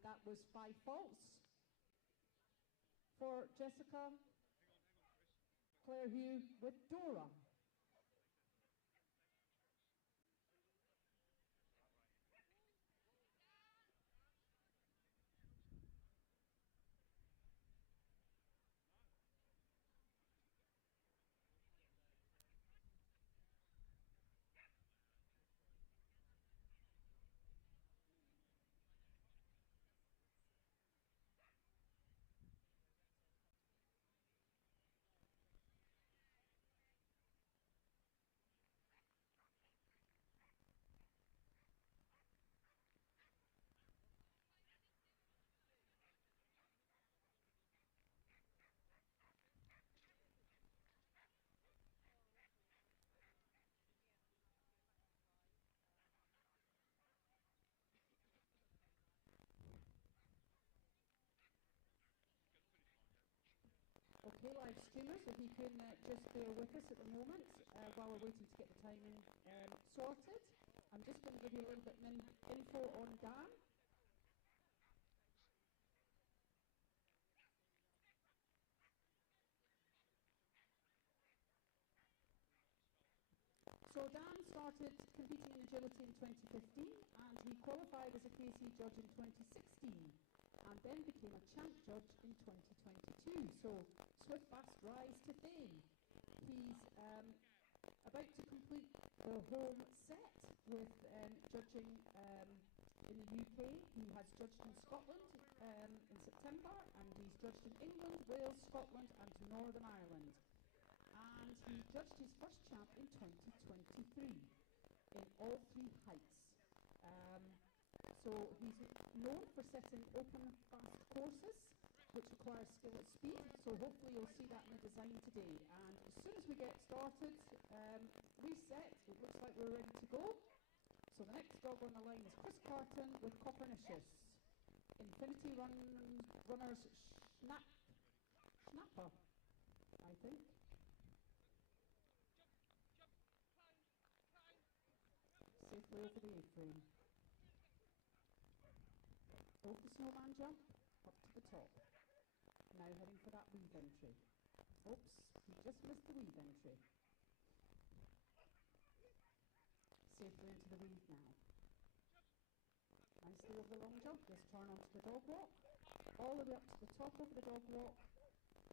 And that was 5 faults for Jessica. Claire Hugh with Dora. Okay, live streamers, if you can just bear with us at the moment while we're waiting to get the timing sorted. I'm just going to give you a little bit of info on Dan. So Dan started competing in agility in 2015 and he qualified as a KC judge in 2016 and then became a champ judge in 2022. So swift, fast rise to fame. He's about to complete the home set with judging in the UK. He has judged in Scotland in September and he's judged in England, Wales, Scotland and Northern Ireland. And he judged his first champ in 2023 in all 3 heights. So he's known for setting open, fast courses, which require skill at speed. So hopefully you'll see that in the design today. And as soon as we get started, reset, it looks like we're ready to go. So the next dog on the line is Chris Carton with Copernicus. Infinity Runners Schnapper, I think. Safely over the A-frame. Over the snowman jump, up to the top. Now heading for that weave entry. Oops, he just missed the weave entry. Safely into the weave now. Nicely over the long jump, just turn onto the dog walk, all the way up to the top over the dog walk,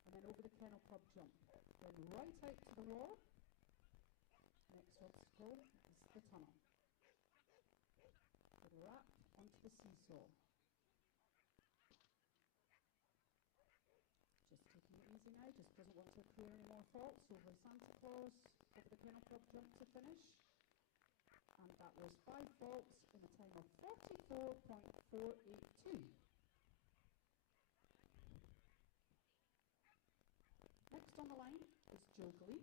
and then over the kennel club jump. Then right out to the wall. Next obstacle is the tunnel. Good wrap onto the seesaw. Just taking it easy now, just doesn't want to clear any more faults. Over Santa Claus, over the kennel club jump to finish. And that was 5 faults in a time of 44.482. Next on the line is Joe Gleed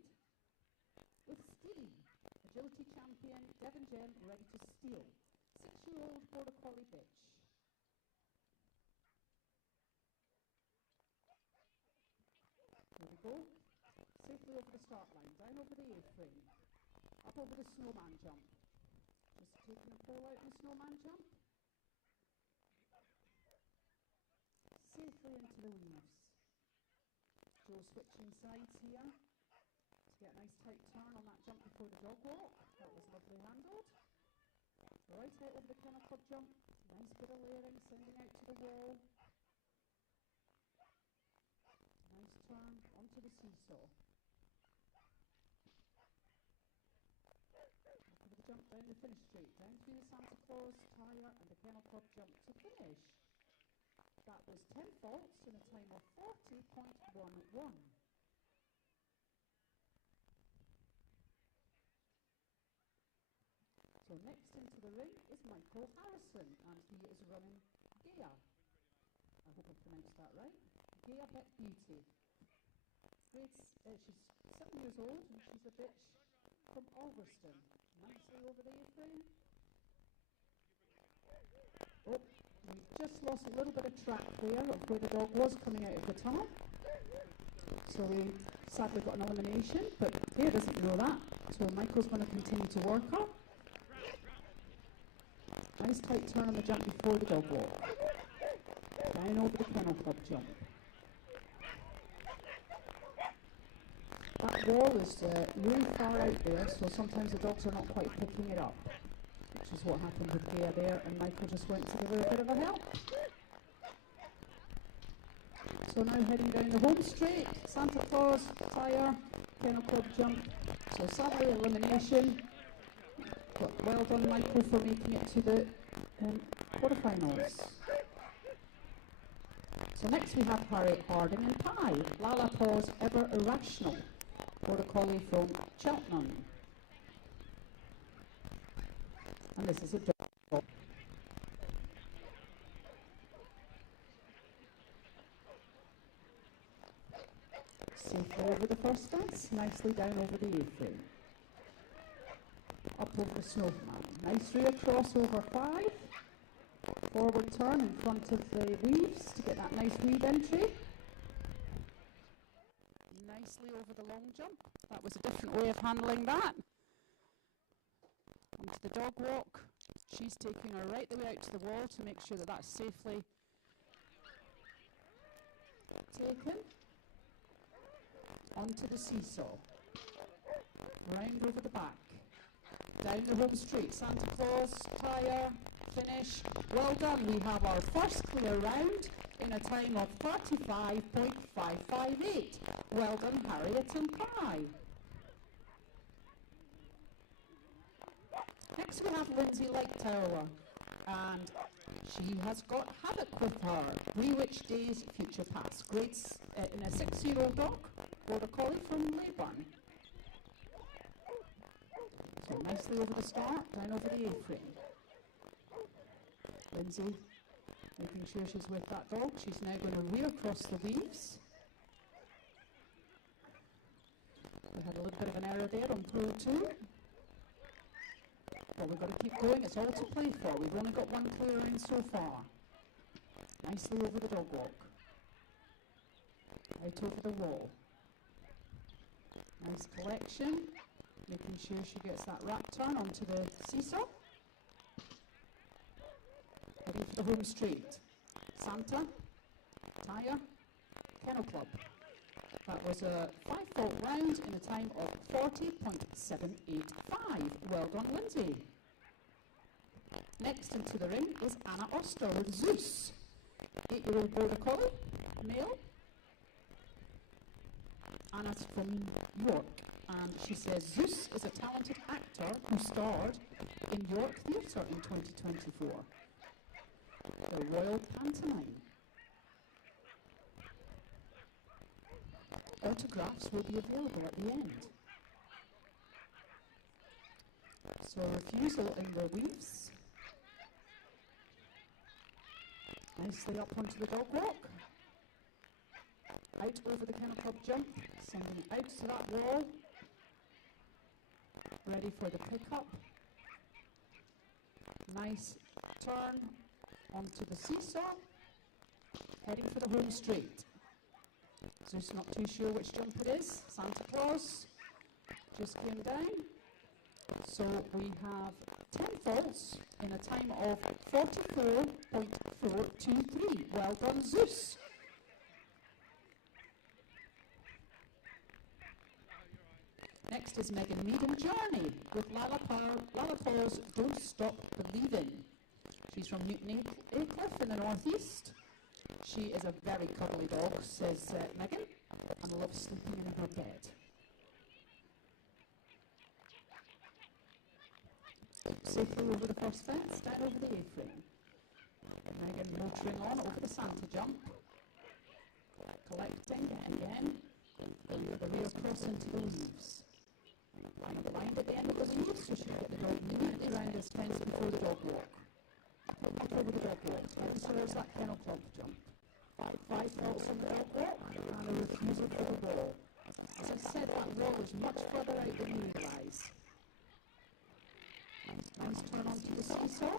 with Steely, agility champion Devon Gem ready to steal. 6-year-old border collie bitch. Here we go. Safely over the start line, down over the A-frame, up over the snowman jump. Just taking a pole out in the snowman jump. Safely into the weaves. Joe switching sides here to get a nice tight turn on that jump before the dog walk. That was lovely handled. Right out over the kennel club jump. Nice bit of layering, sending out to the wall. Nice turn onto the seesaw. Over the jump down the finish straight, down through the Santa Claus, tire and the kennel club jump to finish. That was 10 faults in a time of 40.11. So next into the ring is Michael Harrison, and he is running Gaia. I hope I pronounced that right. Gaia Pet Beauty. She's 7 years old and she's a bitch from Alverston. Nicely over the A-frame. Oh, we've just lost a little bit of track there of where the dog was coming out of the tunnel. So we sadly got an elimination, but Gaia doesn't know that. So Michael's going to continue to work her. Nice tight turn on the jump before the dog walk. Down over the Kennel Club jump. That wall is really far out there, so sometimes the dogs are not quite picking it up, which is what happened with Bea there, and Michael just went to give her a bit of a help. So now heading down the home straight, Santa Claus, tire, Kennel Club jump. So sadly elimination, but well done Michael for making it to the quarterfinals. So next we have Harriet Harding and Pie, Lala Paws Ever Irrational, Border Collie from Cheltenham. And this is a dog. Safely over the first fence, nicely down over the A-frame. Up over the snowman. Nice rear cross over 5. Forward turn in front of the weaves to get that nice weave entry. Nicely over the long jump. That was a different way of handling that. Onto the dog walk. She's taking her right the way out to the wall to make sure that that's safely taken. Onto the seesaw. Round over the back. Down the home straight. Santa Claus, tire, finish. Well done. We have our first clear round in a time of 35.558. Well done, Harriet and Pie. Next we have Lindsay Lightower, and she has got Havoc with her. Wee-Witch Days Future Past. Grades in a 6-year-old dog, Border Collie from Leyburn. So nicely over the start, down over the A-frame. Lindsay making sure she's with that dog. She's now going to rear across the weaves. We had a little bit of an error there on pull 2. But we've got to keep going, it's all to play for. We've only got one clear round so far. Nicely over the dog walk. Out over the wall. Nice collection. Making sure she gets that wrap turn onto the seesaw. Heading for the home straight. Santa, tire, Kennel Club. That was a 5-fault round in a time of 40.785. Well done, Lindsay. Next into the ring is Anna Oster with Zeus. 8-year-old Border Collie, male. Anna's from York, and she says Zeus is a talented actor who starred in York Theatre in 2024. The Royal Pantomime. Autographs will be available at the end. So refusal in the weaves. Nicely up onto the dog walk. Out over the Kennel Club jump. Sending it out to that wall. Ready for the pickup. Nice turn onto the seesaw. Heading for the home straight. Zeus not too sure which jump it is. Santa Claus just came down. So we have 10 faults in a time of 44.423. Well done, Zeus. Next is Megan Mead and Journey with Lala Paws Don't Stop Believing. She's from Newton Aycliffe in the northeast. She is a very cuddly dog, says Megan, and loves sleeping in her bed. Safely over the first fence, down over the A-frame. Megan motoring on over the Santa jump. Collecting again. Over the rear cross into the leaves. Find the line at the end of the leaves, so she can get the dog immediately around this fence before the dog walk. Up over the dog walk. And so there's that Kennel Club jump. 5 faults on the dog walk and a refusal for the wall. As I said, that wall is much further out than you realise. Nice turn onto the seesaw.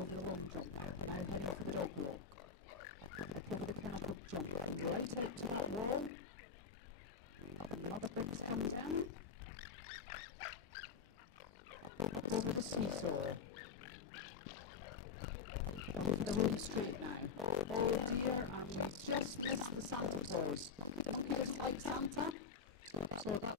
over the long jump now. Now heading for the dog walk. Over the kennel club jump. Right out to that wall. Another big come down. Over the seesaw. Over the home straight now. Oh dear, and we just missed the Santa Claus. Donkey doesn't like Santa, so that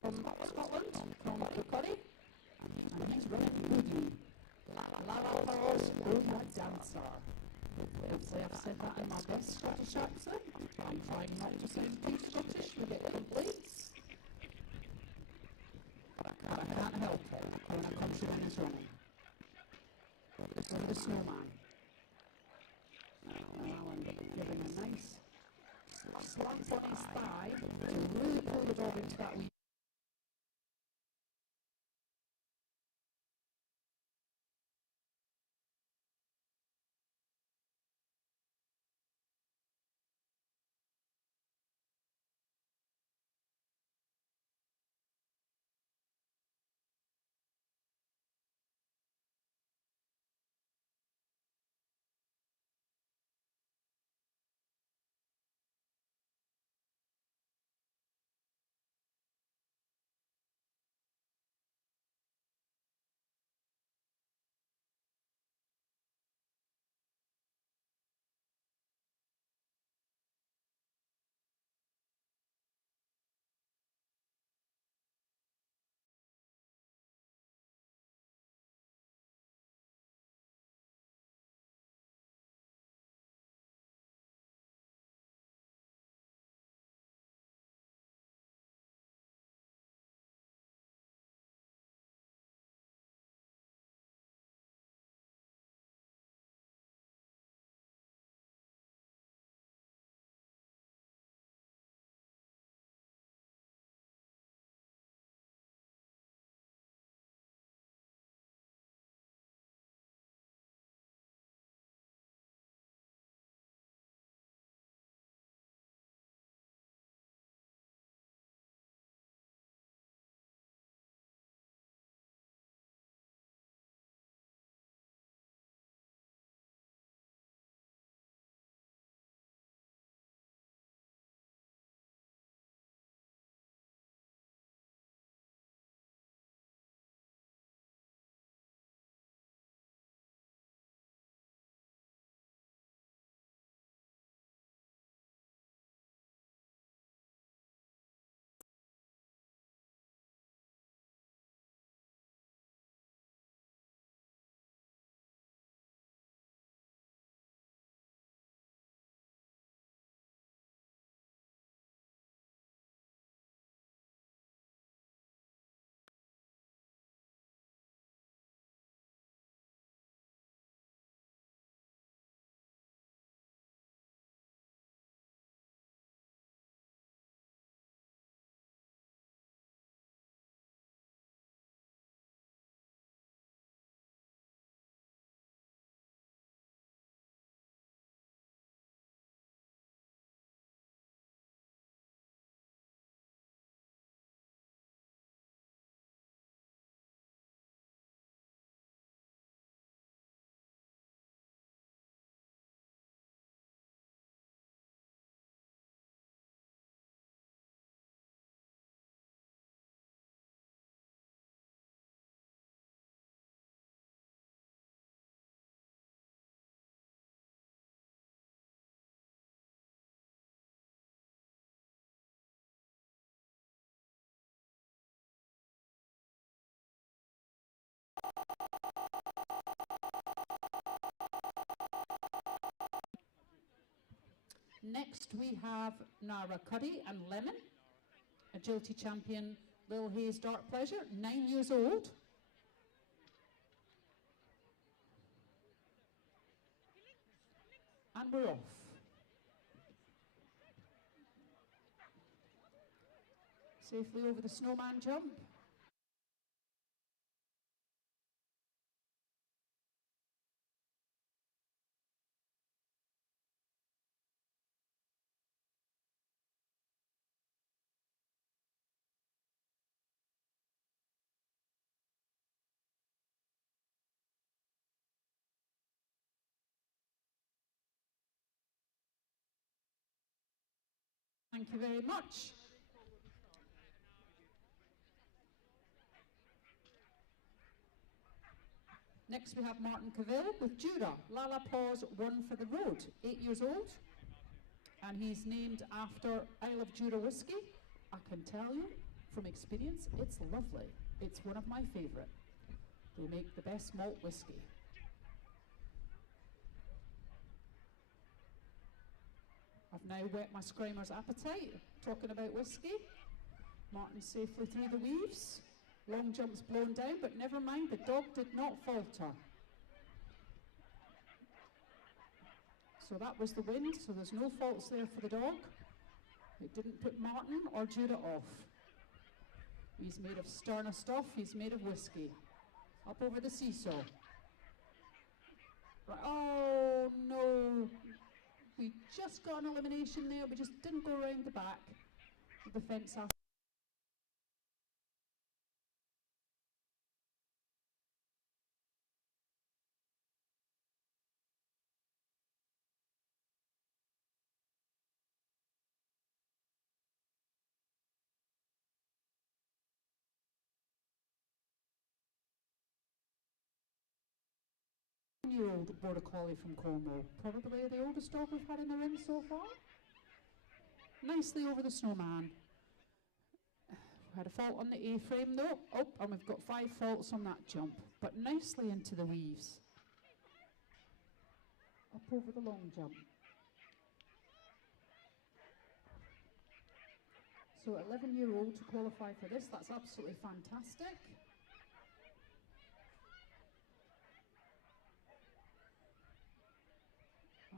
from Scotland, from Kilcuddy, and he's running Boogie. Lala Paws, Boogie Dancer. Hopefully I've said that in my best Scottish accent. I'm trying not to sound too Scottish, we get complaints. But I can't help it when a countryman is running. So the snowman. And giving a nice slap on his thigh to really pull the dog into that wee. Next we have Nara Cuddy and Lemon, agility champion, Lil Hayes Dark Pleasure, 9 years old. And we're off. Safely over the snowman jump. Thank you very much. Next we have Martin Cavill with Judah, Lala Paws, One for the Road, 8 years old. And he's named after Isle of Judah whiskey, I can tell you, from experience, it's lovely. It's one of my favourite. They make the best malt whisky. I've now whet my scrimer's appetite, talking about whisky. Martin safely through the weaves. Long jumps blown down, but never mind, the dog did not falter. So that was the wind, so there's no faults there for the dog. It didn't put Martin or Judah off. He's made of sterner stuff, he's made of whisky. Up over the seesaw. Right. Oh no, we just got an elimination there, we just didn't go around the back of the fence after. Year-old border collie from Cornwall, probably the oldest dog we've had in the ring so far. Nicely over the snowman. We had a fault on the A-frame though. Oh, and we've got 5 faults on that jump, but nicely into the weaves. Up over the long jump. So 11-year-old to qualify for this, that's absolutely fantastic.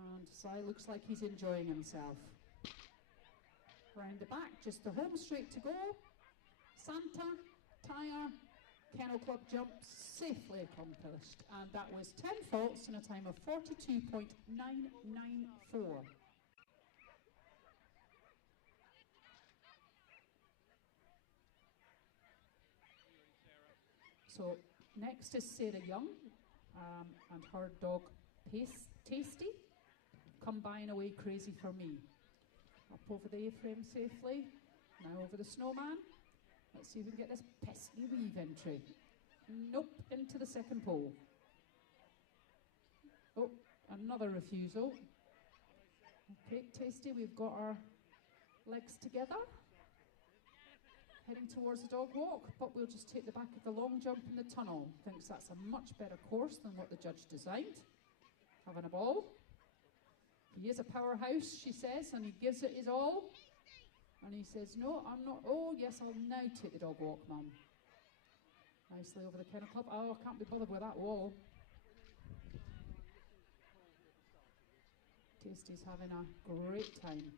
And Sai looks like he's enjoying himself. Round the back, just the home straight to go. Santa, tire, Kennel Club jump safely accomplished. And that was 10 faults in a time of 42.994. So next is Sarah Young and her dog Tasty. Come by and away crazy for me. Up over the A-frame safely. Now over the snowman. Let's see if we can get this pesky weave entry. Nope, into the second pole. Oh, another refusal. Okay, Tasty, we've got our legs together. Heading towards the dog walk, but we'll just take the back of the long jump in the tunnel. Thinks that's a much better course than what the judge designed. Having a ball. He is a powerhouse, she says, and he gives it his all. And he says, no, I'm not. Oh, yes, I'll now take the dog walk, Mum. Nicely over the Kennel Club. Oh, I can't be bothered with that wall. Tasty's having a great time.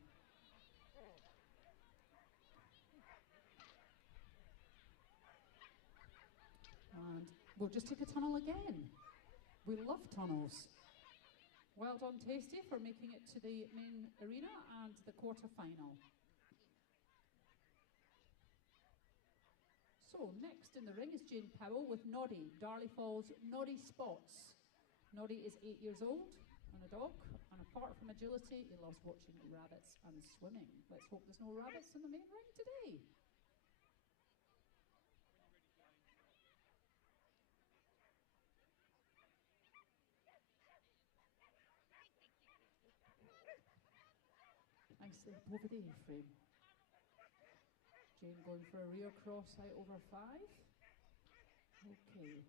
And we'll just take a tunnel again. We love tunnels. Well done, Tasty, for making it to the main arena and the quarter-final. So, next in the ring is Jane Powell with Noddy, Darley Falls Noddy Spots. Noddy is 8 years old and a dog, and apart from agility, he loves watching rabbits and swimming. Let's hope there's no rabbits in the main ring today. Nicely up over the A-frame. Jane going for a rear cross out over 5. Okay.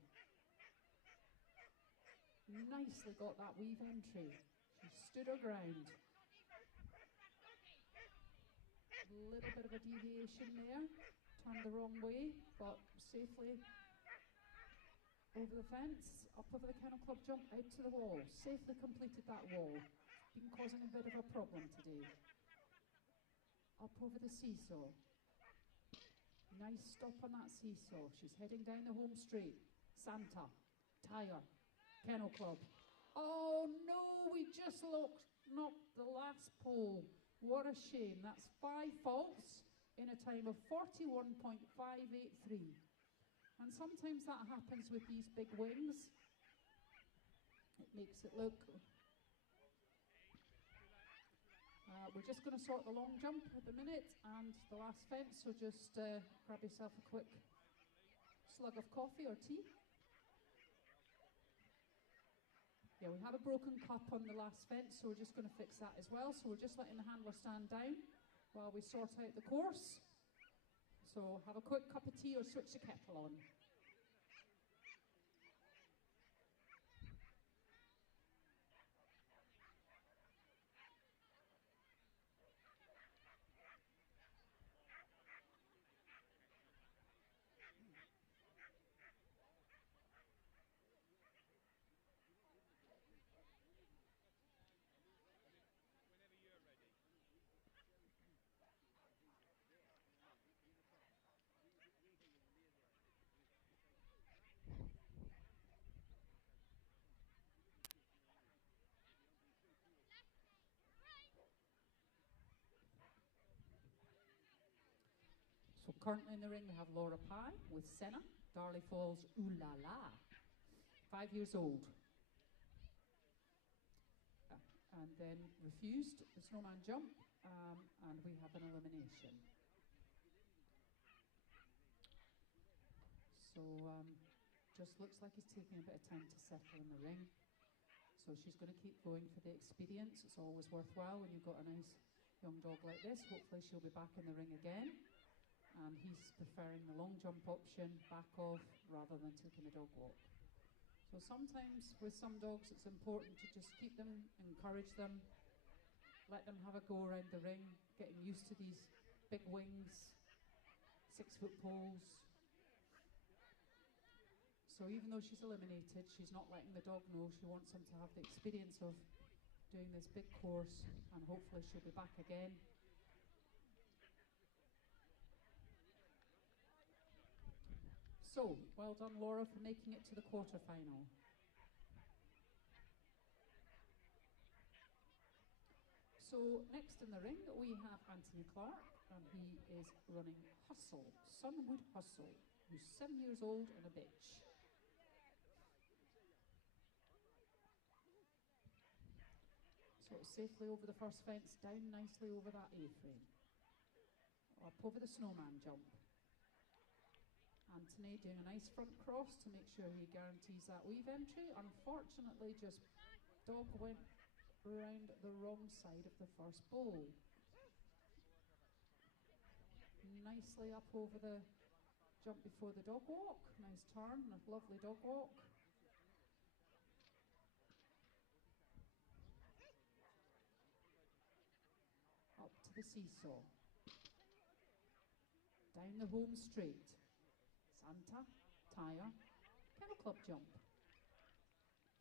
Nicely got that weave entry. She stood her ground. A little bit of a deviation there. Turned the wrong way, but safely over the fence, up over the Kennel Club jump, out to the wall. Safely completed that wall. Been causing a bit of a problem today. Up over the seesaw. Nice stop on that seesaw. She's heading down the home straight. Santa, tire, Kennel Club. Oh no, we just knocked the last pole. What a shame. That's 5 faults in a time of 41.583. And sometimes that happens with these big wings. It makes it look... we're just going to sort the long jump at the minute and the last fence, so just grab yourself a quick slug of coffee or tea. Yeah, we have a broken cup on the last fence, so we're just going to fix that as well. So we're just letting the handler stand down while we sort out the course. So have a quick cup of tea or switch the kettle on. So currently in the ring we have Laura Pye with Senna, Darley Falls Ooh La La, 5 years old. And then refused the snowman jump, and we have an elimination. So just looks like he's taking a bit of time to settle in the ring. So she's going to keep going for the experience. It's always worthwhile when you've got a nice young dog like this. Hopefully she'll be back in the ring again. And he's preferring the long jump option, back off, rather than taking a dog walk. So sometimes with some dogs it's important to just keep them, encourage them, let them have a go around the ring, getting used to these big wings, 6-foot poles. So even though she's eliminated, she's not letting the dog know. She wants him to have the experience of doing this big course, and hopefully she'll be back again. So, well done Laura for making it to the quarter-final. So next in the ring we have Anthony Clark, and he is running Hustle, Sunwood Hustle, who's 7 years old and a bitch. So safely over the first fence, down nicely over that A-frame. Up over the snowman jump. Anthony doing a nice front cross to make sure he guarantees that weave entry. Unfortunately, just dog went around the wrong side of the first bowl. Nicely up over the jump before the dog walk. Nice turn, a lovely dog walk. Up to the seesaw. Down the home straight. Santa, Tire, Kennel Club jump.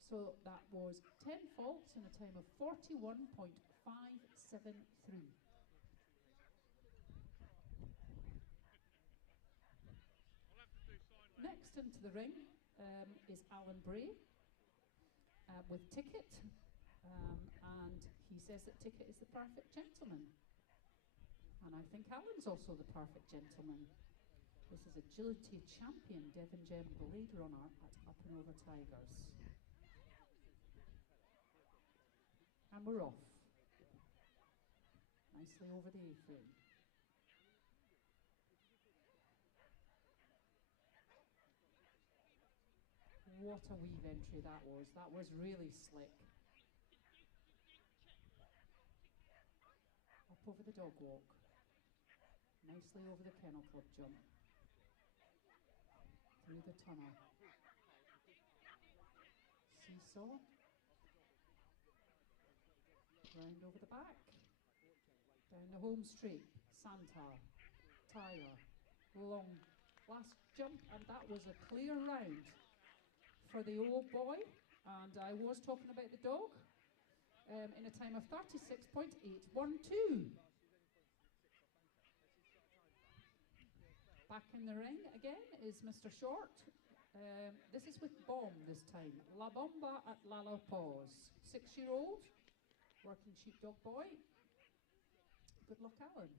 So that was 10 faults in a time of 41.573. Next into the ring is Alan Bray with Ticket, and he says that Ticket is the perfect gentleman. And I think Alan's also the perfect gentleman. This is agility champion Devon Gem Blade Runner at Up and Over Tigers. And we're off. Nicely over the A-frame. What a weave entry that was. That was really slick. Up over the dog walk. Nicely over the Kennel Club jump. Through the tunnel. Seesaw. Round over the back. Down the home straight. Santa. Tire. Long. Last jump, and that was a clear round for the old boy. And I was talking about the dog in a time of 36.812. Back in the ring again is Mr. Short. This is with Bomb this time. La Bomba at La Pause. 6-year-old, working sheepdog boy. Good luck, Alan.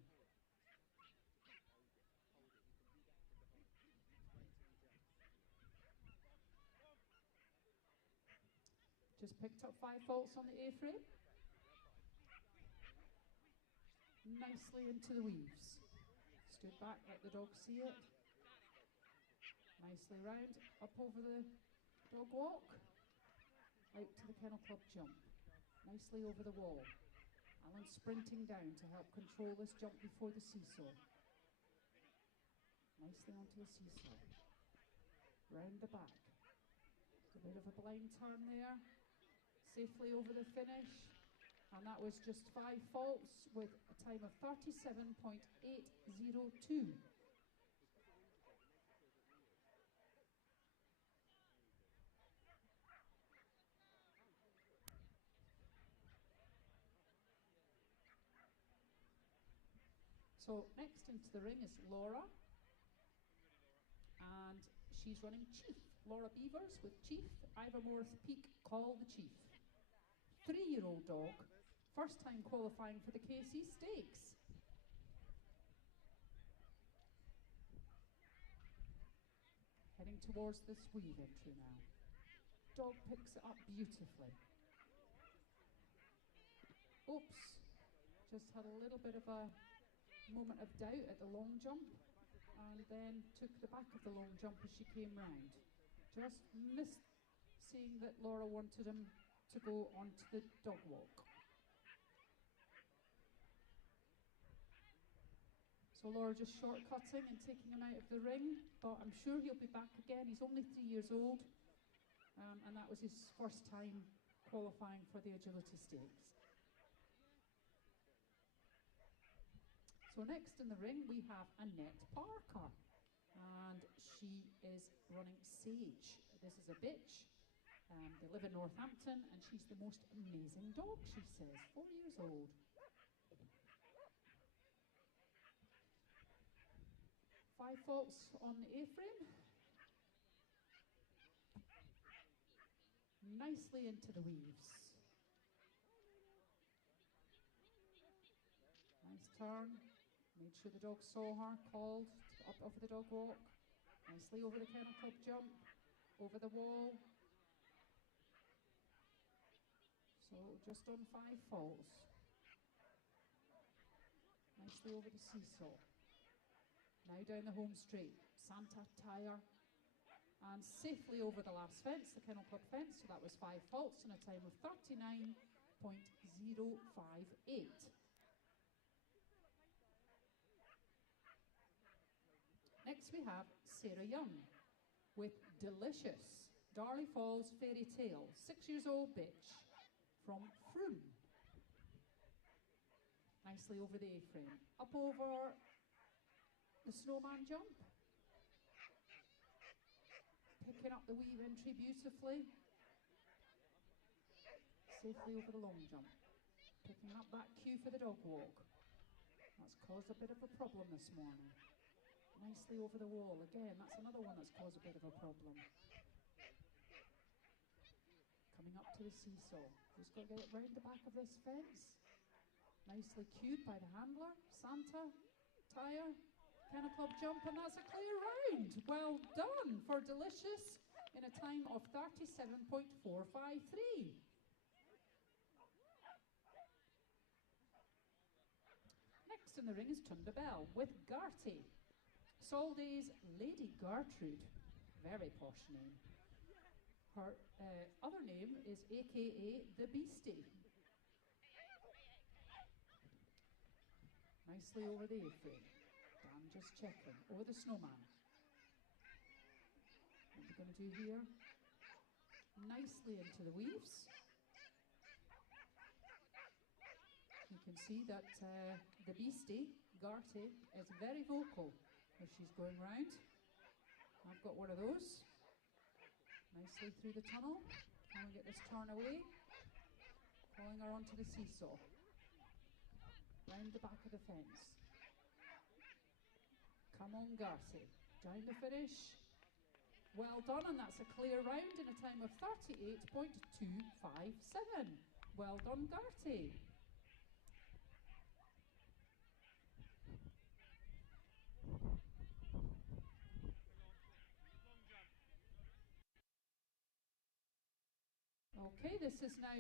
Just picked up 5 faults on the A-frame. Nicely into the weaves. Stood back, let the dog see it. Nicely round, up over the dog walk. Out to the Kennel Club jump. Nicely over the wall. Alan sprinting down to help control this jump before the seesaw. Nicely onto the seesaw. Round the back. A bit of a blind turn there. Safely over the finish. And that was just 5 faults with a time of 37.802. So next into the ring is Laura, and she's running Chief. Laura Beavers with Chief, Ivermorth Peak Call the Chief. 3-year-old dog, first time qualifying for the KC Stakes. Heading towards this weave entry now. Dog picks it up beautifully. Oops, just had a little bit of a moment of doubt at the long jump, and then took the back of the long jump as she came round. Just missed seeing that Laura wanted him to go onto the dog walk. So Laura just shortcutting and taking him out of the ring, but I'm sure he'll be back again. He's only 3 years old, and that was his first time qualifying for the Agility Stakes. So next in the ring we have Annette Parker, and she is running Sage. This is a bitch. They live in Northampton, and she's the most amazing dog, she says. 4 years old. Five faults on the A-frame. Nicely into the weaves. Nice turn. Made sure the dog saw her, called up over the dog walk. Nicely over the Kennel Club jump, over the wall. So just on 5 faults. Nicely over the seesaw. Now down the home straight. Santa tire. And safely over the last fence, the Kennel Club fence. So that was 5 faults and a time of 39.058. Next we have Sarah Young with Delicious, Darley Falls Fairy Tale, 6 years old bitch from Froome. Nicely over the A-frame. Up over the snowman jump. Picking up the weave entry beautifully. Safely over the long jump. Picking up that cue for the dog walk. That's caused a bit of a problem this morning. Nicely over the wall. Again, that's another one that's caused a bit of a problem. Coming up to the seesaw. Just got to get it round the back of this fence. Nicely cued by the handler. Santa, tire, Kennel Club jump, and that's a clear round. Well done for Delicious in a time of 37.453. Next in the ring is Tunda Bell with Gertie. Soldy's Lady Gertrude, very posh name. Her other name is AKA The Beastie. Nicely over the A-frame. Dan just checking. Over the snowman. What we're going to do here. Nicely into the weaves. You can see that the Beastie, Gertie, is very vocal as she's going round. I've got one of those. Nicely through the tunnel. Can we get this turn away? Calling her onto the seesaw. Round the back of the fence. Come on, Gertie. Down the finish. Well done, and that's a clear round in a time of 38.257. Well done, Gertie. Okay, this is now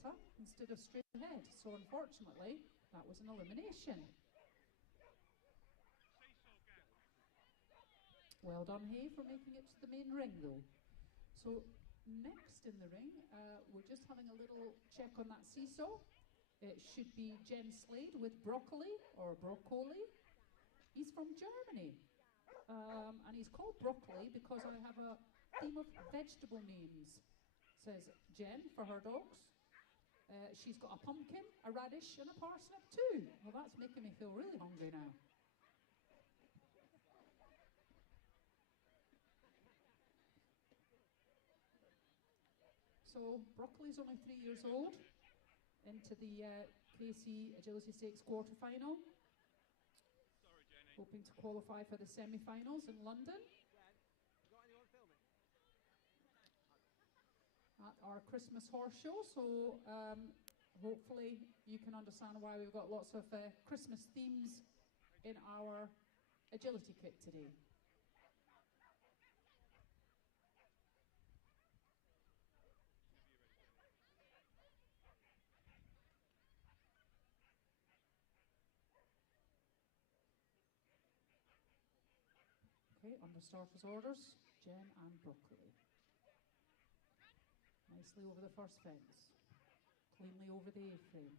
Santa instead of straight ahead. So unfortunately, that was an elimination. Well done, Hay, for making it to the main ring, though. So next in the ring, we're just having a little check on that seesaw. It should be Jen Slade with broccoli or broccoli. He's from Germany, and he's called broccoli because I have a theme of vegetable names. Says Jen for her dogs. She's got a pumpkin, a radish, and a parsnip too. Well, that's making me feel really hungry now. So broccoli's only 3 years old, into the KC Agility Stakes quarterfinal, hoping to qualify for the semi-finals in London. At our Christmas horse show, so hopefully you can understand why we've got lots of Christmas themes in our agility kit today. Okay, under starters orders, Jen and broccoli. Nicely over the first fence, cleanly over the A-frame,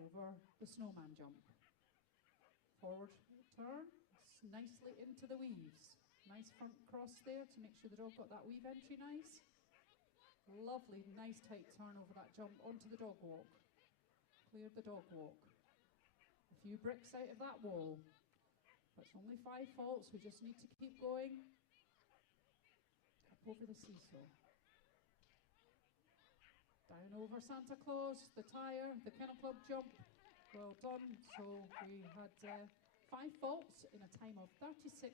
over the snowman jump, forward turn, nicely into the weaves. Nice front cross there to make sure the dog got that weave entry nice. Lovely, nice tight turn over that jump onto the dog walk. Cleared the dog walk. A few bricks out of that wall. That's only 5 faults, we just need to keep going. Up over the seesaw. Down over Santa Claus, the tyre, the Kennel Club jump. Well done. So we had 5 faults in a time of 36.084.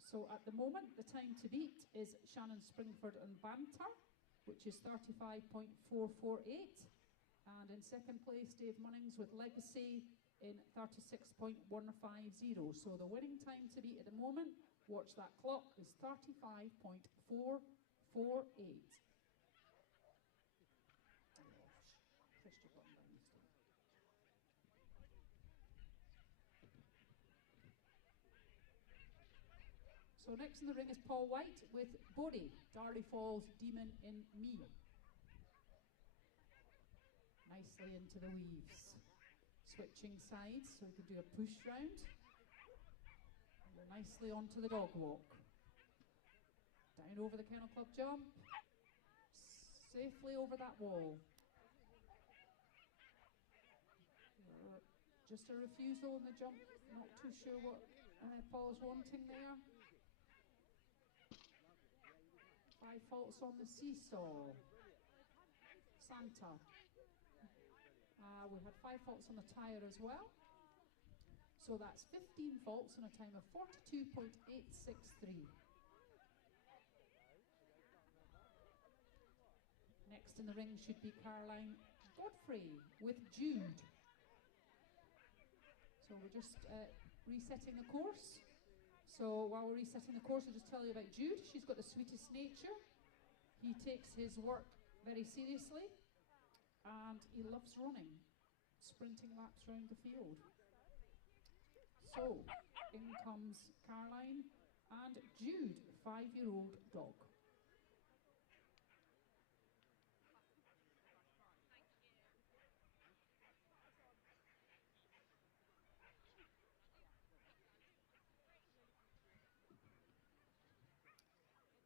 So at the moment, the time to beat is Shannon Springford and Banter, which is 35.448. And in second place, Dave Munnings with Legacy in 36.150. So the winning time to beat at the moment, watch that clock, is 35.448. So next in the ring is Paul White with Bodie, Darley Falls Demon in Me. Nicely into the weaves. Switching sides so we can do a push round. And nicely onto the dog walk. Down over the Kennel Club jump. Safely over that wall. Just a refusal in the jump. Not too sure what Paul's wanting there. 5 faults on the seesaw. Santa. We had 5 faults on the tyre as well. So that's 15 faults in a time of 42.863. Next in the ring should be Caroline Godfrey with Jude. So we're just resetting the course. So while we're resetting the course, I'll just tell you about Jude. She's got the sweetest nature. He takes his work very seriously. And he loves running, sprinting laps around the field. So, in comes Caroline and Jude, 5-year-old dog.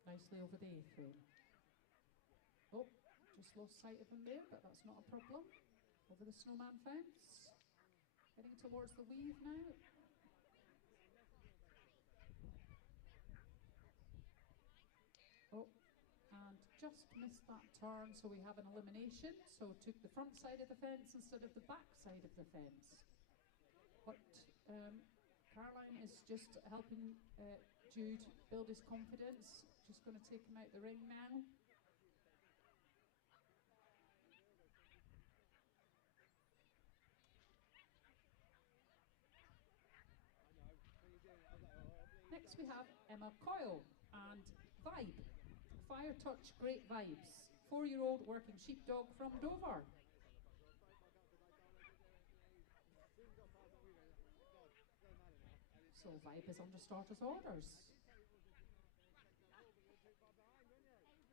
Nicely over the A-frame. Oh. Just lost sight of him there, but that's not a problem. Over the snowman fence. Heading towards the weave now. Oh, and just missed that turn, so we have an elimination. So took the front side of the fence instead of the back side of the fence. But Caroline is just helping Jude build his confidence. Just going to take him out the ring now. Next we have Emma Coyle and Vibe. Fire Touch, great vibes. 4-year-old working sheepdog from Dover. So Vibe is under starters orders.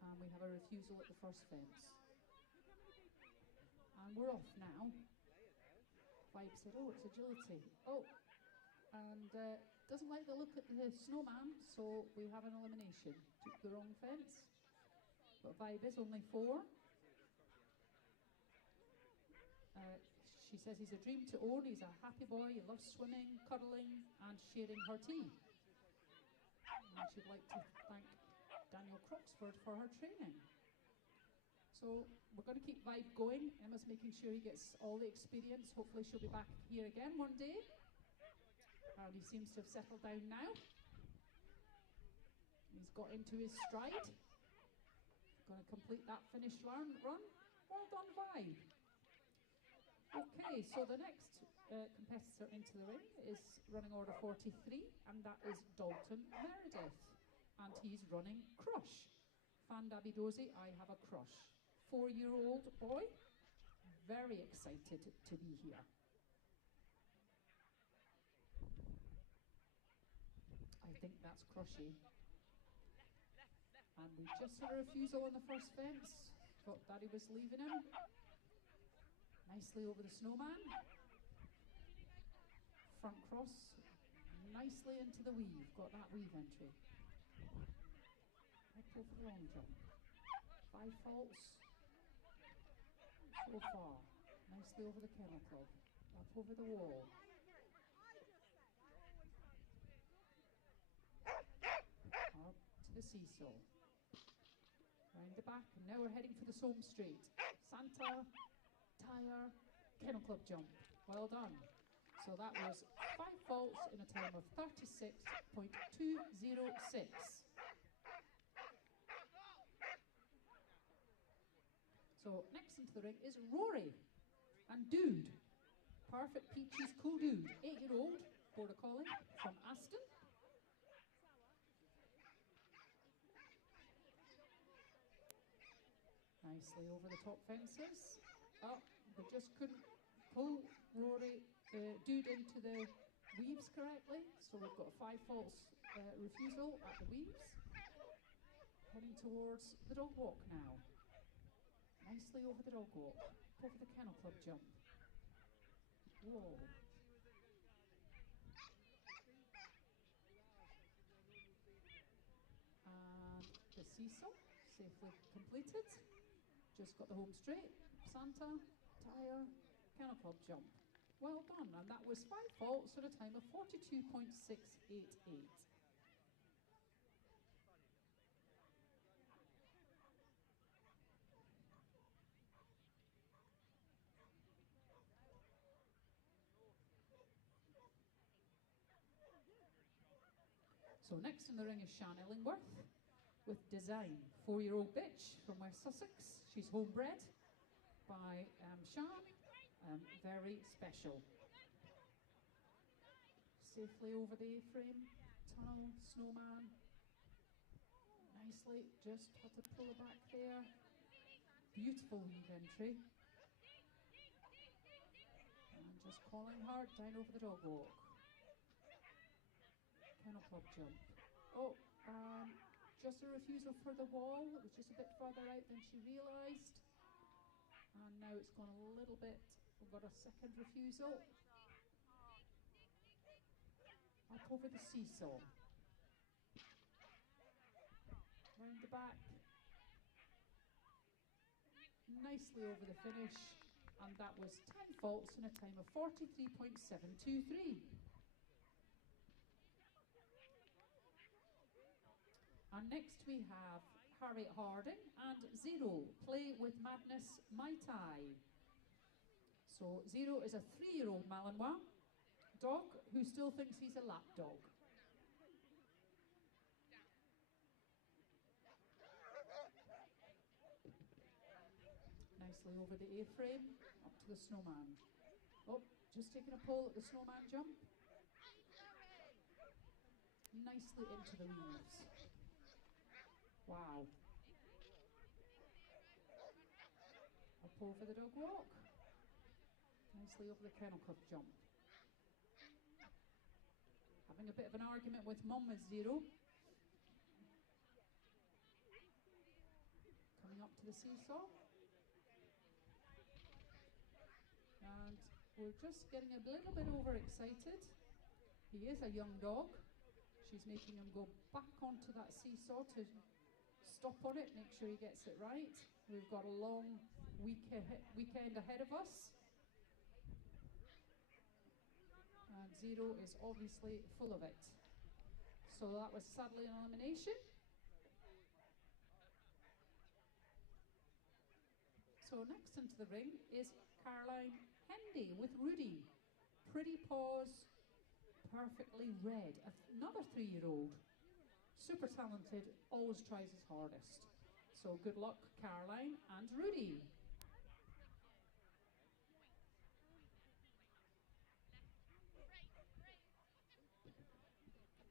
And we have a refusal at the first fence. And we're off now. Vibe said, oh, it's agility. Oh, and doesn't like the look at the snowman, so we have an elimination. Took the wrong fence. But Vibe is only 4. She says he's a dream to own. He's a happy boy. He loves swimming, cuddling, and sharing her tea. And she'd like to thank Daniel Croxford for her training. So we're going to keep Vibe going. Emma's making sure he gets all the experience. Hopefully she'll be back here again one day. And he seems to have settled down now. He's got into his stride. Going to complete that finish run. Well done, Vibe. Okay, so the next competitor into the ring is running order 43, and that is Dalton Meredith. And he's running Crush. Fan Dabidozi, I have a crush. 4-year-old boy, very excited to be here. I think that's Crushy. And we just had a refusal on the first fence. Thought Daddy was leaving him. Nicely over the snowman. Front cross. Nicely into the weave. Got that weave entry. Up over the long jump. 5 faults. So far. Nicely over the Kennel Club. Up over the wall. Up to the seesaw. Round the back, and now we're heading for the Soam Straight. Santa, tire, Kennel Club jump. Well done. So that was 5 faults in a time of 36.206. So next into the ring is Rory and Dude. Perfect Peaches Cool Dude. 8-year-old Border Collie from Aston. Nicely over the top fences. Oh, they just couldn't pull Rory, Dude into the weaves correctly. So we've got a 5 faults refusal at the weaves. Heading towards the dog walk now. Nicely over the dog walk. Over the Kennel Club jump. Whoa. And the seesaw, safely completed. Just got the home straight. Santa, tire, Kennel Club jump. Well done, and that was 5 faults at a time of 42.688. So next in the ring is Shan Illingworth with Design, 4-year-old bitch from West Sussex. She's homebred by Shan, very special. Safely over the A-frame, tunnel, snowman. Nicely, just had to pull her back there. Beautiful weave entry. And just calling her down over the dog walk. Kennel Club jump. Oh, just a refusal for the wall. It was just a bit further out than she realised. And now it's gone a little bit. We've got a second refusal. Up over the seesaw. Round the back. Nicely over the finish. And that was 10 faults in a time of 43.723. And next we have Harriet Harding and Zero, Play with Madness Mai Tai. So Zero is a 3-year-old Malinois dog who still thinks he's a lap dog. Nicely over the A-frame, up to the snowman. Oh, just taking a pull at the snowman jump. Nicely into the weaves. Wow, Up over the dog walk. Nicely over the kennel club jump. Having a bit of an argument with Mum is Zero. Coming up to the seesaw. And we're just getting a little bit overexcited. He is a young dog. She's making him go back onto that seesaw to stop on it, make sure he gets it right. We've got a long weekend ahead of us. And Zero is obviously full of it. So that was sadly an elimination. So next into the ring is Caroline Hendy with Rudy. Pretty paws, perfectly red. Another 3-year-old. Super talented, always tries his hardest. So good luck, Caroline and Rudy.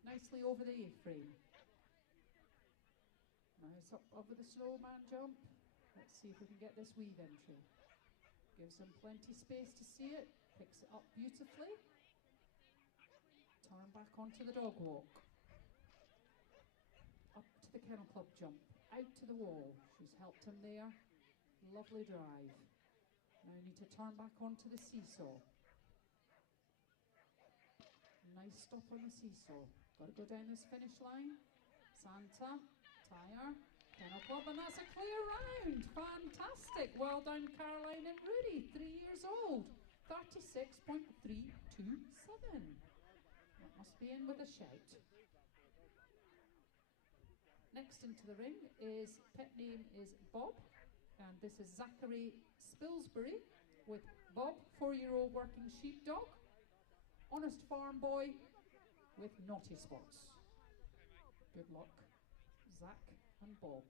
Nicely over the A-frame. Nice up over the snowman jump. Let's see if we can get this weave entry. Gives him plenty space to see it. Picks it up beautifully. Turn back onto the dog walk. Up to the kennel club jump. Out to the wall. She's helped him there. Lovely drive. Now you need to turn back onto the seesaw. Nice stop on the seesaw. Got to go down this finish line. Santa, tire, kennel club, and that's a clear round. Fantastic. Well done, Caroline and Rudy, 3 years old. 36.327. That must be in with a shout. Next into the ring is, pet name is Bob, and this is Zachary Spilsbury with Bob, 4-year-old working sheepdog. Honest farm boy with naughty spots. Good luck, Zach and Bob.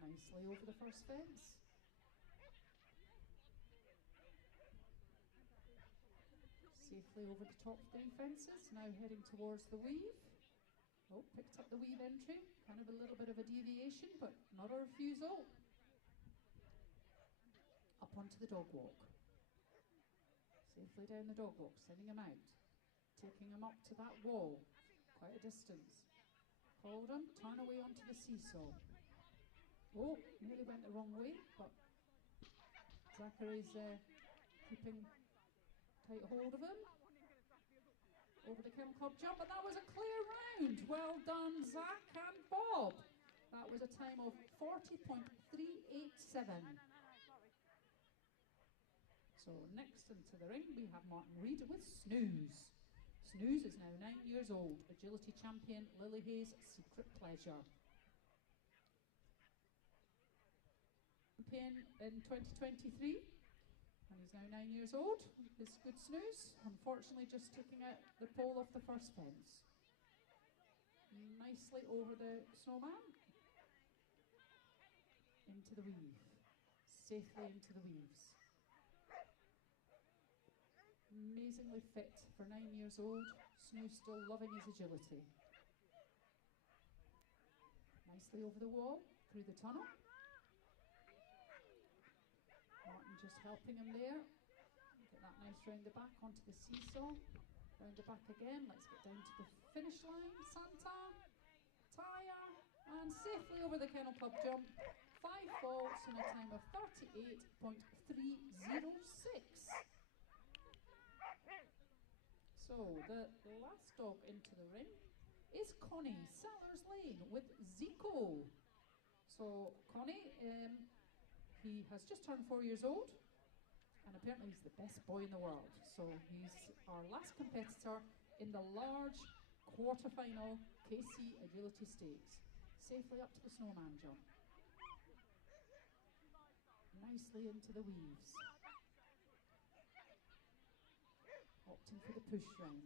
Nicely over the first fence. Safely over the top 3 fences. Now heading towards the weave. Oh, picked up the weave entry. Kind of a little bit of a deviation, but not a refusal. Up onto the dog walk. Safely down the dog walk, sending him out. Taking him up to that wall. Quite a distance. Hold him, turn away onto the seesaw. Oh, nearly went the wrong way, but Zachary's keeping tight hold of him. Over the kennel club jump, but that was a clear round. Well done, Zach and Bob. That was a time of 40.387. So next into the ring, we have Martin Reed with Snooze. Snooze is now 9 years old, agility champion, Lily Hayes' secret pleasure. Champion in 2023, and he's now 9 years old. His good Snooze, unfortunately just taking out the pole off the first fence. Nicely over the snowman. Into the weave. Safely into the weaves. Amazingly fit for 9 years old. Snooze still loving his agility. Nicely over the wall, through the tunnel. Martin just helping him there. Get that nice round the back onto the seesaw. Round the back again. Let's get down to the finish line. Santa, tire, and safely over the kennel club jump. 5 faults in a time of 38.306. So the last dog into the ring is Connie, Sellers Lane with Zico. So Connie, he has just turned 4 years old, and apparently he's the best boy in the world. So he's our last competitor in the large quarterfinal KC Agility Stakes. Safely up to the snowman jump. Nicely into the weaves. Opting for the push round.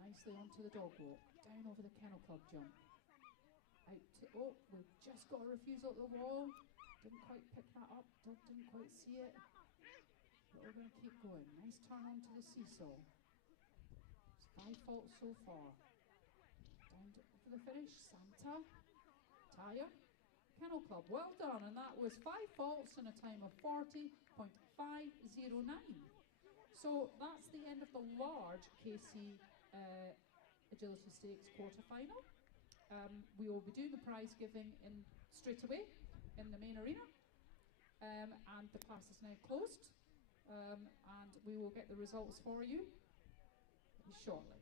Nicely onto the dog walk. Down over the kennel club jump. Out to, oh, we've just got a refusal at the wall. Didn't quite pick that up. Dog didn't quite see it. But we're going to keep going. Nice turn onto the seesaw. It's 5 faults so far. Down to, for the finish. Santa. Tire. Kennel Club. Well done, and that was 5 faults in a time of 40.509. So that's the end of the large KC Agility Stakes quarter-final. We will be doing the prize giving straight away in the main arena, and the class is now closed, and we will get the results for you shortly.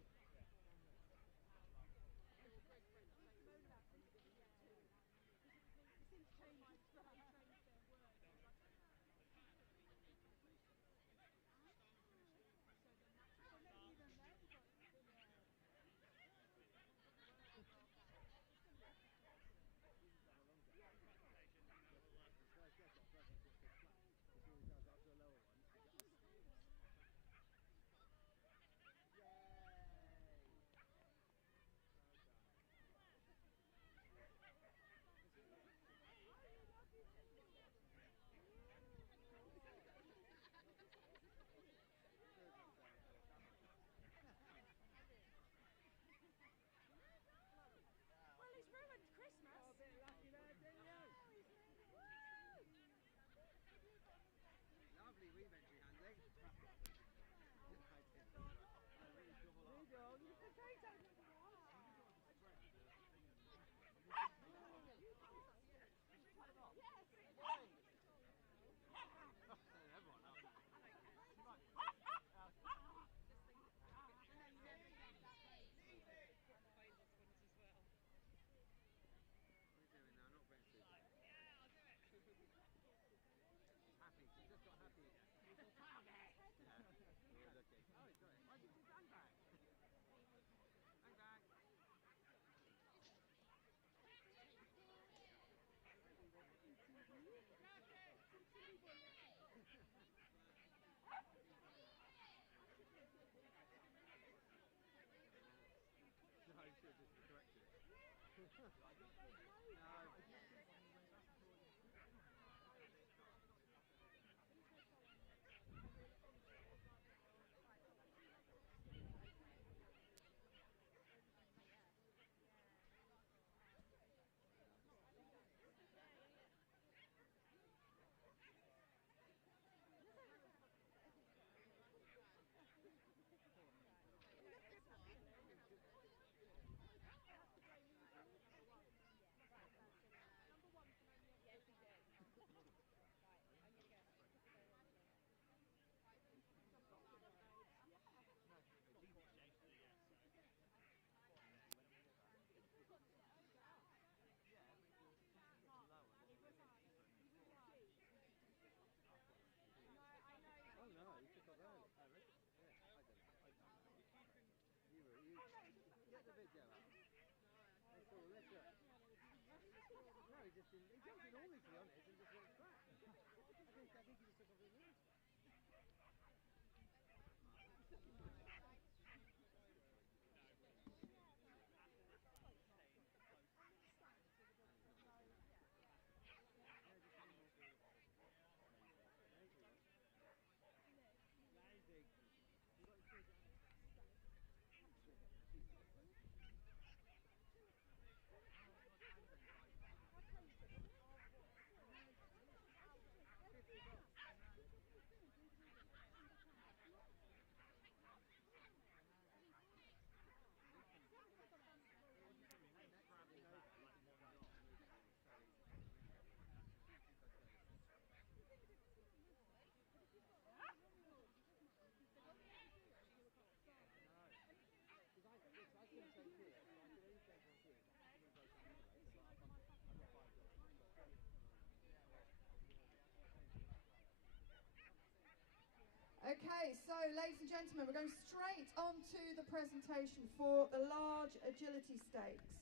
Okay, so ladies and gentlemen, we're going straight on to the presentation for the large agility stakes.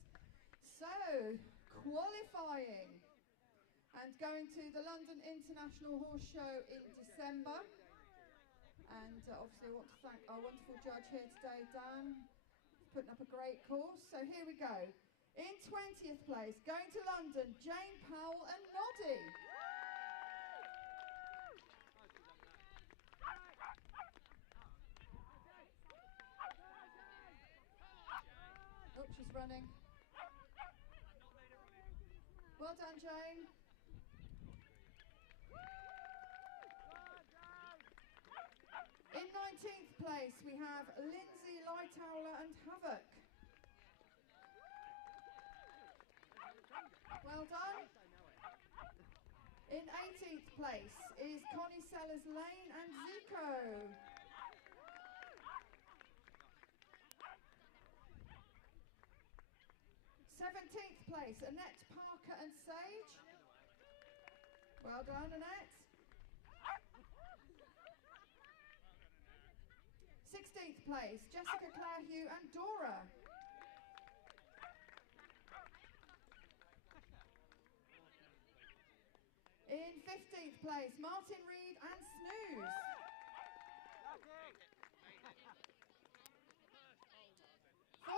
So, qualifying and going to the London International Horse Show in December. And obviously I want to thank our wonderful judge here today, Dan, for putting up a great course. So here we go. In 20th place, going to London, Jane Powell and Noddy. Oh, she's running. Well done, Jane. In 19th place, we have Lindsay Lightower and Havoc. Well done. In 18th place is Connie Sellers Lane and Zico. 17th place, Annette Parker and Sage. Well done, Annette. 16th place, Jessica Clairhugh and Dora. In 15th place, Martin Reed and Snooze.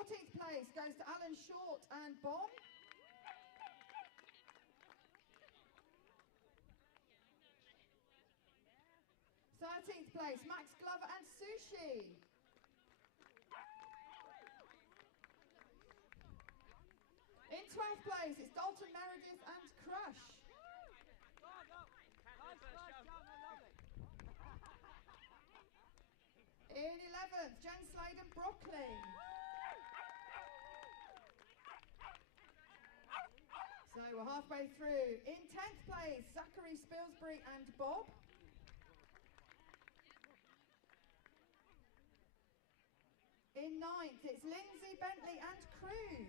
14th place goes to Alan Short and Bomb. Thirteenth place, Max Glover and Sushi. In 12th place, it's Dalton Meredith and Crush. In 11th, Jen Slade and Broccoli. So we're halfway through. In 10th place, Zachary Spilsbury and Bob. In 9th, it's Lindsay Bentley and Cruz.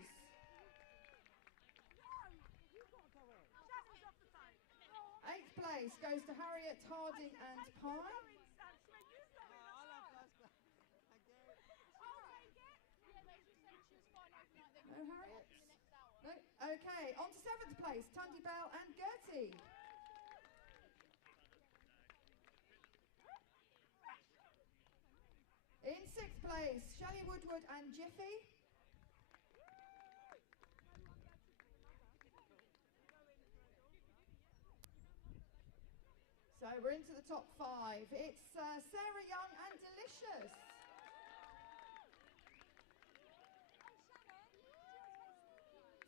8th place goes to Harriet Harding and Pye. No Harriet? No? Okay, on to 7th place, Tundy Bell and Gertie. In 6th place, Shelley Woodward and Jiffy. So we're into the top 5. It's Sarah Young and Delicious.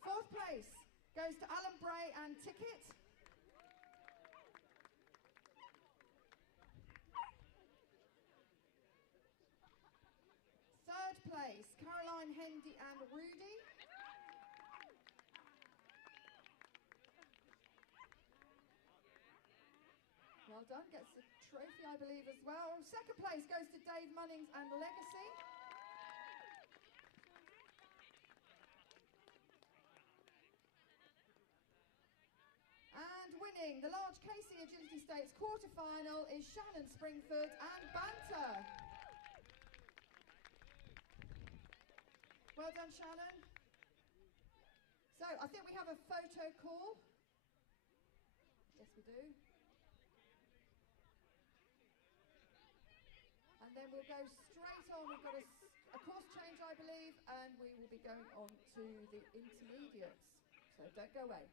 Fourth place goes to Alan Bray and Ticket. Third place, Caroline Hendy and Rudy. Well done, gets the trophy, I believe, as well. Second place goes to Dave Munnings and Legacy. And winning the large Casey Agility Stakes quarter-final is Shannon Springford and Banter. Well done, Shannon. So I think we have a photo call. Yes, we do. And then we'll go straight on. We've got a course change, I believe, and we will be going on to the intermediates. So don't go away.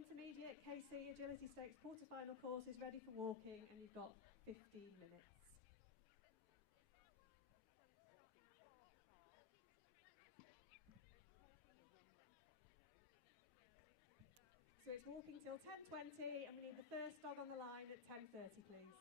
intermediate KC Agility Stakes quarter-final course is ready for walking, and you've got 15 minutes. So it's walking till 10:20, and we need the first dog on the line at 10:30, please.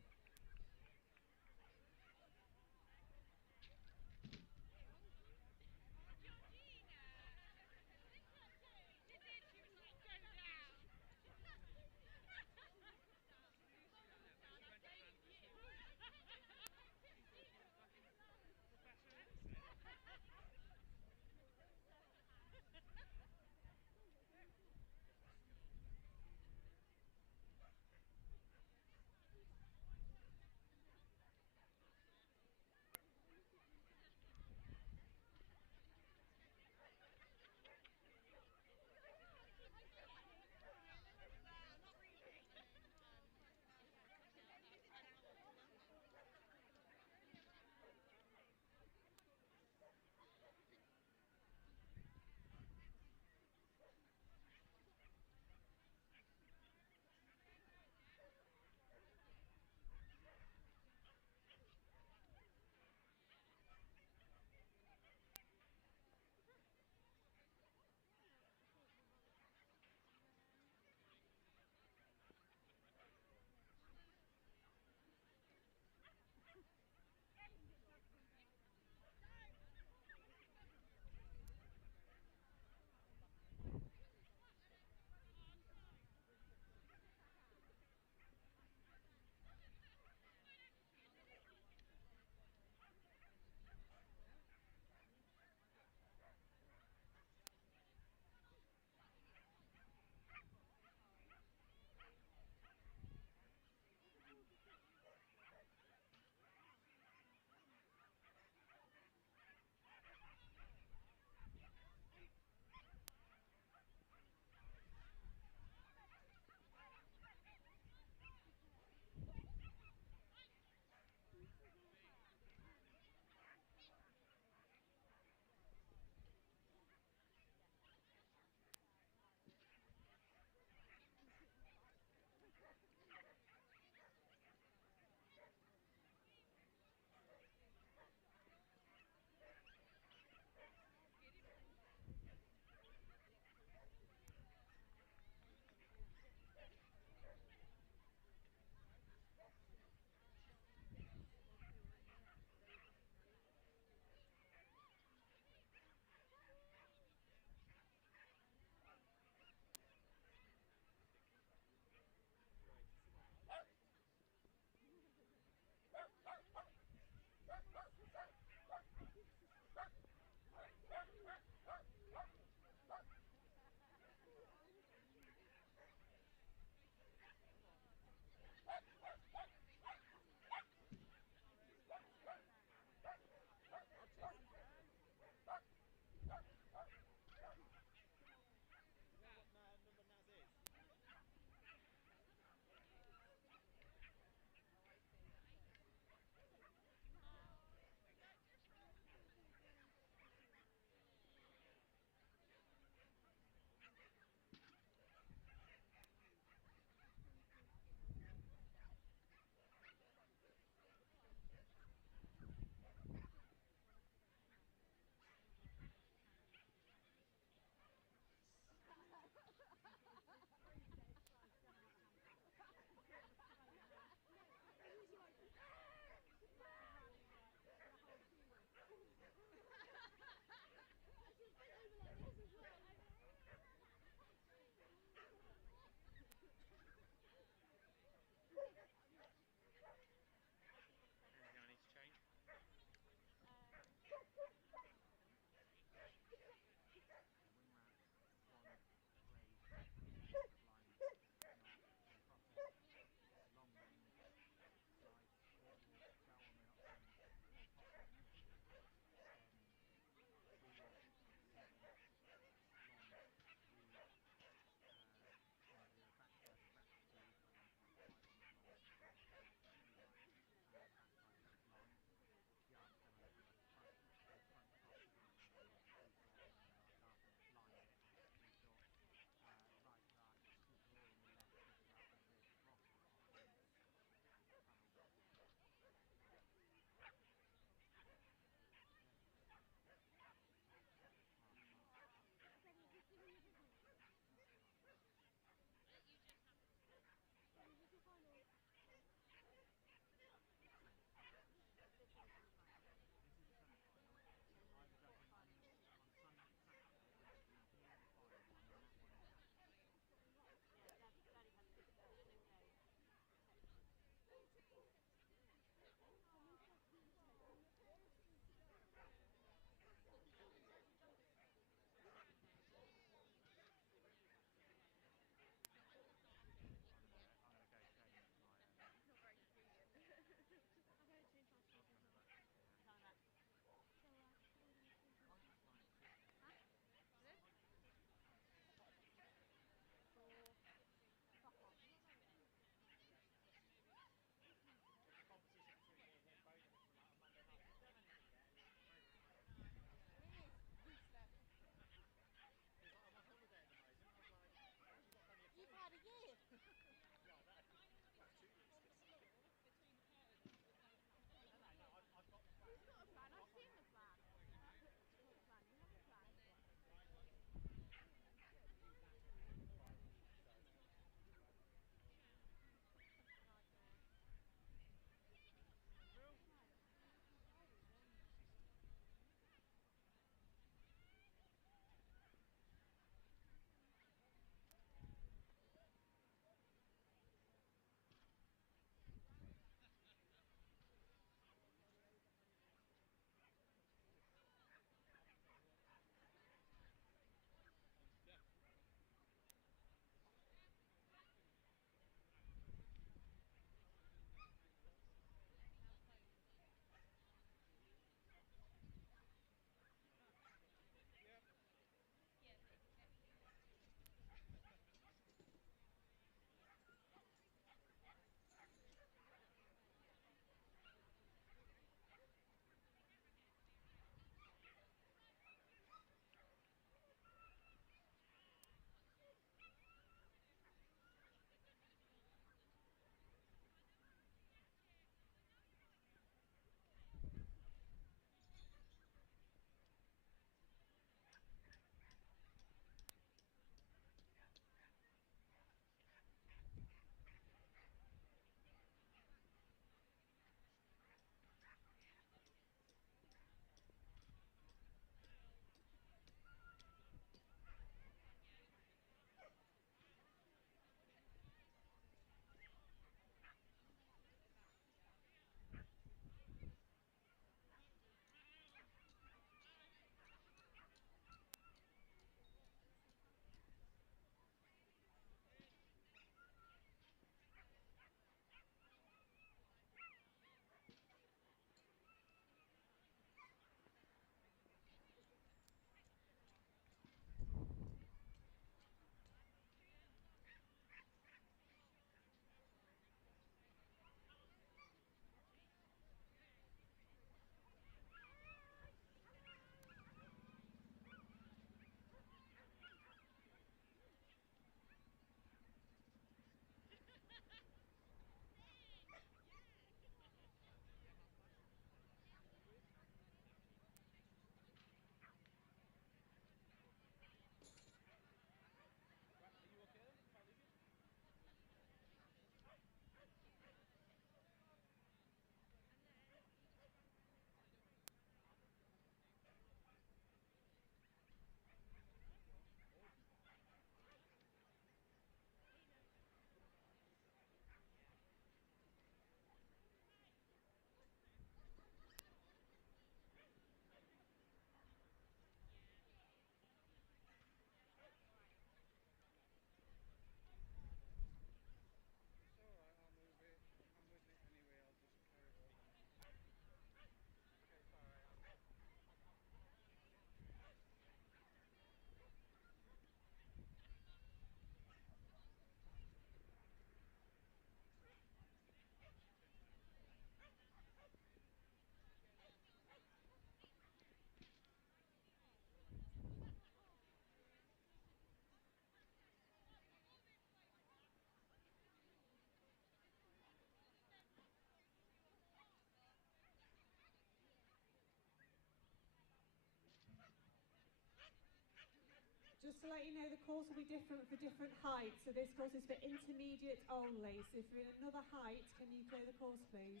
Just to let you know, the course will be different for different heights. So this course is for intermediate only. So if you're in another height, can you clear the course, please?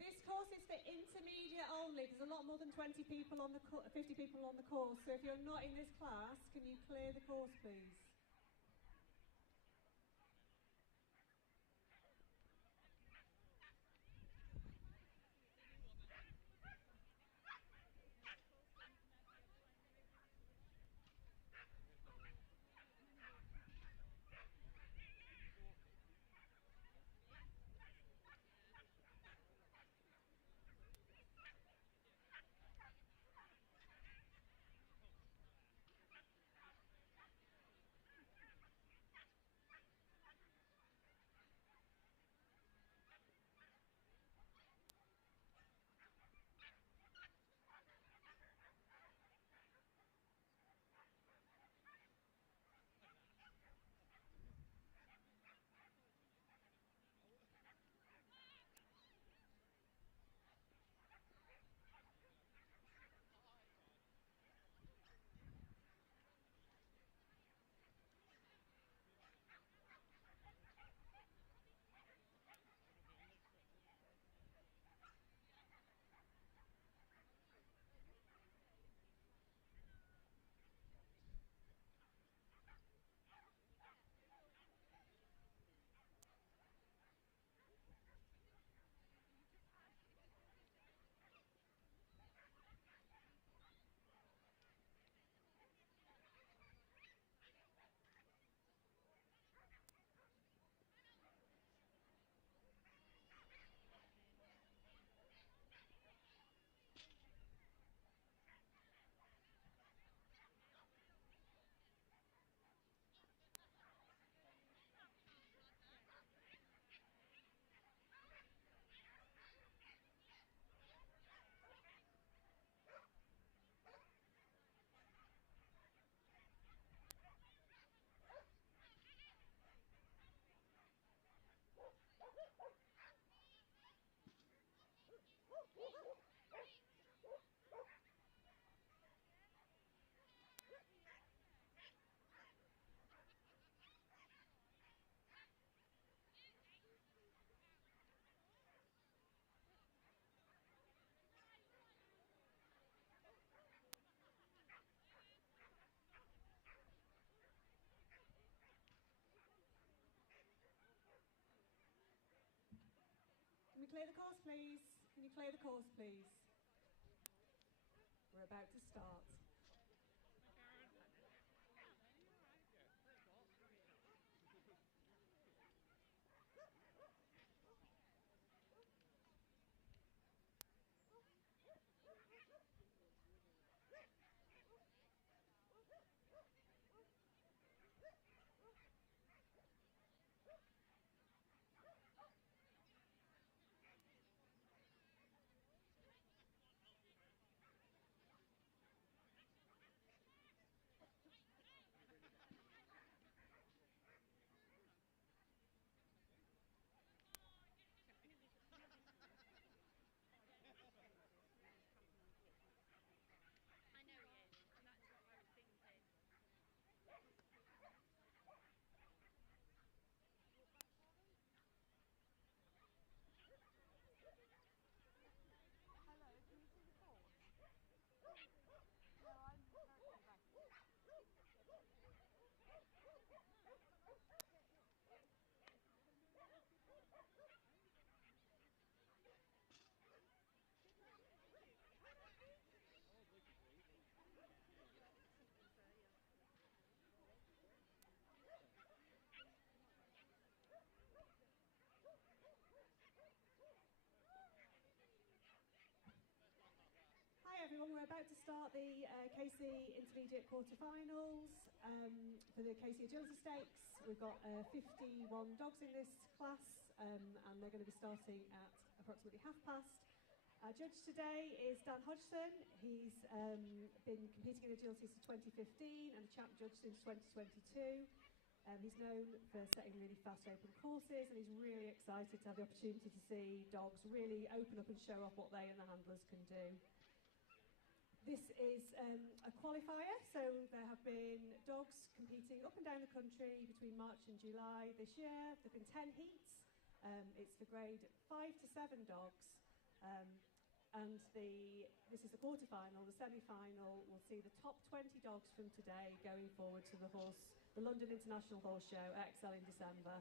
This course is for intermediate only. There's a lot more than 20 people on the 50 people on the course. So if you're not in this class, can you clear the course, please? Can we clear the course, please? Can you clear the course, please? We're about to start. we're about to start the KC Intermediate Quarterfinals for the KC Agility Stakes. We've got 51 dogs in this class, and they're going to be starting at approximately 30:30. Our judge today is Dan Hodgson. He's been competing in agility since 2015 and a champ judge since 2022. He's known for setting really fast open courses, and he's really excited to have the opportunity to see dogs really open up and show off what they and the handlers can do. This is a qualifier, so there have been dogs competing up and down the country between March and July this year. There have been 10 heats. It's for grade 5 to 7 dogs. And this is the quarterfinal. The semi-final will see the top 20 dogs from today going forward to the London International Horse Show, XL, in December.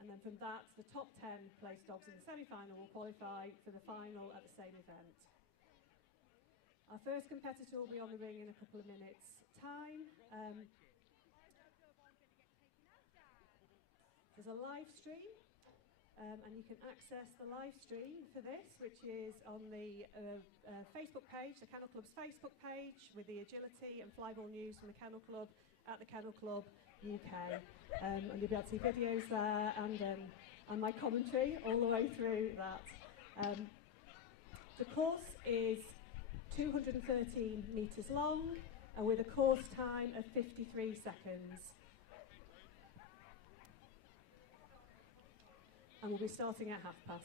And then from that, the top 10 placed dogs in the semi-final will qualify for the final at the same event. Our first competitor will be on the ring in a couple of minutes' time. There's a live stream. And you can access the live stream for this, which is on the Facebook page, the Kennel Club's Facebook page, with the agility and flyball news from the Kennel Club at the Kennel Club UK. And you'll be able to see videos there and my commentary all the way through that. The course is 213 metres long and with a course time of 53 seconds. And we'll be starting at 30:30.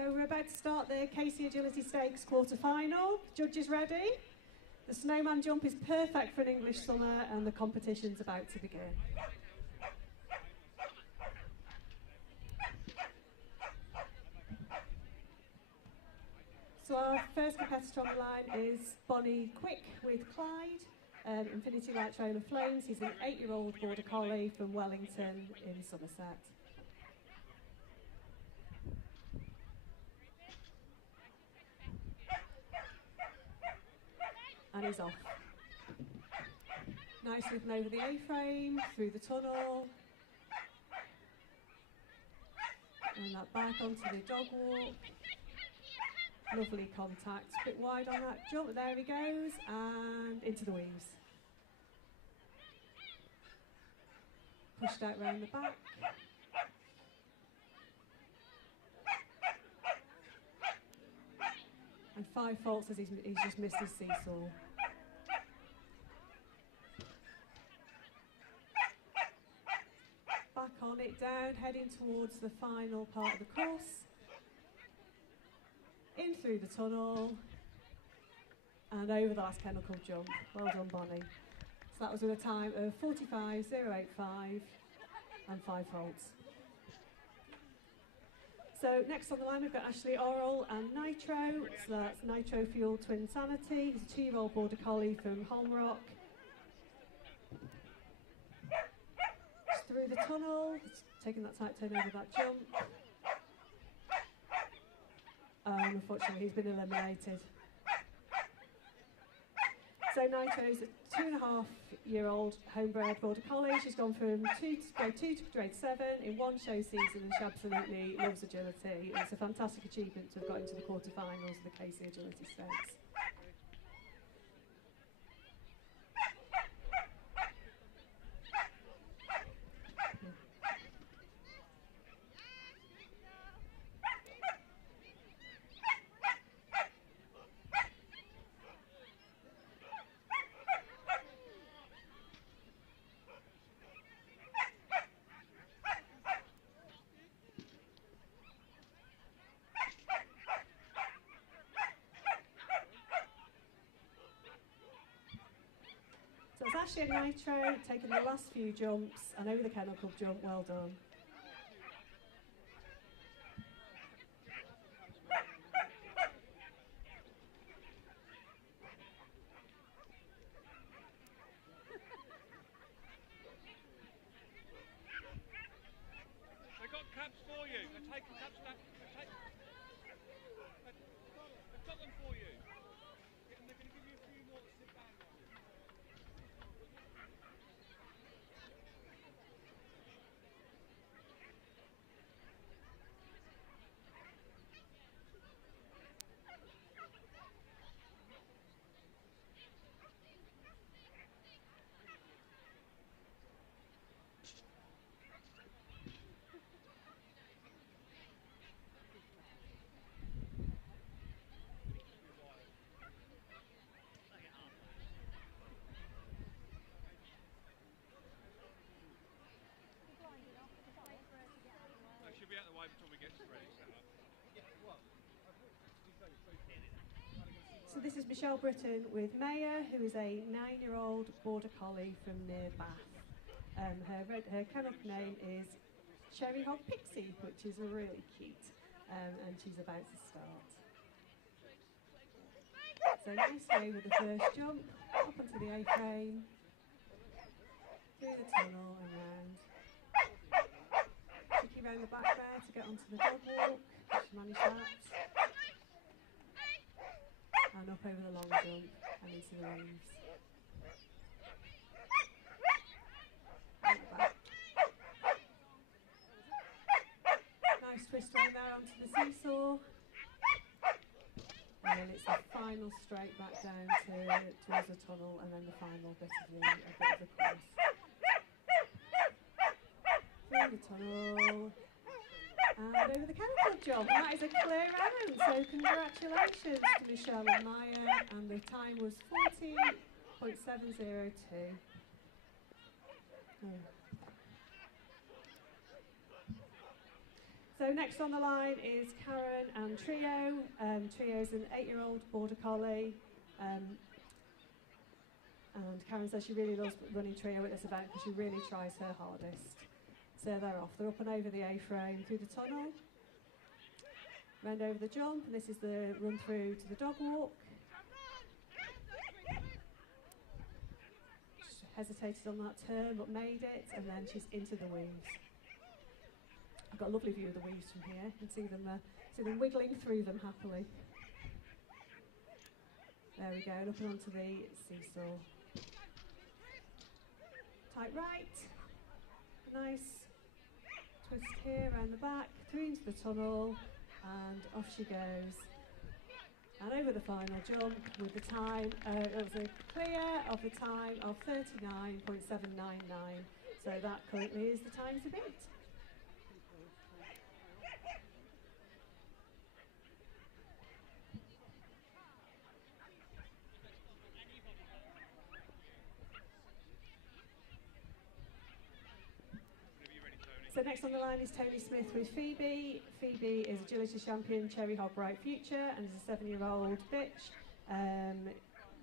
So we're about to start the Casey Agility Stakes quarter-final. Judges ready? The snowman jump is perfect for an English summer and the competition's about to begin. So our first competitor on the line is Bonnie Quick with Clyde, Infinity Light Trail of Flames. He's an 8-year-old Border Collie from Wellington in Somerset. And he's off. Nice looking over the A-frame, through the tunnel. And that back onto the dog walk. Lovely contact, a bit wide on that jump, there he goes, and into the weaves. Pushed out round the back. And 5 faults as he's just missed his seesaw. Back on it, down, heading towards the final part of the course. In through the tunnel and over the last Kennel Club jump. Well done, Bonnie. So that was with a time of 45.085 and 5 faults. So next on the line we've got Ashley Orrell and Nitro. So that's Nitro Fueled Twin Sanity. He's a 2-year-old Border Collie from Holmrock. Just through the tunnel, taking that tight turn over that jump. Unfortunately, he's been eliminated. So Nitro's a 2.5-year-old homebred Border Collie. She's gone from grade 2 to grade 7 in 1 show season, and she absolutely loves agility. It's a fantastic achievement to have got into the quarterfinals of the Casey Agility Stakes. So it's Ashley and Nitro taking the last few jumps and over the Kennel Club jump. Well done. They've got caps for you. They're taking caps back. They've got them for you. And they're going to give you a few more to sit down on. Be out of the way until we get ready set up. So this is Michelle Britton with Maya, who is a 9-year-old Border Collie from near Bath. Her kennel name is Cherry Hog Pixie, which is really cute, and she's about to start. So nice way with the first jump, up onto the A-frame, through the tunnel and round. Tricky round the back there to get onto the dog walk, she managed that. And up over the long jump and into the waves. And back. Nice twist around there onto the seesaw. And then it's the final straight back down towards the tunnel and then the final bit of the course. Through the tunnel and over the Kennel Club jump. And that is a clear round, so congratulations to Michelle and Maya, and the time was 40.702. So next on the line is Karen and Trio. Trio is an 8-year-old border collie. And Karen says she really loves running Trio at this event because she really tries her hardest. So they're off. They're up and over the A-frame through the tunnel. Round over the jump, and this is the run through to the dog walk. She hesitated on that turn but made it, and then she's into the weaves. I've got a lovely view of the weaves from here. You can see them wiggling through them happily. There we go, and up and onto the seesaw. Tight right, nice twist here around the back, through into the tunnel, and off she goes. And over the final jump with the time, it was a clear of the time of 39.799. So that currently is the time to beat. So next on the line is Tony Smith with Phoebe. Phoebe is agility champion, Cherry Hog Bright Future, and is a 7-year-old bitch.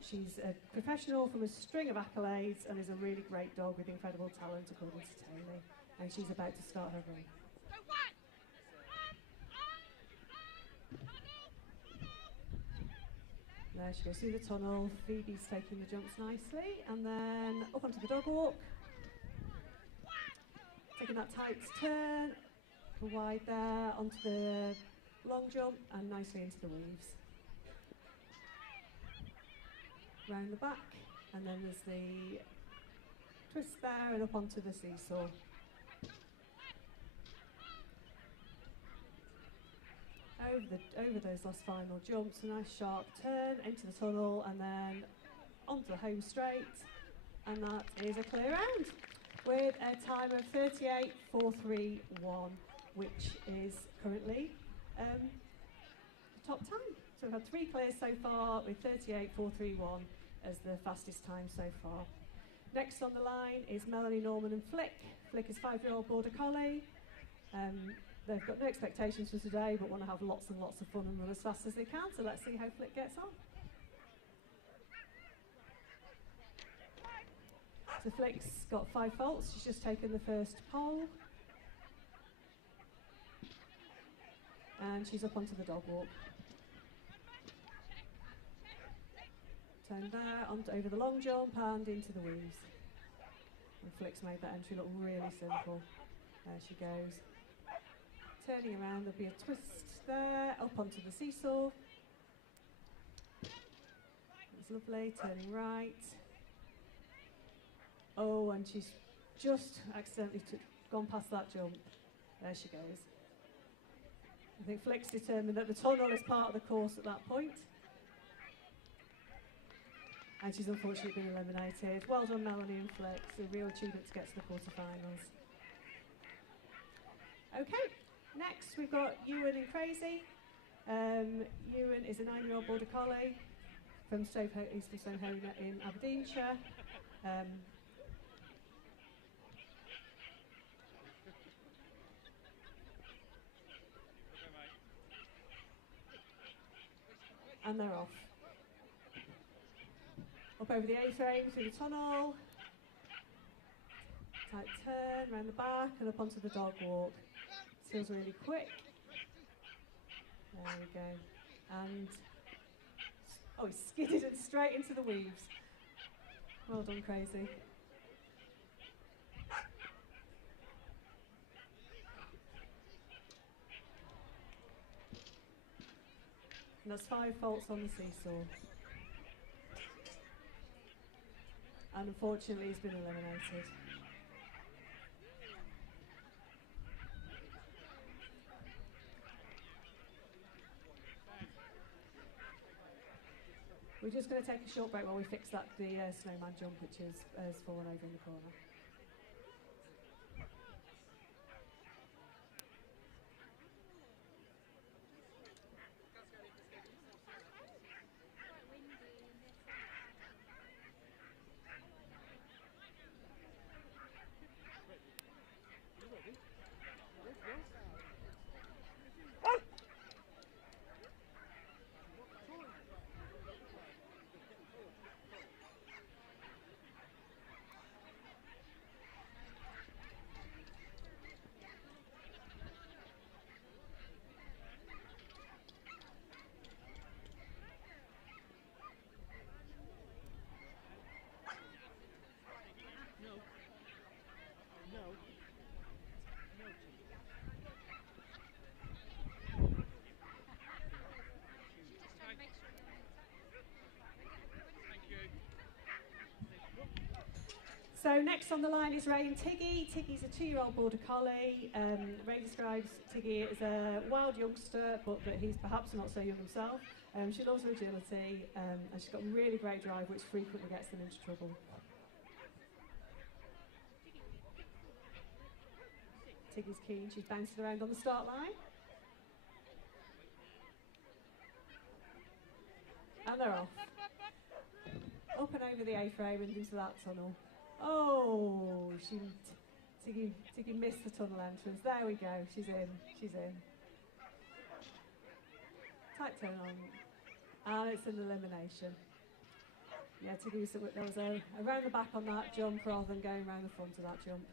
She's a professional from a string of accolades and is a really great dog with incredible talent, according to Tony. And she's about to start her run. There she goes through the tunnel. Phoebe's taking the jumps nicely, and then up onto the dog walk. Taking that tight turn, wide there, onto the long jump, and nicely into the weaves. Round the back, and then there's the twist there, and up onto the seesaw. Over those last final jumps, a nice sharp turn into the tunnel, and then onto the home straight, and that is a clear round with a time of 38.431, which is currently the top time. So we've had 3 clears so far with 38.431 as the fastest time so far. Next on the line is Melanie, Norman and Flick. Flick is 5-year-old border collie. They've got no expectations for today but want to have lots and lots of fun and run as fast as they can, so let's see how Flick gets on. So Flick's got 5 faults. She's just taken the first pole. And she's up onto the dog walk. Turn there, over the long jump and into the weaves. And Flick's made that entry look really simple. There she goes. Turning around, there'll be a twist there, up onto the seesaw. That's lovely, turning right. Oh, and she's just accidentally gone past that jump. There she goes. I think Flick's determined that the tunnel is part of the course at that point. And she's unfortunately been eliminated. Well done, Melanie and Flick. It's a real achievement to get to the quarterfinals. Okay, next we've got Ewan and Crazy. Ewan is a 9-year-old border collie from he's from Stonehona in Aberdeenshire. And they're off. Up over the A-frame, through the tunnel. Tight turn, round the back, and up onto the dog walk. Feels really quick. There we go. And, oh, he skidded it straight into the weaves. Well done, Crazy. And there's 5 faults on the seesaw. And unfortunately, he's been eliminated. We're just going to take a short break while we fix the snowman jump, which has fallen over in the corner. So next on the line is Ray and Tiggy. Tiggy's a 2-year-old border collie. Ray describes Tiggy as a wild youngster, but that he's perhaps not so young himself. She loves her agility, and she's got really great drive, which frequently gets them into trouble. Tiggy's keen, she's bouncing around on the start line. And they're off. Up and over the A-frame and into that tunnel. Oh, Tiggy missed the tunnel entrance. There we go, she's in. Tight turn on. And it's an elimination. Yeah, Tiggy was, there was a around the back on that jump rather than going around the front of that jump.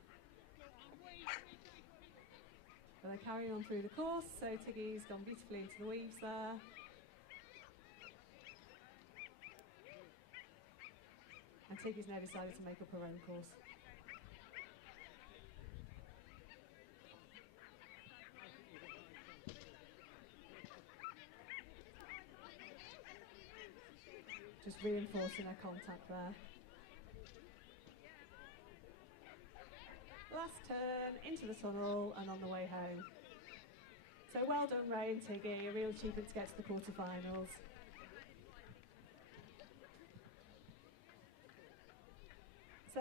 But they're carrying on through the course, so Tiggy's gone beautifully into the weaves there. And Tiggy's now decided to make up her own course. Just reinforcing her contact there. Last turn, into the tunnel and on the way home. So well done Ray and Tiggy, a real achievement to get to the quarterfinals. So,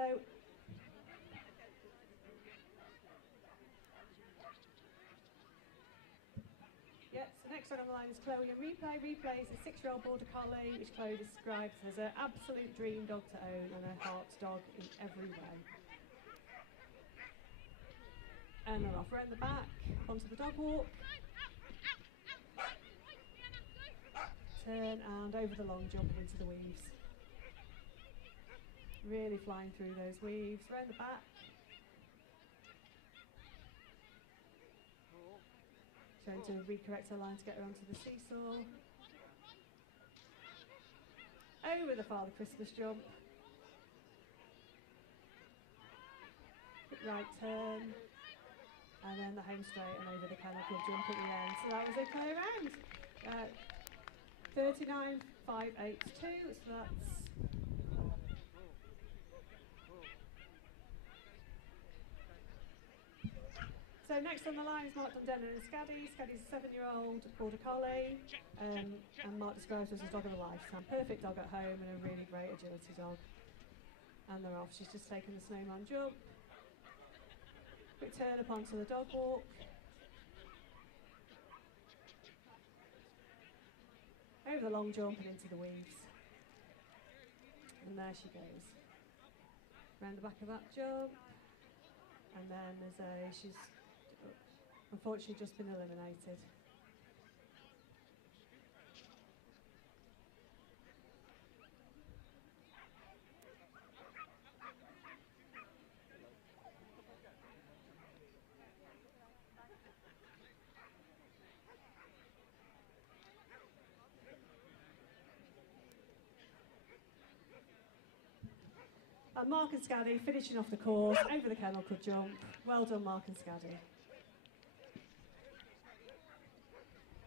next one on the line is Chloe and Replay. Replay is a 6-year-old border collie, which Chloe describes as an absolute dream dog to own and a heart's dog in every way. And they're off around the back, onto the dog walk. Turn and over the long jump and into the weaves. Really flying through those weaves, around the back. Trying to recorrect her line to get her onto the seesaw. Over the Father Christmas jump. Right turn. And then the home straight and over the Kennel Club jump at the end. So that was a clear round. 39.582, so that's so next on the line is Mark Dundee and Scaddy. Scaddy's a 7-year-old border collie, and Mark describes her as a dog of a lifetime. Perfect dog at home and a really great agility dog. And they're off. She's just taken the snowman jump. Quick turn up onto the dog walk. Over the long jump and into the weaves. And there she goes. Around the back of that jump. And then she's unfortunately just been eliminated. Mark and Scaddy finishing off the course over the Kennel Club jump. Well done, Mark and Scaddy.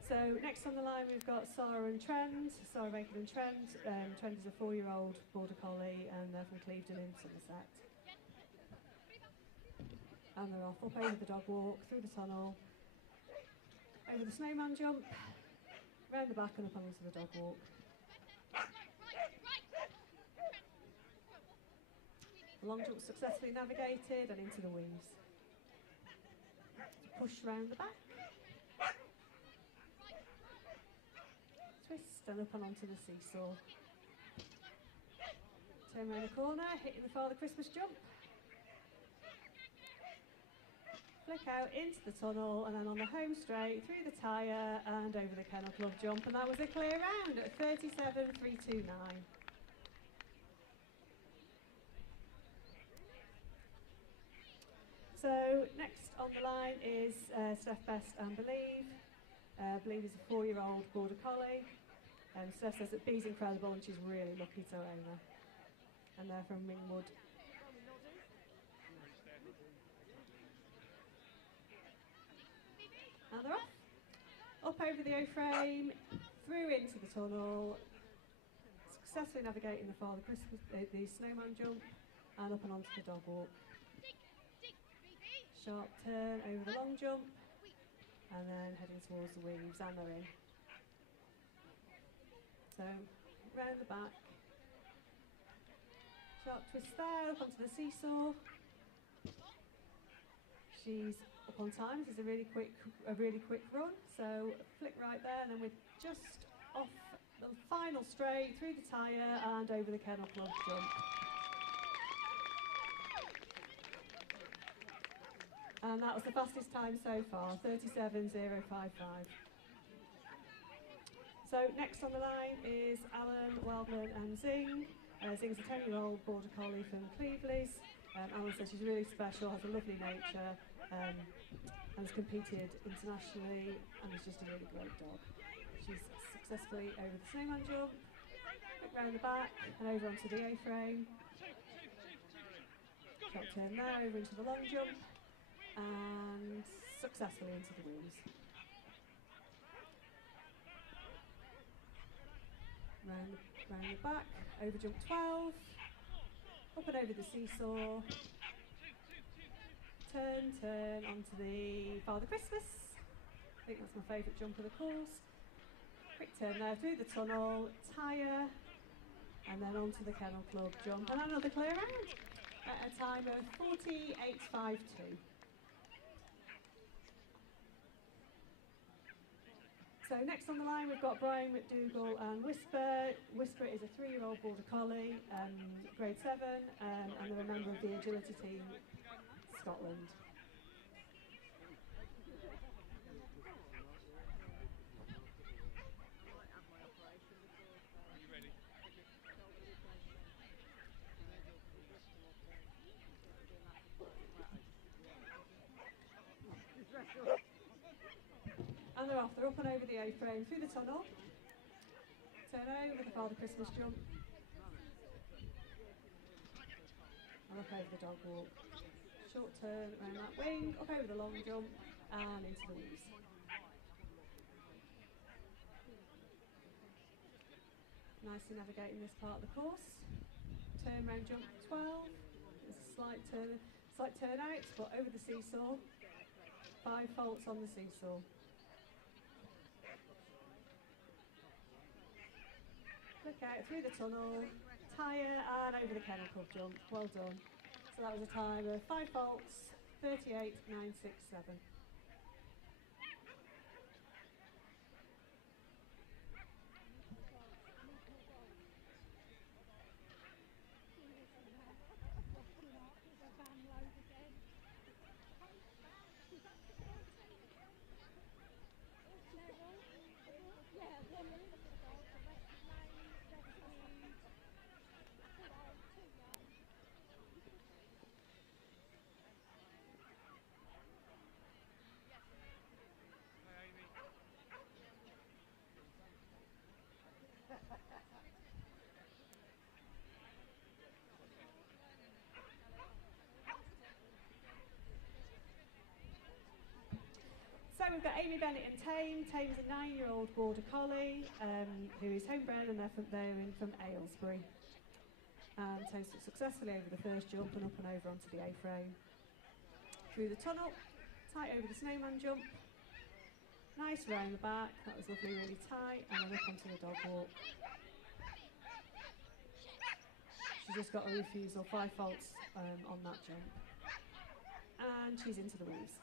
So next on the line we've got Sarah and Trent. Sarah Bacon and Trent. Trent is a 4-year-old border collie and they're from Clevedon in Somerset. And they're off up over the dog walk, through the tunnel, over the snowman jump, round the back and up onto the dog walk. Long jump successfully navigated and into the weaves. Push round the back. Twist and up and onto the seesaw. Turn around the corner, hitting the Father Christmas jump. Flick out into the tunnel and then on the home straight, through the tyre and over the Kennel Club jump. And that was a clear round at 37.329. So next on the line is Steph Best and Believe. Believe is a 4-year-old border collie. Steph says that Bee's incredible and she's really lucky to own her. And they're from Ringwood. And they're off. Up over the O-frame, through into the tunnel, successfully navigating the Father Christmas, the snowman jump. and up and onto the dog walk. Sharp turn over the long jump, and then heading towards the weaves, and they're in. So, round the back. Sharp twist there, up onto the seesaw. She's up on time. This is a really quick run. So flick right there, and then we're just off the final straight through the tyre and over the Kennel Club jump. And that was the fastest time so far, 37.055. So next on the line is Alan, Wildman and Zing. Zing's a 10-year-old border collie from Cleveland. Alan says she's really special, has a lovely nature, and has competed internationally, and is just a really great dog. She's successfully over the snowman jump, back round the back and over onto the A-frame. Short turn there, over into the long jump, and successfully into the wings. Round the back, over jump 12, up and over the seesaw, turn onto the Father Christmas. I think that's my favourite jump of the course. Quick turn there through the tunnel, tyre, and then onto the Kennel Club jump, and another clear round at a time of 48.52. So next on the line we've got Brian McDougall and Whisper. Whisper is a 3-year-old border collie, grade 7, and they're a member of the agility team Scotland. And they're off. They're up and over the A-frame through the tunnel. Turn over the Father Christmas jump. And up over the dog walk. Short turn around that wing, up over the long jump, and into the weaves. Nicely navigating this part of the course. Turn round jump 12. There's a slight turn out, but over the seesaw. 5 faults on the seesaw. Flick out through the tunnel, tyre, and over the Kennel Club jump. Well done. So that was a time of 5 faults, 38.967. So we've got Amy Bennett and Tame. Tame's a 9-year-old border collie who is homebred, and they're in from Aylesbury. Tame took successfully over the first jump and up and over onto the A-frame. Through the tunnel, tight over the snowman jump. Nice round the back, that was lovely, really tight, and then up onto the dog walk. She just got a refusal, 5 faults on that jump. And she's into the weaves.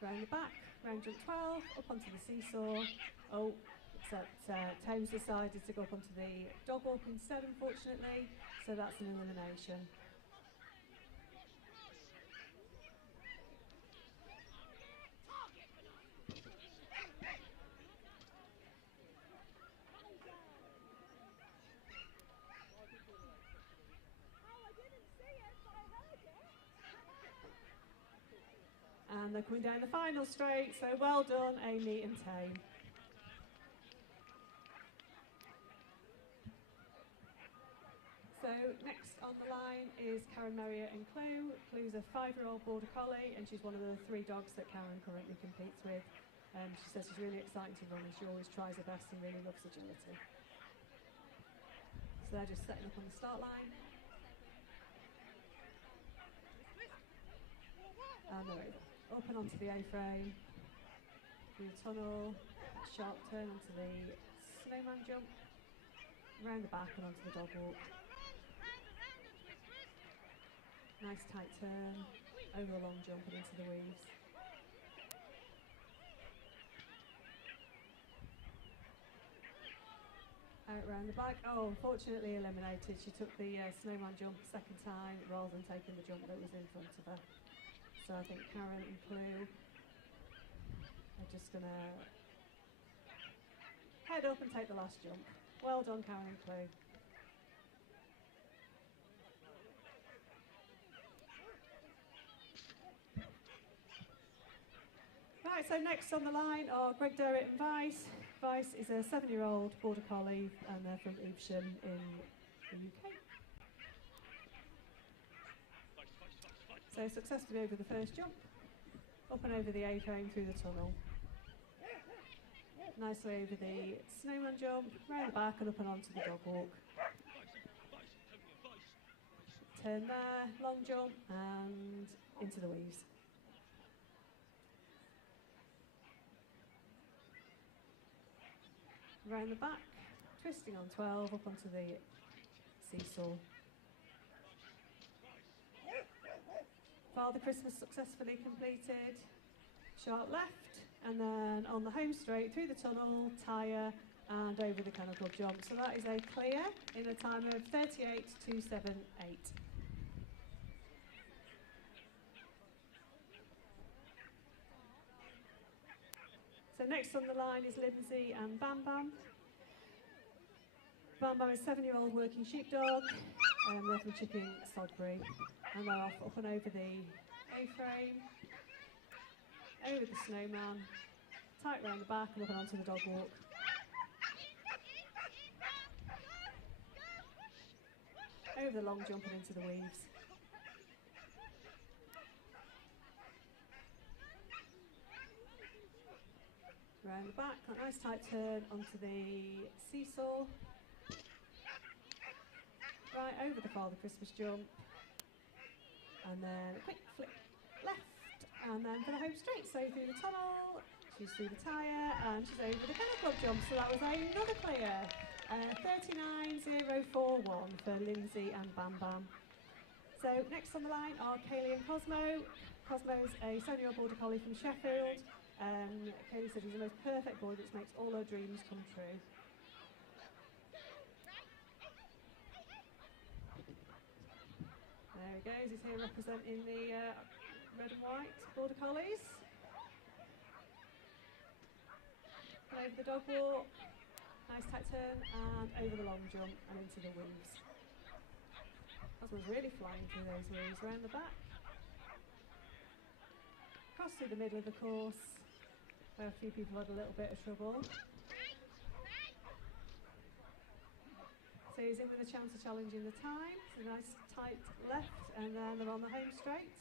Round the back, round jump 12, up onto the seesaw. Oh, except Tame's decided to go up onto the dog walk instead, unfortunately, so that's an elimination. And they're coming down the final straight, so well done, Amy and Tame. So next on the line is Karen Merrier and Clue. Clue's a 5-year-old border collie, and she's one of the 3 dogs that Karen currently competes with. She says she's really excited to run and she always tries her best and really loves agility. So they're just setting up on the start line. And they're up and onto the A-frame, through the tunnel, sharp turn onto the snowman jump, around the back and onto the dog walk. Nice tight turn, over the long jump and into the weaves. Out round the back. Oh, unfortunately eliminated. She took the snowman jump second time rather than taking the jump that was in front of her. So I think Karen and Clue are just going to head up and take the last jump. Well done, Karen and Clue. Right, so next on the line are Greg Derritt and Vice. Vice is a 7-year-old border collie and they're from Evesham in the UK. So successfully over the first jump, up and over the A-frame through the tunnel. Nicely over the snowman jump, round the back and up and onto the dog walk. Turn there, long jump and into the weaves. Around the back, twisting on 12, up onto the seesaw. Father Christmas successfully completed. Sharp left, and then on the home straight, through the tunnel, tyre, and over the Kennel Club jump. So that is a clear in a time of 38.278. So next on the line is Lindsay and Bam Bam. Bam Bam is a 7-year-old working sheepdog. They're from Chipping Sodbury. And they're off up and over the A-frame, over the snowman, tight round the back and up and onto the dog walk. Over the long jump and into the weaves. Round the back, a nice tight turn onto the seesaw. Right over the Father Christmas jump. And then a quick flick left. And then for the home straight. So through the tunnel, she's through the tyre, and she's over the Kennel Club jump. So that was another clear. 39.041 for Lindsay and Bam Bam. So next on the line are Kaylee and Cosmo. Cosmo's a 7-year-old border collie from Sheffield. Kaylee said he's the most perfect boy that makes all her dreams come true. There he goes, he's here representing the red and white border collies. And over the dog walk, nice tight turn, and over the long jump and into the weaves. Cosmo's really flying through those weaves, around the back. Across through the middle of the course, where a few people had a little bit of trouble. So he's in with a chance of challenging the time. So nice tight left, and then they're on the home straight.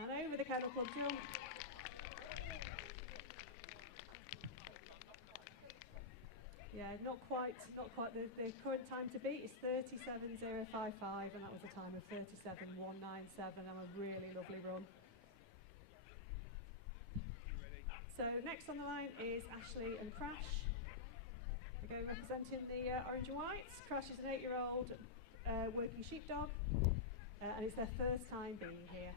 And over the Kennel Club jump. Yeah, not quite. The current time to beat is 37.055, and that was a time of 37.197, and a really lovely run. So next on the line is Ashley and Crash. They're going representing the orange and whites. Crash is an 8-year-old working sheepdog, and it's their first time being here.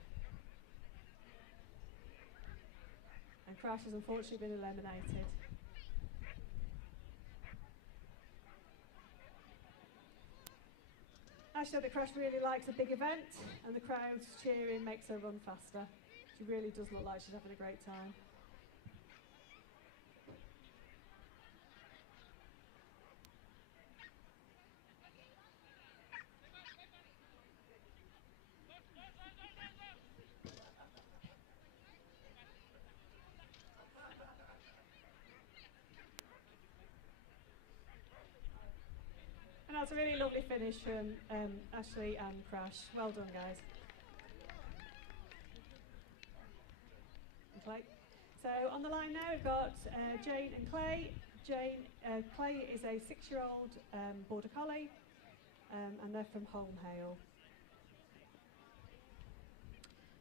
And Crash has unfortunately been eliminated. Ash said that Crash really likes a big event, and the crowd's cheering makes her run faster. She really does look like she's having a great time. And that's a really lovely finish from Ashley and Crash. Well done, guys. Okay. So on the line now we've got Jane and Clay. Clay is a 6-year-old Border Collie, and they're from Holmhale.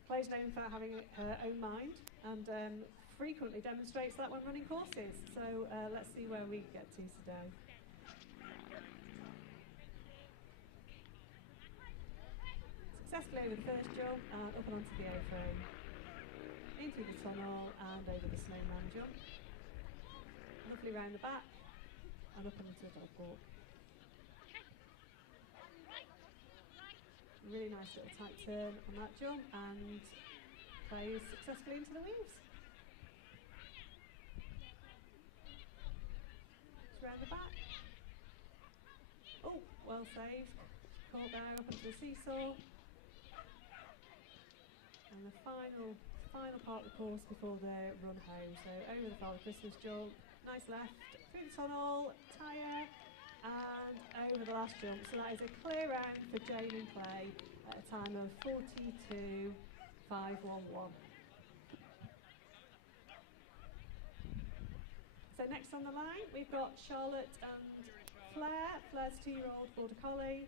Clay's known for having her own mind and frequently demonstrates that when running courses. So let's see where we get to today. Successfully over the first jump and up and onto the A-frame. In through the tunnel and over the snowman jump. Lovely round the back and up and into the dog walk. Really nice little tight turn on that jump and plays successfully into the weaves. Just round the back. Oh, well saved. Caught there up into the seesaw. And the final part of the course before the run home. So over the Father Christmas jump, nice left, through the tunnel, tyre, and over the last jump. So that is a clear round for Jane and Clay at a time of 42.511. So next on the line we've got Charlotte and Flair. Flair's 2-year-old Border Collie.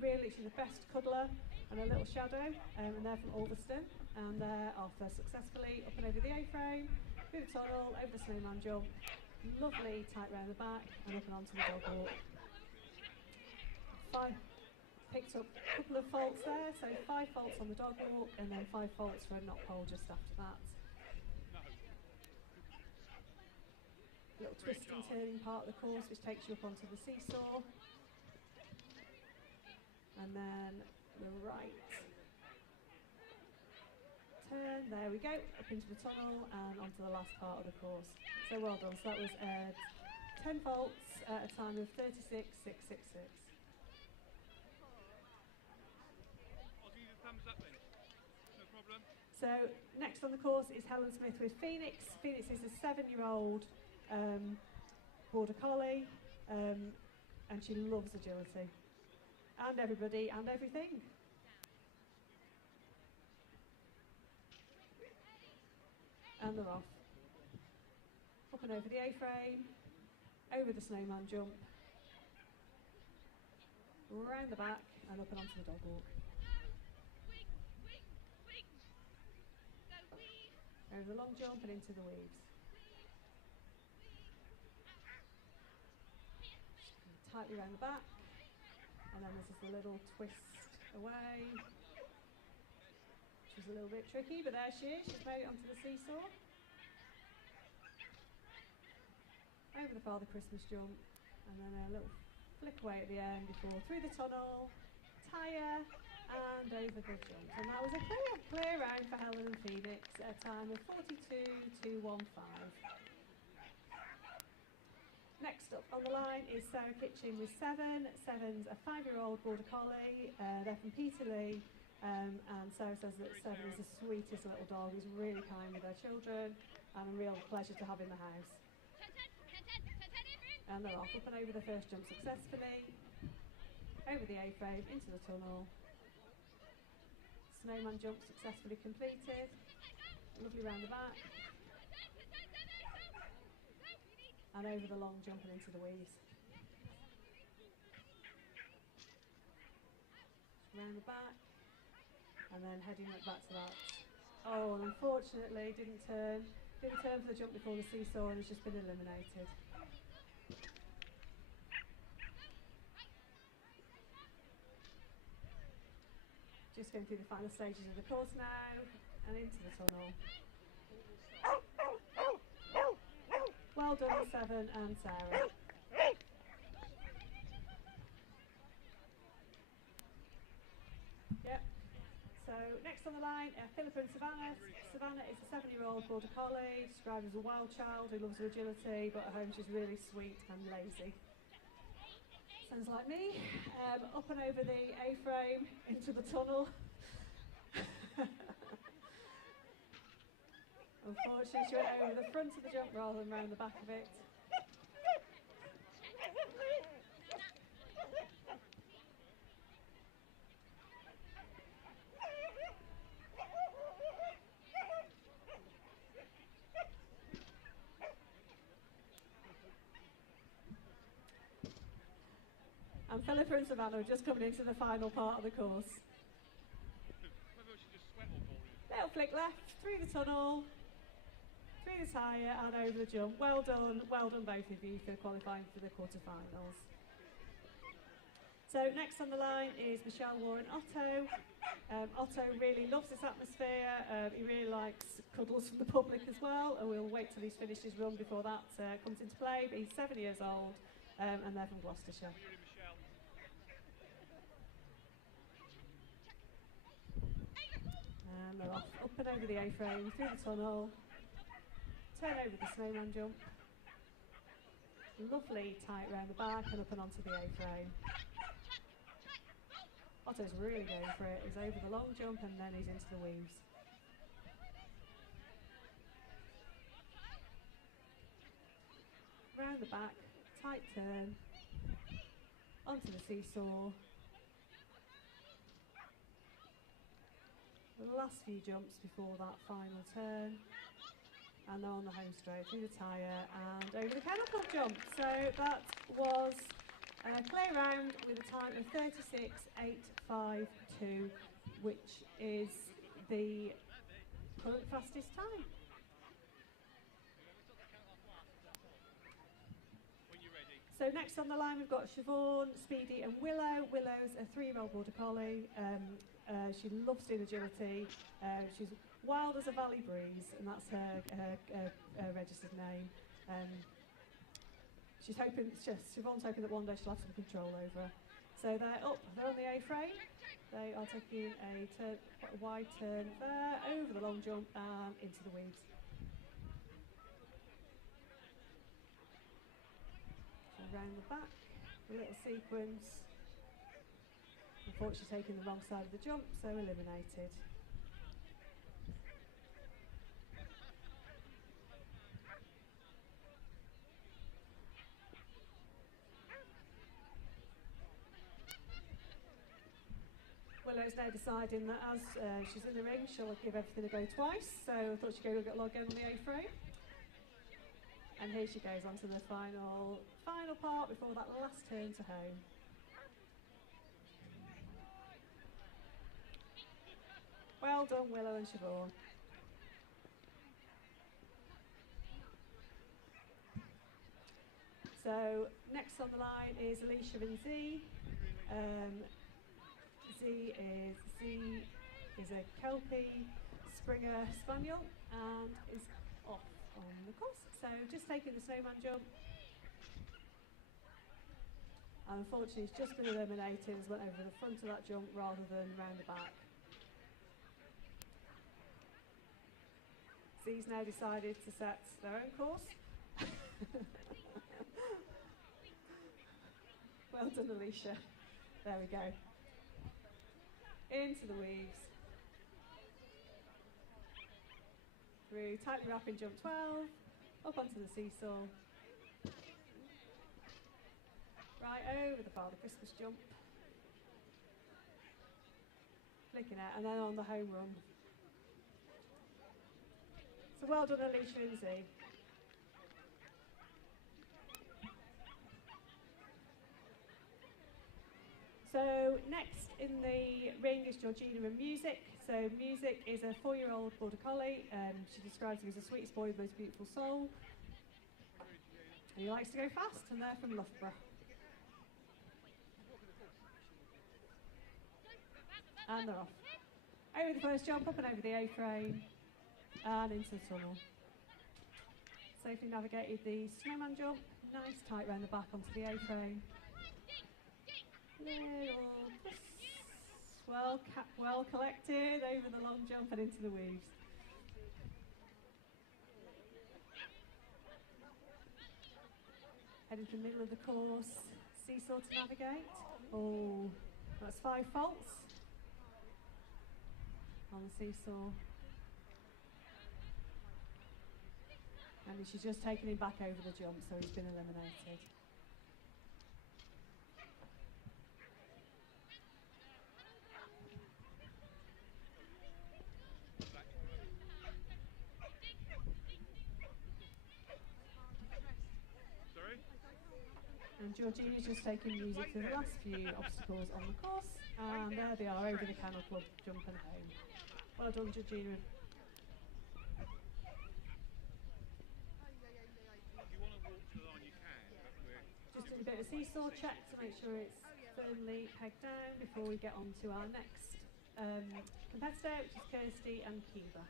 Really, she's the best cuddler and a little shadow, and they're from Ulverston, and they're off successfully up and over the A-frame, through the tunnel, over the snowman jump, lovely tight round the back, and up and onto the dog walk. Picked up a couple of faults there, so 5 faults on the dog walk, and then 5 faults for a knock pole just after that. Little twist and turning part of the course, which takes you up onto the seesaw. And then the right turn, there we go, up into the tunnel and onto the last part of the course. So well done. So that was 10 faults at a time of 36.666. I'll give you the thumbs up then. No problem. So next on the course is Helen Smith with Phoenix. Phoenix is a 7-year-old Border Collie, and she loves agility. And everybody and everything. And they're off. Up and over the A-frame, over the snowman jump, round the back and up and onto the dog walk. Over the long jump and into the weaves. Tightly round the back. And then there's just a little twist away, which is a little bit tricky, but there she is. She's made it onto the seesaw. Over the Father Christmas jump, and then a little flick away at the end before through the tunnel, tyre, and over the jump. And that was a clear round for Helen and Phoenix at a time of 42.215. Next up on the line is Sarah Kitchen with 7. 7's a 5-year-old Border Collie. They're from Peterlee, and Sarah says that 7 is the sweetest little dog. He's really kind with their children and a real pleasure to have in the house. And they're off up and over the first jump successfully, over the A-frame, into the tunnel. Snowman jump successfully completed. Lovely round the back. And over the long jump and into the weaves. Round the back, and then heading back to that. Oh, and unfortunately didn't turn for the jump before the seesaw and has just been eliminated. Just going through the final stages of the course now, and into the tunnel. Well done, 7 and Sarah. Yep. So next on the line, Philippa and Savannah. Savannah is a 7-year-old Border Collie, described as a wild child who loves her agility, but at home she's really sweet and lazy. Sounds like me. Up and over the A-frame, into the tunnel. Unfortunately, she went over the front of the jump rather than round the back of it. And Philippa and Savannah are just coming into the final part of the course. Maybe I should just sweat all morning. Little flick left, through the tunnel, through the tyre and over the jump. Well done both of you for qualifying for the quarterfinals. So next on the line is Michelle Warren Otto. Otto really loves this atmosphere. He really likes cuddles from the public as well, and we'll wait till he's finished his run before that comes into play. But he's 7 years old, and they're from Gloucestershire. You're in, Michelle. And they're off, up and over the A-frame, through the tunnel, turn over the snowman jump. Lovely tight round the back and up and onto the A-frame. Otto's really going for it. He's over the long jump and then he's into the weaves. Round the back, tight turn, onto the seesaw. The last few jumps before that final turn. And they're on the home straight, through the tyre and over the Kennel Club jump. So that was a play round with a time of 36.852, which is the current fastest time. When you're ready. So next on the line we've got Siobhan, Speedy and Willow. Willow's a 3-year-old border collie. She loves doing agility. She's wild as a valley breeze, and that's her registered name. Siobhan's hoping that one day she'll have some control over her. So they're up, they're on the A-frame. They are taking a wide turn there, over the long jump and into the weeds. So around the back, a little sequence. Unfortunately taking the wrong side of the jump, so eliminated. Willow's now deciding that as she's in the ring, she'll give everything a go twice, so I thought she'd go log in on the A-frame. And here she goes onto the final part before that last turn to home. Well done, Willow and Siobhan. So next on the line is Alicia and Z. Z is a Kelpie Springer Spaniel and is off on the course. So just taking the snowman jump. And unfortunately, he's just been eliminated, has went over the front of that jump rather than round the back. Z's now decided to set their own course. Well done, Alicia. There we go. Into the weaves. Through tightly wrapping jump 12, up onto the seesaw. Right over the Father Christmas jump. Flicking out, and then on the home run. So well done, Alicia and Z. So next in the ring is Georgina and Music. So Music is a 4-year-old border collie. She describes him as the sweetest boy with the most beautiful soul. And he likes to go fast, and they're from Loughborough. And they're off. Over the first jump, up and over the A-frame, and into the tunnel. Safely navigated the snowman jump. Nice tight round the back onto the A-frame. Little well collected over the long jump and into the weaves. Heading to the middle of the course, seesaw to navigate. Oh, that's 5 faults on the seesaw. And she's just taken him back over the jump, so he's been eliminated. And Georgina's just taken music through the last few obstacles on the course, and there they are over the Kennel Club jump and home. Well done, Georgina. If you want to walk to the line, you can, but we're... Just doing a bit of a seesaw check to make sure it's firmly pegged down before we get on to our next competitor, which is Kirsty and Kiva.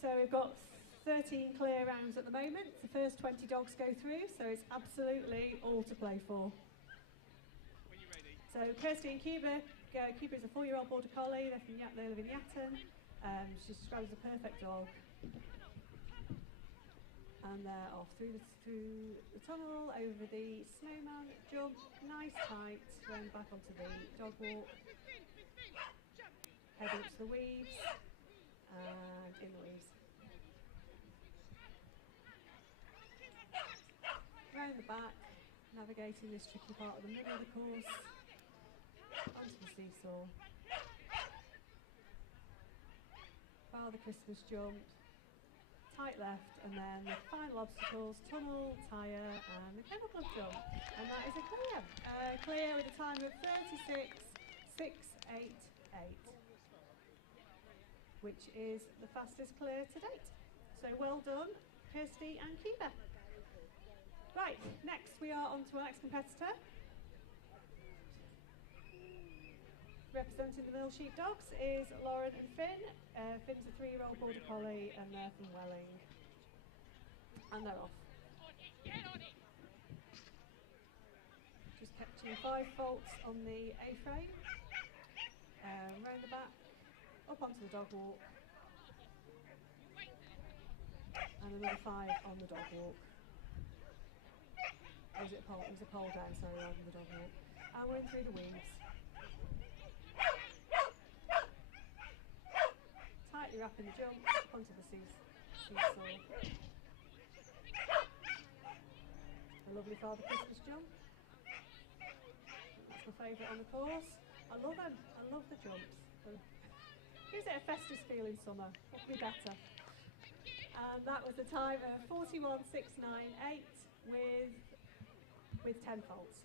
So we've got 13 clear rounds at the moment. The first 20 dogs go through, so it's absolutely all to play for. When you're ready. So Kirsty and Kiva. Kiva is a 4-year-old border collie. They live in Yatton. She's described as a perfect dog. And they're off through the tunnel, over the snowman jump, nice tight, then back onto the dog walk, head up to the weaves, and in the weaves. Round the back, navigating this tricky part of the middle of the course, onto the seesaw, bar the Christmas jump, tight left, and then the final obstacles, tunnel, tyre, and the Kennel Club jump. And that is a clear. Clear with a time of 36.688, which is the fastest clear to date. So well done, Kirsty and Kiva. Right, next we are on to our next competitor. Representing the Mill Sheepdogs is Lauren and Finn. Finn's a 3-year-old border collie and they're from Welling. And they're off. Just catching 5 faults on the A-frame. Round the back, up onto the dog walk. And another 5 on the dog walk. Or was it a pole? It was a pole down, sorry, rather than the dog walk. And we're in through the weaves. Tightly wrapping the jump onto the seesaw. A lovely Father Christmas jump. That's my favourite on the course. I love them. I love the jumps. Gives it a festive feel in summer. What could be better? And that was the time of 41.698 with 10 faults.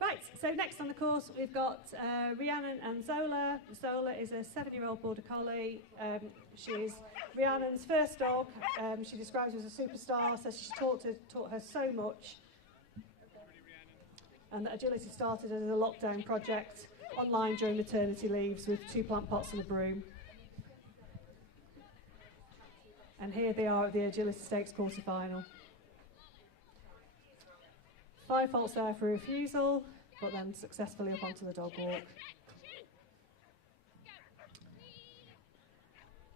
Right, so next on the course we've got Rhiannon and Zola. Zola is a 7-year-old border collie. She's Rhiannon's first dog. She describes her as a superstar, says she's taught her so much. And that agility started as a lockdown project online during maternity leaves with 2 plant pots and a broom. And here they are at the Agility Stakes quarter-final. 5 faults there for refusal, but then successfully up onto the dog walk.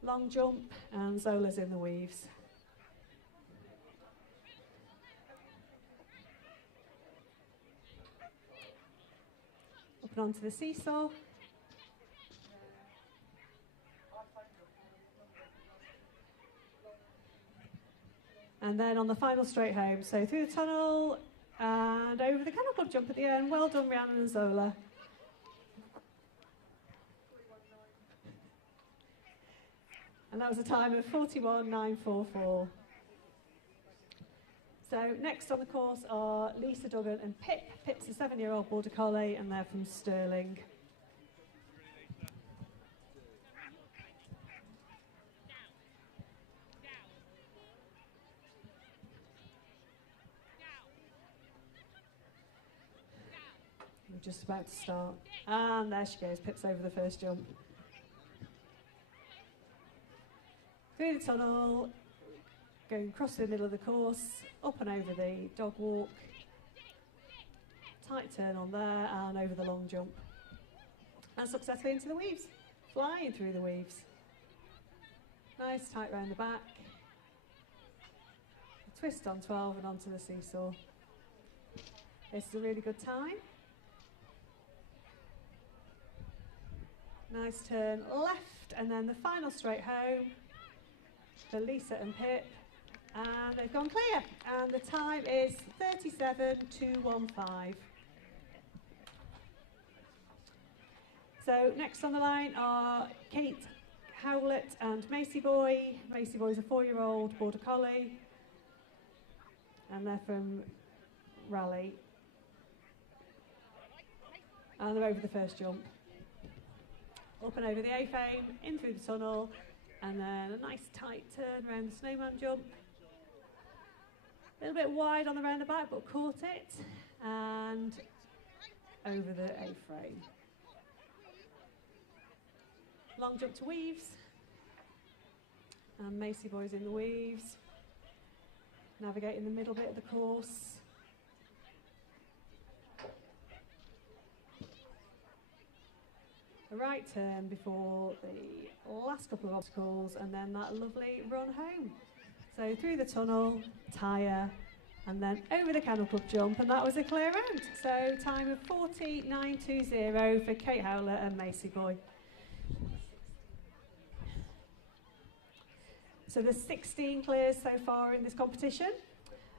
Long jump, and Zola's in the weaves. Up and onto the seesaw. And then on the final straight home, so through the tunnel, and over the Kennel Club jump at the end. Well done, Rhiannon and Zola. And that was a time of 41.944. So next on the course are Lisa Duggan and Pip. Pip's a 7-year-old border collie and they're from Stirling. Just about to start. And there she goes, Pip's over the first jump. Through the tunnel, going across the middle of the course, up and over the dog walk. Tight turn on there and over the long jump. And successfully into the weaves. Flying through the weaves. Nice tight round the back. A twist on 12 and onto the seesaw. This is a really good time. Nice turn left, and then the final straight home for Lisa and Pip, And they've gone clear. And the time is 37:215. So next on the line are Kate Howlett and Macy Boy. Macy Boy's a 4-year-old Border Collie. And they're from Raleigh. And they're over the first jump. Up and over the A-frame, in through the tunnel, and then a nice tight turn around the snowman jump. A little bit wide on the roundabout, but caught it, and over the A-frame. Long jump to weaves, and Macy Boy's in the weaves, navigating the middle bit of the course. A right turn before the last couple of obstacles, and then that lovely run home. So through the tunnel, tyre, and then over the Kennel Club jump, and that was a clear round. So time of 49:20 for Kate Howlett and Macy Boy. So there's 16 clears so far in this competition.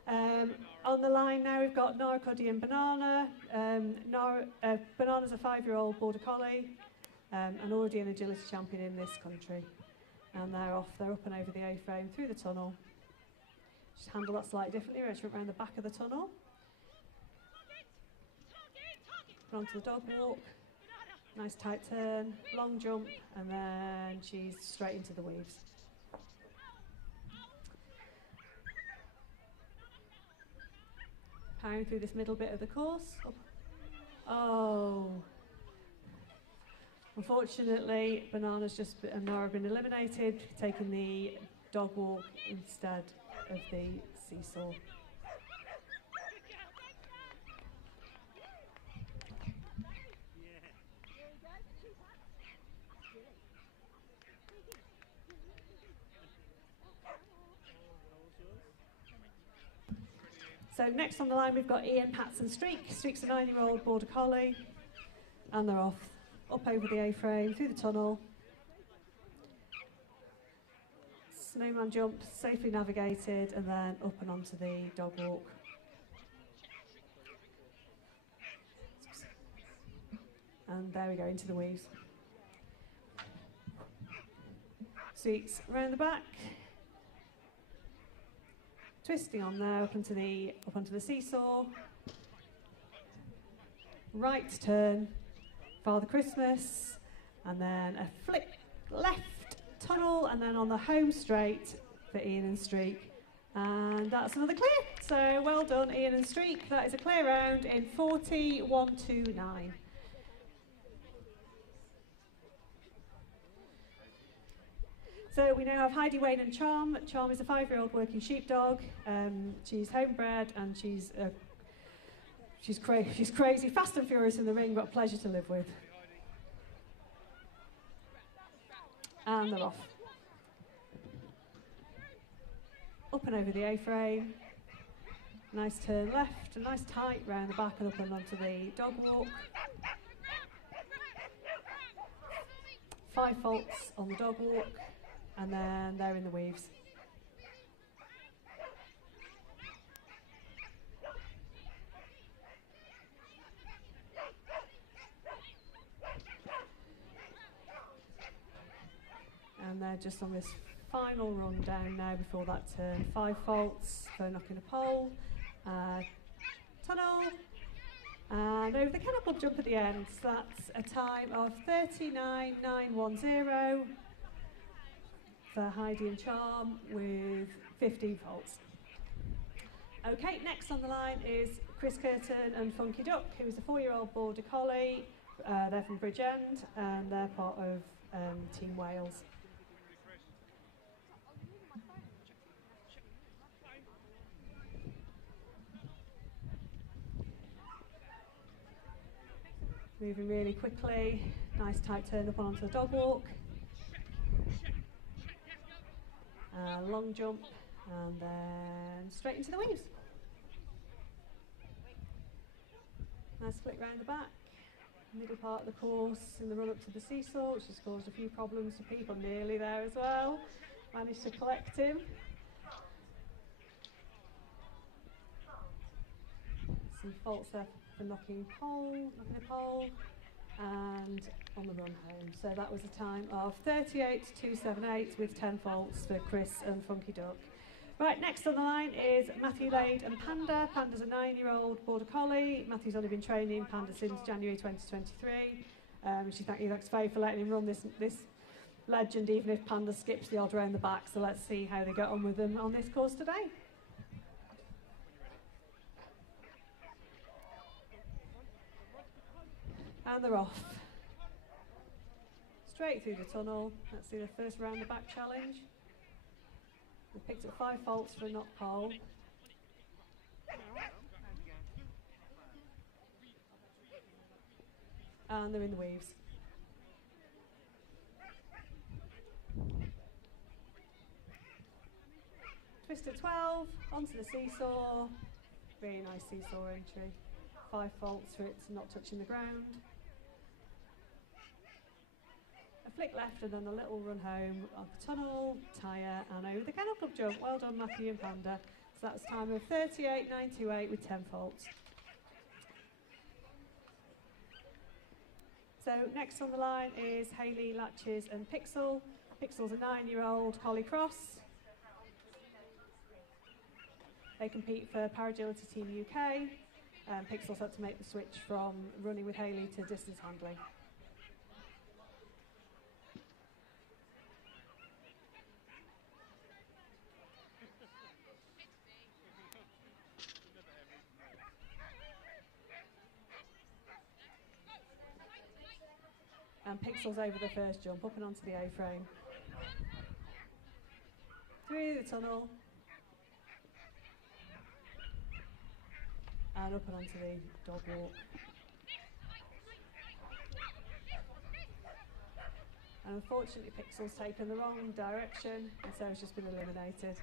On the line now we've got Nara, Cuddy and Banana. Banana's a 5-year-old Border Collie, and already an agility champion in this country. And they're off, they're up and over the A-frame, through the tunnel. Just handle that slightly differently, we're just around the back of the tunnel. Onto the dog walk, nice tight turn, long jump, and then she's straight into the weaves. Powering through this middle bit of the course. Oh. Unfortunately, Banana's and Nora have been eliminated, taking the dog walk instead of the seesaw. So next on the line we've got Ian, Pats and Streak. Streak's a 9-year-old Border Collie, and they're off. Up over the A-frame, through the tunnel. Snowman jump, safely navigated, and then up and onto the dog walk. And there we go, into the weaves. Streaks round the back. Twisting on there, up onto the seesaw. Right turn. Father Christmas, and then a flip left tunnel, and then on the home straight for Ian and Streak, and that's another clear. So well done Ian and Streak, that is a clear round in 40:129. So we now have Heidi, Wayne and Charm. Charm is a 5-year-old working sheepdog. She's homebred and she's crazy, fast and furious in the ring, but a pleasure to live with. And they're off. Up and over the A-frame. Nice turn left, a nice tight round the back and up and onto the dog walk. 5 faults on the dog walk, and then they're in the weaves. And they're just on this final run down now before that turn. 5 faults for knocking a pole, tunnel, and over the Kennel Club jump at the end. So that's a time of 39:910 for Heidi and Charm with 15 faults. Okay, next on the line is Chris Curtin and Funky Duck, who is a 4-year-old Border Collie. They're from Bridgend, and they're part of Team Wales. Moving really quickly, nice tight turn up onto the dog walk. Long jump, and then straight into the weaves. Nice flick round the back, middle part of the course in the run up to the seesaw, which has caused a few problems for people. Nearly there as well, managed to collect him. some faults there for knocking a pole, and on the run home. So that was a time of 38.278 with 10 faults for Chris and Funky Duck. Right, next on the line is Matthew Lade and Panda. Panda's a 9-year-old border collie. Matthew's only been training Panda since January 2023. Thanks Faye for letting him run this legend, even if Panda skips the odd round the back. So let's see how they get on with them on this course today. And they're off. Straight through the tunnel. Let's see the first round the back challenge. They picked up 5 faults for a knock pole. And they're in the weaves. Twister 12, onto the seesaw. Really nice seesaw entry. 5 faults for it not touching the ground. A flick left and then a little run home up the tunnel, tyre and over the Kennel Club jump. Well done Matthew and Panda. So that was time of 38.928 with 10 faults. So next on the line is Hayley, Latches and Pixel. Pixel's a 9-year-old collie cross. They compete for Paragility Team UK. Pixel's had to make the switch from running with Hayley to distance handling. And Pixel's over the first jump, up and onto the A-frame. Through the tunnel. And up and onto the dog walk. And unfortunately Pixel's taken the wrong direction, and so it's just been eliminated.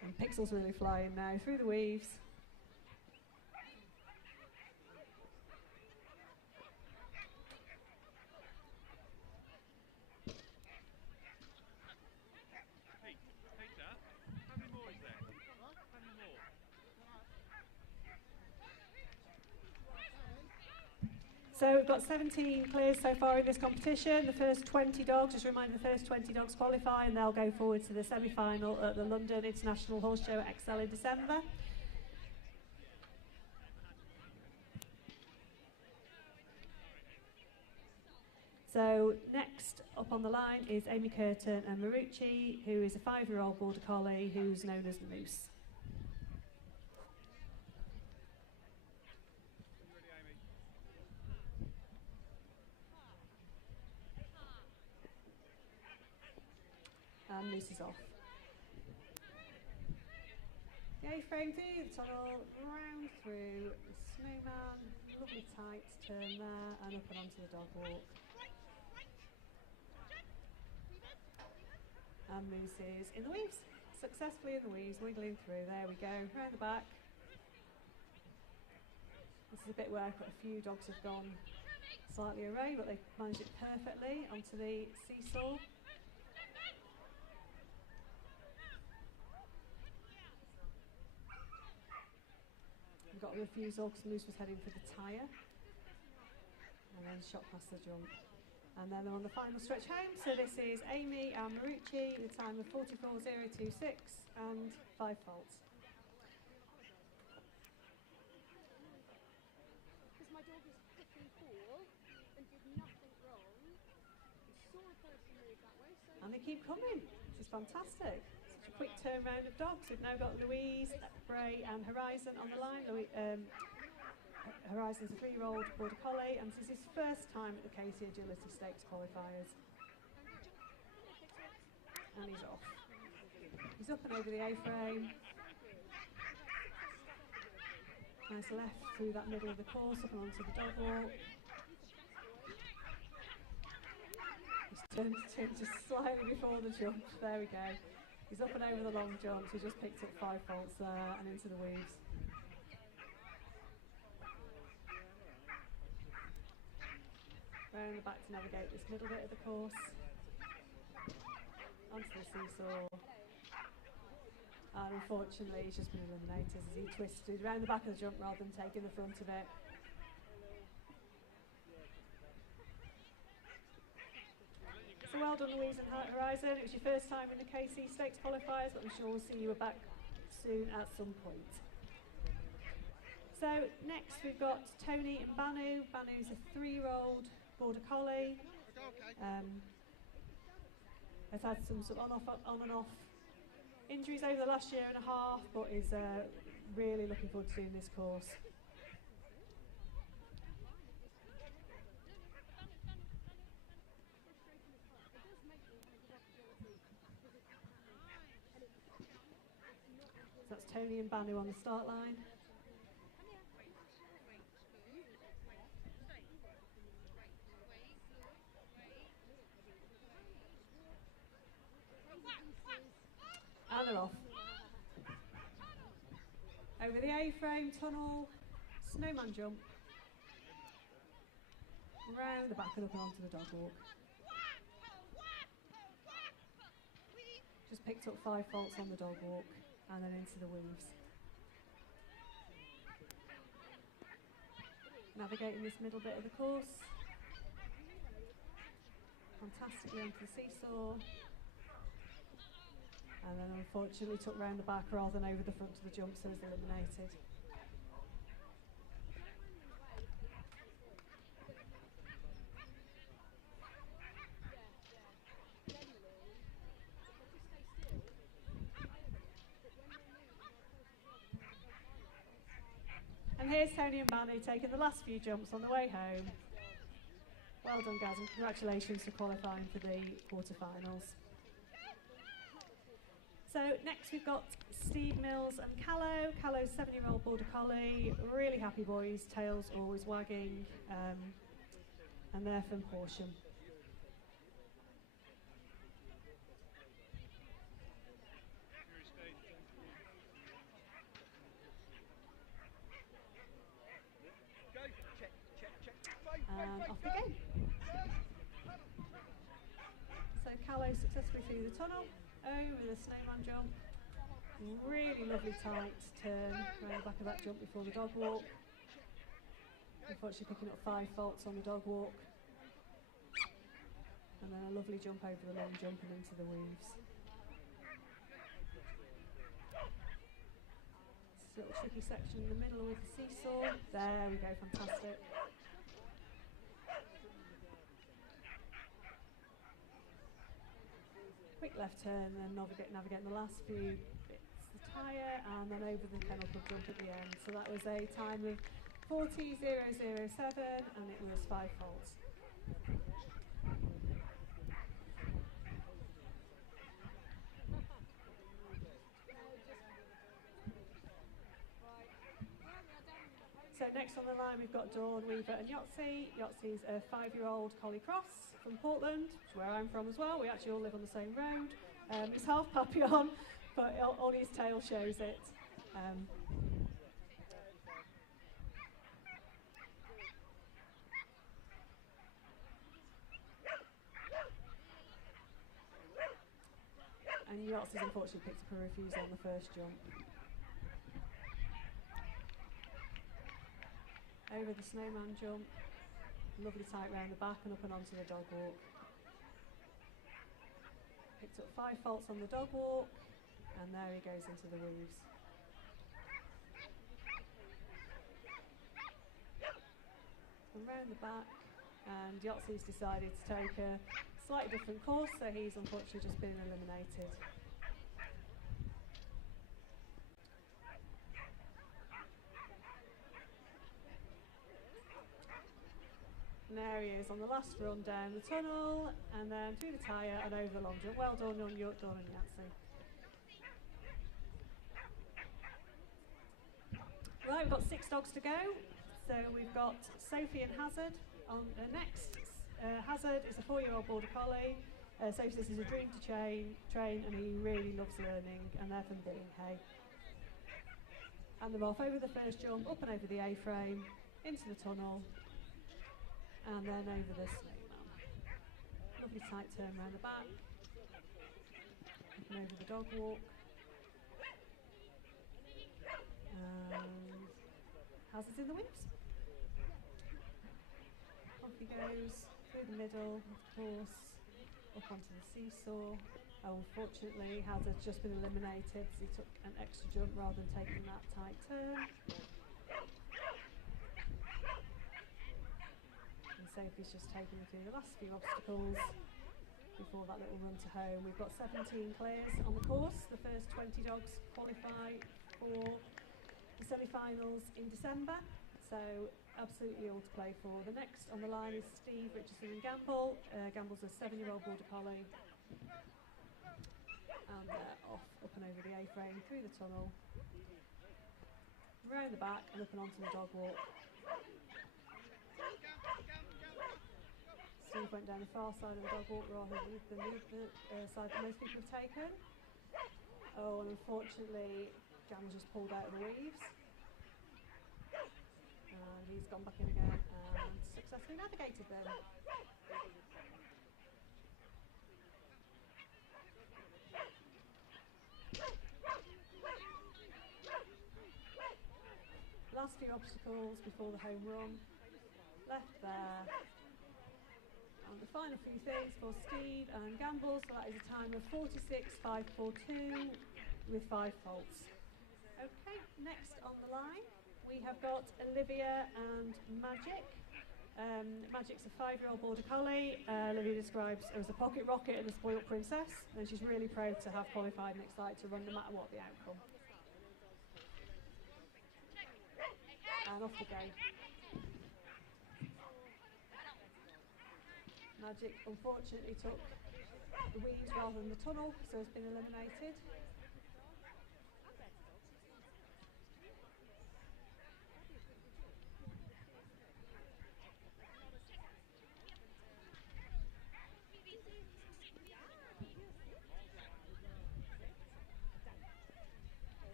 And Pixel's really flying now through the weaves. So we've got 17 clears so far in this competition. The first 20 dogs, just a reminder, the first 20 dogs qualify and they'll go forward to the semi-final at the London International Horse Show XL in December. So next up on the line is Amy Curtin and Marucci, who is a 5-year-old border collie who's known as the Moose. And Moose is off. The A-frame through the tunnel, round through the snowman, lovely tight turn there, and up and onto the dog walk. And Moose is in the weaves, successfully in the weaves, wiggling through. There we go, round the back. This is a bit where a few dogs have gone slightly awry, but they've managed it perfectly onto the seesaw. We've got a refusal because Moose was heading for the tyre. And then shot past the jump. And then they're on the final stretch home. So this is Amy and Marucci with a time of 44.026 and 5 faults. Because my dog was picking ball and did nothing wrong. I saw a person move that way, so... And they keep coming. This is fantastic. Such a quick turnaround of dogs. We've now got Louise, Bray and Horizon on the line. Horizon's a 3-year-old border collie, and this is his first time at the Casey Agility Stakes qualifiers. And he's off. He's up and over the A-frame. Nice left through that middle of the course, up and onto the dog walk. He's turned just slightly before the jump. There we go. He's up and over the long jumps. He just picked up 5 faults there and into the weaves. round the back to navigate this middle bit of the course, onto the seesaw, and unfortunately he's just been eliminated as he twisted round the back of the jump rather than taking the front of it. So well done, Louise and Horizon. It was your first time in the KC Stakes qualifiers, but I'm sure we'll see you back soon at some point. So next we've got Tony and Banu. Banu's a 3-year-old border collie. Has had some sort of on and off injuries over the last year and a half, but is really looking forward to doing this course. So that's Tony and Banu on the start line. And they're off. Over the A-frame, tunnel, snowman jump. Round the back and up and onto the dog walk. Just picked up 5 faults on the dog walk and then into the weaves. Navigating this middle bit of the course. Fantastically onto the seesaw. And then unfortunately took round the back rather than over the front of the jump, so was eliminated. And here's Tony and Banu taking the last few jumps on the way home. Well done, guys, and congratulations for qualifying for the quarterfinals. So next we've got Steve Mills and Callow. Callow's 7-year-old border collie, really happy boys, tails always wagging, and they're from Horsham. And off we go. So Callow successfully through the tunnel, over the snowman jump, really lovely tight turn around the back of that jump before the dog walk. Unfortunately picking up 5 faults on the dog walk. And then a lovely jump over the long jump and into the weaves. This little tricky section in the middle with the seesaw. There we go, fantastic. Quick left turn and navigating the last few bits, the tyre and then over the kennel club jump at the end. So that was a time of 40.007 and it was 5 faults. So next on the line we've got Dawn, Weaver and Yahtzee. Yahtzee's a 5-year-old collie cross from Portland, which is where I'm from as well. We actually all live on the same road. He's half Papillon, but on his tail shows it. And Yahtzee's unfortunately picked up a refusal on the first jump. Over the snowman jump, lovely tight round the back and up and onto the dog walk. Picked up 5 faults on the dog walk, and there he goes into the weaves. And round the back, and Yahtzee's decided to take a slightly different course, so he's unfortunately just been eliminated. And there he is on the last run down the tunnel and then through the tyre and over the long jump. Well done on Dawn and Yahtzee. Right, we've got 6 dogs to go. So we've got Sophie and Hazard on next. Hazard is a 4-year-old border collie. Sophie says he's a dream to train and he really loves learning, and they're from Billingham. And they're off over the first jump, up and over the A-frame, into the tunnel. and then over the snowman. Lovely tight turn round the back, and over the dog walk, and has it in the whips. Off he goes, through the middle, of course, up onto the seesaw. Oh, unfortunately, Haz has just been eliminated, so he took an extra jump rather than taking that tight turn. And Sophie's just taking through the last few obstacles before that little run to home. We've got 17 clears on the course. The first 20 dogs qualify for the semi-finals in December, so absolutely all to play for. The next on the line is Steve, Richardson and Gamble. Gamble's a 7-year-old Border Collie. And they're off, up and over the A-frame, through the tunnel, round the back and up and onto the dog walk. Steve went down the far side of the dog walk rather than the side that most people have taken. Oh, and unfortunately, Gamble just pulled out of the weaves. And he's gone back in again and successfully navigated them. Last few obstacles before the home run, left there, and the final few things for Steve and Gamble, so that is a time of 46.542 with 5 faults. Okay, next on the line we have got Olivia and Magic. Magic's a 5-year-old Border Collie. Olivia describes her as a pocket rocket and a spoilt princess, and she's really proud to have qualified and excited to run no matter what the outcome. And off we go. Magic unfortunately took the weaves rather than the tunnel, so has been eliminated.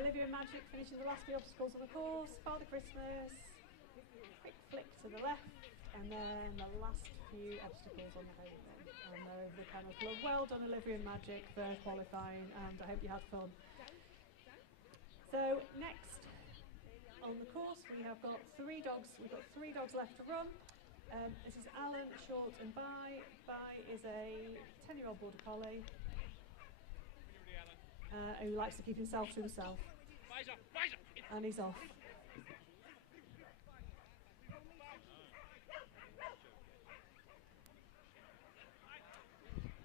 Olivia and Magic finishing the last few obstacles on the course. Father Christmas, quick flick to the left, and then the last few obstacles on the home run. And they're over the Kennel Club. Well done, Olivia and Magic, for qualifying, and I hope you had fun. So next on the course we have got 3 dogs. We've got 3 dogs left to run. This is Alan, Short, and Bai. Bai is a 10-year-old Border Collie. Who likes to keep himself to himself. And he's off.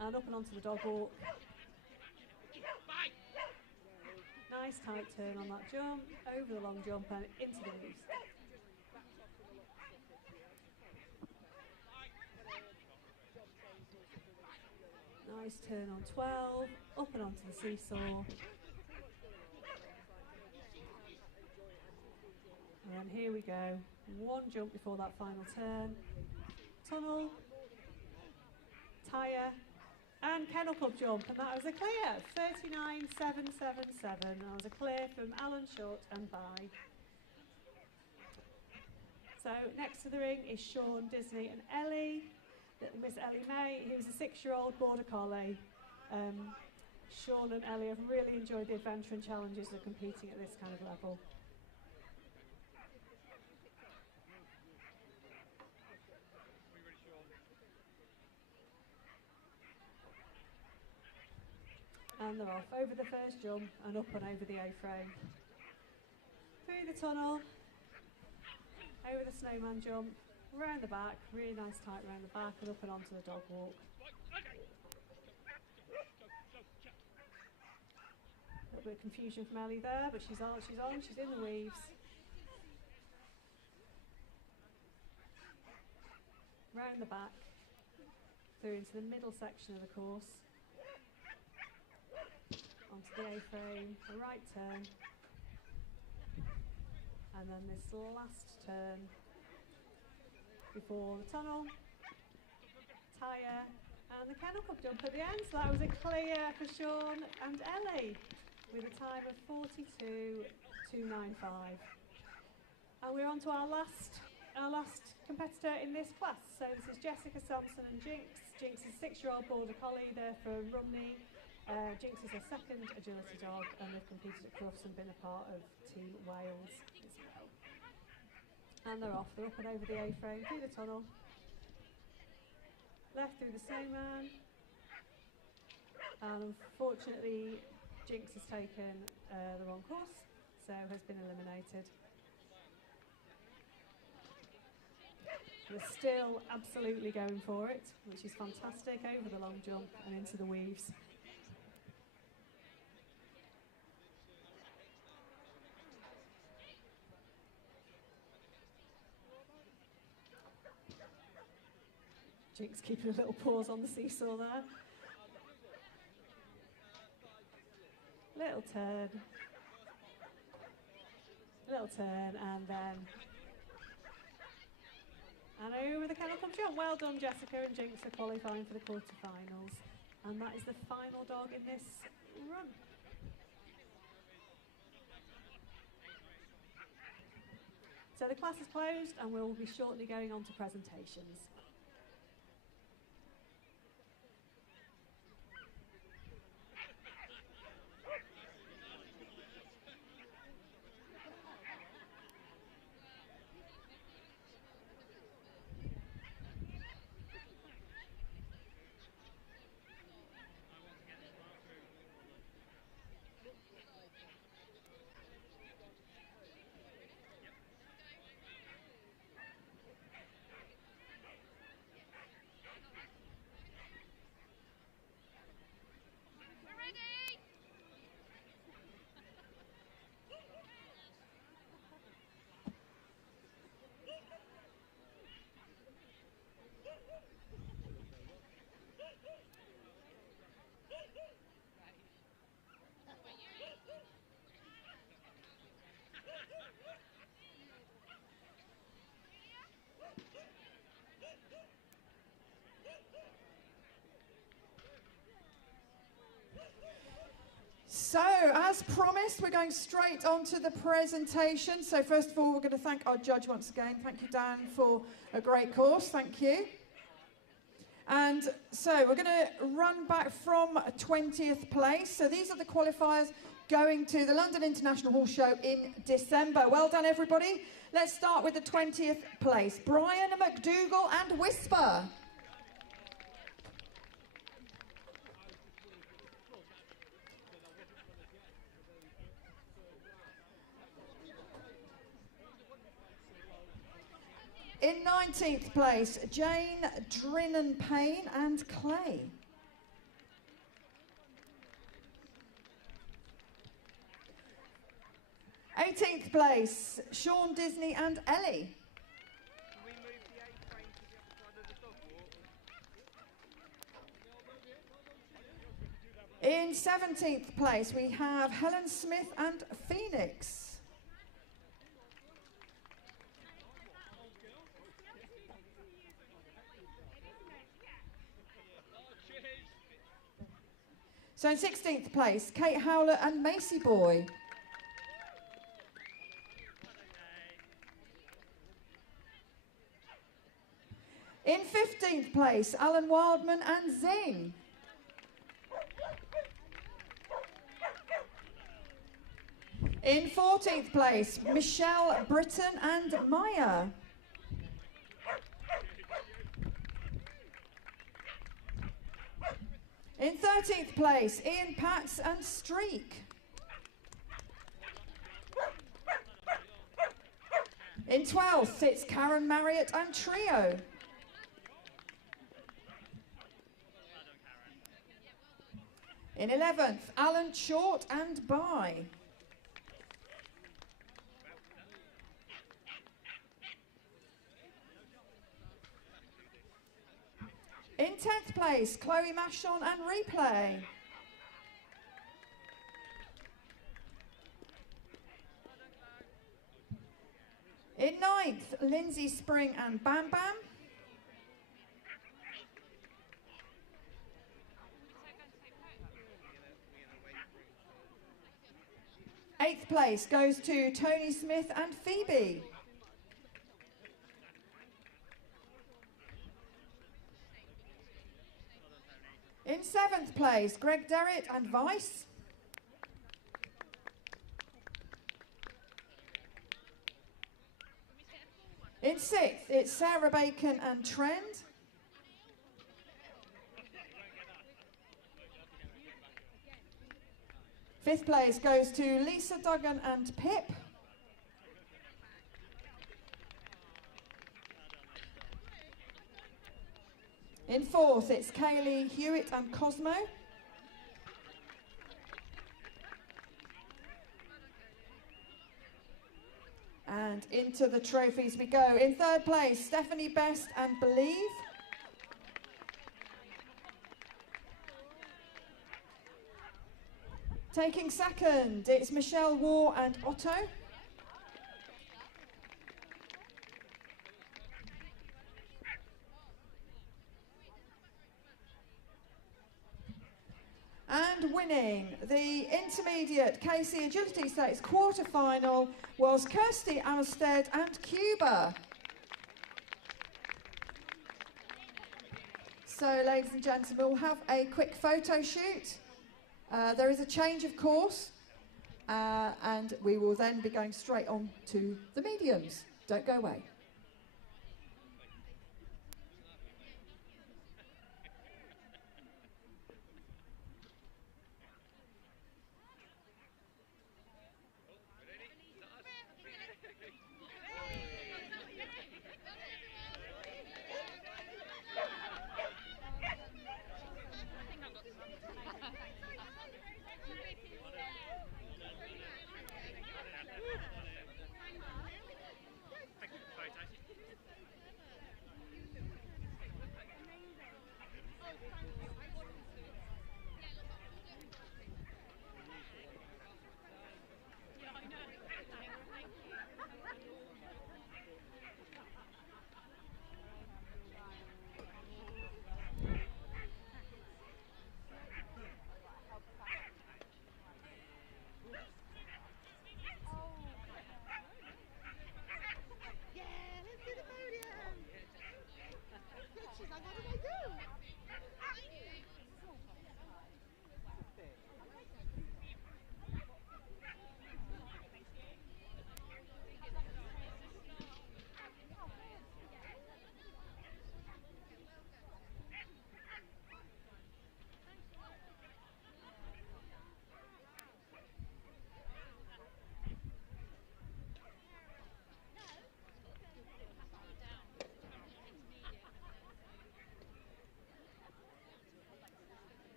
And up and onto the dog walk. Nice tight turn on that jump, over the long jump and into the weaves. Nice turn on 12, up and onto the seesaw. And then here we go, 1 jump before that final turn. Tunnel, tyre, and Kennel Club jump, and that was a clear, 39.777. That was a clear from Alan, Short and Bai. So next to the ring is Sean, Disney and Ellie. Miss Ellie May, who's a 6-year-old Border Collie. Sean and Ellie have really enjoyed the adventure and challenges of competing at this kind of level. And they're off over the first jump and up and over the A-frame. Through the tunnel, over the snowman jump, round the back, really nice tight round the back and up and onto the dog walk. A little bit of confusion from Ellie there, but she's in the weaves. Round the back, through into the middle section of the course. Onto the A-frame, a right turn. And then this last turn before the tunnel, tyre And the Kennel Club jump at the end, so that was a clear for Sean and Ellie with a time of 42.295. And we're on to our last competitor in this class. So this is Jessica Sampson and Jinx. Jinx is a 6-year-old border collie. They're from Rumney. Jinx is a second agility dog, and they've competed at Crufts and been a part of Team Wales as well. And they're off. They're up and over the A-frame, through the tunnel, left through the snowman. And unfortunately, Jinx has taken the wrong course, so has been eliminated. They're still absolutely going for it, which is fantastic, over the long jump and into the weaves. Jinx keeping a little pause on the seesaw there. Little turn, and then and over the Kennel Club jump. Well done, Jessica and Jinx are qualifying for the quarterfinals, and that is the final dog in this run. So the class is closed, and we'll be shortly going on to presentations. So, as promised, we're going straight on to the presentation. So first of all, we're going to thank our judge once again. Thank you, Dan, for a great course. Thank you. And so we're going to run back from 20th place. So these are the qualifiers going to the London International Horse Show in December. Well done, everybody. Let's start with the 20th place. Brian McDougall and Whisper. In 19th place, Jane Drinnen Payne and Clay. In 18th place, Sean Disney and Ellie. In 17th place, we have Helen Smith and Phoenix. So in 16th place, Kate Howler and Macy Boy. In 15th place, Alan Wildman and Zing. In 14th place, Michelle Britton and Maya. In 13th place, Ian Patz and Streak. In 12th, it's Karen Marriott and Trio. In 11th, Alan Short and Bye. In 10th place, Chloe Mashon and Replay. In 9th, Lindsay Spring and Bam Bam. place goes to Tony Smith and Phoebe. In 7th place, Greg Derritt and Vice. In 6th, it's Sarah Bacon and Trend. Fifth place goes to Lisa Duggan and Pip. In 4th, it's Kaylee Hewitt and Cosmo. And into the trophies we go. In 3rd place, Stephanie Best and Believe. Taking 2nd, it's Michelle War and Otto. And winning the intermediate KC Agility Stakes quarter-final was Kirsty Amstead and Cuba. So, ladies and gentlemen, we'll have a quick photo shoot. There is a change of course, and we will then be going straight on to the mediums. Don't go away.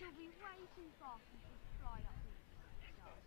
She'll be way too fast and she'll fly up the start.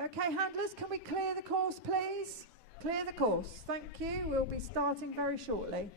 Okay, handlers, can we clear the course, please? Clear the course. Thank you. We'll be starting very shortly.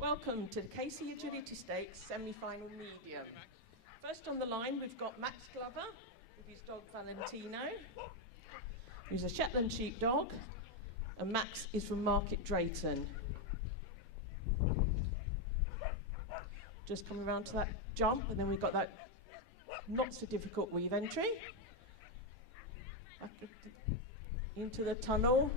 Welcome to the Casey Agility Stakes semi-final medium. First on the line we've got Max Glover with his dog Valentino, who's a Shetland sheepdog, and Max is from Market Drayton. Just coming around to that jump, and then we've got that not so difficult weave entry. Back into the tunnel.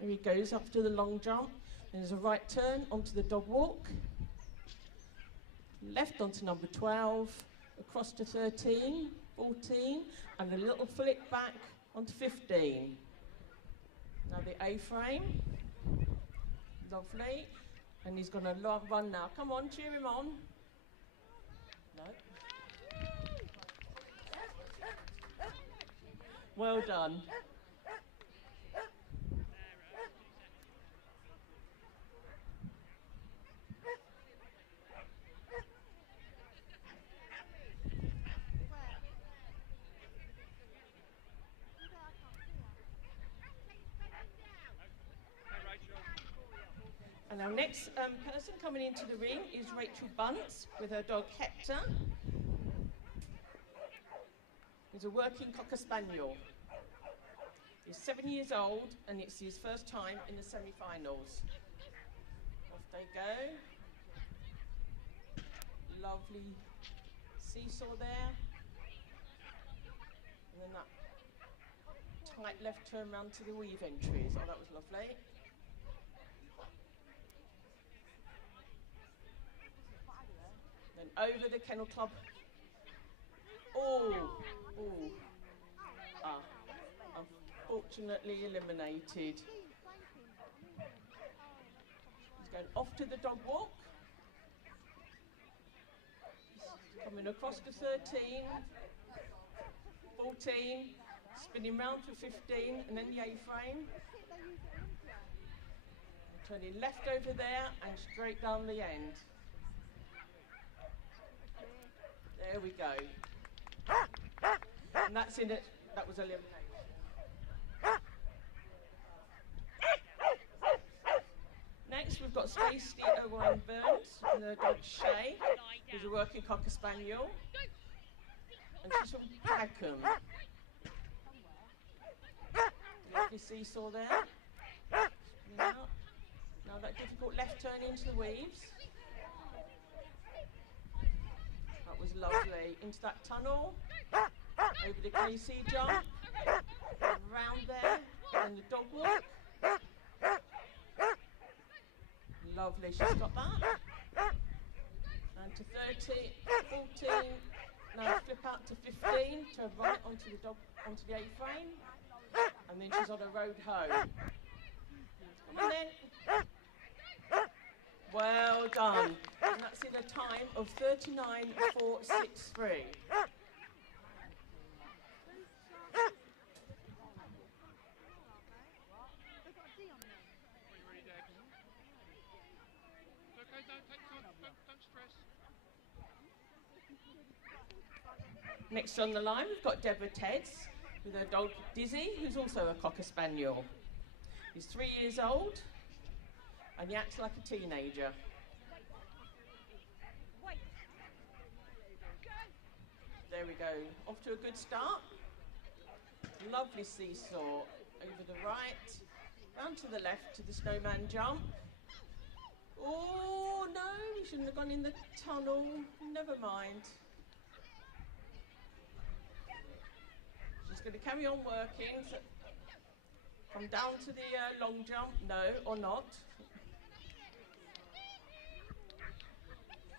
There he goes up to the long jump. And there's a right turn onto the dog walk. Left onto number 12, across to 13, 14, and a little flick back onto 15. Now the A-frame. Lovely. And he's going to run now. Come on, cheer him on. No. Well done. And our next person coming into the ring is Rachel Bunce with her dog Hector. He's a working Cocker Spaniel. He's 7 years old and it's his first time in the semi-finals. Off they go. Lovely seesaw there. And then that tight left turn round to the weave entries. Oh, that was lovely. Then over the Kennel Club. Unfortunately eliminated. He's going off to the dog walk. Coming across to 13, 14, spinning round for 15, and then the A-frame. Turning left over there and straight down the end. There we go. And that's in it. That was eliminated. Next, we've got Stacey Owen Burns and her dog Shay, who's a working Cocker Spaniel. And she's from Peckham. Lovely seesaw there. Now that difficult left turn into the weaves. That was lovely. Into that tunnel, over the KC jump, around there, and the dog walk. Lovely, she's got that. And to 13, 14, now flip out to 15, turn right onto the A-frame, and then she's on a road home. Come on then. Well done. And that's in a time of 39.463. Next on the line, we've got Deborah Tedds with her dog Dizzy, who's also a Cocker Spaniel. He's 3 years old and he acts like a teenager. There we go, off to a good start. Lovely seesaw over the right, round to the left to the snowman jump. Oh no, we shouldn't have gone in the tunnel, never mind. She's going to carry on working. So come down to the long jump, no, or not.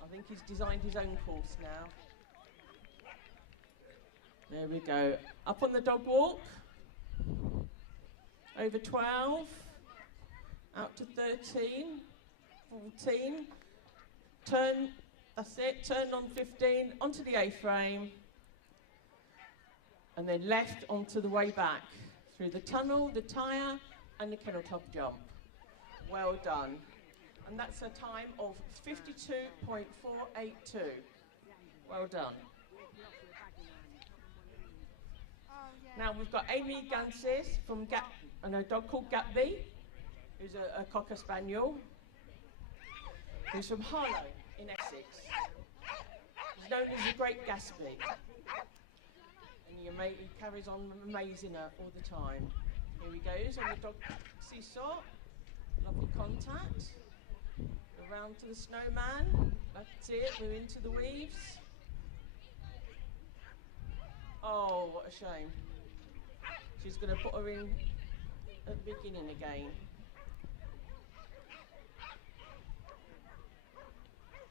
I think he's designed his own course now. There we go. Up on the dog walk. Over 12. Out to 13. 14. Turn, that's it, turn on 15, onto the A-frame. And then left onto the way back. Through the tunnel, the tyre, and the Kennel Club jump. Well done. And that's a time of 52.482. Well done. Now we've got Amy Gansis from and a dog called Gatsby, who's a Cocker Spaniel. He's from Harlow in Essex. He's known as the Great Gatsby. And he carries on amazing her all the time. Here he goes on the dog seesaw. Lovely contact. Around to the snowman. That's it, we're into the weaves. Oh, what a shame. She's going to put her in at the beginning again.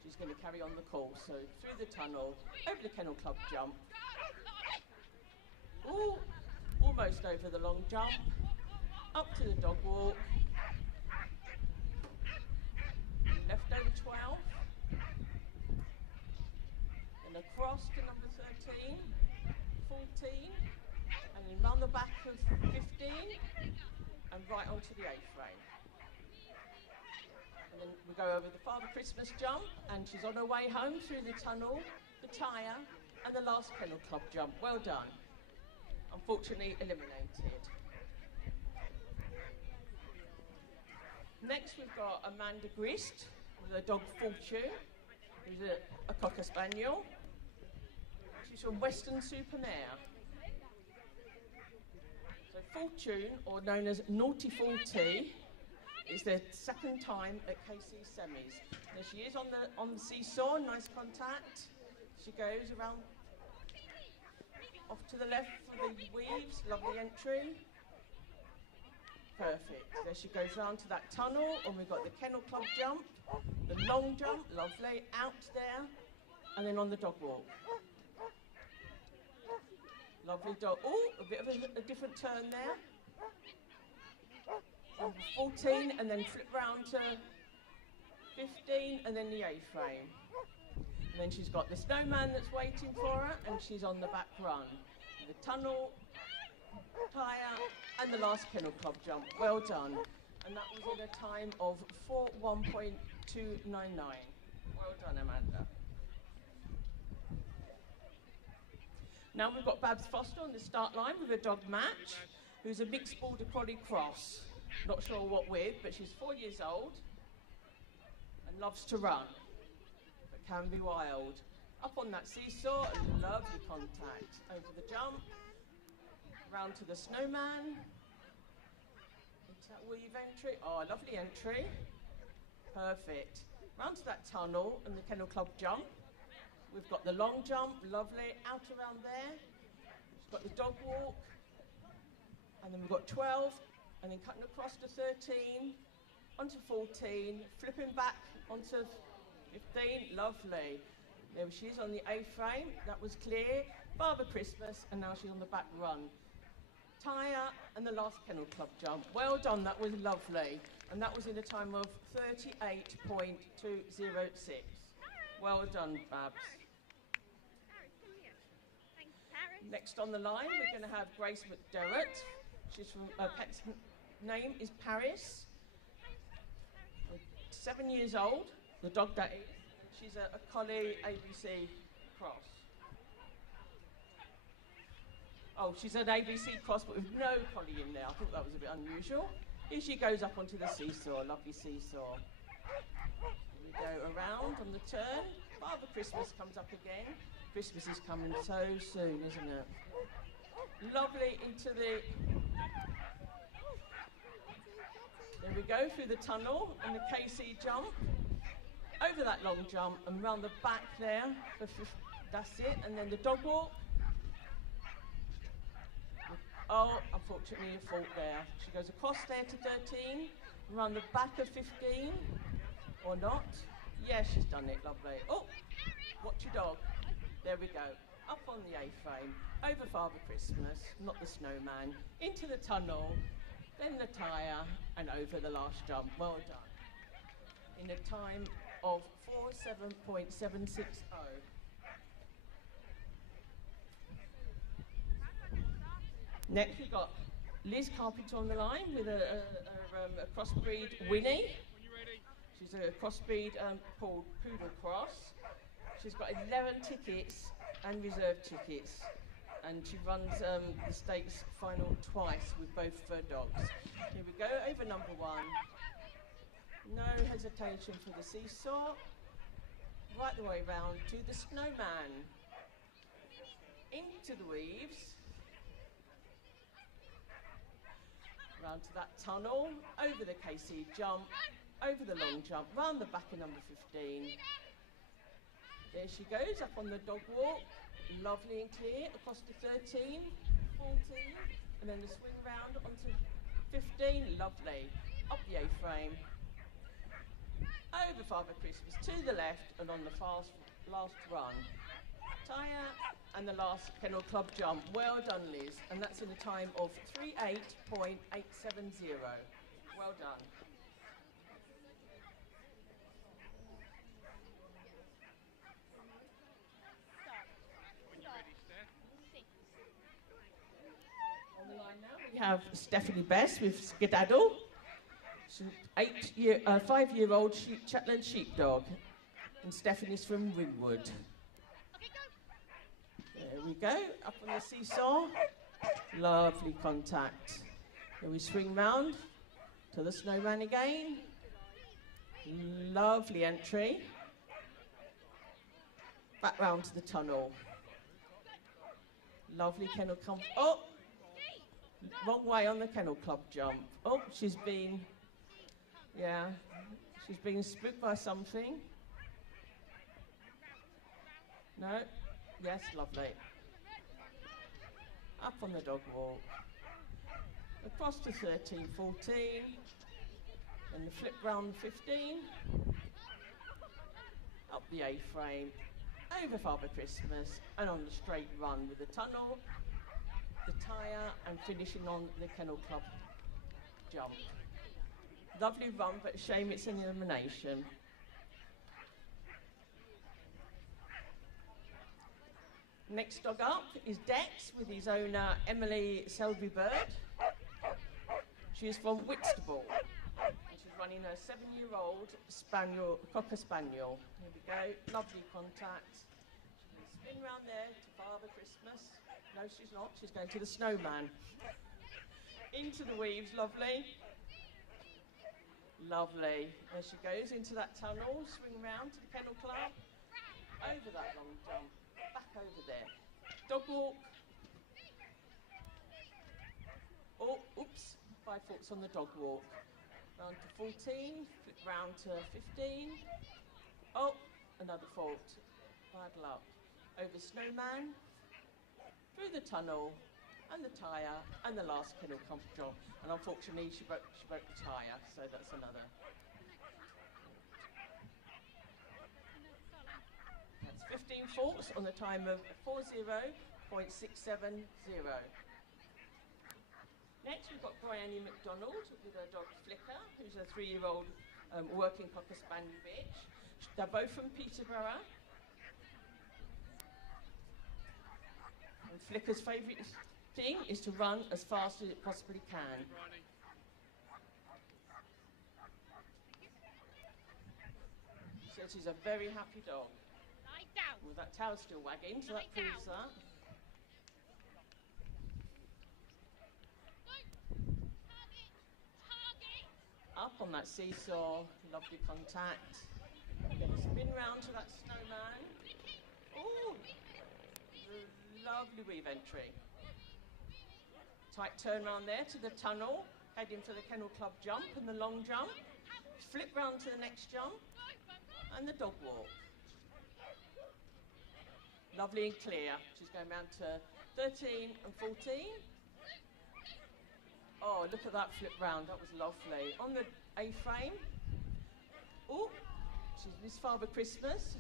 She's going to carry on the course. So through the tunnel, over the Kennel Club jump. Ooh, almost over the long jump. Up to the dog walk. Left over 12. And across to number 13, 14. and then round the back of 15 and right onto the A-frame. And then we go over the Father Christmas jump, and she's on her way home through the tunnel, the tyre, and the last Kennel Club jump. Well done. Unfortunately eliminated. Next we've got Amanda Grist with her dog Fortune, who's a Cocker Spaniel. She's from Weston-super-Mare. So Fortune, or known as Naughty 40, is their second time at KC semis. There she is on the seesaw, nice contact. She goes around off to the left for the weaves, lovely entry. Perfect. There she goes round to that tunnel, and we've got the Kennel Club jump, the long jump, lovely, out there, and then on the dog walk. Lovely dog. Oh, a bit of a different turn there. 14, and then flip round to 15, and then the A-frame. And then she's got the snowman that's waiting for her, and she's on the back run. The tunnel, tyre, and the last Kennel Club jump. Well done. And that was in a time of 4:1.299. Well done, Amanda. Now we've got Babs Foster on the start line with a dog Match, who's a mixed border collie cross. Not sure what with, but she's 4 years old and loves to run, but can be wild. Up on that seesaw, and lovely contact. Over the jump, round to the snowman, into that weave entry. Oh, lovely entry. Perfect. Round to that tunnel and the Kennel Club jump. We've got the long jump, lovely, out around there. She's got the dog walk, and then we've got 12, and then cutting across to 13, onto 14, flipping back onto 15, lovely. There she is on the A-frame, that was clear. Father Christmas, and now she's on the back run. Tyre, and the last Kennel Club jump. Well done, that was lovely. And that was in a time of 38.206. Well done, Babs. Next on the line, we're going to have Grace McDermott. She's from, her pet's name is Paris. 7 years old, the dog that is. She's a collie ABC cross. Oh, she's an ABC cross, but with no collie in there. I thought that was a bit unusual. Here she goes up onto the seesaw, lovely seesaw. We go around on the turn. Father Christmas comes up again. Christmas is coming so soon, isn't it? Lovely into the... There we go, through the tunnel and the KC jump. Over that long jump and round the back there. That's it. And then the dog walk. Oh, unfortunately a fault there. She goes across there to 13, around the back of 15, or not. Yeah, she's done it, lovely. Oh, watch your dog. There we go. Up on the A-frame, over Father Christmas, not the snowman, into the tunnel, then the tyre, and over the last jump. Well done. In a time of 47.760. Next we've got Liz Carpenter on the line with a crossbreed Winnie. She's a crossbreed poodle cross. She's got 11 tickets and reserve tickets, and she runs the stakes final twice with both of her dogs. Here we go, over number 1. No hesitation for the seesaw. Right the way round to the snowman. Into the weaves. Round to that tunnel, over the KC jump, over the long jump, round the back of number 15. There she goes, up on the dog walk, lovely and clear, across to 13, 14, and then the swing round onto 15, lovely, up the A-frame, over Father Christmas, to the left, and on the last run. Tyre, and the last Kennel Club jump. Well done, Liz. And that's in a time of 38.870. Well done. When you're ready, Steph. have Stephanie Bess with Skedaddle. She's an 5-year-old Shetland sheepdog. And Stephanie's from Ringwood. There we go, up on the seesaw. Lovely contact. Then we swing round to the snowman again. Lovely entry. Back round to the tunnel. Lovely kennel come. Oh! Wrong way on the kennel club jump. Oh, she's been spooked by something. No? Yes, lovely. Up on the dog walk. Across to 13, 14. And the flip round 15. Up the A-frame. Over Father Christmas. And on the straight run with the tunnel, the tyre, and finishing on the kennel club jump. Lovely run, but a shame it's an elimination. Next dog up is Dex with his owner Emily Selby Bird. She is from Whitstable and she's running a 7-year-old spaniel, cocker spaniel. Here we go, lovely contact. She's going to spin round there to Father Christmas. No, she's not. She's going to the snowman. Into the weaves, lovely. Lovely. There she goes into that tunnel, swing round to the kennel club, over that long jump. Back over there. Dog walk. Oh, oops. 5 faults on the dog walk. Round to 14. Flip round to 15. Oh, another fault. Bad luck. Over snowman. Through the tunnel. And the tyre. And the last kennel club jump. And unfortunately, she broke the tyre. So that's another. 15 faults on the time of 40.670. Next, we've got Bryony McDonald with her dog Flicker, who's a 3-year-old working cocker spaniel bitch. They're both from Peterborough. And Flicker's favourite thing is to run as fast as it possibly can. So she's a very happy dog. Well, that tail's still wagging, so that proves that. Up on that seesaw, lovely contact. We're going to spin round to that snowman. Ooh, lovely weave entry. Tight turn round there to the tunnel, heading for the kennel club jump and the long jump. Flip round to the next jump, and the dog walk. Lovely and clear. She's going round to 13 and 14. Oh, look at that flip round. That was lovely. On the A-frame. Oh, she's Miss Father Christmas.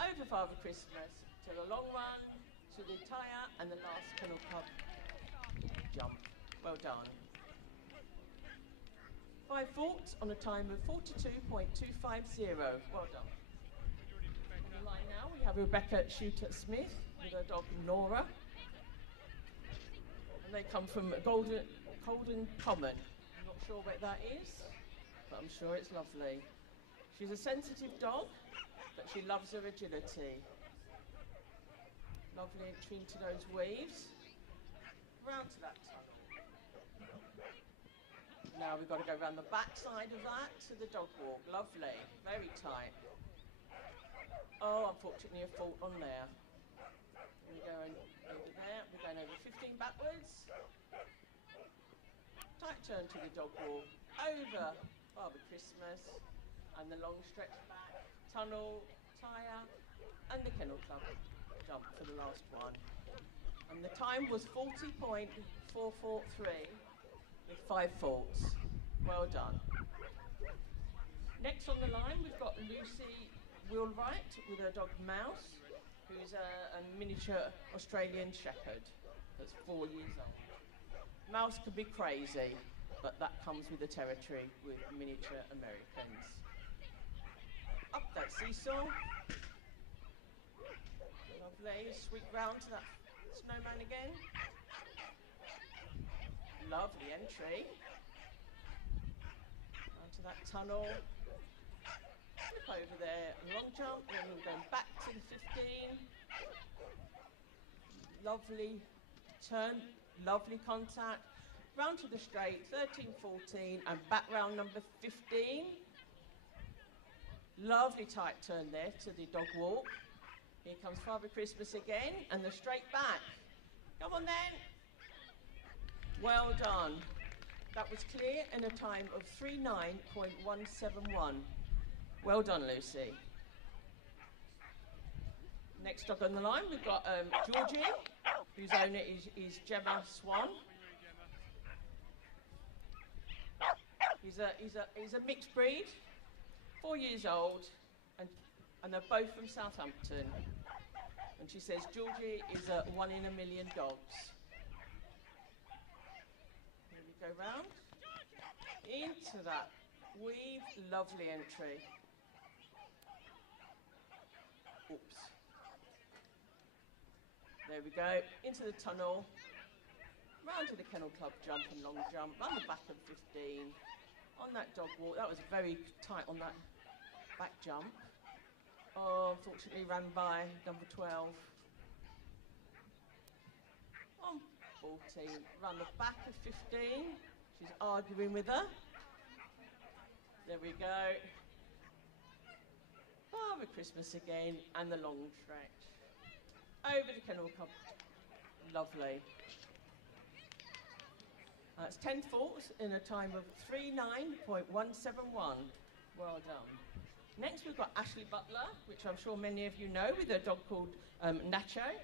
Over Father Christmas to the long run, to the tyre, and the last kennel club jump. Well done. 5 faults on a time of 42.250. Well done. Now we have Rebecca Shooter-Smith with her dog Nora. And they come from Golden Common. I'm not sure where that is, but I'm sure it's lovely. She's a sensitive dog, but she loves her agility. Lovely entry into those weaves. Round to that tunnel. Now we've got to go around the back side of that to the dog walk. Lovely, very tight. Oh, unfortunately a fault on there. We're going over there, we're going over 15 backwards. Tight turn to the dog walk, over Father Christmas, and the long stretch back, tunnel, tyre, and the kennel club jump for the last one. And the time was 40.443 with 5 faults. Well done. Next on the line, we've got Lucy Wheelwright with her dog Mouse, who's a miniature Australian Shepherd that's 4 years old. Mouse can be crazy, but that comes with the territory with miniature Americans. Up that seesaw. Lovely, sweep round to that snowman again. Lovely entry. Onto that tunnel. Flip over there, long jump, and then we're going back to the 15. Lovely turn, lovely contact. Round to the straight, 13, 14, and back round number 15. Lovely tight turn there to the dog walk. Here comes Father Christmas again, and the straight back. Come on then. Well done. That was clear in a time of 39.171. Well done, Lucy. Next up on the line, we've got Georgie, whose owner is Gemma Swan. He's a mixed breed, 4 years old, and they're both from Southampton. And she says Georgie is a 1 in a million dogs. Here we go round. Into that weave, lovely entry. Oops. There we go, into the tunnel, round to the Kennel Club jump and long jump, round the back of 15, on that dog walk. That was very tight on that back jump. Oh, unfortunately ran by number 12. On 14, run the back of 15. She's arguing with her. There we go. Father Christmas again, and the long stretch. Over to Kennel Club. Lovely. That's 10 faults in a time of 39.171. Well done. Next we've got Ashley Butler, which I'm sure many of you know, with a dog called Nacho,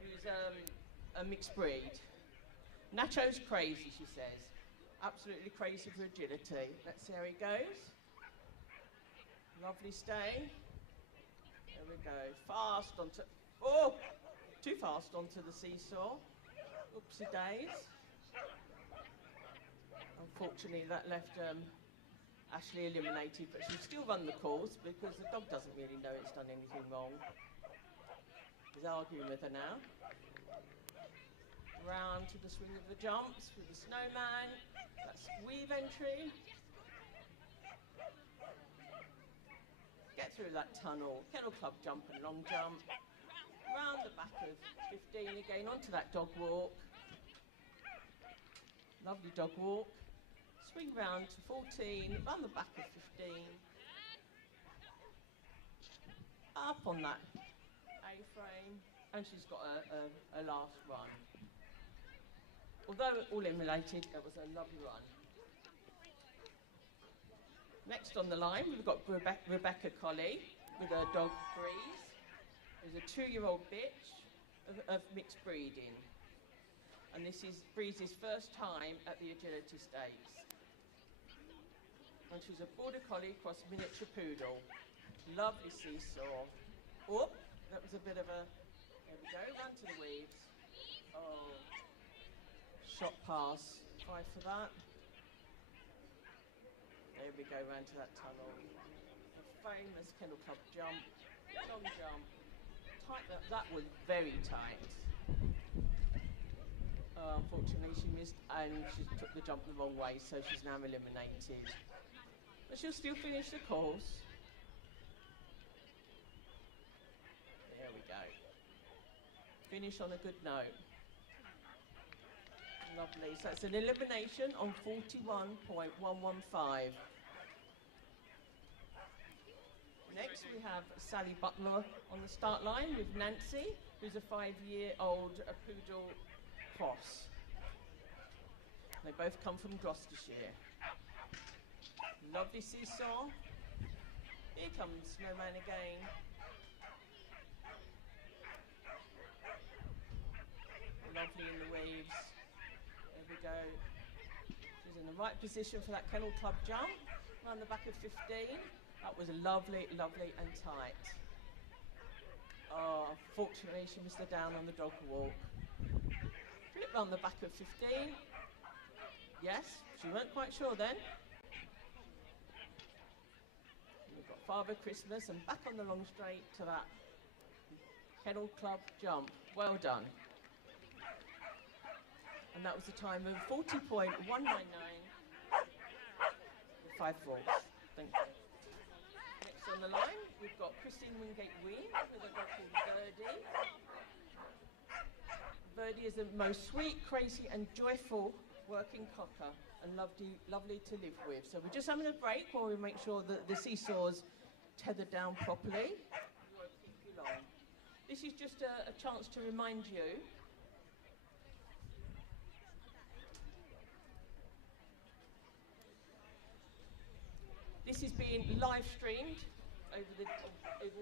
who's a mixed breed. Nacho's crazy, she says. Absolutely crazy for agility. Let's see how he goes. Lovely stay. There we go. Fast onto... Oh! Too fast onto the seesaw. Oopsie days. Unfortunately, that left Ashley eliminated, but she'll still run the course because the dog doesn't really know it's done anything wrong. He's arguing with her now. Round to the swing of the jumps with the snowman. That's weave entry. Get through that tunnel. Kennel Club jump and long jump. Round the back of 15 again, onto that dog walk. Lovely dog walk. Swing round to 14, round the back of 15. Up on that A-frame, and she's got a last run. Although all eliminated, it was a lovely run. Next on the line, we've got Rebecca Colley with her dog Breeze. Who's a 2-year-old bitch of mixed breeding. And this is Breeze's first time at the Agility Stakes. And she's a Border Collie cross miniature poodle. Lovely seesaw. Oh, that was a bit of a... There we go, run to the weaves. Oh, shot pass. 5 for that. There we go, round to that tunnel. A famous Kennel Club jump. Long jump. Tight, that was very tight. Unfortunately, she missed and she took the jump the wrong way, so she's now eliminated. But she'll still finish the course. There we go. Finish on a good note. Lovely. So it's an elimination on 41.115. Next, we have Sally Butler on the start line with Nancy, who's a 5-year-old poodle cross. They both come from Gloucestershire. Lovely seesaw. Here comes Snowman again. Lovely in the waves. There we go. She's in the right position for that Kennel Club jump. Around the back of 15. That was lovely, lovely and tight. Oh, unfortunately she missed her down on the dog walk. Flip round the back of 15. Yes, she weren't quite sure then. We've got Father Christmas and back on the long straight to that Kennel Club jump. Well done. And that was a time of 40.199 with 5 faults. Thank you. Next on the line, we've got Christine Wingate-Ween with a dog called Verdi. Verdi is the most sweet, crazy and joyful working cocker and lovely to live with. So we're just having a break while we make sure that the seesaw's tethered down properly. We won't keep you long. This is just a chance to remind you this is being live streamed over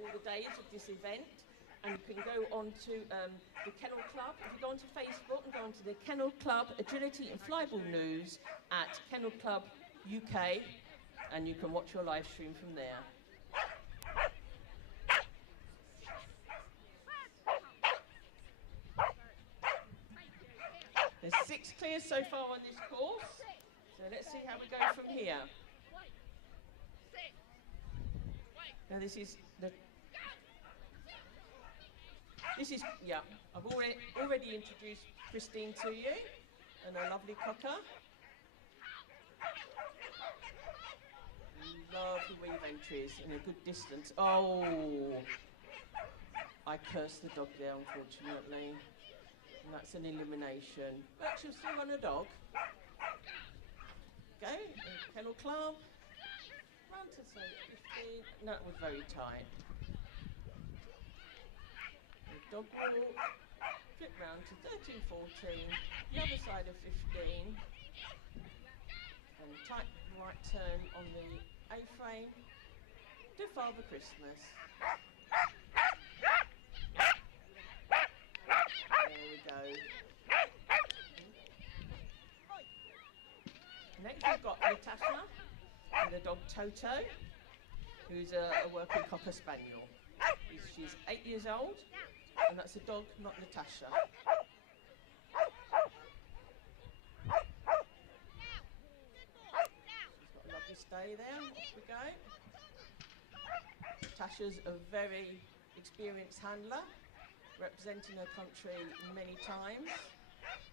all the days of this event, and you can go on to the Kennel Club. If you go onto Facebook and go onto the Kennel Club Agility and Flyball News at Kennel Club UK, and you can watch your live stream from there. There's 6 clears so far on this course, so let's see how we go from here. Now this is, yeah, I've already introduced Christine to you, and her lovely cocker. Lovely weave entries in a good distance. Oh, I cursed the dog there, unfortunately. And that's an elimination. But she'll still run a dog. Go, Kennel Club. Round to say 15. That was very tight. Dog walk. Flip round to 13, 14. The other side of 15. And tight right turn on the A-frame. To Father Christmas. There we go. Next we've got Natasha and the dog Toto, who's a working Cocker Spaniel. She's 8 years old, and that's a dog, not Natasha. She's got a lovely stay there. Off we go. Natasha's a very experienced handler, representing her country many times,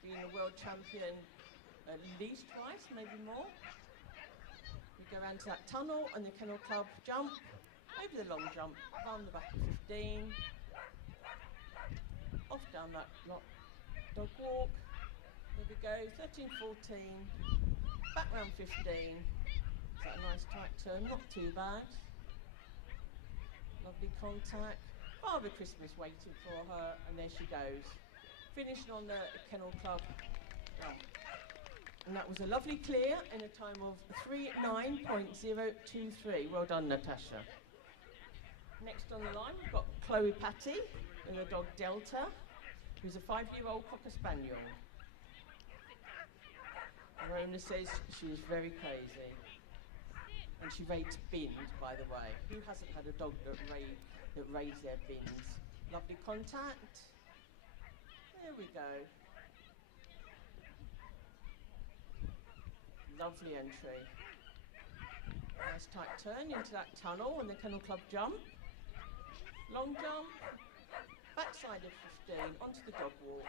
being a world champion at least twice, maybe more. We go around to that tunnel and the Kennel Club jump, over the long jump, round the back of 15, off down that dog walk, there we go, 13, 14, back round 15, is that a nice tight turn, not too bad, lovely contact. Father Christmas waiting for her, and there she goes. Finishing on the Kennel Club jump. And that was a lovely clear in a time of 3:09.023. Well done, Natasha. Next on the line, we've got Chloe Patty and the dog Delta, who's a 5-year-old Cocker Spaniel. Her owner says she is very crazy. And she rates bins, by the way. Who hasn't had a dog that raise their bins? Lovely contact. There we go. Lovely entry. Nice tight turn into that tunnel and the Kennel Club jump. Long jump. Backside of 15 onto the dog walk.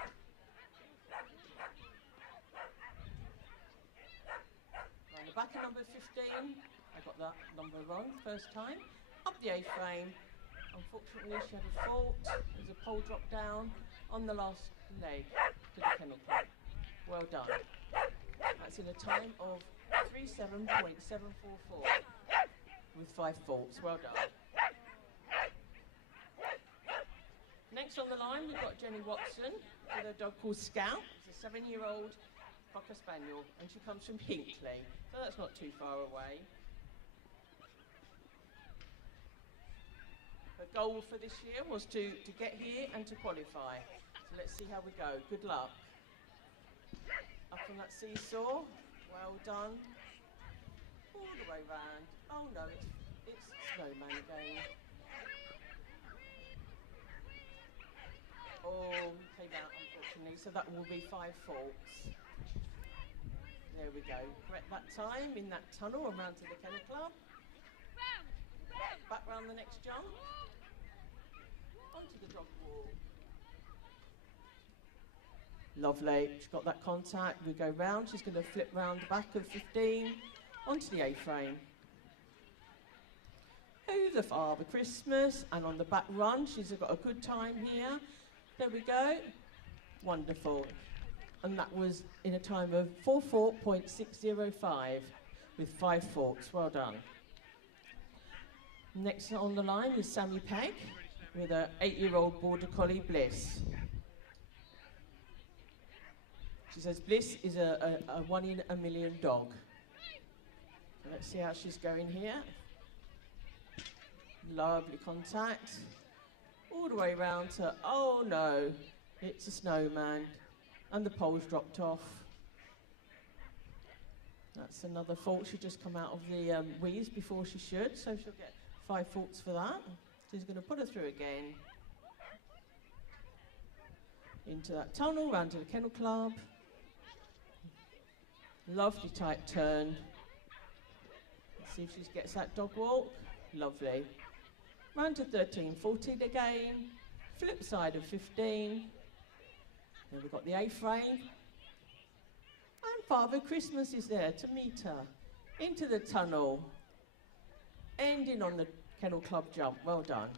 Around the back of number 15. I got that number wrong first time. Up the A-frame. Unfortunately, she had a fault. There's a pole drop down on the last leg to the Kennel Club. Well done. That's in a time of 37.744 with 5 faults. Well done. Next on the line, we've got Jenny Watson with a dog called Scout. It's a 7-year-old Cocker Spaniel, and she comes from Hinckley, so that's not too far away. Her goal for this year was to get here and to qualify. So let's see how we go. Good luck. Up on that seesaw. Well done. All the way round. Oh no, it's snowman again. Oh, came out unfortunately, so that will be 5 faults. There we go. Correct that time in that tunnel around to the Kennel Club. Back round the next jump. Onto the dog walk. Lovely. She's got that contact. We go round. She's going to flip round the back of 15 onto the A-frame. Who's the Father Christmas? And on the back run, she's got a good time here. There we go. Wonderful. And that was in a time of 44.605 with 5 faults. Well done. Next on the line is Sammy Pegg with an 8-year-old Border Collie, Bliss. She says Bliss is a 1 in a million dog. So let's see how she's going here. Lovely contact. All the way round to, oh no, it's a snowman. And the pole's dropped off. That's another fault. She just come out of the wheeze before she should, so she'll get 5 faults for that. So he's going to put her through again. Into that tunnel, round to the Kennel Club. Lovely tight turn. Let's see if she gets that dog walk. Lovely. Round to 13, 14 again. Flip side of 15. Then we've got the A-frame. And Father Christmas is there to meet her. Into the tunnel. Ending on the Kennel Club jump. Well done.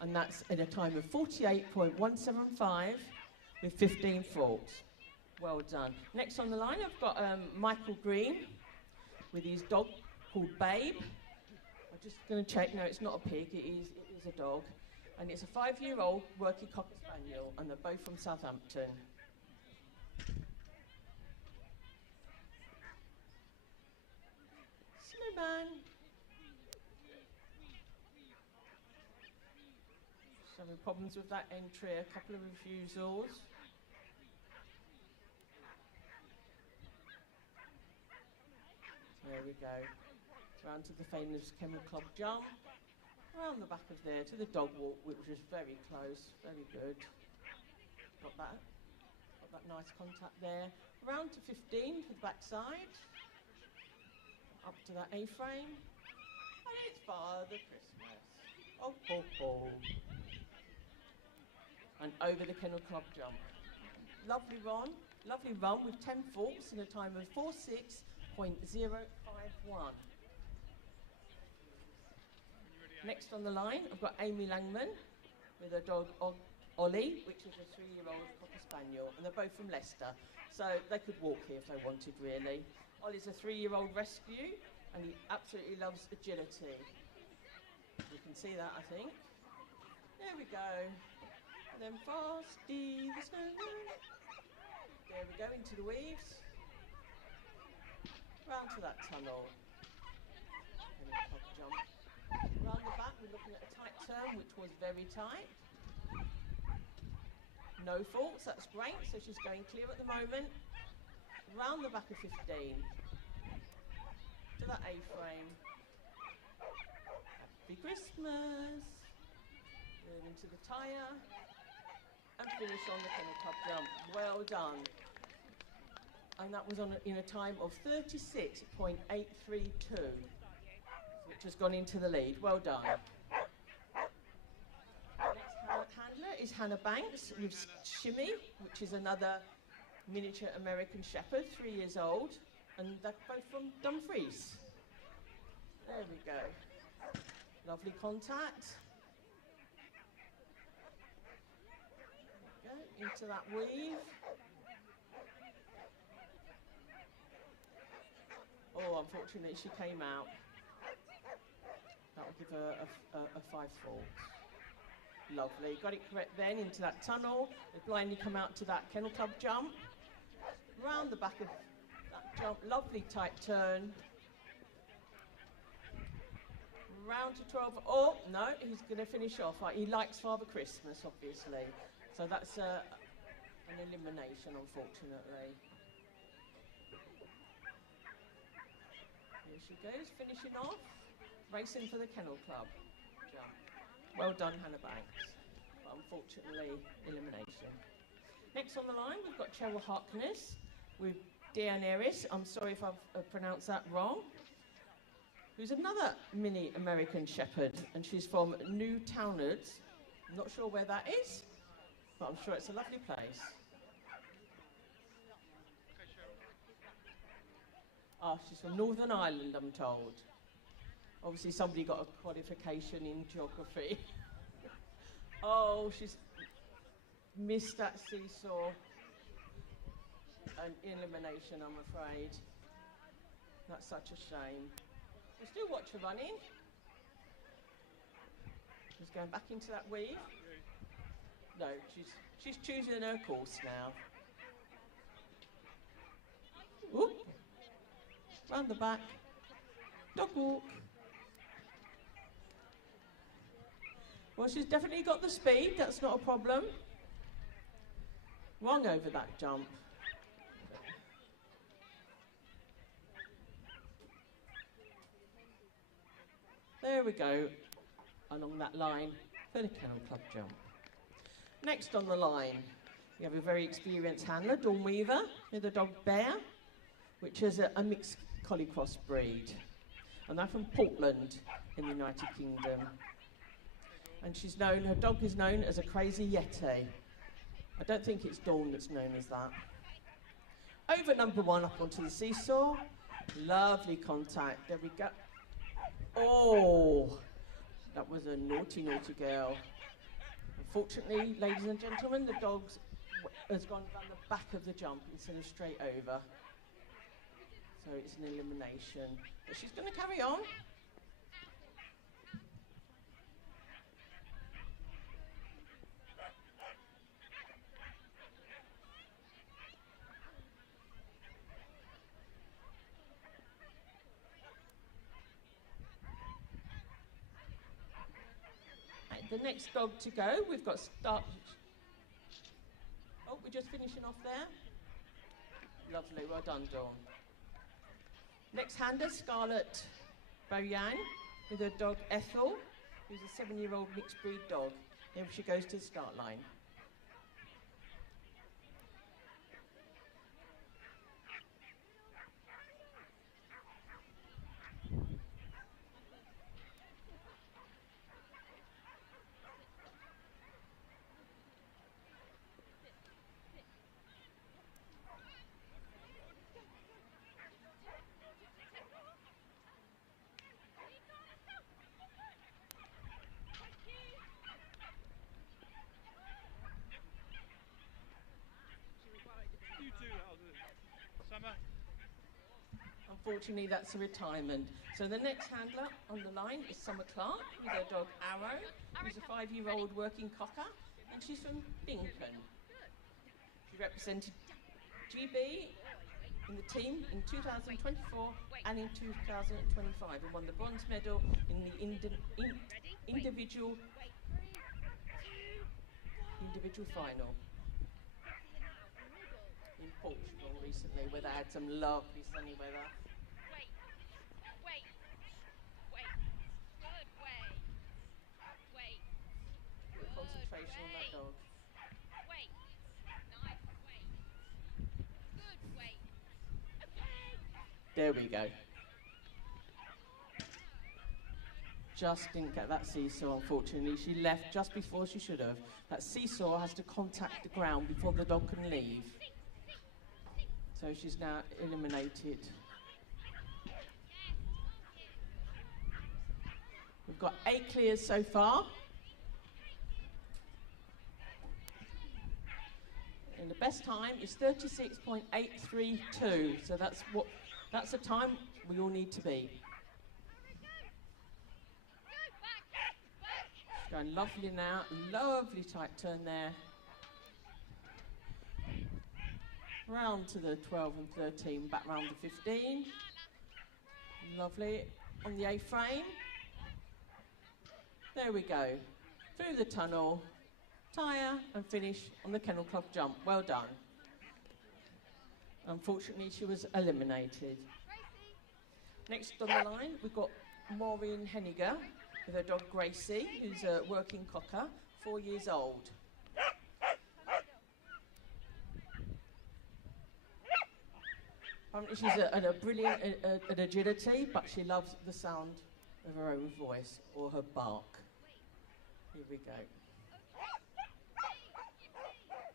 And that's in a time of 48.175 with 15 faults. Well done. Next on the line, I've got Michael Green with his dog called Babe. I'm just going to check. No, it's not a pig. It is a dog. And it's a 5-year-old working Cocker Spaniel, and they're both from Southampton. Snowman. Just having problems with that entry, a couple of refusals. There we go. Round to the famous Kennel Club jump. Around the back of there to the dog walk, which was very close, very good. Got that nice contact there. Round to 15 for the backside. Up to that A-frame. And it's Father Christmas. Oh, ho, ho. And over the Kennel Club jump. Lovely run with 10 faults in a time of 46.051. Next on the line, I've got Amy Langman with her dog Ollie, which is a 3-year-old Cocker Spaniel, and they're both from Leicester, so they could walk here if they wanted, really. Ollie's a 3-year-old rescue, and he absolutely loves agility. You can see that, I think. There we go. And then Frosty the Snowman. There we go, into the weaves. Round to that tunnel. And a top jump. Round the back, we're looking at a tight turn, which was very tight. No faults, that's great, so she's going clear at the moment. Round the back of 15. To that A-frame. Happy Christmas. Then into the tyre. And finish on the Kennel Club jump. Well done. And that was in a time of 36.832. Which has gone into the lead. Well done. Next handler is Hannah Banks with Shimmy, which is another miniature American Shepherd, 3 years old, and they're both from Dumfries. There we go. Lovely contact. There we go. Into that weave. Oh, unfortunately, she came out. That will give her a 5 faults. Lovely. Got it correct then into that tunnel. They blindly come out to that Kennel Club jump. Round the back of that jump. Lovely tight turn. Round to 12. Oh, no, he's going to finish off. He likes Father Christmas, obviously. So that's an elimination, unfortunately. Here she goes, finishing off. Racing for the Kennel Club jump. Well done, Hannah Banks. But unfortunately, elimination. Next on the line, we've got Cheryl Harkness with Dianeris. I'm sorry if I've pronounced that wrong. Who's another mini American Shepherd, and she's from New Townards. I'm not sure where that is, but I'm sure it's a lovely place. Oh, she's from Northern Ireland, I'm told. Obviously, somebody got a qualification in geography. Oh, she's missed that seesaw. An elimination, I'm afraid. That's such a shame. We'll still watch her running. She's going back into that weave. No, she's choosing her course now. Oop. Round the back. Dog walk. Well, she's definitely got the speed. That's not a problem. Wrong over that jump. There we go. Along that line for the Kennel Club jump. Next on the line, we have a very experienced handler, Dawn Weaver, with a dog Bear, which is a mixed collie cross breed. And they're from Portland in the United Kingdom. And her dog is known as a crazy Yeti. I don't think it's Dawn that's known as that. Over number 1 up onto the seesaw. Lovely contact. There we go. Oh, that was a naughty, naughty girl. Unfortunately, ladies and gentlemen, the dog has gone down the back of the jump instead of straight over. So it's an elimination. But she's going to carry on. The next dog to go, we've got Start. Oh, we're just finishing off there. Lovely, well done, Dawn. Next hander, Scarlett Boyan, with her dog Ethel, who's a 7-year-old mixed breed dog. Here she goes to the start line. Unfortunately, that's a retirement. So the next handler on the line is Summer Clark with her dog Arrow, who's a 5-year-old working cocker, and she's from Lincoln. She represented GB in the team in 2024 and in 2025 and won the bronze medal in the individual final in Portugal recently, where they had some lovely sunny weather. Concentration on that dog. There we go. Just didn't get that seesaw, unfortunately. She left just before she should have. That seesaw has to contact the ground before the dog can leave. So she's now eliminated. We've got 8 clears so far. And the best time is 36.832. So that's the time we all need to be. Going lovely now, lovely tight turn there. Round to the 12 and 13, back round to 15. Lovely on the A-frame. There we go. Through the tunnel, tyre and finish on the Kennel Club jump. Well done. Unfortunately, she was eliminated. Next on the line, we've got Maureen Henniger with her dog Gracie, who's a working cocker, 4 years old. Apparently she's a brilliant at agility, but she loves the sound of her own voice or her bark. Here we go.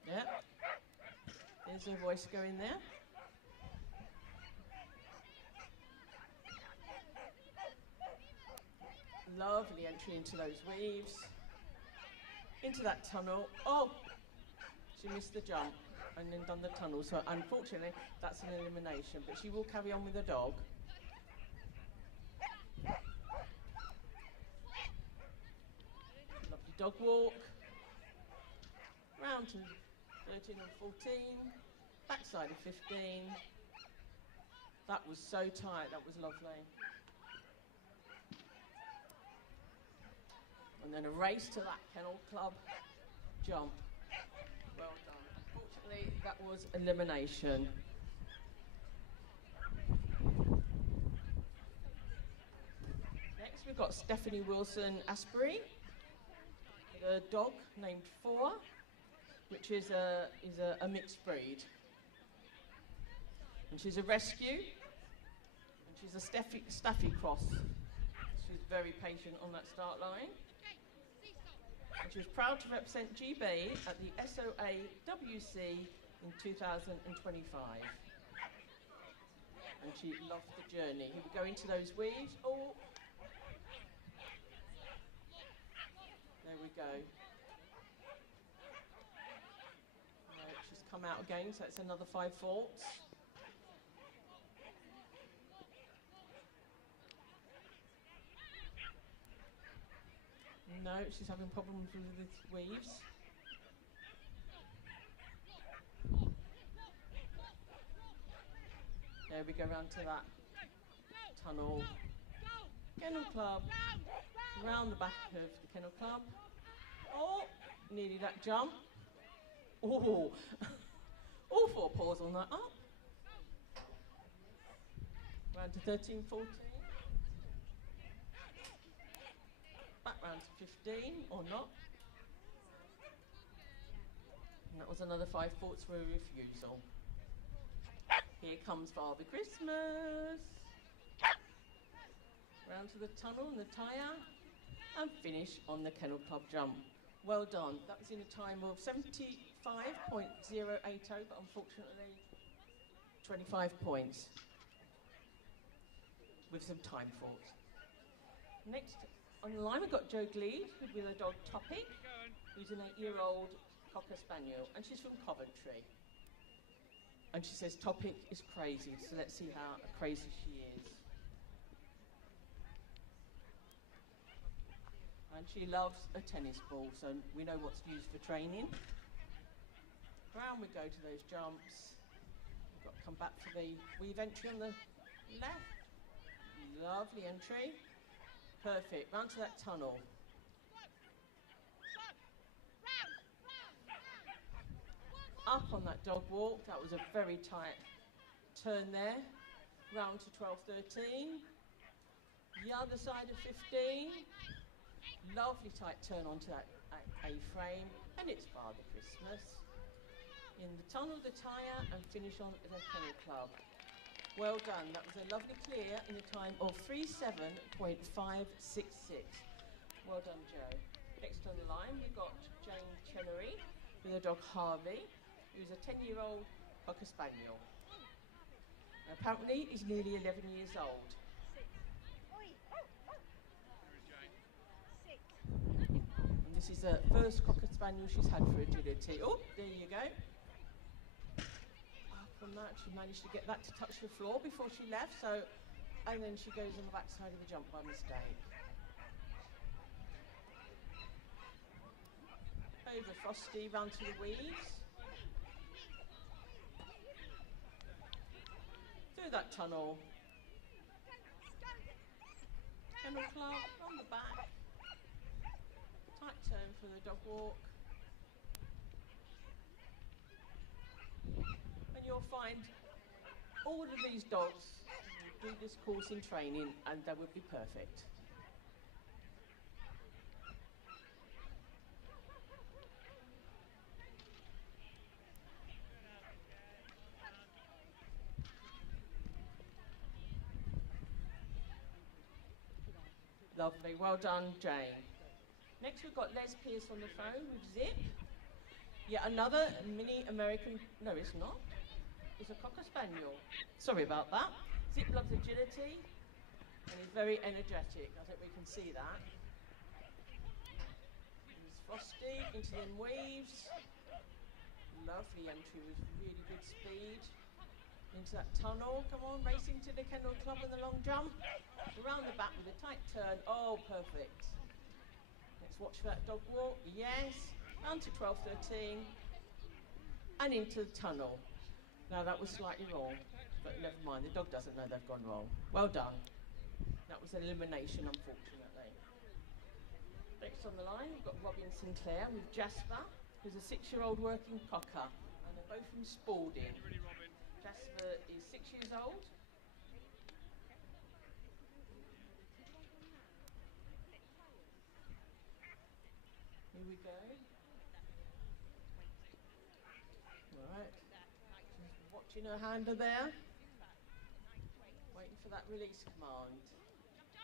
Yeah. There's her voice going there. Lovely entry into those weaves. Into that tunnel. Oh, she missed the jump and then done the tunnel. So unfortunately, that's an elimination. But she will carry on with the dog. Lovely dog walk. Round to 13 and 14. Backside of 15. That was so tight. That was lovely. And then a race to that Kennel Club jump. Well done. Unfortunately, that was elimination. Next, we've got Stephanie Wilson Asbury, with a dog named Four, which is a mixed breed. And she's a rescue, and she's a Staffy cross. She's very patient on that start line. And she was proud to represent GB at the SOA WC in 2025. And she loved the journey. Here we go into those weaves. Oh, there we go. No, she's come out again, so it's another 5 faults. No, she's having problems with the weaves. There we go, round to that tunnel. Kennel Club. Round the back of the Kennel Club. Oh, nearly that jump. Oh, all 4 paws on that up. Round to 13, 14. Back round to 15, or not. And that was another 5 faults for a refusal. Here comes Father Christmas. Round to the tunnel and the tyre, and finish on the Kennel Club jump. Well done. That was in a time of 75.080, but unfortunately 25 points with some time faults. Next on the line, we've got Jo Gleed with her dog Topic, who's an 8-year-old Cocker Spaniel, and she's from Coventry. And she says Topic is crazy, so let's see how crazy she is. And she loves a tennis ball, so we know what's used for training. Round we go to those jumps. We've got to come back for the weave entry on the left. Lovely entry. Perfect. Round to that tunnel. Up on that dog walk. That was a very tight turn there. Round to 12, 13. The other side of 15. Lovely tight turn onto that A-frame. And it's Father Christmas. In the tunnel, the tyre, and finish on the Kennel Club. Well done. That was a lovely clear in a time of 37.566. Well done, Jo. Next on the line, we've got Jane Chenery with her dog Harvey, who's a 10-year-old Cocker Spaniel. And apparently, he's nearly 11 years old. And this is the first Cocker Spaniel she's had for agility. Oh, there you go. From that, she managed to get that to touch the floor before she left, so, and then she goes on the back side of the jump by mistake. Over Frosty, round to the weaves. Through that tunnel. Kennel Club, on the back. Tight turn for the dog walk. You'll find all of these dogs do this course in training and they would be perfect. Lovely, well done, Jane. Next we've got Les Pierce on the phone with Zip. Yet another mini American, no it's not. It's a Cocker Spaniel. Sorry about that. Zip loves agility. And he's very energetic. I think we can see that. He's Frosty into them weaves. Lovely entry with really good speed. Into that tunnel. Come on, racing to the Kennel Club in the long jump. Around the back with a tight turn. Oh, perfect. Let's watch for that dog walk. Yes. Down to 12, 13. And into the tunnel. Now that was slightly wrong, but never mind. The dog doesn't know they've gone wrong. Well done. That was an elimination, unfortunately. Next on the line, we've got Robin Sinclair with Jasper, who's a 6-year-old working cocker. And they're both from Spalding. Jasper is 6 years old. Here we go. Right. She's watching her hander there. Waiting for that release command.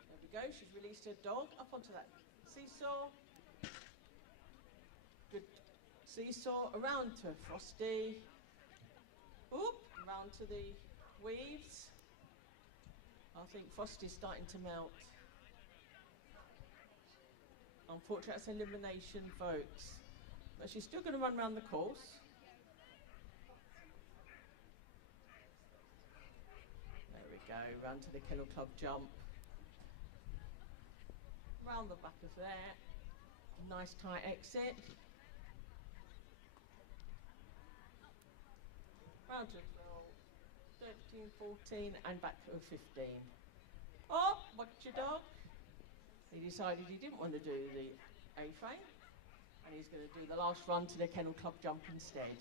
There we go. She's released her dog up onto that seesaw. Good seesaw. Around to Frosty. Oop. Around to the weaves. I think Frosty's starting to melt. Unfortunately, that's elimination, folks. But she's still going to run around the course. There we go, round to the Kennel Club jump. Round the back of there. Nice tight exit. Round to 12, 13, 14, and back to 15. Oh, watch your dog. He decided he didn't want to do the A-frame, and he's going to do the last run to the Kennel Club jump instead.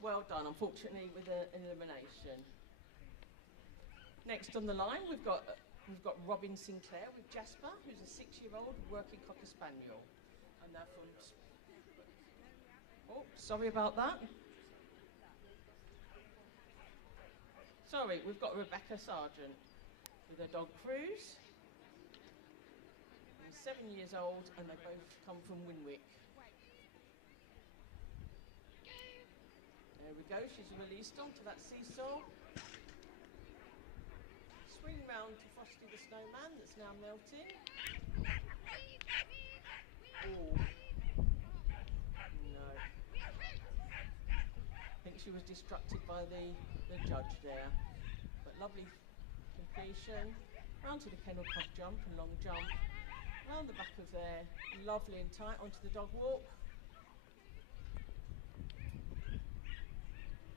Well done, unfortunately, with an elimination. Next on the line, we've got Robin Sinclair with Jasper, who's a 6-year-old working Cocker Spaniel. And they're from... Oh, sorry about that. Sorry, we've got Rebecca Sargent with her dog Cruz. She's 7 years old, and they both come from Winwick. There we go, she's released onto that seesaw. Swing round to Frosty the Snowman that's now melting. Oh. No. I think she was distracted by the judge there. But lovely completion. Round to the Kennel Club jump and long jump. Round the back of there. Lovely and tight onto the dog walk.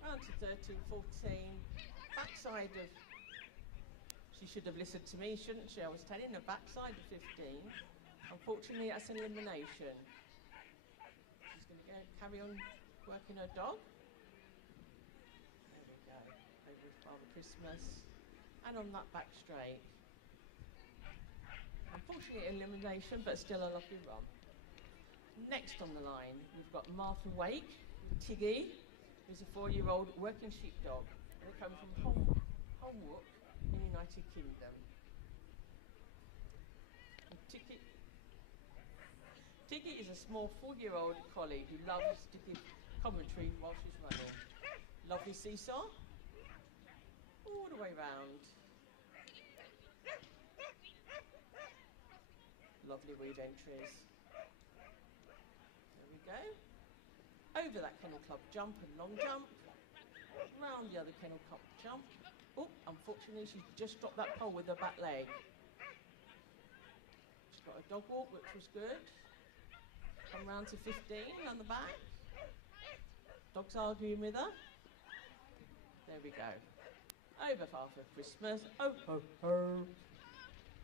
Round to 13, 14. Backside of... She should have listened to me, shouldn't she? I was telling her backside of 15. Unfortunately, that's an elimination. She's going to carry on working her dog. There we go. Over with Father Christmas. And on that back straight. Unfortunately, elimination, but still a lovely run. Next on the line, we've got Martha Wake, Tiggy, who's a 4-year-old working sheepdog. They come from Holmwood in the United Kingdom. Tiggy is a small 4-year-old collie who loves to give commentary while she's running. Lovely seesaw. All the way round. Lovely weed entries. There we go. Over that Kennel Club jump and long jump. Round the other Kennel Club jump. Oh, unfortunately, she just dropped that pole with her back leg. She's got a dog walk, which was good. Come round to 15 on the back. Dog's arguing with her. There we go. Over Father Christmas. Oh, ho, ho.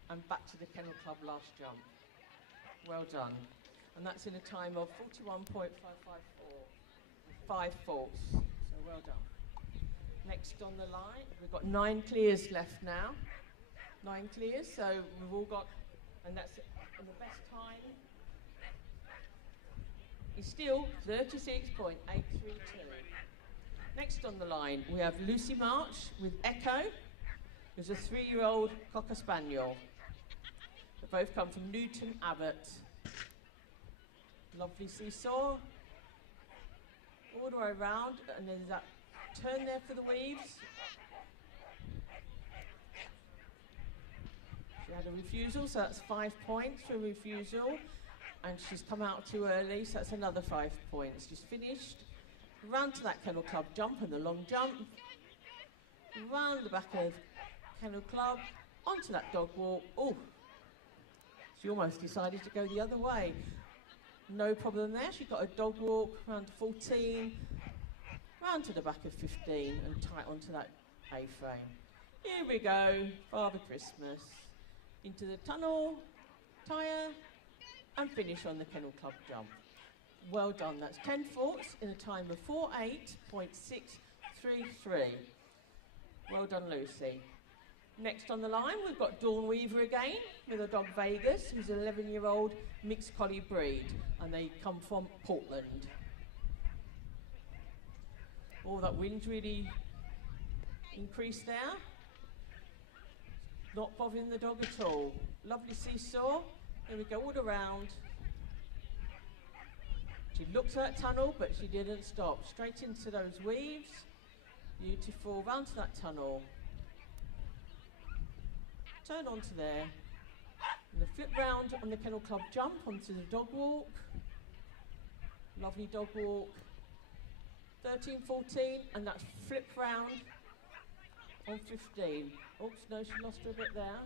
And back to the Kennel Club last jump. Well done. And that's in a time of 41.554. 5 faults. So well done. Next on the line, we've got 9 clears left now. 9 clears, so we've all got, and that's and the best time is still 36.832. Next on the line, we have Lucy March with Echo, who's a 3-year-old Cocker Spaniel. They both come from Newton Abbott. Lovely seesaw. All the way around, and there's that turn there for the weaves. She had a refusal, so that's 5 points for refusal. And she's come out too early, so that's another 5 points. She's finished. Run to that Kennel Club jump and the long jump. Round the back of Kennel Club, onto that dog walk. Oh, she almost decided to go the other way. No problem there. She got a dog walk round to 14, round to the back of 15 and tight onto that A-frame. Here we go, Father Christmas. Into the tunnel, tyre, and finish on the Kennel Club jump. Well done. That's 10 thoughts in a time of 4:8.633. Well done, Lucy. Next on the line, we've got Dawn Weaver again with her dog Vegas, who's an 11-year-old mixed collie breed, and they come from Portland. Oh, that wind's really increased there. Not bothering the dog at all. Lovely seesaw. Here we go, all around. She looked at that tunnel, but she didn't stop. Straight into those weaves. Beautiful. Round to that tunnel. Turn onto there. And the flip round on the Kennel Club jump onto the dog walk. Lovely dog walk. 13, 14, and that's flip round on 15. Oops, no, she lost her a bit there.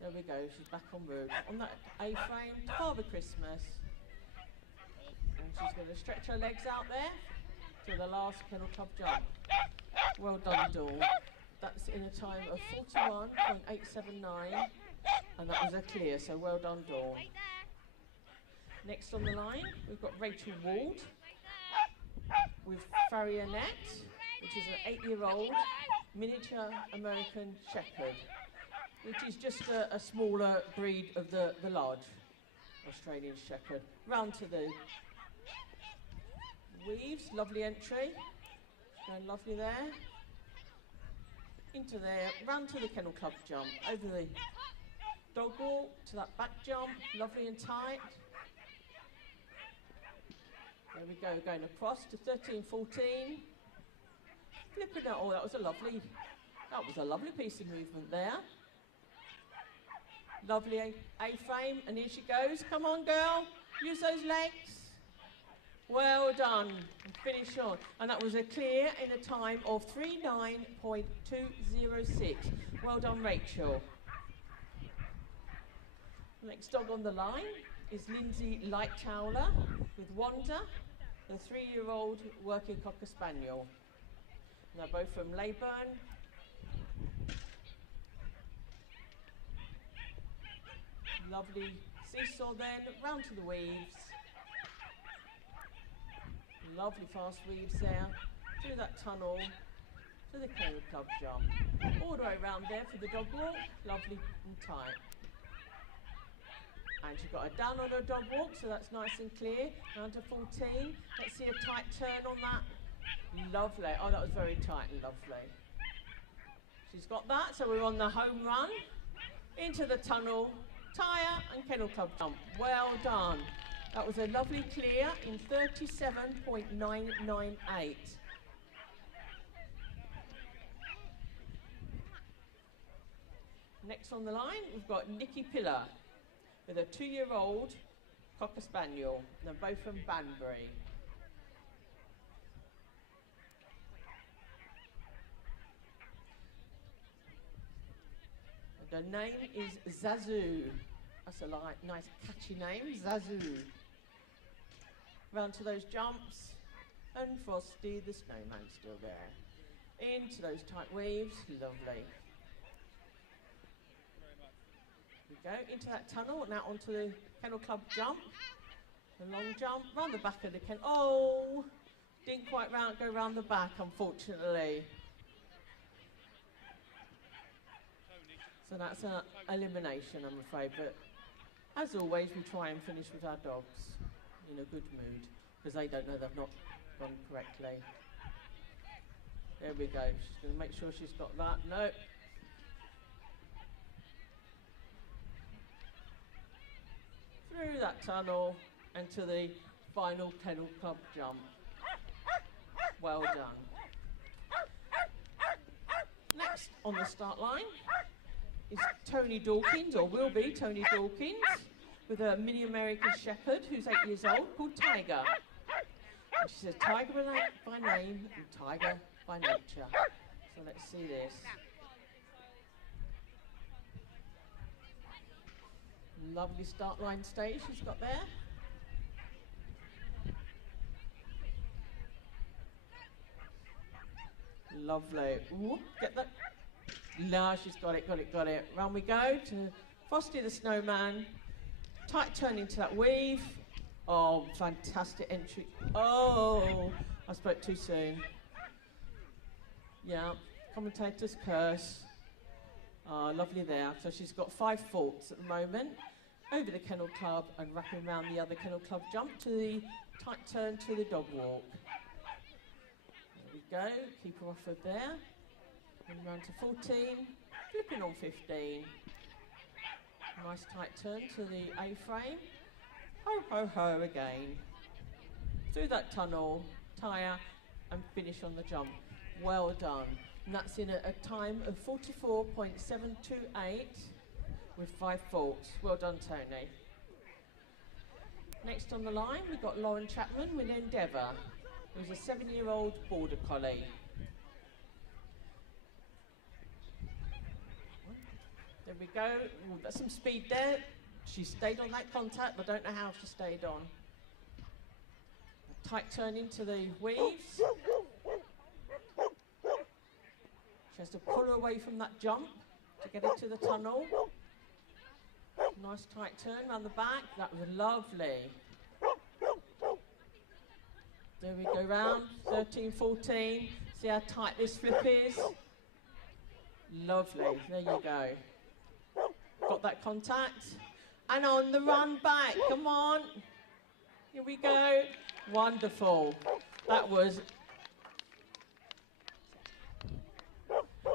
There we go, she's back on route. On that A-frame, Father Christmas. And she's going to stretch her legs out there to the last Kennel Club jump. Well done, Dawn. That's in a time of 41.879, and that was a clear, so well done, Dawn. Next on the line, we've got Rachel Ward with Farrionette, which is an 8-year-old miniature American Shepherd, which is just a smaller breed of the large Australian Shepherd. Round to the weaves, lovely entry, going lovely there. Into there, round to the Kennel Club jump, over the dog walk, to that back jump, lovely and tight. There we go, going across to 13, 14. Flipping it, oh, that was a lovely piece of movement there. Lovely A-frame, and here she goes. Come on, girl, use those legs. Well done, and finish on. And that was a clear in a time of 39.206. Well done, Rachel. Next dog on the line is Lindsay Lighttowler with Wanda, the 3-year-old working Cocker Spaniel. They're both from Leyburn. Lovely seesaw then, round to the weaves. Lovely fast weaves there, through that tunnel, to the Kennel Club jump. All the way around there for the dog walk, lovely and tight. And she got her down on her dog walk, so that's nice and clear. Down to 14. Let's see a tight turn on that. Lovely. Oh, that was very tight and lovely. She's got that, so we're on the home run. Into the tunnel, tyre and Kennel Club jump. Well done. That was a lovely clear in 37.998. Next on the line, we've got Nikki Pillar with a 2-year-old Cocker Spaniel. They're both from Banbury. The name is Zazu. That's a nice catchy name, Zazu. Round to those jumps, and Frosty the snowman's still there. Into those tight weaves, lovely. We go into that tunnel, now onto the Kennel Club jump. The long jump, round the back of the kennel. Oh, didn't quite go round the back, unfortunately. So that's an elimination, I'm afraid, but as always, we try and finish with our dogs in a good mood, because they don't know they've not gone correctly. There we go. She's going to make sure she's got that. No. Through that tunnel and to the final Kennel Club jump. Well done. Next on the start line is Tony Dawkins, or will be Tony Dawkins, with a mini American Shepherd who's 8 years old called Tiger. And she's a tiger by name and tiger by nature. So let's see this. Lovely start line stage she's got there. Lovely. Ooh, get that. No, she's got it. Round we go to Frosty the Snowman. Tight turn into that weave. Oh, fantastic entry. Oh, I spoke too soon. Yeah, commentator's curse. Oh, lovely there. So she's got 5 faults at the moment. Over the Kennel Club and wrapping around the other Kennel Club jump to the tight turn to the dog walk. There we go. Keep her off of there. And round to 14. Flipping on 15. Nice tight turn to the A-frame. Ho, ho, ho again. Through that tunnel, tyre, and finish on the jump. Well done. And that's in a time of 44.728 with 5 faults. Well done, Tony. Next on the line, we've got Lauren Chapman with Endeavour, who's a 7-year-old border collie. There we go. Ooh, that's some speed there. She stayed on that contact, but I don't know how she stayed on. A tight turn into the weaves. She has to pull her away from that jump to get into the tunnel. Nice tight turn around the back. That was lovely. There we go round. 13, 14. See how tight this flip is? Lovely. There you go. Got that contact. And on the run back. Come on. Here we go. Wonderful. That was...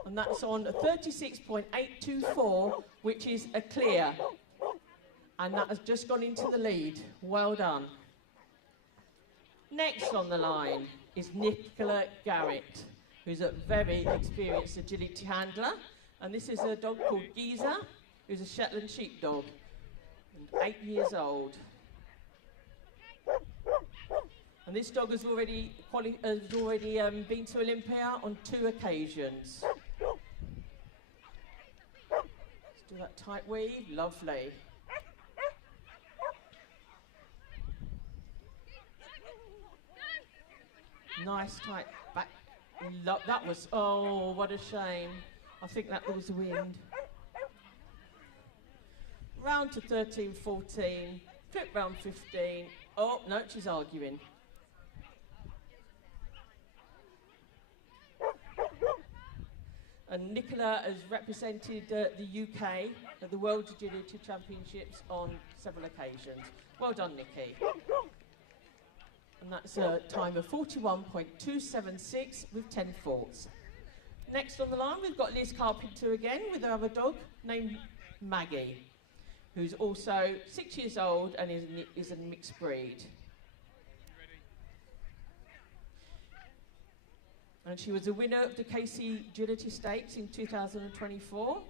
And that's on 36.824, which is a clear. And that has just gone into the lead. Well done. Next on the line is Nicola Garrett, who's a very experienced agility handler. And this is a dog called Geezer, who's a Shetland sheepdog, and 8 years old. And this dog has already been to Olympia on 2 occasions. Let's do that tight weave. Lovely. Nice tight back. That was, oh, what a shame. I think that was the wind. Round to 13, 14. Flip round 15. Oh, no, she's arguing. And Nicola has represented the UK at the World Agility Championships on several occasions. Well done, Nikki. And that's a time of 41.276 with 10 faults. Next on the line, we've got Liz Carpenter again with another dog named Maggie, who's also 6 years old and is a mixed breed. And she was a winner of the KC Agility Stakes in 2024.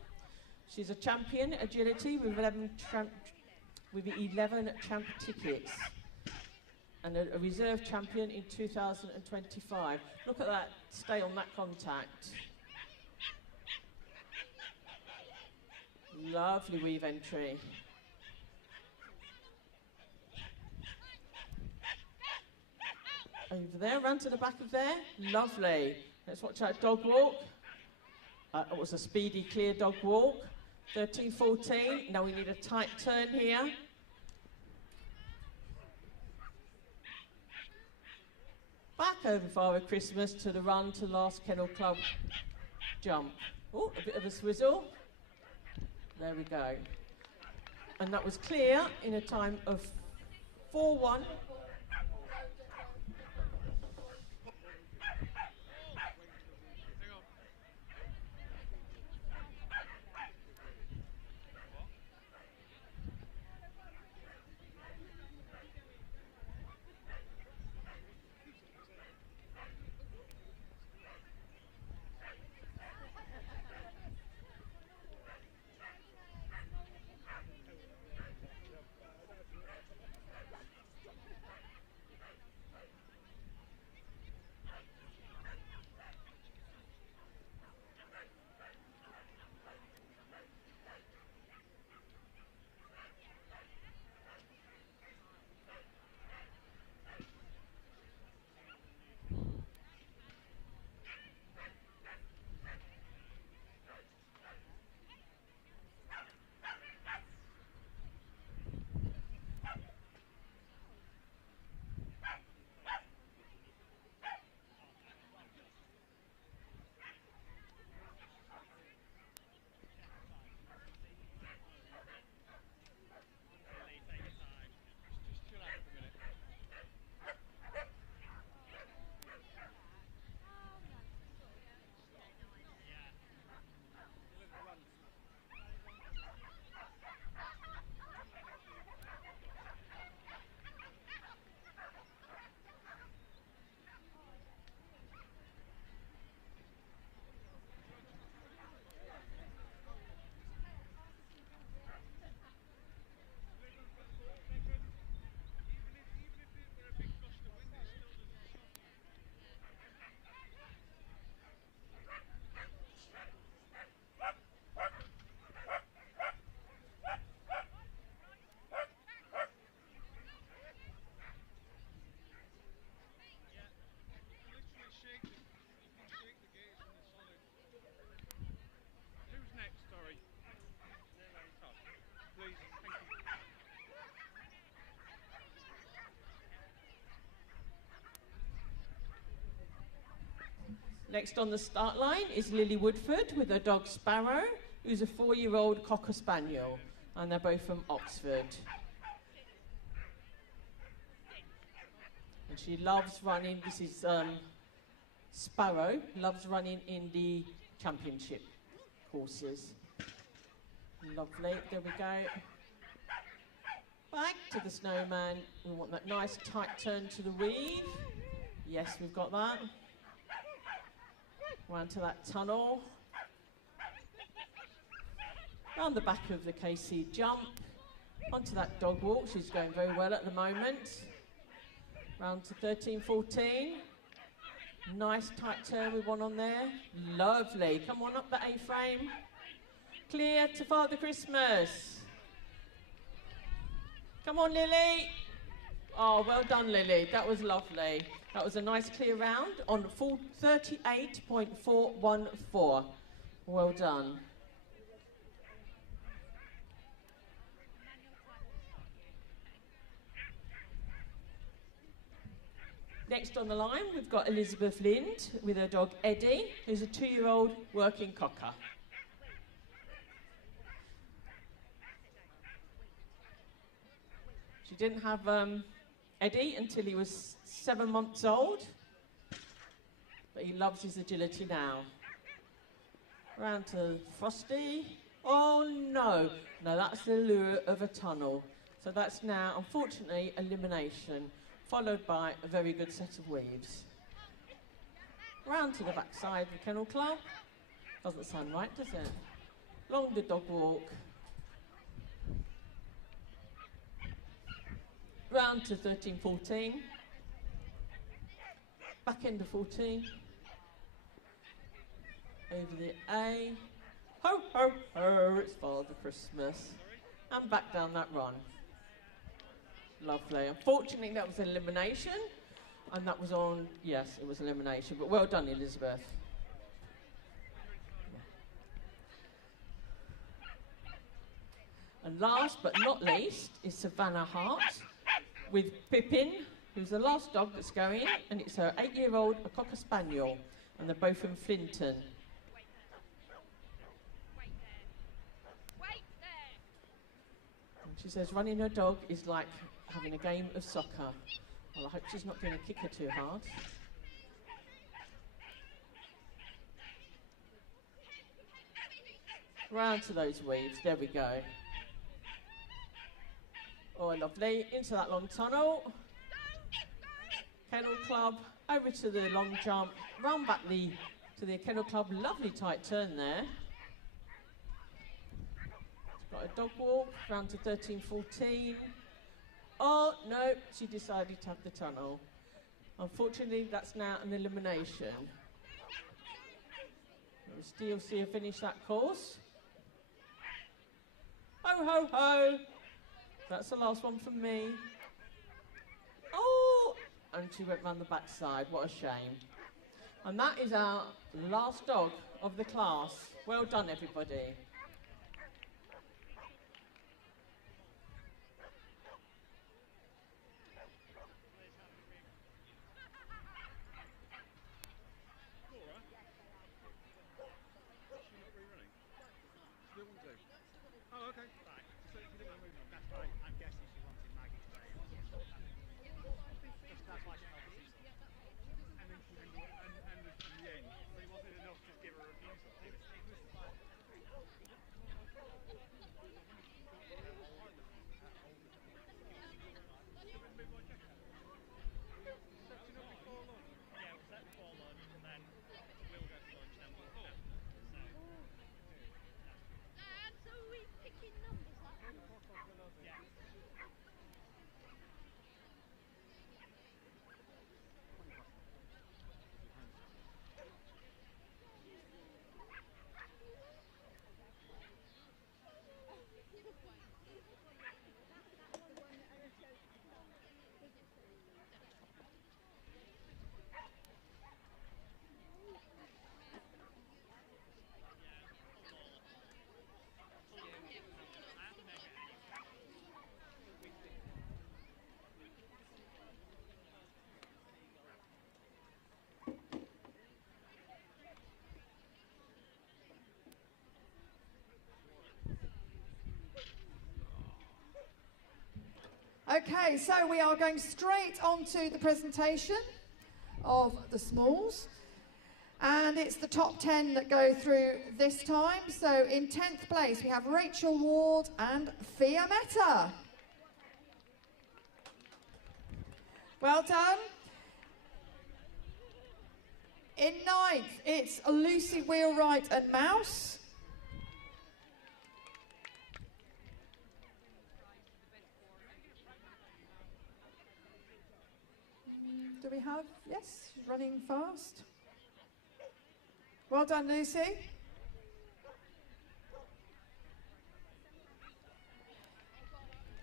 She's a champion agility with 11 champ tickets, and a reserve champion in 2025. Look at that, stay on that contact. Lovely weave entry. Over there, round to the back of there. Lovely. Let's watch that dog walk. It was a speedy, clear dog walk. 13, 14. Now we need a tight turn here. Back over Father Christmas to the run to last Kennel Club jump. Oh, a bit of a swizzle. There we go. And that was clear in a time of 4-1. Next on the start line is Lily Woodford with her dog Sparrow, who's a 4-year-old Cocker Spaniel, and they're both from Oxford. And she loves running. This is Sparrow, loves running in the championship courses. Lovely, there we go. Back to the snowman. We want that nice tight turn to the weave. Yes, we've got that. Round to that tunnel. Round the back of the KC jump. Onto that dog walk. She's going very well at the moment. Round to 13, 14. Nice tight turn with one on there. Lovely. Come on up the A-frame. Clear to Father Christmas. Come on, Lily. Oh, well done, Lily. That was lovely. That was a nice clear round on 38.414. Well done. Next on the line, we've got Elizabeth Lind with her dog Eddie, who's a 2-year-old working cocker. She didn't have Eddie until he was 7 months old, but he loves his agility now. Round to Frosty. Oh no, no, that's the lure of a tunnel. So that's now, unfortunately, elimination, followed by a very good set of weaves. Round to the backside of the Kennel Club. Doesn't sound right, does it? Along the dog walk. Round to 13, 14. Back end of 14. Over the A. Ho, ho, ho, it's Father Christmas. And back down that run. Lovely. Unfortunately, that was an elimination. And that was on, yes, it was elimination. But well done, Elizabeth. And last but not least is Savannah Hart with Pippin, who's the last dog that's going, and it's her 8-year-old, a Cocker Spaniel, and they're both from Flinton. And she says running her dog is like having a game of soccer. Well, I hope she's not going to kick her too hard. Round to those weaves, there we go. Oh, lovely. Into that long tunnel. Kennel Club, over to the long jump, round back to the Kennel Club. Lovely tight turn there. Got a dog walk, round to 13, 14. Oh, no, she decided to have the tunnel. Unfortunately, that's now an elimination. We'll still see her finish that course. Ho, ho, ho. That's the last one from me. Oh, and she went round the backside. What a shame. And that is our last dog of the class. Well done, everybody. Oh, okay. Right. So you didn't want to move on. That's right. I'm guessing she wanted Maggie to stay. That's why she helped you. And then she and the end. So it wasn't enough to give her a refusal. It was setting up before lunch. Yeah, we'll set before lunch and then we'll go to lunch, then we'll go. Dad, so are we picking numbers like that? Yeah. Okay, so we are going straight on to the presentation of the smalls. And it's the top 10 that go through this time. So in 10th place, we have Rachel Ward and Fia Meta. Well done. In 9th, it's Lucy Wheelwright and Mouse. Do we have? Yes, she's running fast. Well done, Lucy.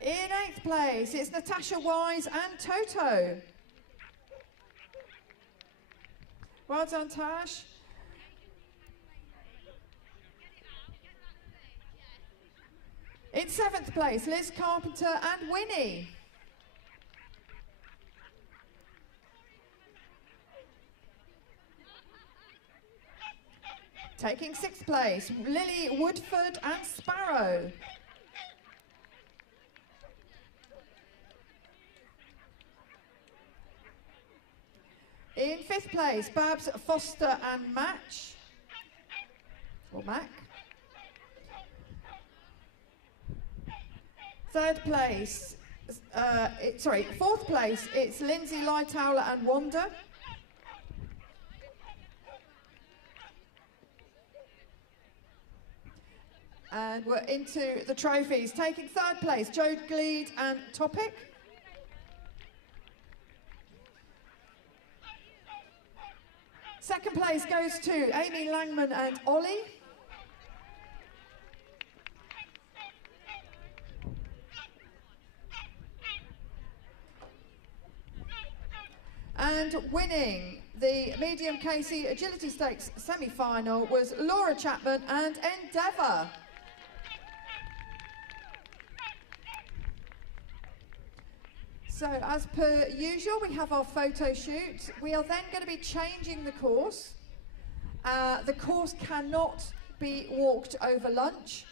In 8th place, it's Natasha Wise and Toto. Well done, Tash. In 7th place, Liz Carpenter and Winnie. Taking 6th place, Lily Woodford and Sparrow. In 5th place, Babs Foster and Match, or Mac. 4th place, it's Lindsay Lightowler and Wanda. And we're into the trophies. Taking 3rd place, Jode Gleed and Topic. Second place goes to Amy Langman and Ollie. And winning the Medium KC Agility Stakes semi-final was Laura Chapman and Endeavour. So, as per usual, we have our photo shoot. We are then going to be changing the course. The course cannot be walked over lunch.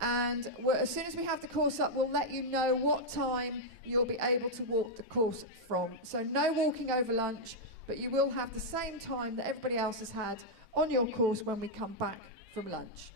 And as soon as we have the course up, we'll let you know what time you'll be able to walk the course from. So no walking over lunch, but you will have the same time that everybody else has had on your course when we come back from lunch.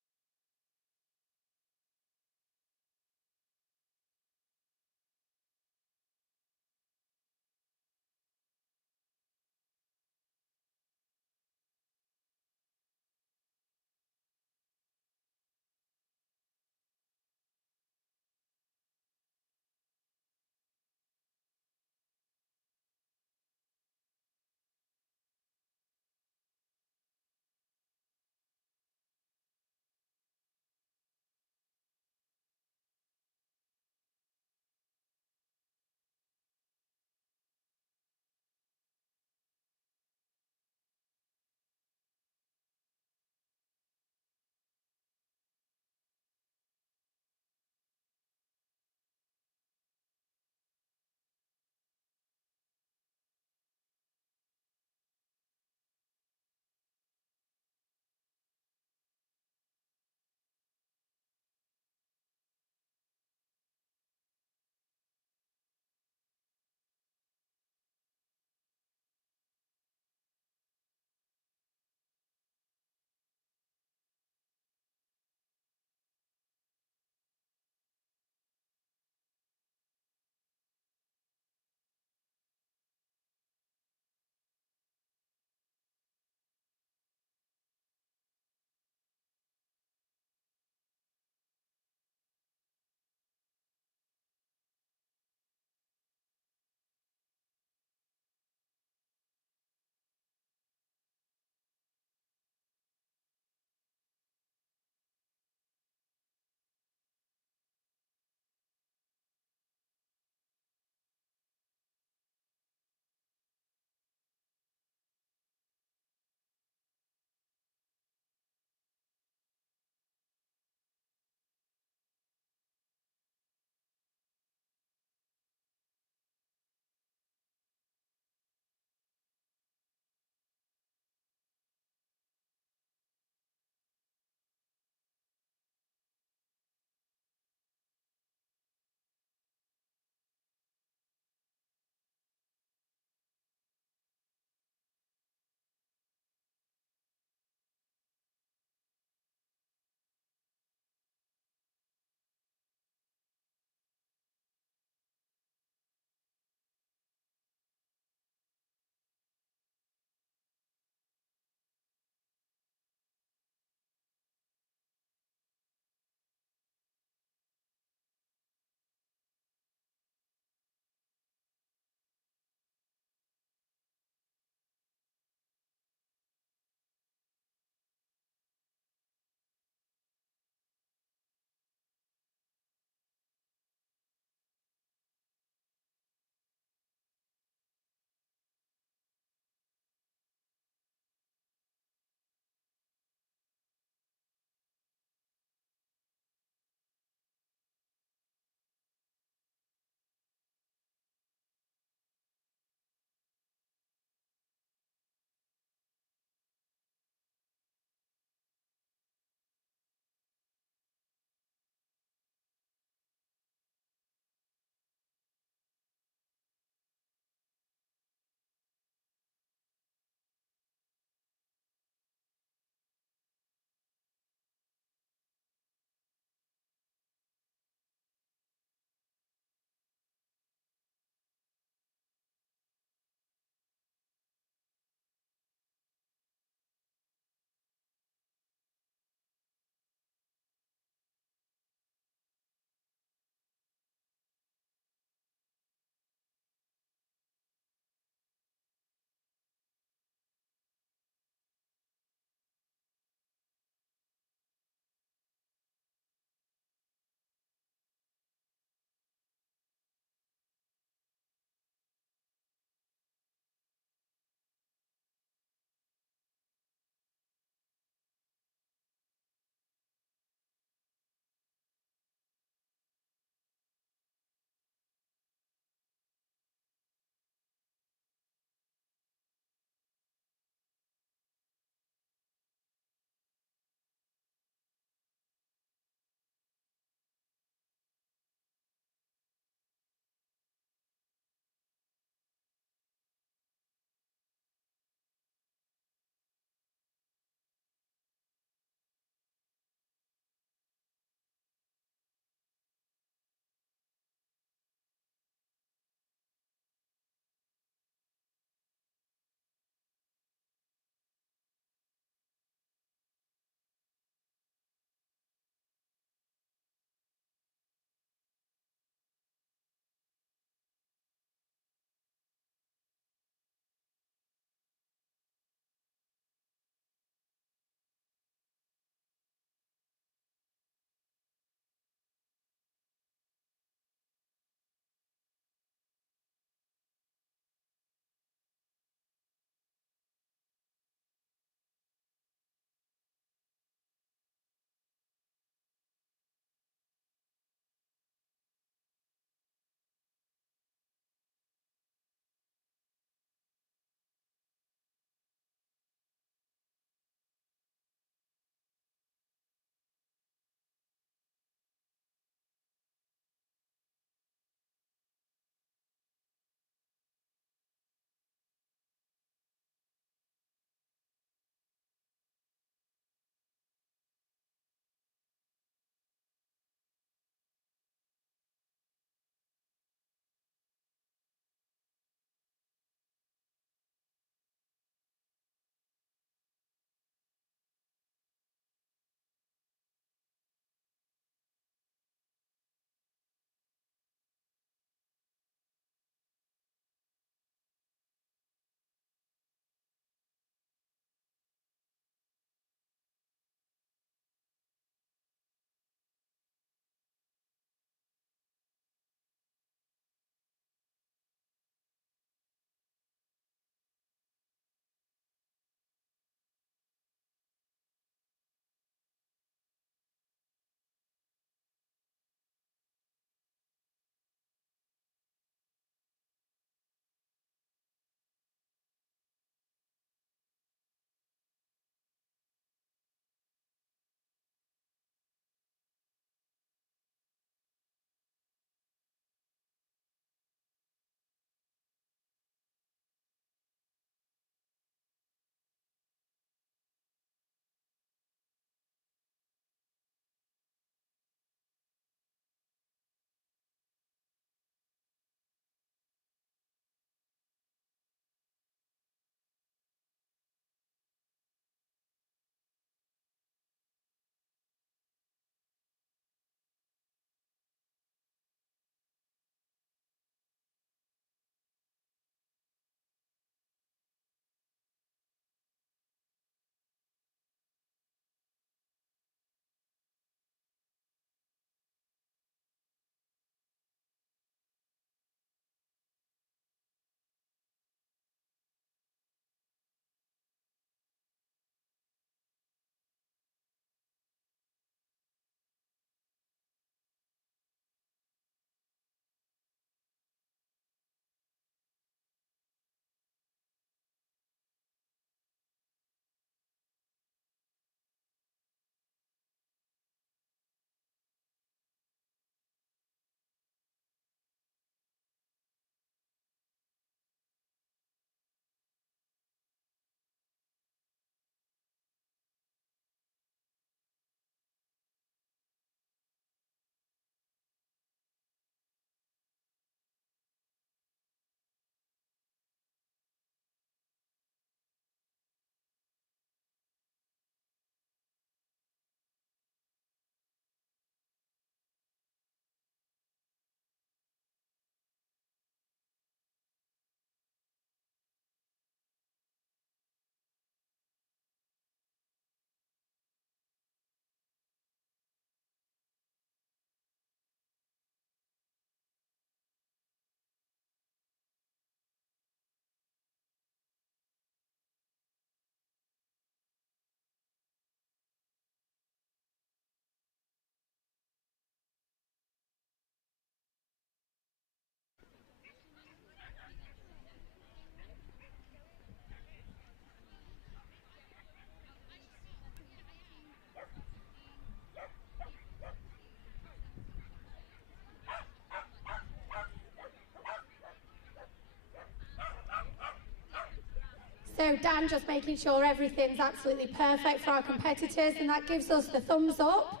Dan just making sure everything's absolutely perfect for our competitors, and that gives us the thumbs up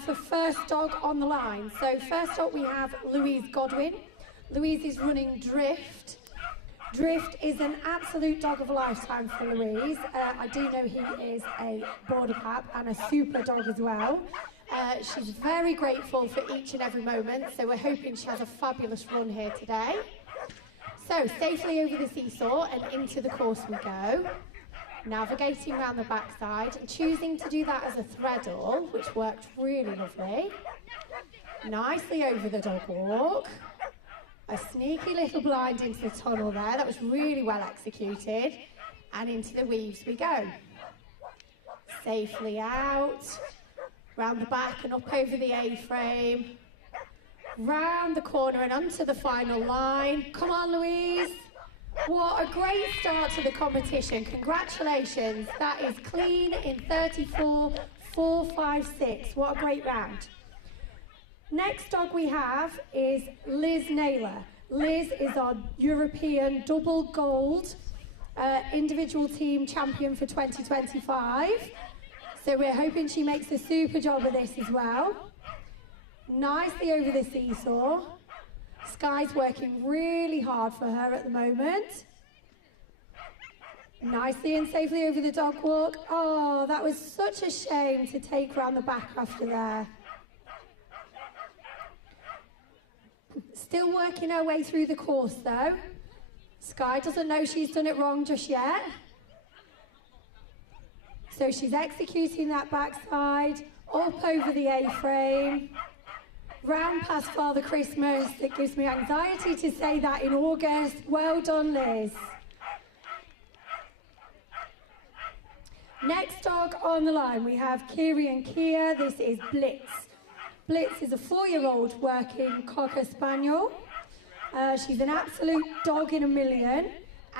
for first dog on the line. So first up we have Louise Godwin. Louise is running Drift. Drift is an absolute dog of a lifetime for Louise. I do know he is a border pap and a super dog as well. She's very grateful for each and every moment, so we're hoping she has a fabulous run here today. So, safely over the seesaw and into the course we go, navigating around the backside and choosing to do that as a threadle, which worked really lovely. Nicely over the dog walk. A sneaky little blind into the tunnel there, that was really well executed. And into the weaves we go. Safely out, round the back and up over the A-frame. Round the corner and onto the final line. Come on, Louise. What a great start to the competition. Congratulations. That is clean in 34.456. What a great round. Next dog we have is Liz Naylor. Liz is our European double gold individual team champion for 2025. So we're hoping she makes a super job of this as well. Nicely over the seesaw. Sky's working really hard for her at the moment. Nicely and safely over the dog walk. Oh, that was such a shame to take round the back after there. Still working her way through the course though. Sky doesn't know she's done it wrong just yet. So she's executing that backside, up over the A-frame. Round past Father Christmas. It gives me anxiety to say that in August. Well done, Liz. Next dog on the line, we have Kiri and Kia. This is Blitz. Blitz is a 4-year-old working Cocker Spaniel. She's an absolute dog in a million,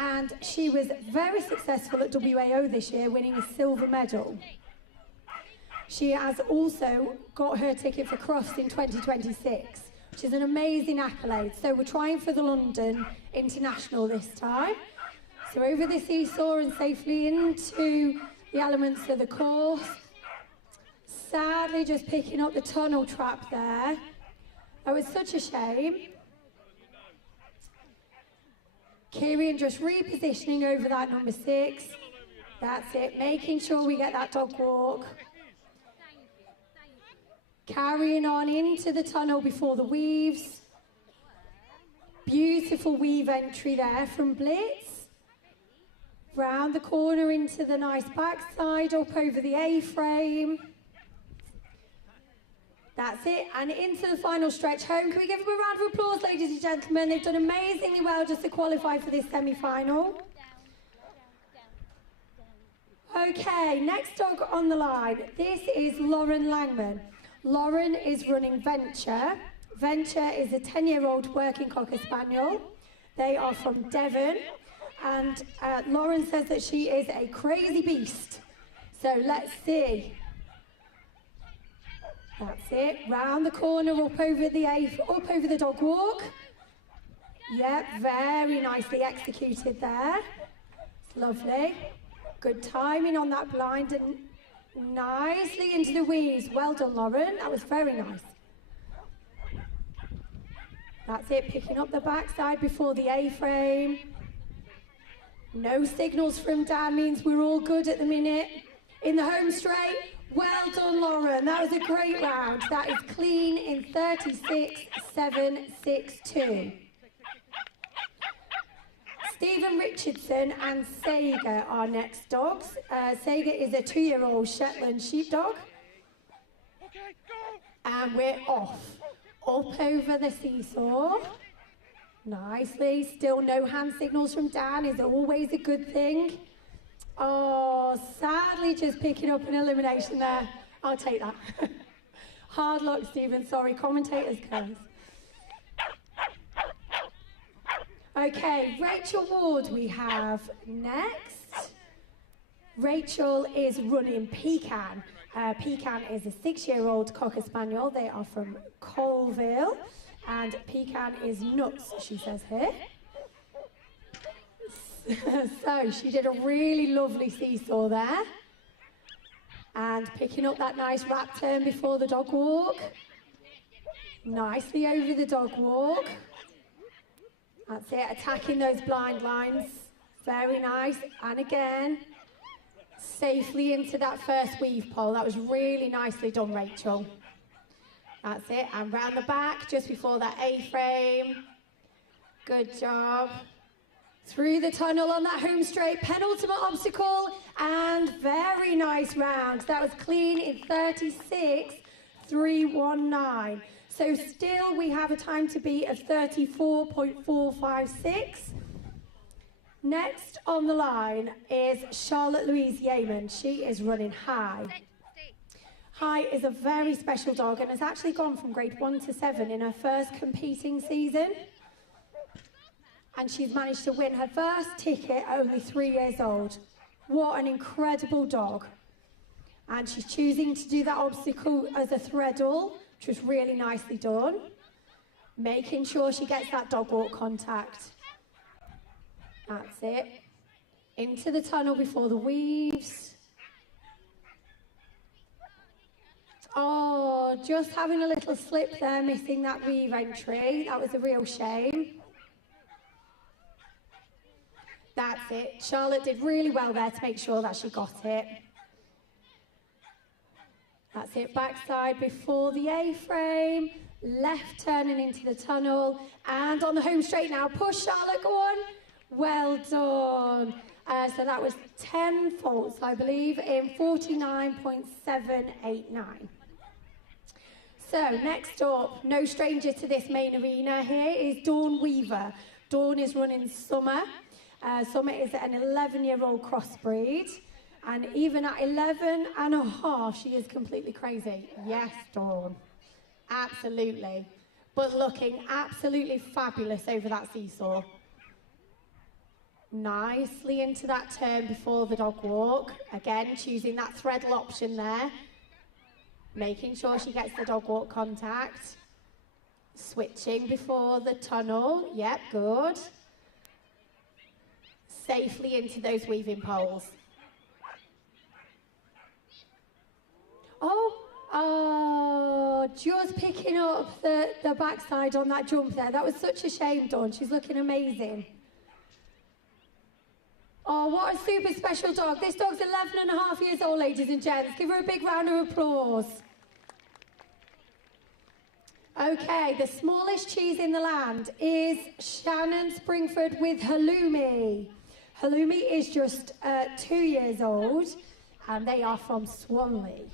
and she was very successful at WAO this year, winning a silver medal. She has also got her ticket for Crufts in 2026, which is an amazing accolade. So we're trying for the London International this time. So over the seesaw and safely into the elements of the course. Sadly just picking up the tunnel trap there. That was such a shame. Kieran just repositioning over that number 6. That's it, making sure we get that dog walk. Carrying on into the tunnel before the weaves. Beautiful weave entry there from Blitz. Round the corner into the nice backside, up over the A-frame. That's it, and into the final stretch home. Can we give them a round of applause, ladies and gentlemen? They've done amazingly well just to qualify for this semi-final. Okay, next dog on the line. This is Lauren Langman. Lauren is running Venture. Venture is a 10-year-old working Cocker Spaniel. They are from Devon, and Lauren says that she is a crazy beast. So let's see. That's it. Round the corner, up over the dog walk. Yep, very nicely executed there. It's lovely. Good timing on that blind and nicely into the weaves. Well done, Lauren. That was very nice. That's it, picking up the backside before the A-frame. No signals from Dan means we're all good at the minute. In the home straight. Well done, Lauren. That was a great round. That is clean in 36.762. Stephen Richardson and Sega are next dogs. Sega is a 2-year-old Shetland sheepdog. And we're off. Up over the seesaw. Nicely. Still no hand signals from Dan is always a good thing. Oh, sadly just picking up an elimination there. I'll take that. Hard luck, Stephen. Sorry, commentator's curse. Okay, Rachel Ward we have next. Rachel is running Pecan. Pecan is a 6-year-old Cocker Spaniel. They are from Colville. And Pecan is nuts, she says here. So she did a really lovely seesaw there. And picking up that nice wrap turn before the dog walk. Nicely over the dog walk. That's it, attacking those blind lines. Very nice. And again, safely into that first weave pole. That was really nicely done, Rachel. That's it. And round the back, just before that A-frame. Good job. Through the tunnel on that home straight, penultimate obstacle, and very nice round. That was clean in 36.319. So still we have a time to beat of 34.456. Next on the line is Charlotte Louise Yeaman. She is running High. High is a very special dog and has actually gone from grade 1 to 7 in her first competing season. And she's managed to win her first ticket at only 3 years old. What an incredible dog. And she's choosing to do that obstacle as a threadle, which was really nicely done. Making sure she gets that dog walk contact. That's it. Into the tunnel before the weaves. Oh, just having a little slip there, missing that weave entry. That was a real shame. That's it. Charlotte did really well there to make sure that she got it. That's it. Backside before the A-frame. Left turning into the tunnel. And on the home straight now. Push, Charlotte. Go on. Well done. So that was 10 faults, I believe, in 49.789. So next up, no stranger to this main arena here, is Dawn Weaver. Dawn is running Summer. Summer is an 11-year-old crossbreed, and even at 11 and a half, she is completely crazy. Yes, Dawn, absolutely. But looking absolutely fabulous over that seesaw. Nicely into that turn before the dog walk. Again, choosing that threadle option there. Making sure she gets the dog walk contact. Switching before the tunnel. Yep, good. Safely into those weaving poles. Oh, just picking up the backside on that jump there. That was such a shame, Dawn. She's looking amazing. Oh, what a super special dog. This dog's 11 and a half years old, ladies and gents. Give her a big round of applause. Okay, the smallest cheese in the land is Shannon Springford with Halloumi. Halloumi is just 2 years old, and they are from Swanley.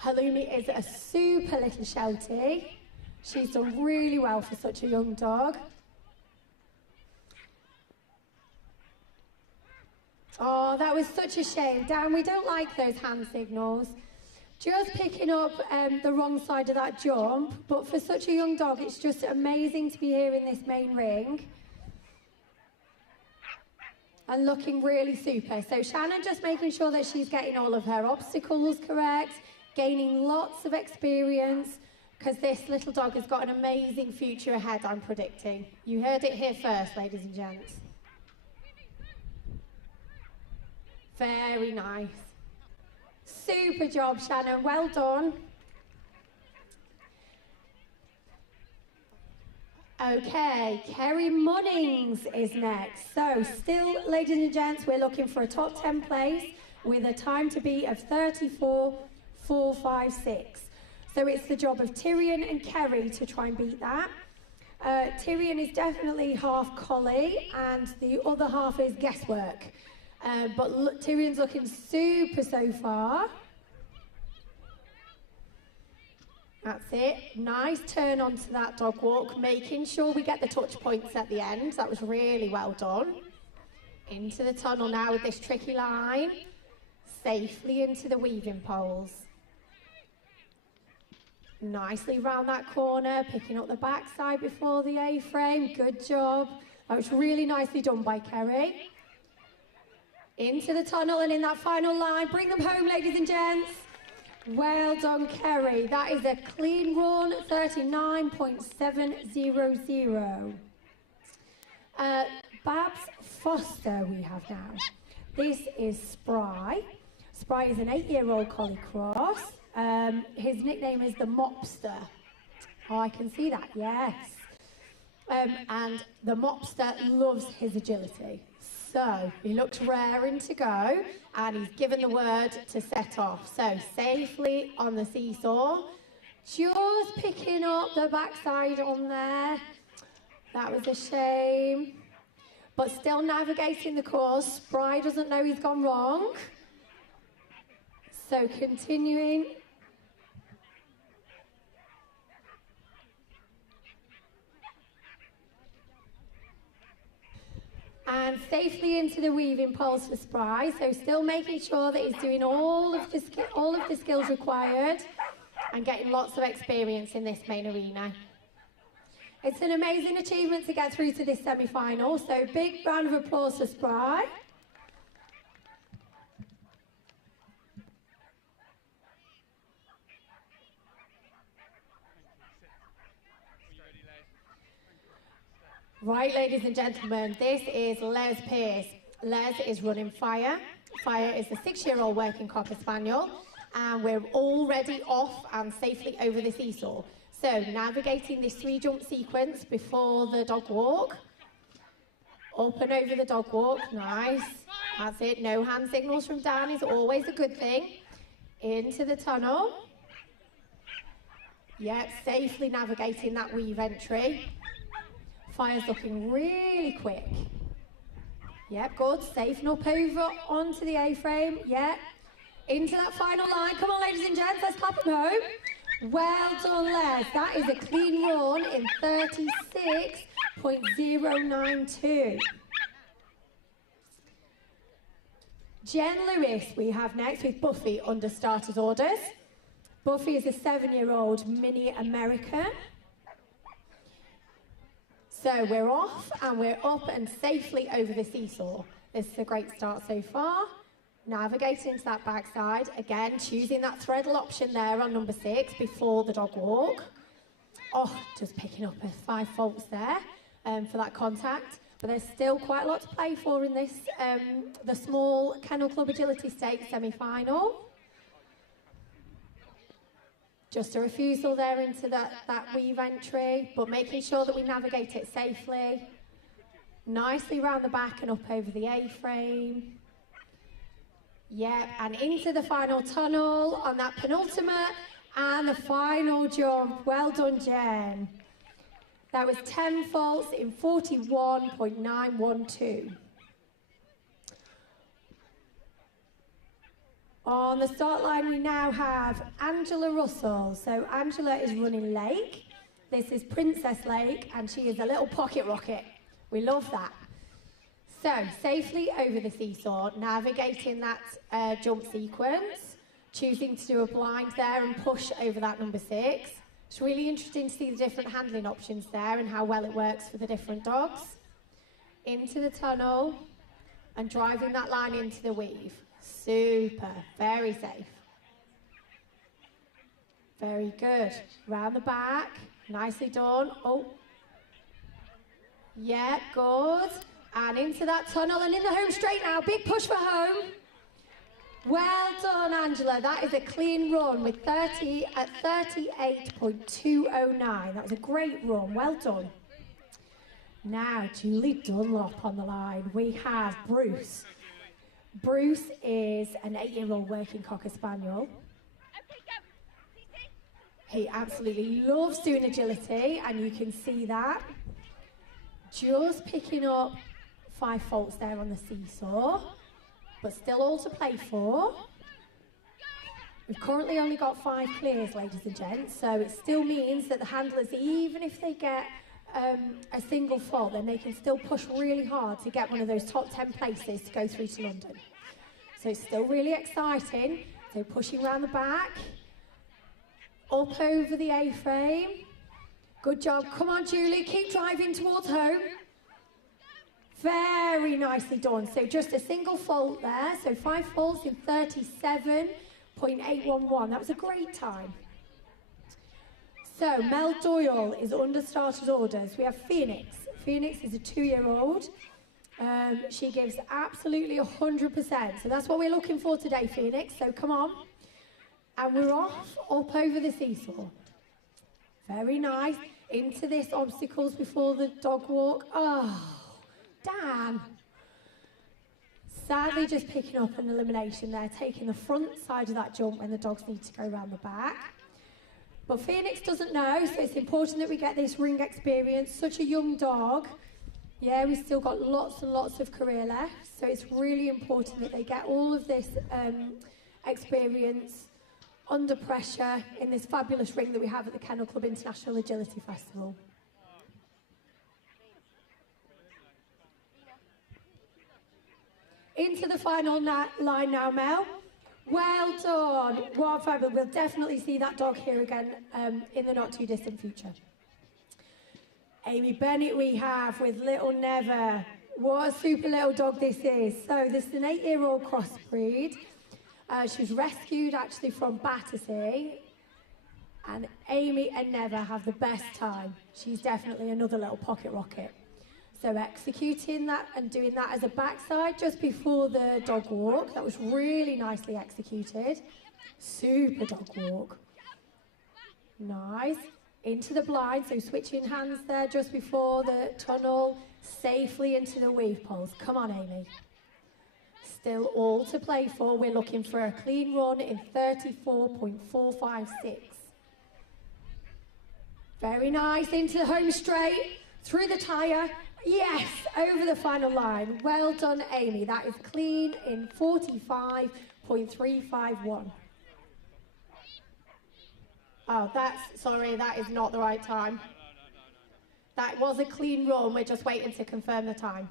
Halloumi is a super little Sheltie. She's done really well for such a young dog. Oh, that was such a shame. Dan, we don't like those hand signals. Just picking up the wrong side of that jump, but for such a young dog, it's just amazing to be here in this main ring. And looking really super. So Shannon just making sure that she's getting all of her obstacles correct, gaining lots of experience, because this little dog has got an amazing future ahead, I'm predicting. You heard it here first, ladies and gents. Very nice. Super job, Shannon. Well done. Okay, Kerry Munnings is next. So, still, ladies and gents, we're looking for a top 10 place with a time to beat of 34.456. So it's the job of Tyrion and Kerry to try and beat that. Tyrion is definitely half collie, and the other half is guesswork. But look, Tyrion's looking super so far. That's it. Nice turn onto that dog walk, making sure we get the touch points at the end. That was really well done. Into the tunnel now with this tricky line. Safely into the weaving poles. Nicely round that corner, picking up the backside before the A-frame. Good job. That was really nicely done by Kerry. Into the tunnel and in that final line. Bring them home, ladies and gents. Well done, Kerry. That is a clean run, 39.700. Babs foster we have now. This is Spry. Spry is an 8-year-old collie cross. His nickname is the Mopster. Oh, I can see that, yes. And the Mopster loves his agility. So he looks raring to go, and he's given the word to set off. So safely on the seesaw, just picking up the backside on there. That was a shame. But still navigating the course. Spry doesn't know he's gone wrong. So continuing. And safely into the weaving poles for Spry. So still making sure that he's doing all of the skills required and getting lots of experience in this main arena. It's an amazing achievement to get through to this semi-final, so big round of applause for Spry. Right, ladies and gentlemen, this is Les Pierce. Les is running Fire. Fire is a 6-year-old working Cocker Spaniel, and we're already off and safely over the seesaw. So, navigating this 3-jump sequence before the dog walk. Up and over the dog walk, nice. That's it, no hand signals from Dan is always a good thing. Into the tunnel. Yep, safely navigating that weave entry. Fire's looking really quick. Yep, good, safe and up over onto the A-frame, yep. Into that final line, come on ladies and gents, let's clap them home. Well done, Les. That is a clean run in 36.092. Jen Lewis we have next with Buffy under starters orders. Buffy is a 7-year-old mini American. So we're off and we're up and safely over the seesaw. This is a great start so far. Navigating to that backside, again choosing that threadle option there on number 6 before the dog walk. Oh, just picking up 5 faults there for that contact. But there's still quite a lot to play for in this, the small Kennel Club Agility Stakes semi-final. Just a refusal there into that weave entry, but making sure that we navigate it safely. Nicely round the back and up over the A-frame. Yep, and into the final tunnel on that penultimate and the final jump. Well done, Jen. That was 10 faults in 41.912. On the start line, we now have Angela Russell. So Angela is running Lake. This is Princess Lake, and she is a little pocket rocket. We love that. So, safely over the seesaw, navigating that jump sequence, choosing to do a blind there and push over that number 6. It's really interesting to see the different handling options there and how well it works for the different dogs. Into the tunnel and driving that line into the weave. Super, very safe. Very good. Round the back, nicely done. Oh, yeah, good. And into that tunnel and in the home straight now. Big push for home. Well done, Angela. That is a clean run with 30 at 38.209. That was a great run. Well done. Now, Julie Dunlop on the line. We have Bruce. Bruce is an 8-year-old working Cocker Spaniel. He absolutely loves doing agility, and you can see that. Just picking up 5 faults there on the seesaw, but still all to play for. We've currently only got 5 clears, ladies and gents, so it still means that the handlers, even if they get a single fault, then they can still push really hard to get one of those top 10 places to go through to London. So it's still really exciting. So pushing around the back, up over the A-frame. Good job. Come on, Julie, keep driving towards home. Very nicely done. So just a single fault there. So 5 faults in 37.811. That was a great time. So Mel Doyle is under starters orders. We have Phoenix. Phoenix is a 2-year-old. She gives absolutely 100%. So that's what we're looking for today, Phoenix. So come on. And we're off up over the seesaw. Very nice. Into this obstacles before the dog walk. Oh, Dan. Sadly, just picking up an elimination there, taking the front side of that jump when the dogs need to go around the back. But Phoenix doesn't know, so it's important that we get this ring experience. Such a young dog. Yeah, we've still got lots and lots of career left, so it's really important that they get all of this experience under pressure in this fabulous ring that we have at the Kennel Club International Agility Festival. Into the final line now, Mel. Well done. What fabulous. We'll definitely see that dog here again in the not too distant future. Amy Bennett we have with little Never. What a super little dog this is. So this is an 8-year-old crossbreed. She was rescued actually from Battersea. And Amy and Never have the best time. She's definitely another little pocket rocket. So executing that and doing that as a backside just before the dog walk. That was really nicely executed. Super dog walk. Nice. Into the blind, so switching hands there just before the tunnel. Safely into the weave poles. Come on, Amy. Still all to play for. We're looking for a clean run in 34.456. Very nice. Into the home straight. Through the tyre. Yes, over the final line. Well done, Amy. That is clean in 45.351. Oh, sorry, that is not the right time. That was a clean run. We're just waiting to confirm the time.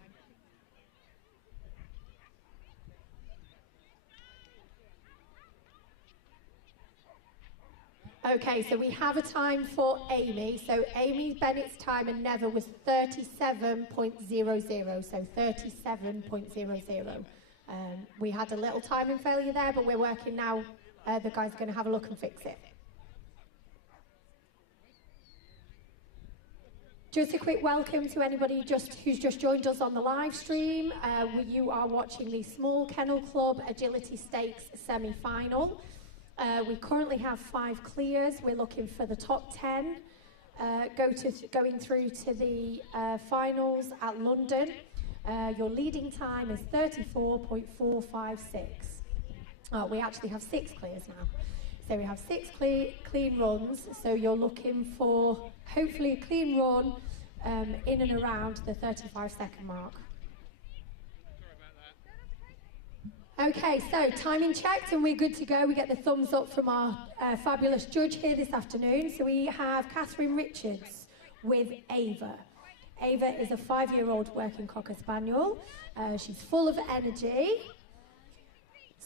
Okay, so we have a time for Amy. So Amy Bennett's time and Never was 37.00, so 37.00. We had a little timing failure there, but we're working now. The guys are going to have a look and fix it. Just a quick welcome to anybody who's just joined us on the live stream. You are watching the Small Kennel Club Agility Stakes semi-final. We currently have 5 clears. We're looking for the top 10 going through to the finals at London. Your leading time is 34.456. We actually have 6 clears now. So we have 6 clean runs. So you're looking for hopefully a clean run in and around the 35-second mark. Okay, so timing checked and we're good to go. We get the thumbs up from our fabulous judge here this afternoon. So we have Catherine Richards with Ava. Ava is a 5-year-old working Cocker Spaniel. She's full of energy.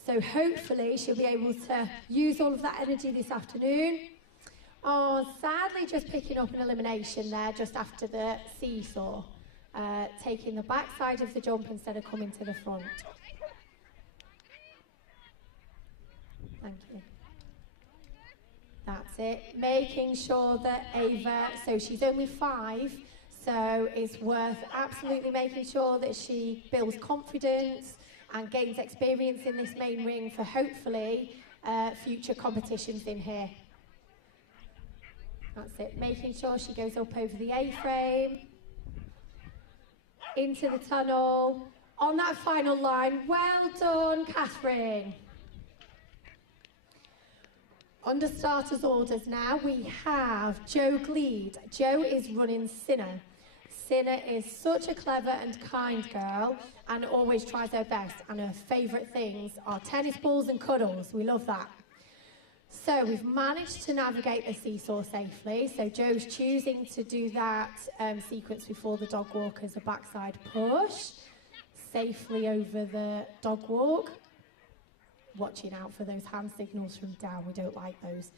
So hopefully she'll be able to use all of that energy this afternoon. Oh, sadly just picking up an elimination there just after the seesaw. Taking the backside of the jump instead of coming to the front. Thank you. That's it. Making sure that Ava, so she's only 5, so it's worth absolutely making sure that she builds confidence and gains experience in this main ring for hopefully future competitions in here. That's it. Making sure she goes up over the A-frame, into the tunnel, on that final line. Well done, Catherine. Under starters orders now, we have Jo Gleed. Jo is running Sinner. Sinner is such a clever and kind girl and always tries her best. And her favourite things are tennis balls and cuddles. We love that. So we've managed to navigate the seesaw safely. So Jo's choosing to do that sequence before the dog walk as a backside push. Safely over the dog walk. Watching out for those hand signals from down. We don't like those.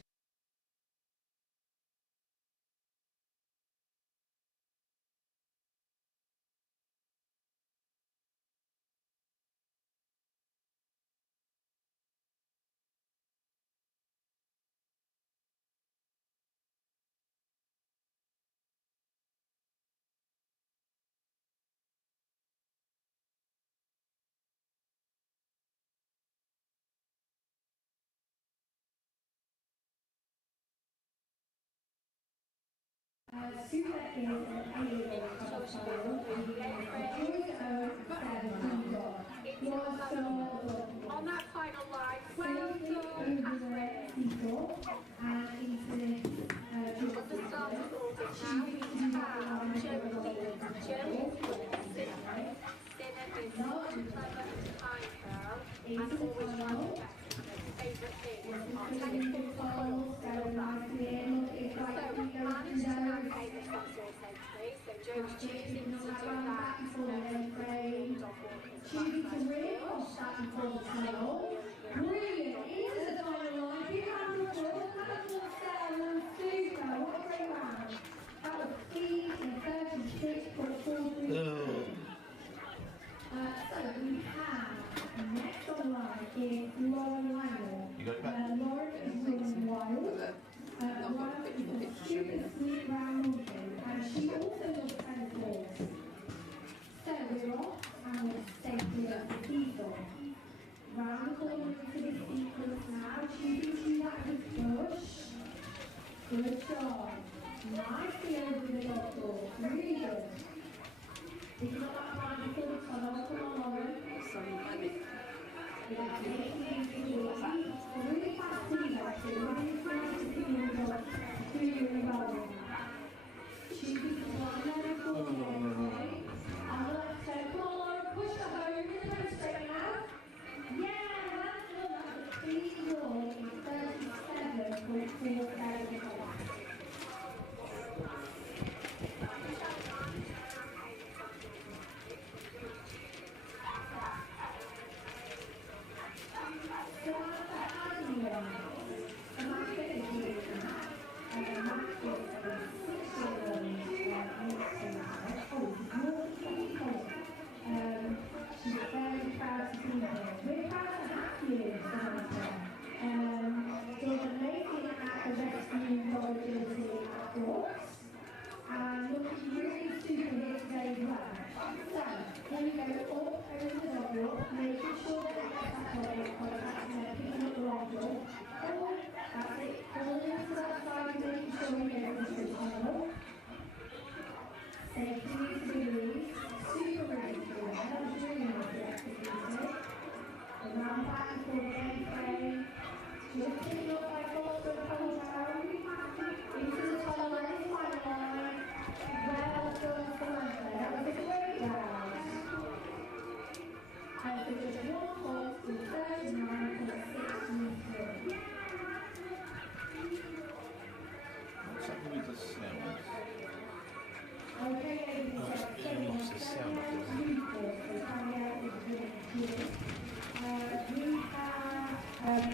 Super is an 8-year-old child, and he is a joint of 7 dog. On that final line, well done, Seesaw, and into this on the starting order now, we have Joe Cleveland. Joe Sinner is not too clever and kind girl, and always trying to get favourite things. Tennis balls, so managed to navigate this one so essentially. So Joe's choosing to do that Choosing to reinforce that before the tunnel. Brilliant. Into the final line. Big round of applause. Wonderful Sarah and Super. What a great round. That was clean in 36.43. So we have next on the line is Lauren Lionel. Lauren is running wild. Lauren is a super sweet brown monkey, and she also loves tennis balls. So we're off. And we're safely up the seesaw. Round the corner into this sequence now. Choosing to do that with push. Good job. Nicely over the dog ball. Really good. Picking up that line before the tunnel. Come on, Lauren. Yeah, making it really fast speed actually. Really fast to see the dog. Really well. Choosing to line there before the end. On the left side. Come on, Lauren. Push her home. You're going to straight now. Yeah, that's good. That's a clean roll in 37.4 seconds.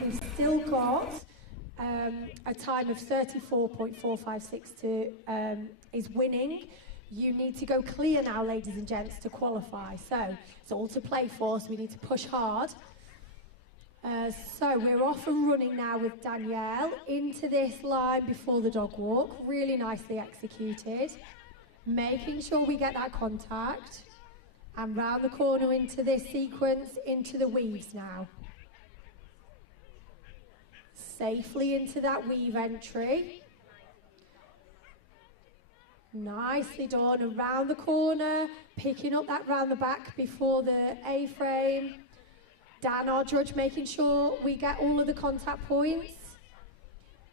We've still got a time of 34.456 is winning. You need to go clear now, ladies and gents, to qualify. So it's all to play for, so we need to push hard. So we're off and running now with Danielle into this line before the dog walk. Really nicely executed. Making sure we get that contact. And round the corner into this sequence, into the weaves now. Safely into that weave entry. Nicely done. Around the corner, picking up that round the back before the A-frame. Dan, our judge, making sure we get all of the contact points.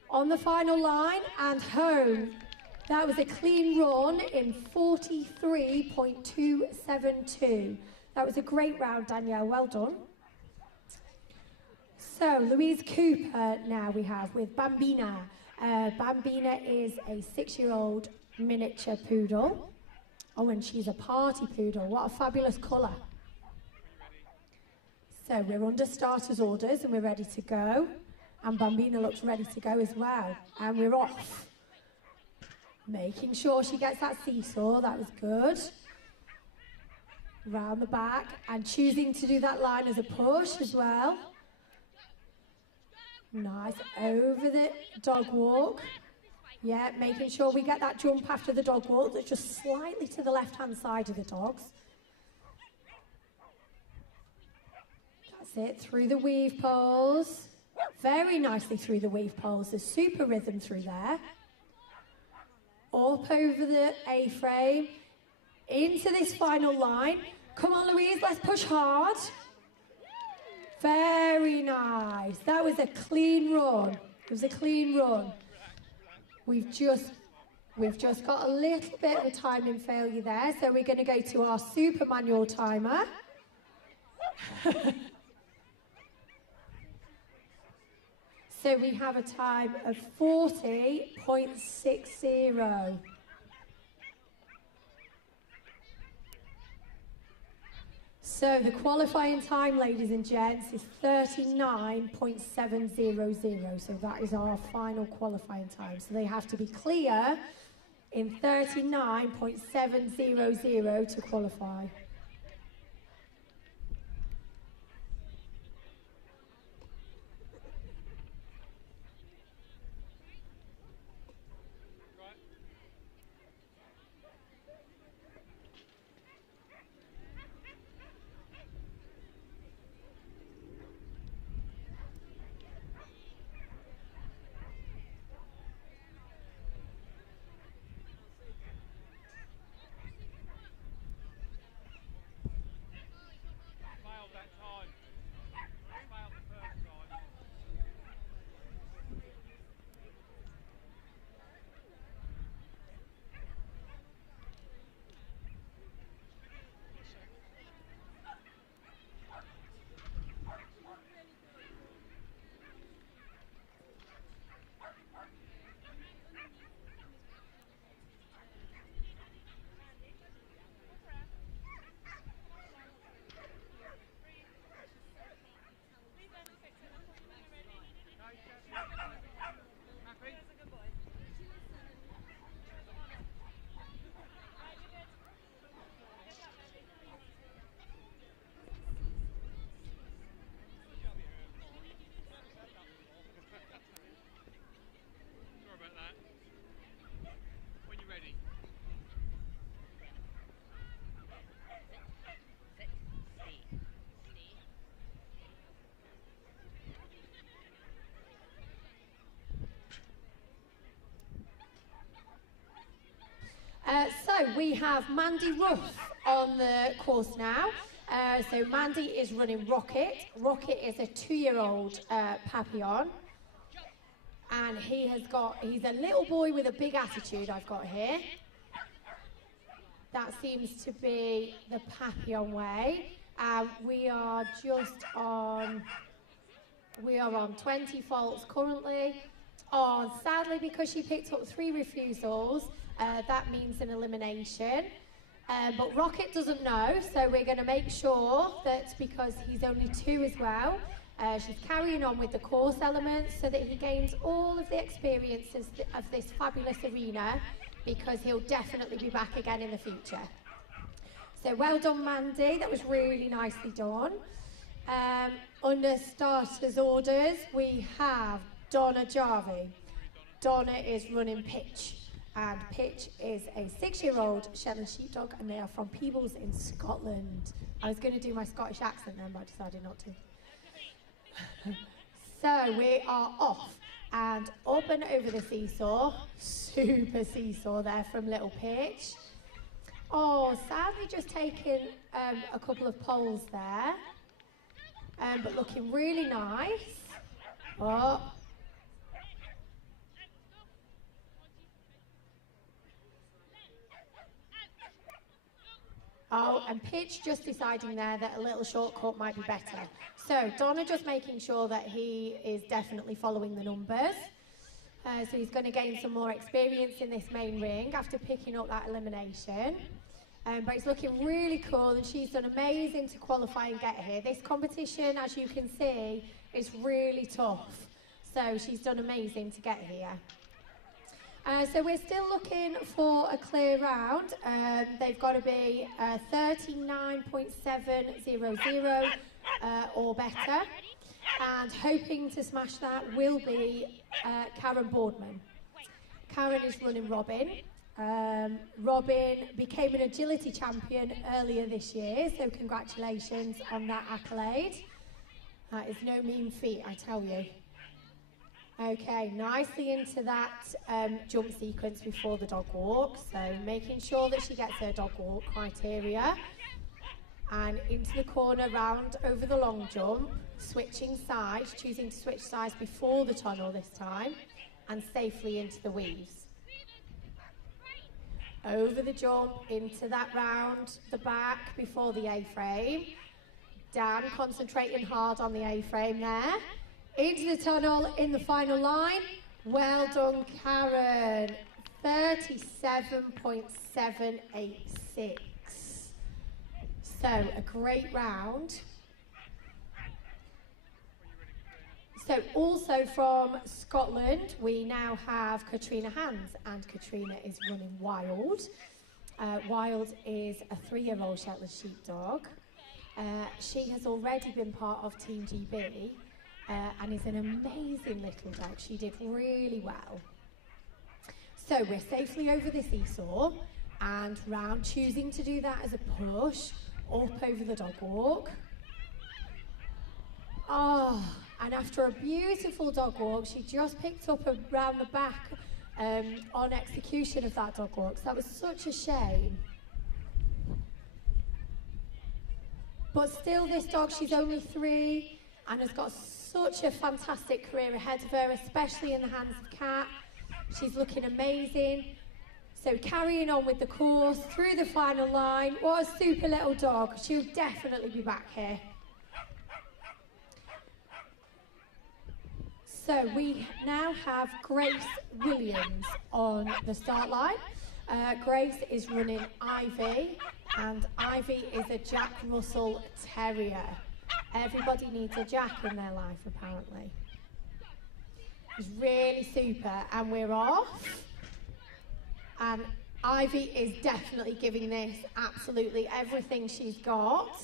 On the final line and home. That was a clean run in 43.272. That was a great round, Danielle. Well done. So, Louise Cooper now we have with Bambina. Bambina is a 6-year-old miniature poodle. Oh, and she's a party poodle. What a fabulous colour. So we're under starters orders and we're ready to go. And Bambina looks ready to go as well. And we're off. Making sure she gets that seesaw. That was good. Round the back. And choosing to do that line as a push as well. Nice. Over the dog walk. Yeah, making sure we get that jump after the dog walk. That's just slightly to the left-hand side of the dogs. That's it. Through the weave poles. Very nicely through the weave poles. There's super rhythm through there. up over the A-frame, into this final line. Come on, Louise, let's push hard. Very nice. That was a clean run. It was a clean run. We've just got a little bit of a timing failure there, so we're going to go to our super manual timer. So we have a time of 40.60. So the qualifying time, ladies and gents, is 39.700. So that is our final qualifying time. So they have to be clear in 39.700 to qualify. So we have Mandy Ruff on the course now. So Mandy is running Rocket. Rocket is a 2-year-old Papillon. And he's a little boy with a big attitude I've got here. That seems to be the Papillon way. We are on 20 faults currently. Oh, sadly, because she picked up 3 refusals, that means an elimination. But Rocket doesn't know, so we're going to make sure that because he's only 2 as well, she's carrying on with the course elements so that he gains all of the experiences of this fabulous arena, because he'll definitely be back again in the future. So well done, Mandy. That was really nicely done. Under starters orders, we have Donna Jarvie. Donna is running Pitch. And Pitch is a 6-year-old Shetland sheepdog, and they are from Peebles in Scotland. I was going to do my Scottish accent then, but I decided not to. So we are off and up and over the seesaw. Super seesaw there from little Pitch. Oh, sadly just taking a couple of poles there, but looking really nice. Oh, and Pitch just deciding there that a little shortcut might be better. So Donna just making sure that he is definitely following the numbers. So he's going to gain some more experience in this main ring after picking up that elimination. But it's looking really cool, and she's done amazing to qualify and get here. This competition, as you can see, is really tough. So she's done amazing to get here. So we're still looking for a clear round. They've got to be 39.700 or better. And hoping to smash that will be Karen Boardman. Karen is running Robin. Robin became an agility champion earlier this year, so congratulations on that accolade. That is no mean feat, I tell you. Okay, nicely into that jump sequence before the dog walk. So making sure that she gets her dog walk criteria. And into the corner, round over the long jump, switching sides, choosing to switch sides before the tunnel this time, and safely into the weaves. Over the jump, into that round, the back before the A-frame. Dan concentrating hard on the A-frame there. Into the tunnel, in the final line. Well done, Karen. 37.786. So, a great round. So, also from Scotland, we now have Katrina Hands, and Katrina is running Wild. Wild is a 3-year-old Shetland sheepdog. She has already been part of Team GB and is an amazing little dog. She did really well. So, we're safely over the seesaw and round, choosing to do that as a push. Up over the dog walk. Oh, and after a beautiful dog walk, she just picked up around the back on execution of that dog walk. So that was such a shame. But still, this dog, she's only 3 and has got such a fantastic career ahead of her, especially in the hands of Kat. She's looking amazing. So carrying on with the course, through the final line. What a super little dog. She'll definitely be back here. So we now have Grace Williams on the start line. Grace is running Ivy, and Ivy is a Jack Russell Terrier. Everybody needs a Jack in their life, apparently. It's really super, and we're off. And Ivy is definitely giving this absolutely everything she's got.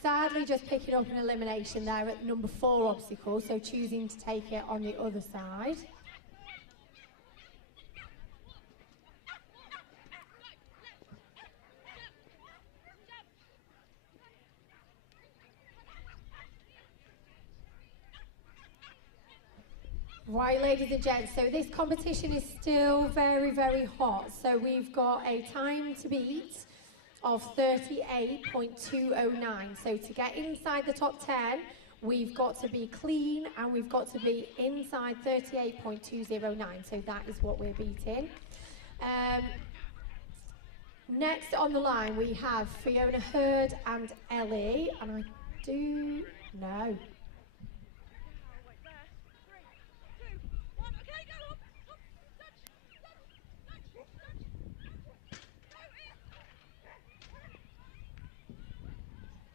Sadly, just picking up an elimination there at number 4 obstacle, so choosing to take it on the other side. Right, ladies and gents, so this competition is still very, very hot. So we've got a time to beat of 38.209. So to get inside the top 10, we've got to be clean and we've got to be inside 38.209. So that is what we're beating. Next on the line, we have Fiona Hurd and Ellie. And I do know.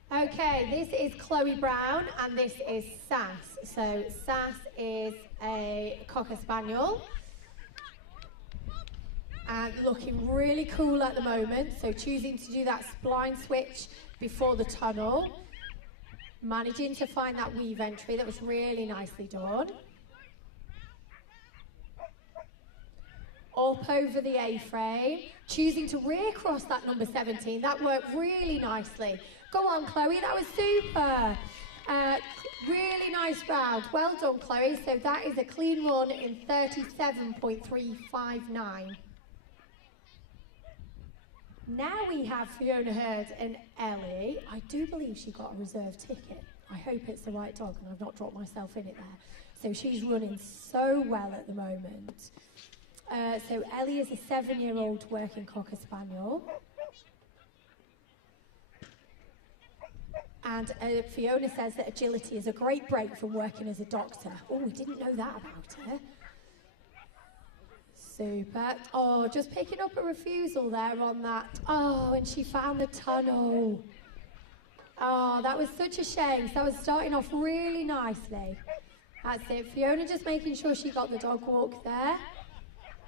Okay, this is Chloe Brown and this is Sass. So Sass is a Cocker Spaniel and looking really cool at the moment. So choosing to do that spline switch before the tunnel. Managing to find that weave entry, that was really nicely done. Up over the A-frame, choosing to rear cross that number 17. That worked really nicely. Go on, Chloe, that was super. Really nice round. Well done, Chloe. So that is a clean run in 37.359. Now we have Fiona Hurd and Ellie. I do believe she got a reserve ticket. I hope it's the right dog and I've not dropped myself in it there. So she's running so well at the moment. So Ellie is a 7-year-old working Cocker Spaniel. And Fiona says that agility is a great break from working as a doctor. Oh, we didn't know that about her. Super. Oh, just picking up a refusal there on that. Oh, and she found the tunnel. Oh, that was such a shame. So that was starting off really nicely. That's it. Fiona just making sure she got the dog walk there.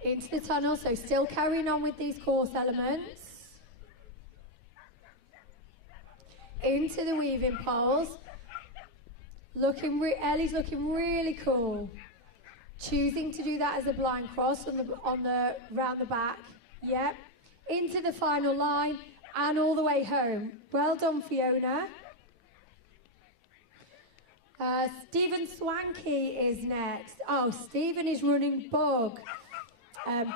Into the tunnel, so still carrying on with these course elements. Into the weaving poles. Ellie's looking really cool. Choosing to do that as a blind cross on the round the back. Yep. Into the final line and all the way home. Well done, Fiona. Stephen Swanky is next. Oh, Stephen is running Bug.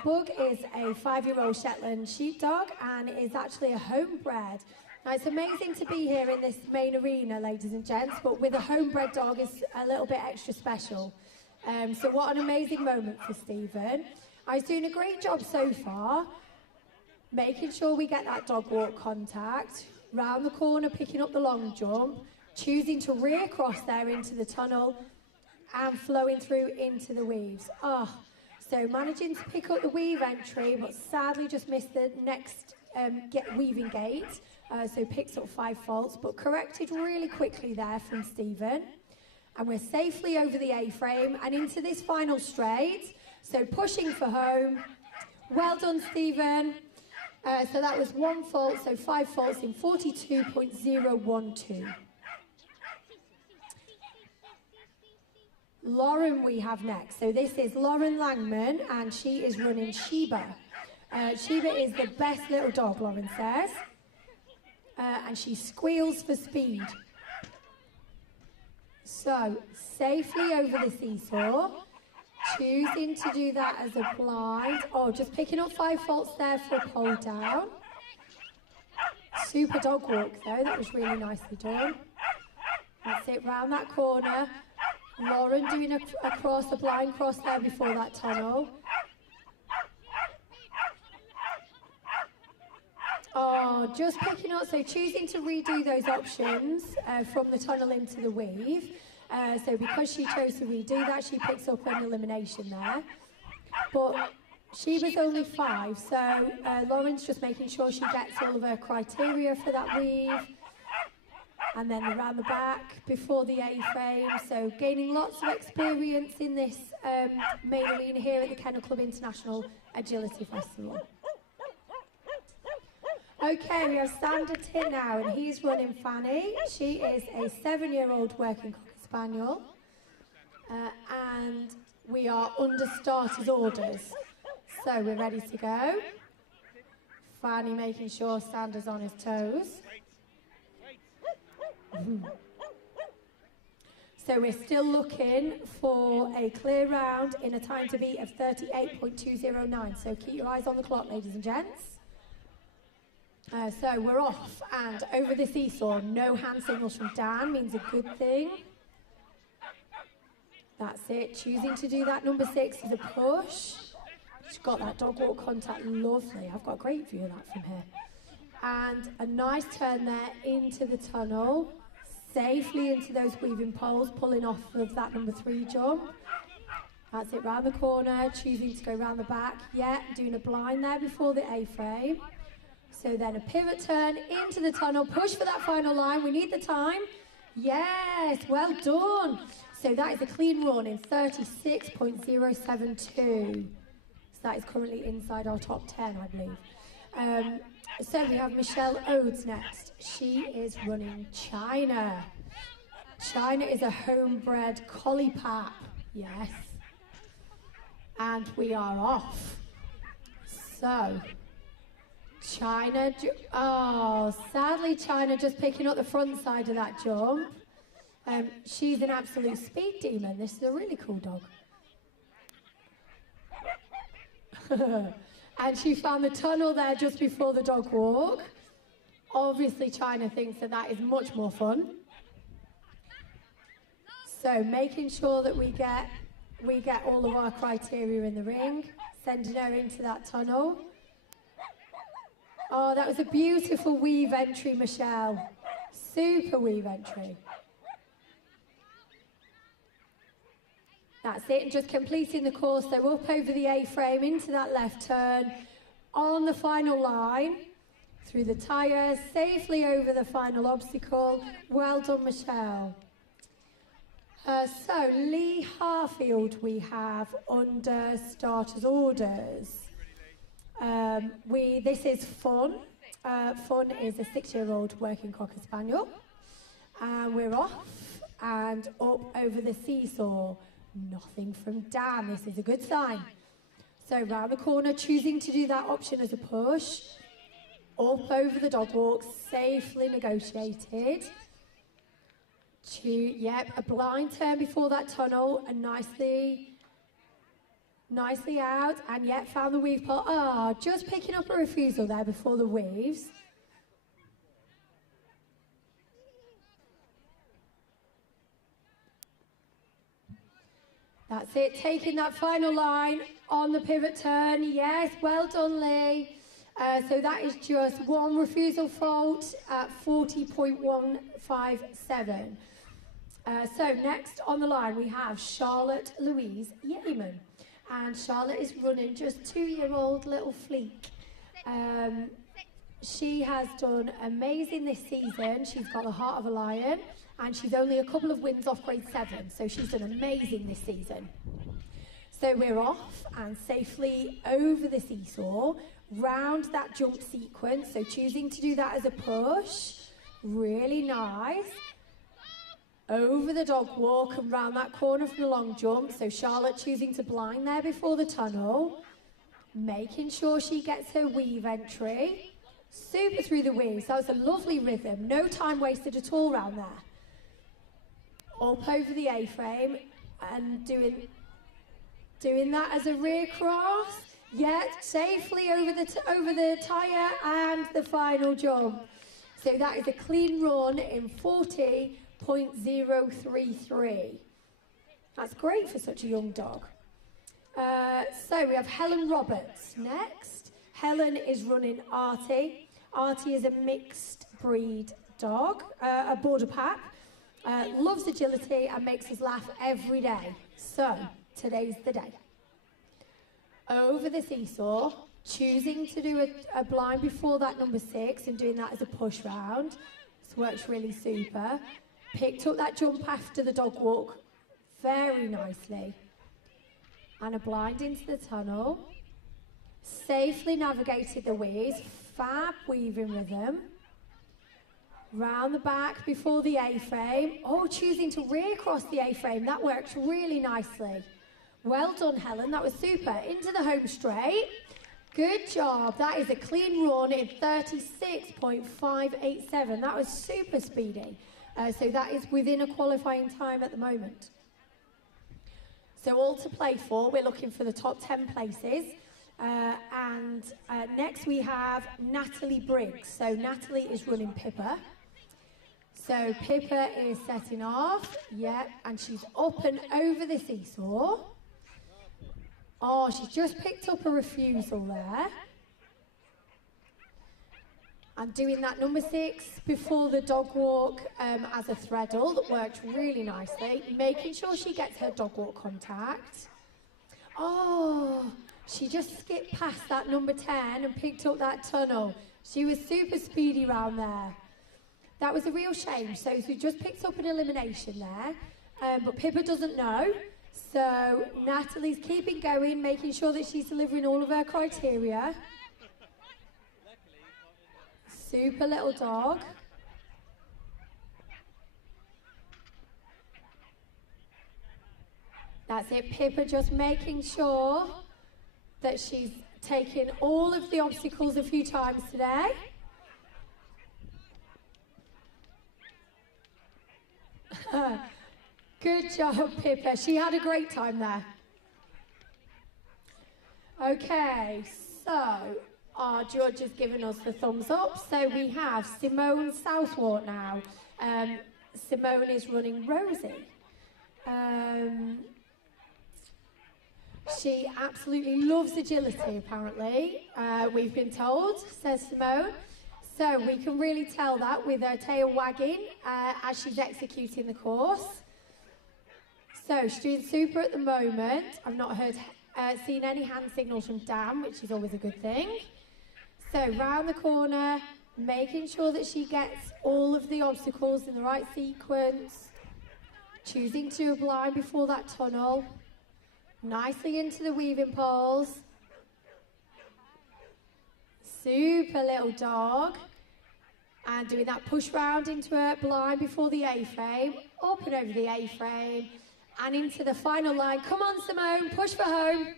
Bug is a 5-year-old Shetland sheepdog and is actually a homebred. Now, it's amazing to be here in this main arena, ladies and gents, but with a homebred dog is a little bit extra special. So what an amazing moment for Stephen. He's doing a great job so far, making sure we get that dog walk contact, round the corner, picking up the long jump, choosing to rear cross there into the tunnel and flowing through into the weaves. So managing to pick up the weave entry, but sadly just missed the next weaving gate. So picks up 5 faults, but corrected really quickly there from Stephen. And we're safely over the A-frame and into this final straight. So pushing for home. Well done, Stephen. So that was 1 fault, so 5 faults in 42.012. Lauren we have next. So this is Lauren Langman, and she is running Sheba. Sheba is the best little dog, Lauren says. And she squeals for speed. So, safely over the seesaw, choosing to do that as a blind. Oh, just picking up 5 faults there for a pole down. Super dog walk though, that was really nicely done. That's it, round that corner. Lauren doing a blind cross there before that tunnel. Oh, just picking up, so choosing to redo those options from the tunnel into the weave. So because she chose to redo that, she picks up an elimination there. But she was only 5, so Lauren's just making sure she gets all of her criteria for that weave. And then around the back before the A-frame. So gaining lots of experience in this main arena here at the Kennel Club International Agility Festival. Okay, we have Sander Tit now, and he's running Fanny. She is a 7-year-old working Cocker Spaniel. And we are under starters orders. So we're ready to go. Fanny making sure Sander's on his toes. So we're still looking for a clear round in a time to beat of 38.209. So keep your eyes on the clock, ladies and gents. So we're off and over the seesaw. No hand signals from Dan means a good thing. That's it. Choosing to do that number 6 is a push. She's got that dog walk contact. Lovely. I've got a great view of that from here. And a nice turn there into the tunnel. Safely into those weaving poles, pulling off of that number 3 jump. That's it, round the corner, choosing to go round the back. Yeah, doing a blind there before the A-frame. So then a pivot turn into the tunnel, push for that final line. We need the time. Yes, well done. So that is a clean run in 36.072. So that is currently inside our top 10, I believe. So we have Michelle Odes next. She is running China. China is a homebred collie pap. Yes. And we are off. So, China, sadly China just picking up the front side of that jump. She's an absolute speed demon. This is a really cool dog. And she found the tunnel there just before the dog walk. Obviously, China thinks that that is much more fun. So making sure that we get all of our criteria in the ring, sending her into that tunnel. Oh, that was a beautiful weave entry, Michelle. Super weave entry. That's it, and just completing the course. So up over the A-frame, into that left turn, on the final line, through the tyres, safely over the final obstacle. Well done, Michelle. So, Lee Harfield we have under starters orders. This is Fun. Fun is a 6-year-old working Cocker Spaniel. And we're off and up over the seesaw. Nothing from Dan. This is a good sign. So round the corner, choosing to do that option as a push. Up over the dog walk, safely negotiated. Yep, a blind turn before that tunnel, and nicely out, and yet found the weave pole. Ah, just picking up a refusal there before the weaves. That's it, taking that final line on the pivot turn. Yes, well done, Lee. So that is just one refusal fault at 40.157. So next on the line we have Charlotte Louise Yeaman. And Charlotte is running just 2-year-old little Fleek. She has done amazing this season. She's got the heart of a lion, and she's only a couple of wins off grade 7, so she's done amazing this season. So we're off and safely over the seesaw, round that jump sequence, so choosing to do that as a push, really nice. Over the dog walk and round that corner from the long jump, so Charlotte choosing to blind there before the tunnel, making sure she gets her weave entry. Super through the weaves, that was a lovely rhythm, no time wasted at all round there. Up over the A-frame and doing that as a rear cross, yet safely over the tyre and the final jump. So that is a clean run in 40.033. That's great for such a young dog. So we have Helen Roberts next. Helen is running Artie. Artie is a mixed breed dog, a border pack. Loves agility and makes us laugh every day. So today's the day. Over the seesaw, choosing to do a blind before that number 6 and doing that as a push round. This works really super. Picked up that jump after the dog walk very nicely. And a blind into the tunnel. Safely navigated the weaves, fab weaving rhythm. Round the back before the A-frame. Oh, choosing to rear cross the A-frame, that works really nicely. Well done, Helen, that was super. Into the home straight. Good job, that is a clean run in 36.587. That was super speedy. So that is within a qualifying time at the moment. So all to play for, we're looking for the top 10 places. Next we have Natalie Briggs. So Natalie is running Pippa. So Pippa is setting off, yep, and she's up and over the seesaw. Oh, she's just picked up a refusal there. And doing that number 6 before the dog walk as a threadle that worked really nicely, making sure she gets her dog walk contact. Oh, she just skipped past that number 10 and picked up that tunnel. She was super speedy round there. That was a real shame. So we just picked up an elimination there, but Pippa doesn't know. So Natalie's keeping going, making sure that she's delivering all of her criteria. Super little dog. That's it, Pippa just making sure that she's taken all of the obstacles a few times today. Good job, Pippa. She had a great time there. Okay, so our judge has given us the thumbs up. So we have Simone Southwort now. Simone is running Rosie. She absolutely loves agility, apparently. We've been told, says Simone. So we can really tell that with her tail wagging as she's executing the course. So she's doing super at the moment. I've not seen any hand signals from Dan, which is always a good thing. So round the corner, making sure that she gets all of the obstacles in the right sequence. Choosing to do a blind before that tunnel. Nicely into the weaving poles. Super little dog. And doing that push round into a blind before the A-frame. Up and over the A-frame. And into the final line. Come on, Simone, push for home.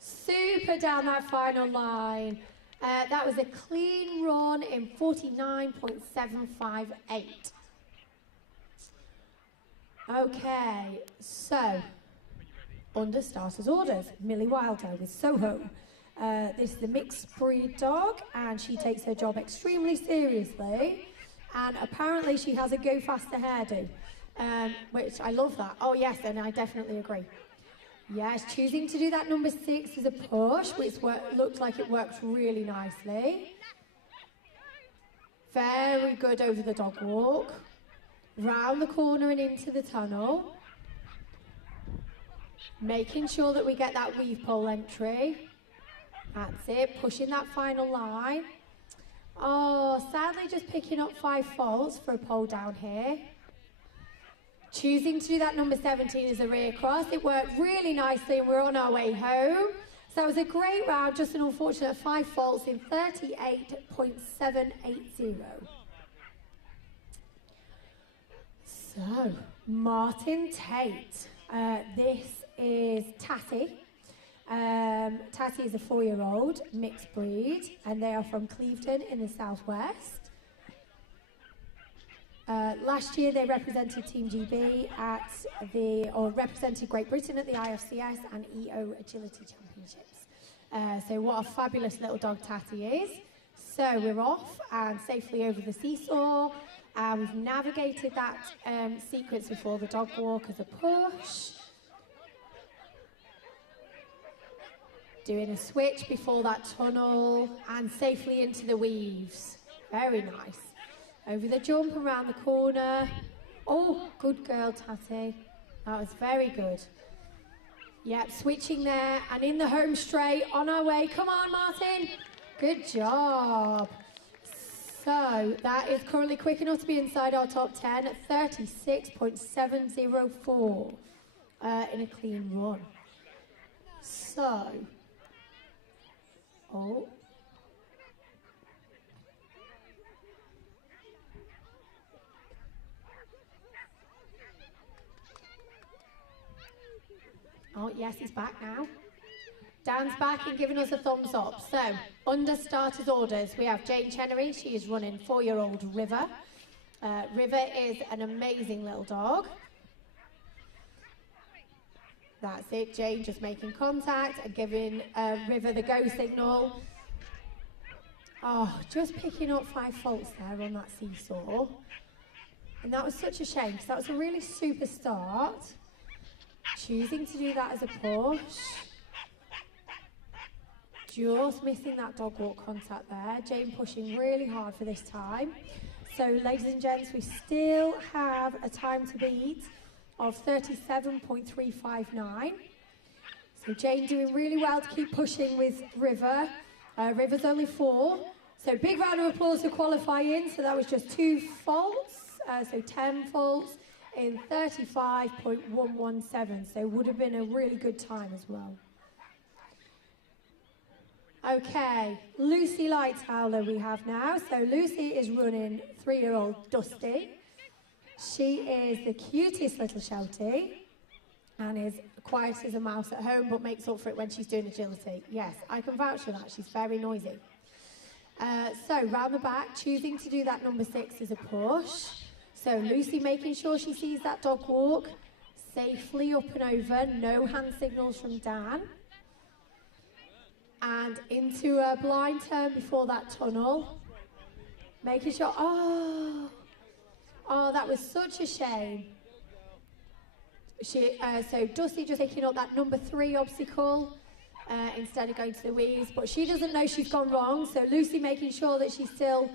Super down that final line. That was a clean run in 49.758. Okay, so under starters orders, Millie Wilder with Soho. This is a mixed breed dog, and she takes her job extremely seriously. And apparently she has a go faster hairdo, which I love that. Oh yes, and I definitely agree. Yes, choosing to do that number 6 is a push, which looks like it works really nicely. Very good over the dog walk. Round the corner and into the tunnel. Making sure that we get that weave pole entry. That's it, pushing that final line. Oh, sadly just picking up 5 faults for a pole down here. Choosing to do that number 17 as a rear cross. It worked really nicely and we're on our way home. So that was a great round, just an unfortunate 5 faults in 38.780. So, Martin Tate. This is Tatty. Tatty is a 4-year-old mixed breed, and they are from Clevedon in the southwest. Last year they represented Team GB represented Great Britain at the IFCS and EO Agility Championships. So what a fabulous little dog Tatty is. So we're off and safely over the seesaw. We've navigated that sequence before the dog walk as a push. Doing a switch before that tunnel and safely into the weaves. Very nice. Over the jump, around the corner. Oh, good girl, Tatty. That was very good. Yep, switching there and in the home straight, on our way. Come on, Martin. Good job. So that is currently quick enough to be inside our top 10 at 36.704 in a clean run. So, oh. Oh, yes, he's back now. Dan's back and giving us a thumbs up. So, under starters orders, we have Jane Chenery. She is running 4-year-old River. River is an amazing little dog. That's it, Jane just making contact and giving River the go signal. Oh, just picking up 5 faults there on that seesaw. And that was such a shame, because that was a really super start. Choosing to do that as a push. Just missing that dog walk contact there. Jane pushing really hard for this time. So, ladies and gents, we still have a time to beat of 37.359. So Jane doing really well to keep pushing with River. River's only 4. So big round of applause for qualifying. So that was just 2 faults. So 10 faults in 35.117. So would have been a really good time as well. Okay, Lucy Lighthowler we have now. So Lucy is running 3-year-old Dusty. She is the cutest little Sheltie and is quiet as a mouse at home but makes up for it when she's doing agility. Yes, I can vouch for that. She's very noisy. So round the back, choosing to do that number 6 as a push. So Lucy making sure she sees that dog walk safely up and over. No hand signals from Dan. And into a blind turn before that tunnel. Making sure, oh, that was such a shame. So Dusty just picking up that number 3 obstacle instead of going to the weaves. But she doesn't know she's gone wrong. So Lucy making sure that she still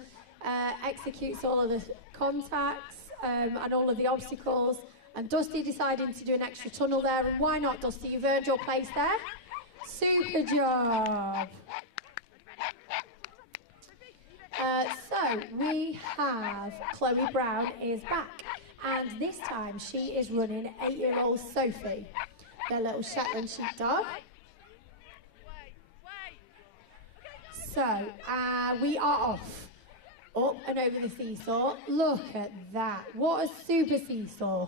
executes all of the contacts and all of the obstacles. And Dusty deciding to do an extra tunnel there. And why not, Dusty? You've earned your place there. Super job. So we have Chloe Brown is back, and this time she is running 8-year-old Sophie, their little Shetland sheepdog. So we are off, up and over the seesaw. Look at that, what a super seesaw.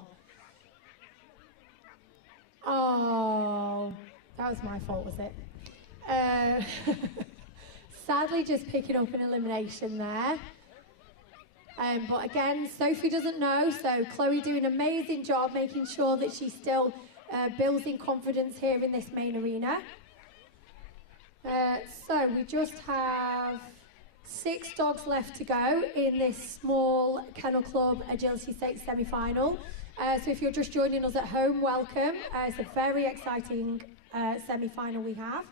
Oh, that was my fault, was it? Sadly, just picking up an elimination there. But again, Sophie doesn't know, so Chloe doing an amazing job making sure that she still builds in confidence here in this main arena. So we just have 6 dogs left to go in this small Kennel Club Agility Stakes semi-final. So if you're just joining us at home, welcome. It's a very exciting semi-final we have.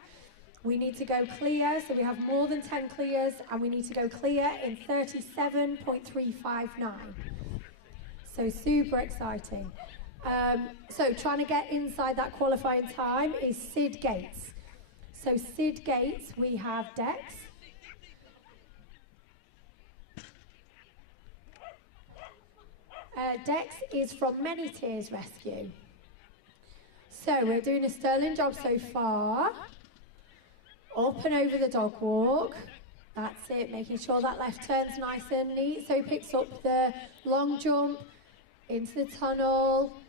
We need to go clear, so we have more than 10 clears, and we need to go clear in 37.359. So super exciting. So trying to get inside that qualifying time is Sid Gates. So Sid Gates, we have Dex. Dex is from Many Tears Rescue. So we're doing a sterling job so far. Up and over the dog walk. That's it, making sure that left turn's nice and neat. So he picks up the long jump into the tunnel,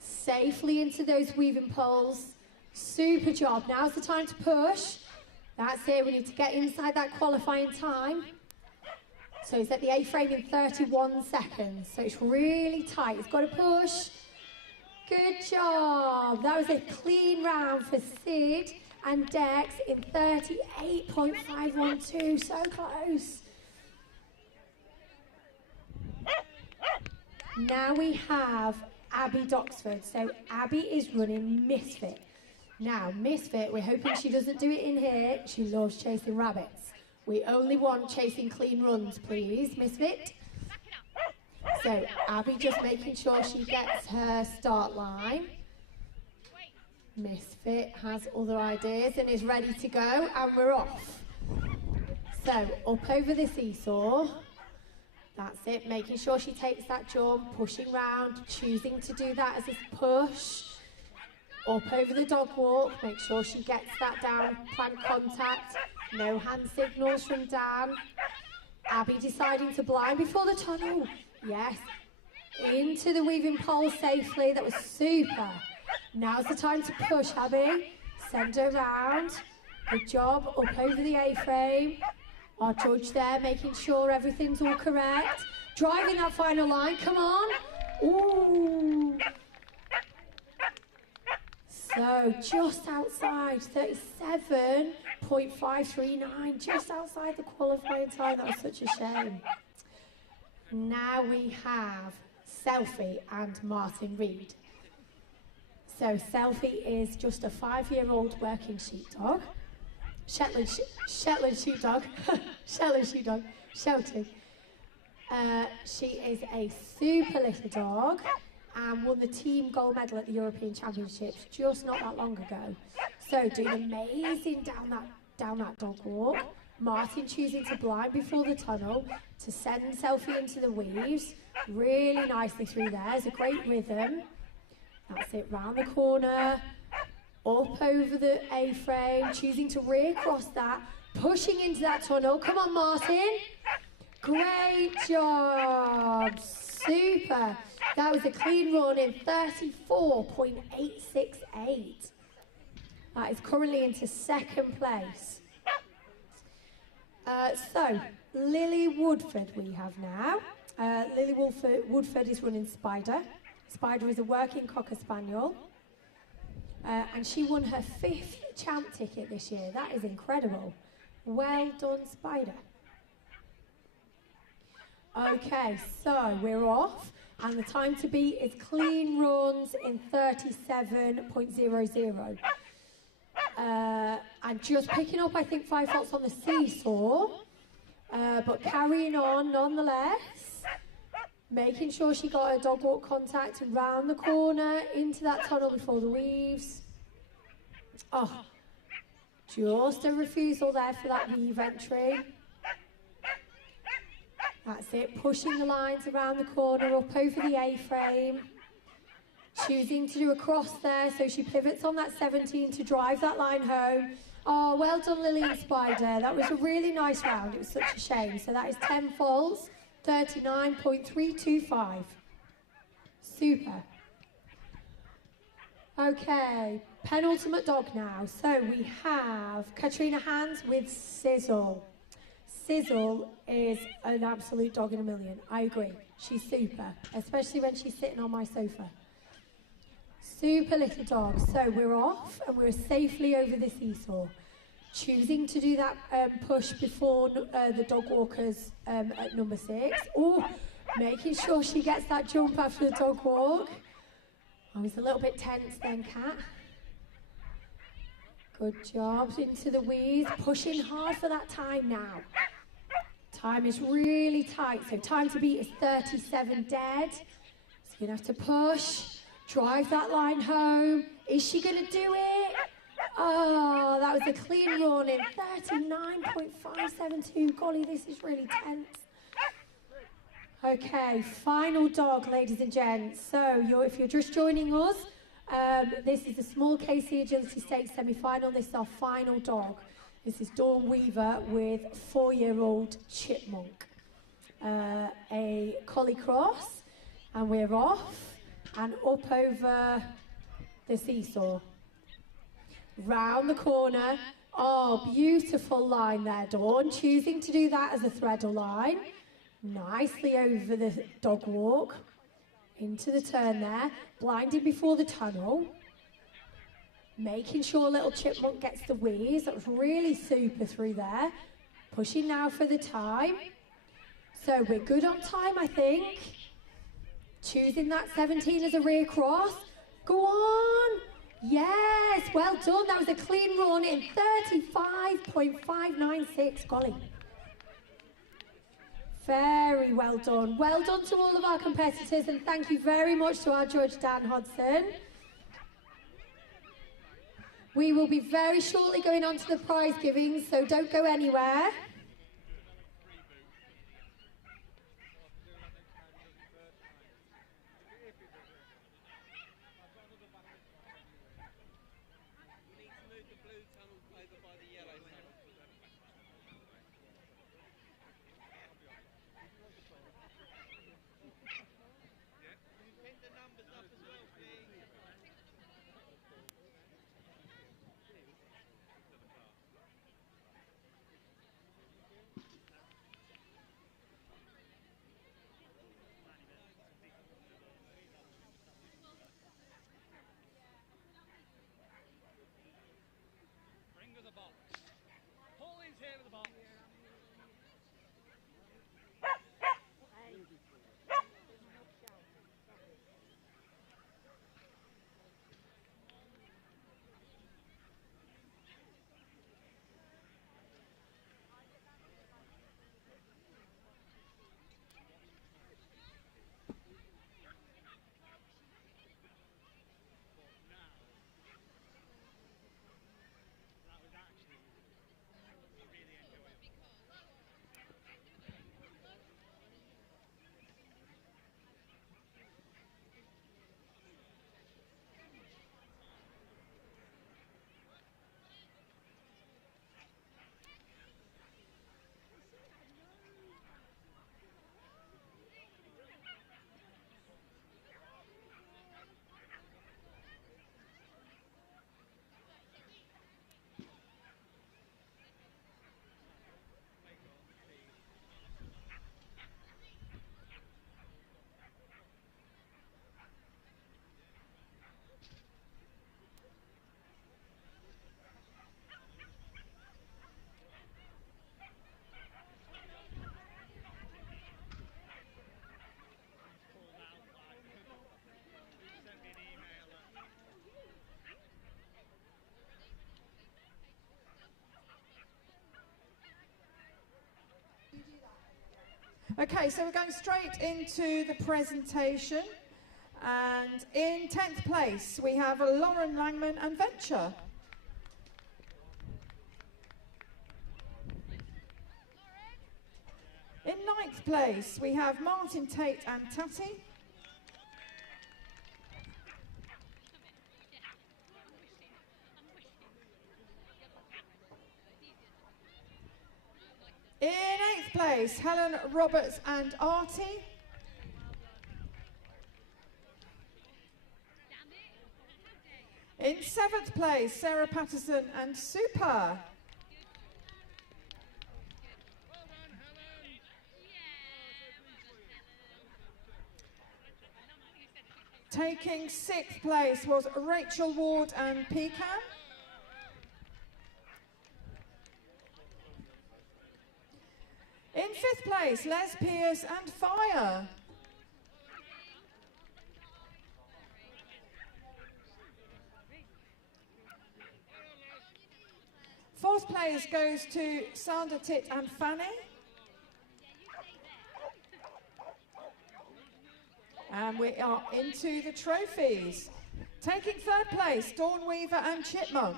safely into those weaving poles. Super job. Now's the time to push. That's it, we need to get inside that qualifying time. So he's at the A-frame in 31 seconds. So it's really tight. He's got to push. Good job. That was a clean round for Sid and Dex in 38.512. So close. Now we have Abby Doxford. So Abby is running Misfit. Now, Misfit, we're hoping she doesn't do it in here. She loves chasing rabbits. We only want chasing clean runs, please, Misfit. So, Abby just making sure she gets her start line. Misfit has other ideas and is ready to go, and we're off. So, up over the seesaw. That's it, making sure she takes that jump, pushing round, choosing to do that as a push. Up over the dog walk, make sure she gets that down, plank contact, no hand signals from Dan. Abby deciding to blind before the tunnel. Yes, into the weaving pole safely, that was super. Now's the time to push, Abby. Send her round. Good job, up over the A-frame. Our judge there, making sure everything's all correct. Driving that final line, come on. Ooh. So just outside, 37.539, just outside the qualifying time. That was such a shame. Now we have Selfie and Martin Reed. So Selfie is just a 5-year-old working sheepdog. Shetland sheepdog. Shetland sheepdog. Sheltie. She is a super little dog and won the team gold medal at the European Championships just not that long ago. So doing amazing down that dog walk. Martin choosing to blind before the tunnel to send Selfie into the weaves. Really nicely through there. It's a great rhythm. That's it, round the corner, up over the A-frame, choosing to rear cross that, pushing into that tunnel. Come on, Martin. Great job. Super. That was a clean run in 34.868. That is currently into second place. So, Lily Woodford we have now. Lily Woodford is running Spider. Spider is a working Cocker Spaniel. And she won her 5th champ ticket this year. That is incredible. Well done, Spider. Okay, so we're off. And the time to beat is clean runs in 37.00. And just picking up, I think, 5 faults on the seesaw. But carrying on nonetheless. Making sure she got her dog walk contact and round the corner into that tunnel before the weaves. Oh, just a refusal there for that weave entry. That's it, pushing the lines around the corner, up over the A-frame. Choosing to do a cross there, so she pivots on that 17 to drive that line home. Oh, well done, Lily and Spider. That was a really nice round. It was such a shame. So that is 10 faults. 39.325. Super. Okay, penultimate dog now. So we have Katrina Hans with Sizzle. Sizzle is an absolute dog in a million. I agree. She's super, especially when she's sitting on my sofa. Super little dog. So we're off and we're safely over the seesaw. Choosing to do that push before the dog walkers at number 6. Oh, making sure she gets that jump after the dog walk. I was a little bit tense then, Kat. Good job. Into the wheeze. Pushing hard for that time now. Time is really tight, so time to beat is 37 dead. So you're going to have to push, drive that line home. Is she going to do it? Oh, that was a clean run in 39.572. Golly, this is really tense. Okay, final dog, ladies and gents. So if you're just joining us, this is the small KC Agility Stakes semi-final. This is our final dog. This is Dawn Weaver with 4-year-old Chipmunk. A collie cross, and we're off and up over the seesaw. Round the corner. Oh, beautiful line there, Dawn. Choosing to do that as a threadle line. Nicely over the dog walk. Into the turn there. Blinding before the tunnel. Making sure little Chipmunk gets the wheeze. That was really super through there. Pushing now for the time. So we're good on time, I think. Choosing that 17 as a rear cross. Go on. Yes, well done. That was a clean run in 35.596. Golly. Very well done. Well done to all of our competitors, and thank you very much to our judge, Dan Hodson. We will be very shortly going on to the prize giving, so don't go anywhere. Okay, so we're going straight into the presentation. And in 10th place, we have Lauren Langman and Venture. In 9th place, we have Martin Tate and Tatty. In 8th place, Helen Roberts and Artie. In 7th place, Sarah Patterson and Super. Taking 6th place was Rachel Ward and Pecan. In 5th place, Les Pierce and Fire. 4th place goes to Sandra Tit and Fanny. And we are into the trophies. Taking 3rd place, Dawn Weaver and Chipmunk.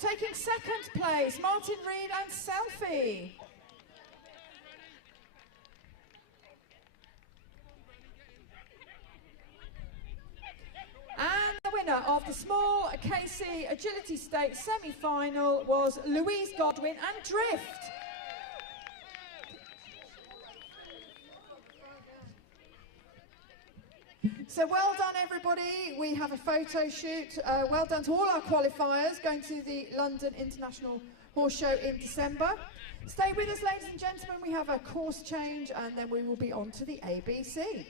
Taking 2nd place, Martin Reed and Selfie. And the winner of the small KC Agility Stakes semi-final was Louise Godwin and Drift. So well done everybody, we have a photo shoot. Well done to all our qualifiers going to the London International Horse Show in December. Stay with us ladies and gentlemen, we have a course change and then we will be on to the ABC.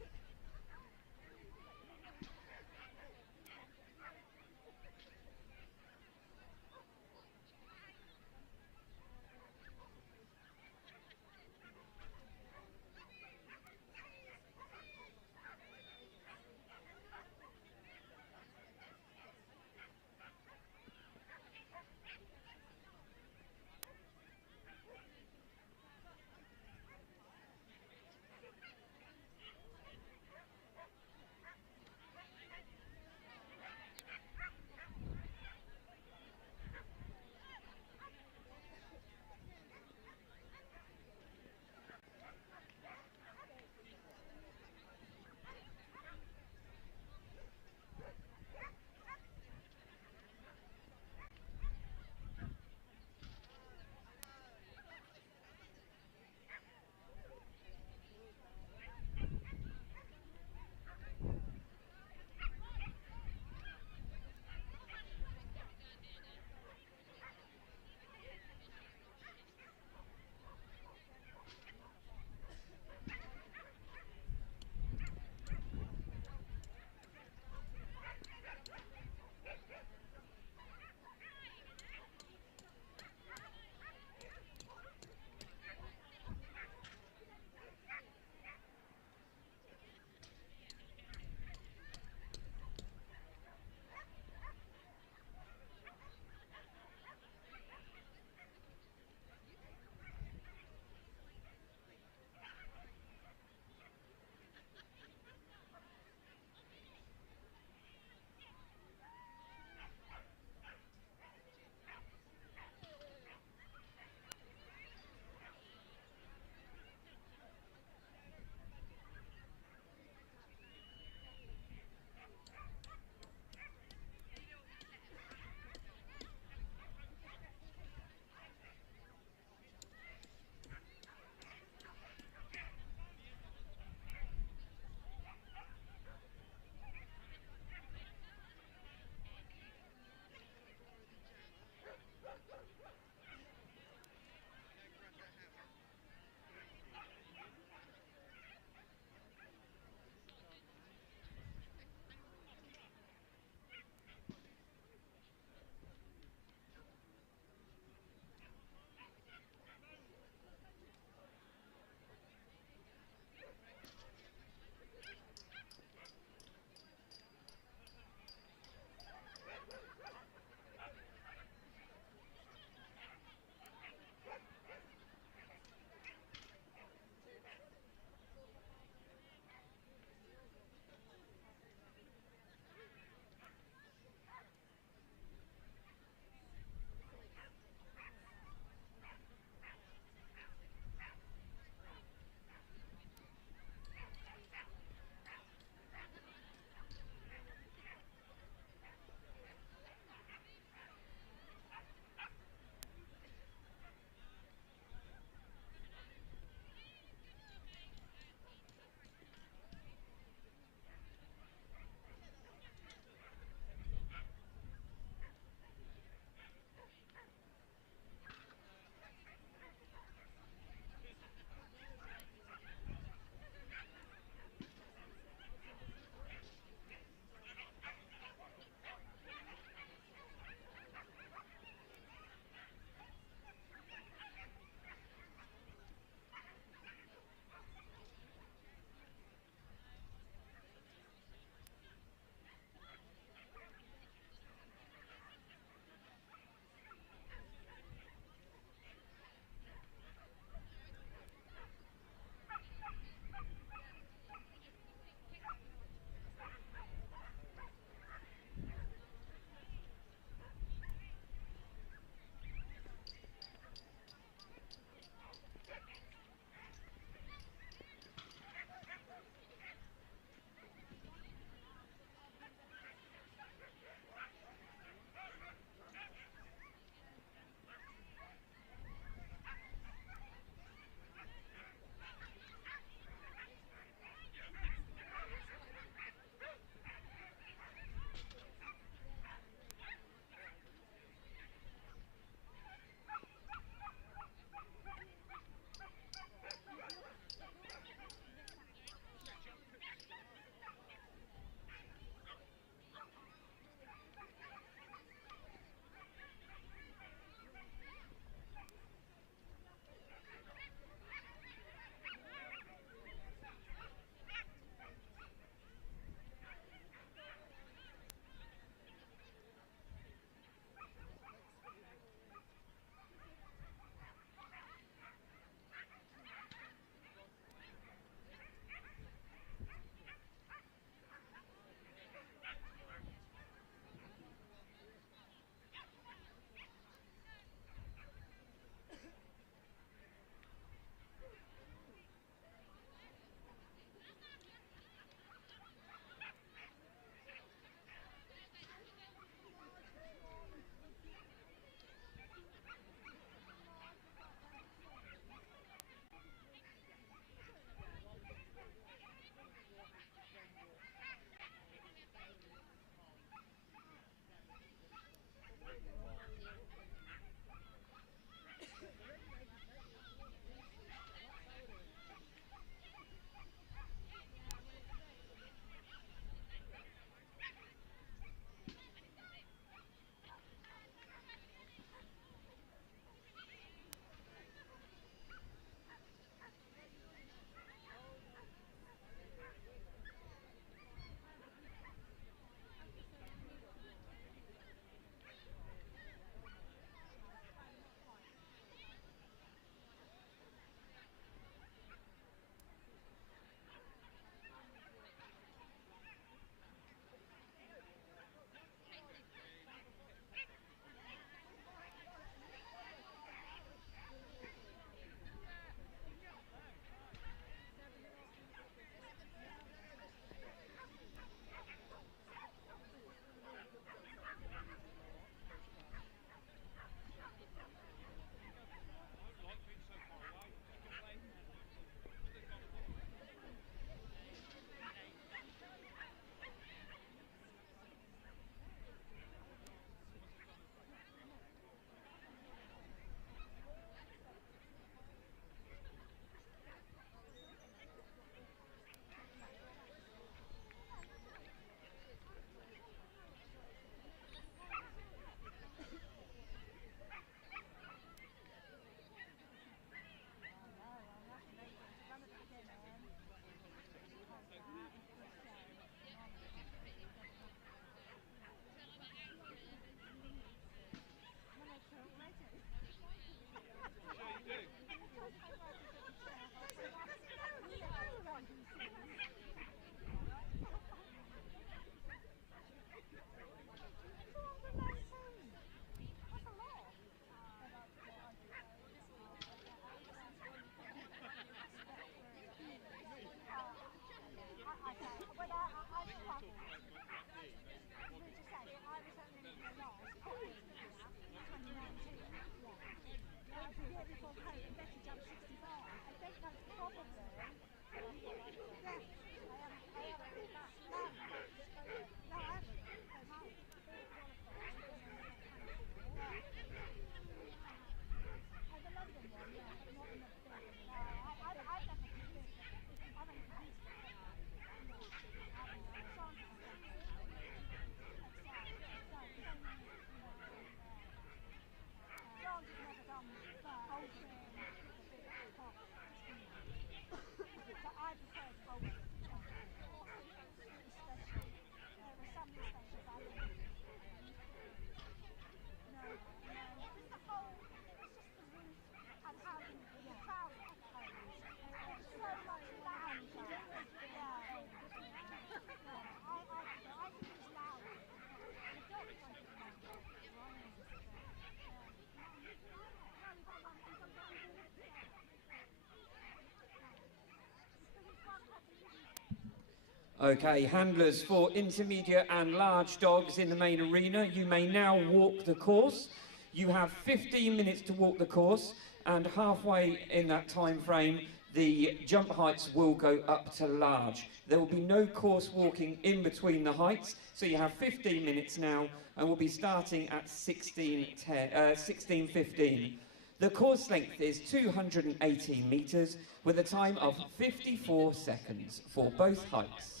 Okay, handlers for intermediate and large dogs in the main arena, you may now walk the course. You have 15 minutes to walk the course, and halfway in that time frame, the jump heights will go up to large. There will be no course walking in between the heights, so you have 15 minutes now, and we'll be starting at 16:15. The course length is 218 metres, with a time of 54 seconds for both heights.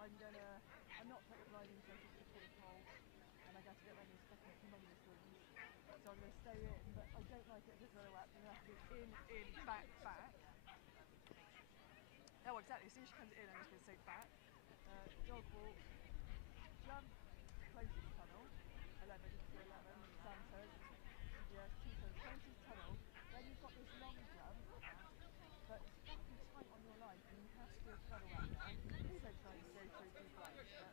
I'm not putting riding until I just before the pole, and I got to get rid of these fucking humongous wings. So I'm going to stay in, but I don't like it if it's really wet. I'm going to have to be in, back, back. Oh, exactly. As soon as she comes in, I'm just going to say back. Dog walk, jump, closest tunnel, 11 to 11, Santos. Yes, 2 turns, closest tunnel. Then you've got this long jump, but it's fucking tight on your line, and you have to do a throttle wrap there. Please don't try to go through 2 flights, but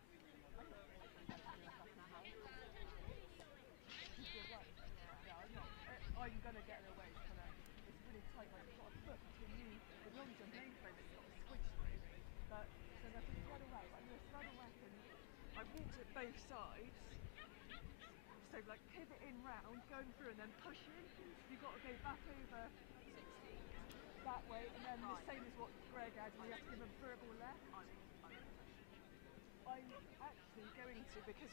I don't particularly like to do a fucking flight. Just do a flight. Yeah, I'm going to get her away, but it's really tight, like you've got a foot between you, the long jump and frame that you've got to switch through. But, so I'm going to throttle wrap, but I'm going to throttle wrap and I walked it both sides. So like pivot in round, going through and then pushing. You've got to go back over 60 that way, and then the same as what Greg had, and you have to give a verbal left. I'm actually going to, because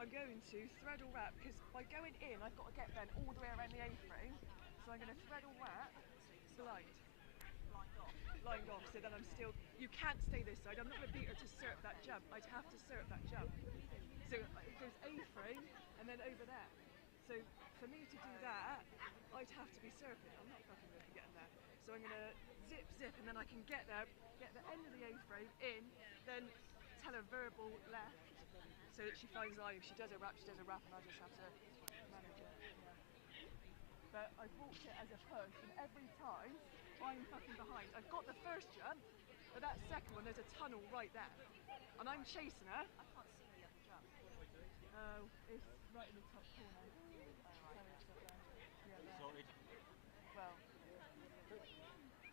I'm going to threadle wrap, because by going in I've got to get Ben all the way around the A-frame, so I'm going to threadle wrap, blind. Lined off, so then I'm still, you can't stay this side, I'm not going to beat her to serve that jump, I'd have to serve that jump. So it goes A-frame and then over there. So for me to do that, I'd have to be surfing. I'm not fucking going to be getting there. So I'm going to zip, and then I can get there, get the end of the A-frame in, then tell her verbal left, so that she finds line. If she does a wrap, and I just have to manage it. Yeah. But I've walked it as a push, and every time I'm fucking behind. I've got the first jump, but that second one, there's a tunnel right there. And I'm chasing her. I can't see the other jump. Oh, it's right in the top corner. So it's up there. Yeah, there. Sorted. Well.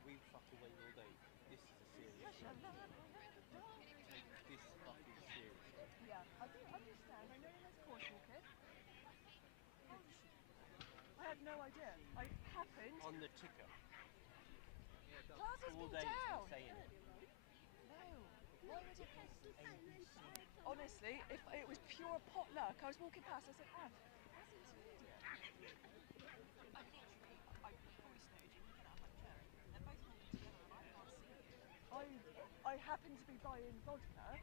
We fucking waiting all day. This is a serious Take this fucking seriously. Yeah, I do understand. I know there's course walking. I had no idea. I happened. On the ticker. Plaza's All been day down. it's saying it. No. Why would it be? Honestly, if it was pure pot luck, I was walking past, I said, that's intermediate. I happened to be buying vodka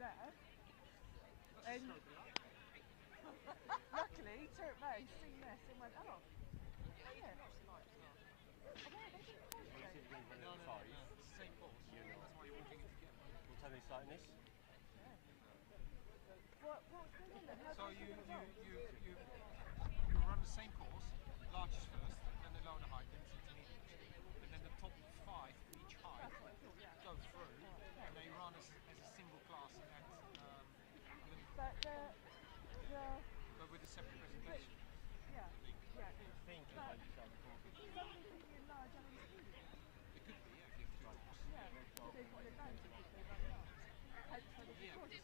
there, and luckily turned round, seen this, and went, oh, yeah. Same course. You know. That's why you're walking it together. What time are they starting this? What's going on then? So you run the same course, largest first, then the lower the height, then it's intermediate. And then the top 5 of each height go through, and they run as a single class at but with a separate presentation. Yeah, it is. Thinking about yourself. Somebody thinking large and intermediate. It could be, yeah, if you have 2 courses. Yeah, but they've got an advantage if they run large. Hence why they do courses.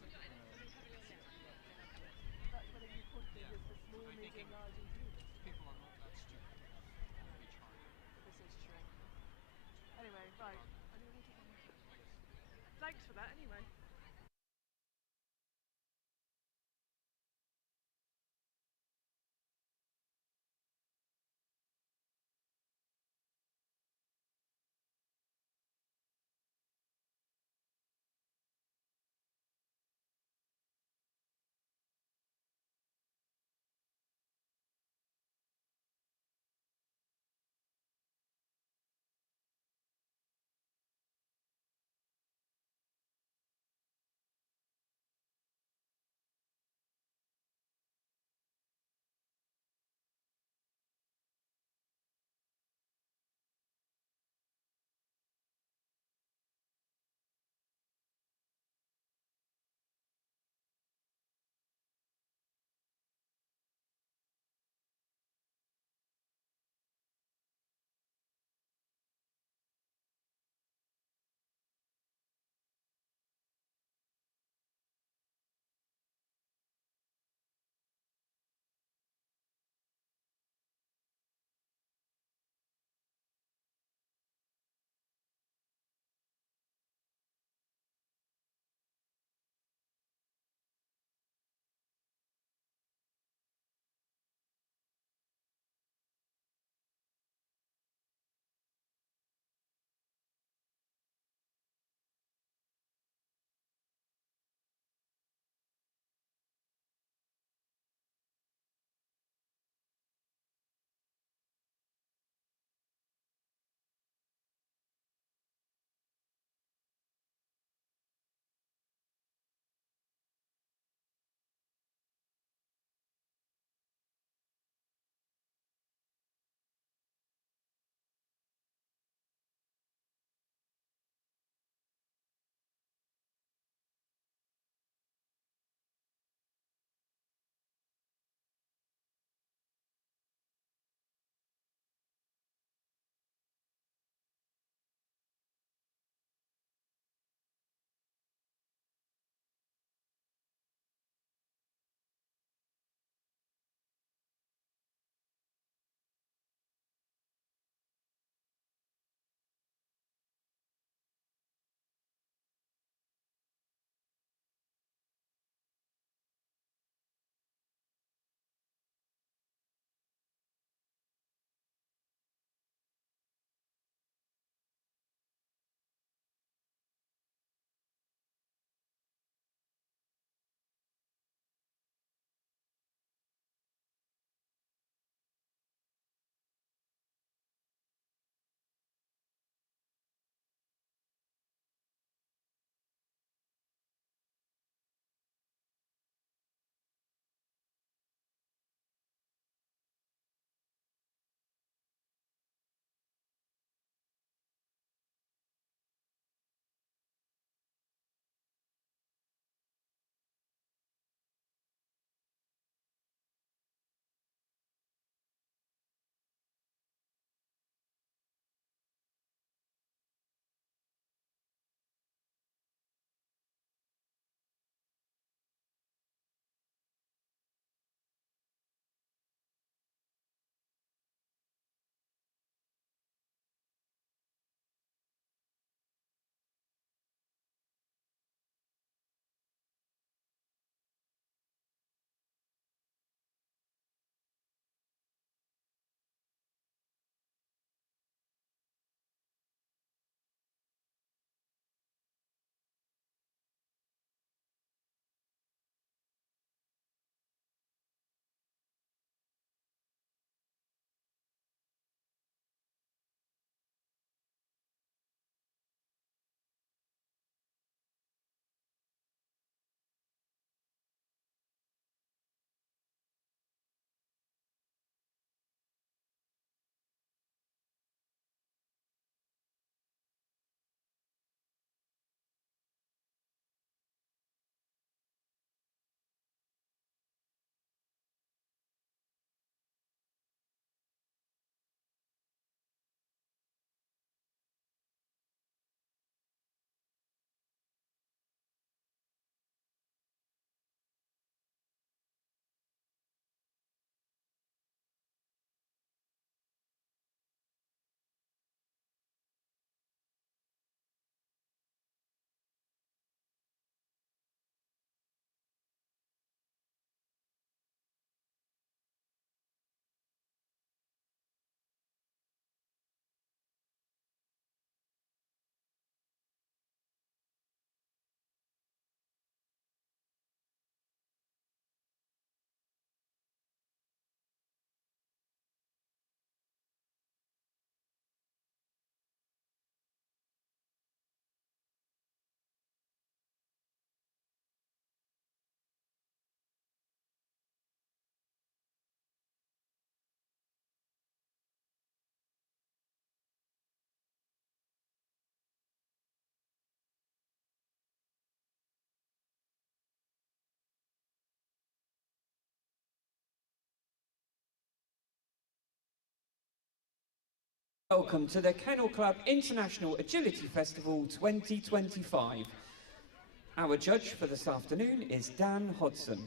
That's why they do courses with the small, medium, large, intermediate. People are not that stupid. Each height. This is true. Anyway, right. Thanks for that anyway. Welcome to the Kennel Club International Agility Festival 2025. Our judge for this afternoon is Dan Hodson.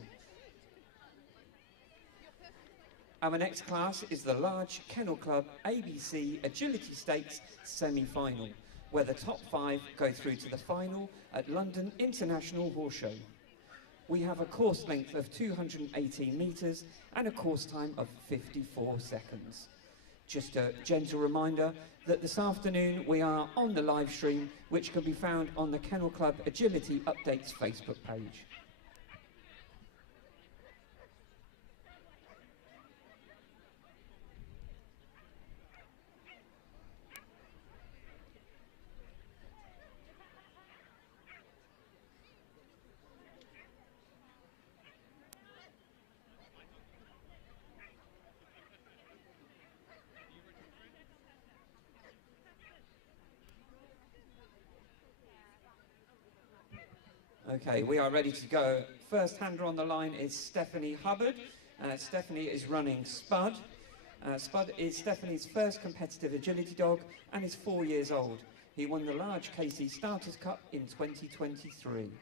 Our next class is the Large Kennel Club ABC Agility Stakes semi-final, where the top 5 go through to the final at London International Horse Show. We have a course length of 218 metres and a course time of 54 seconds. Just a gentle reminder that this afternoon we are on the live stream, which can be found on the Kennel Club Agility Updates Facebook page. Okay, we are ready to go. First hander on the line is Stephanie Hubbard. Stephanie is running Spud. Spud is Stephanie's first competitive agility dog and is 4 years old. He won the Large KC Starters Cup in 2023.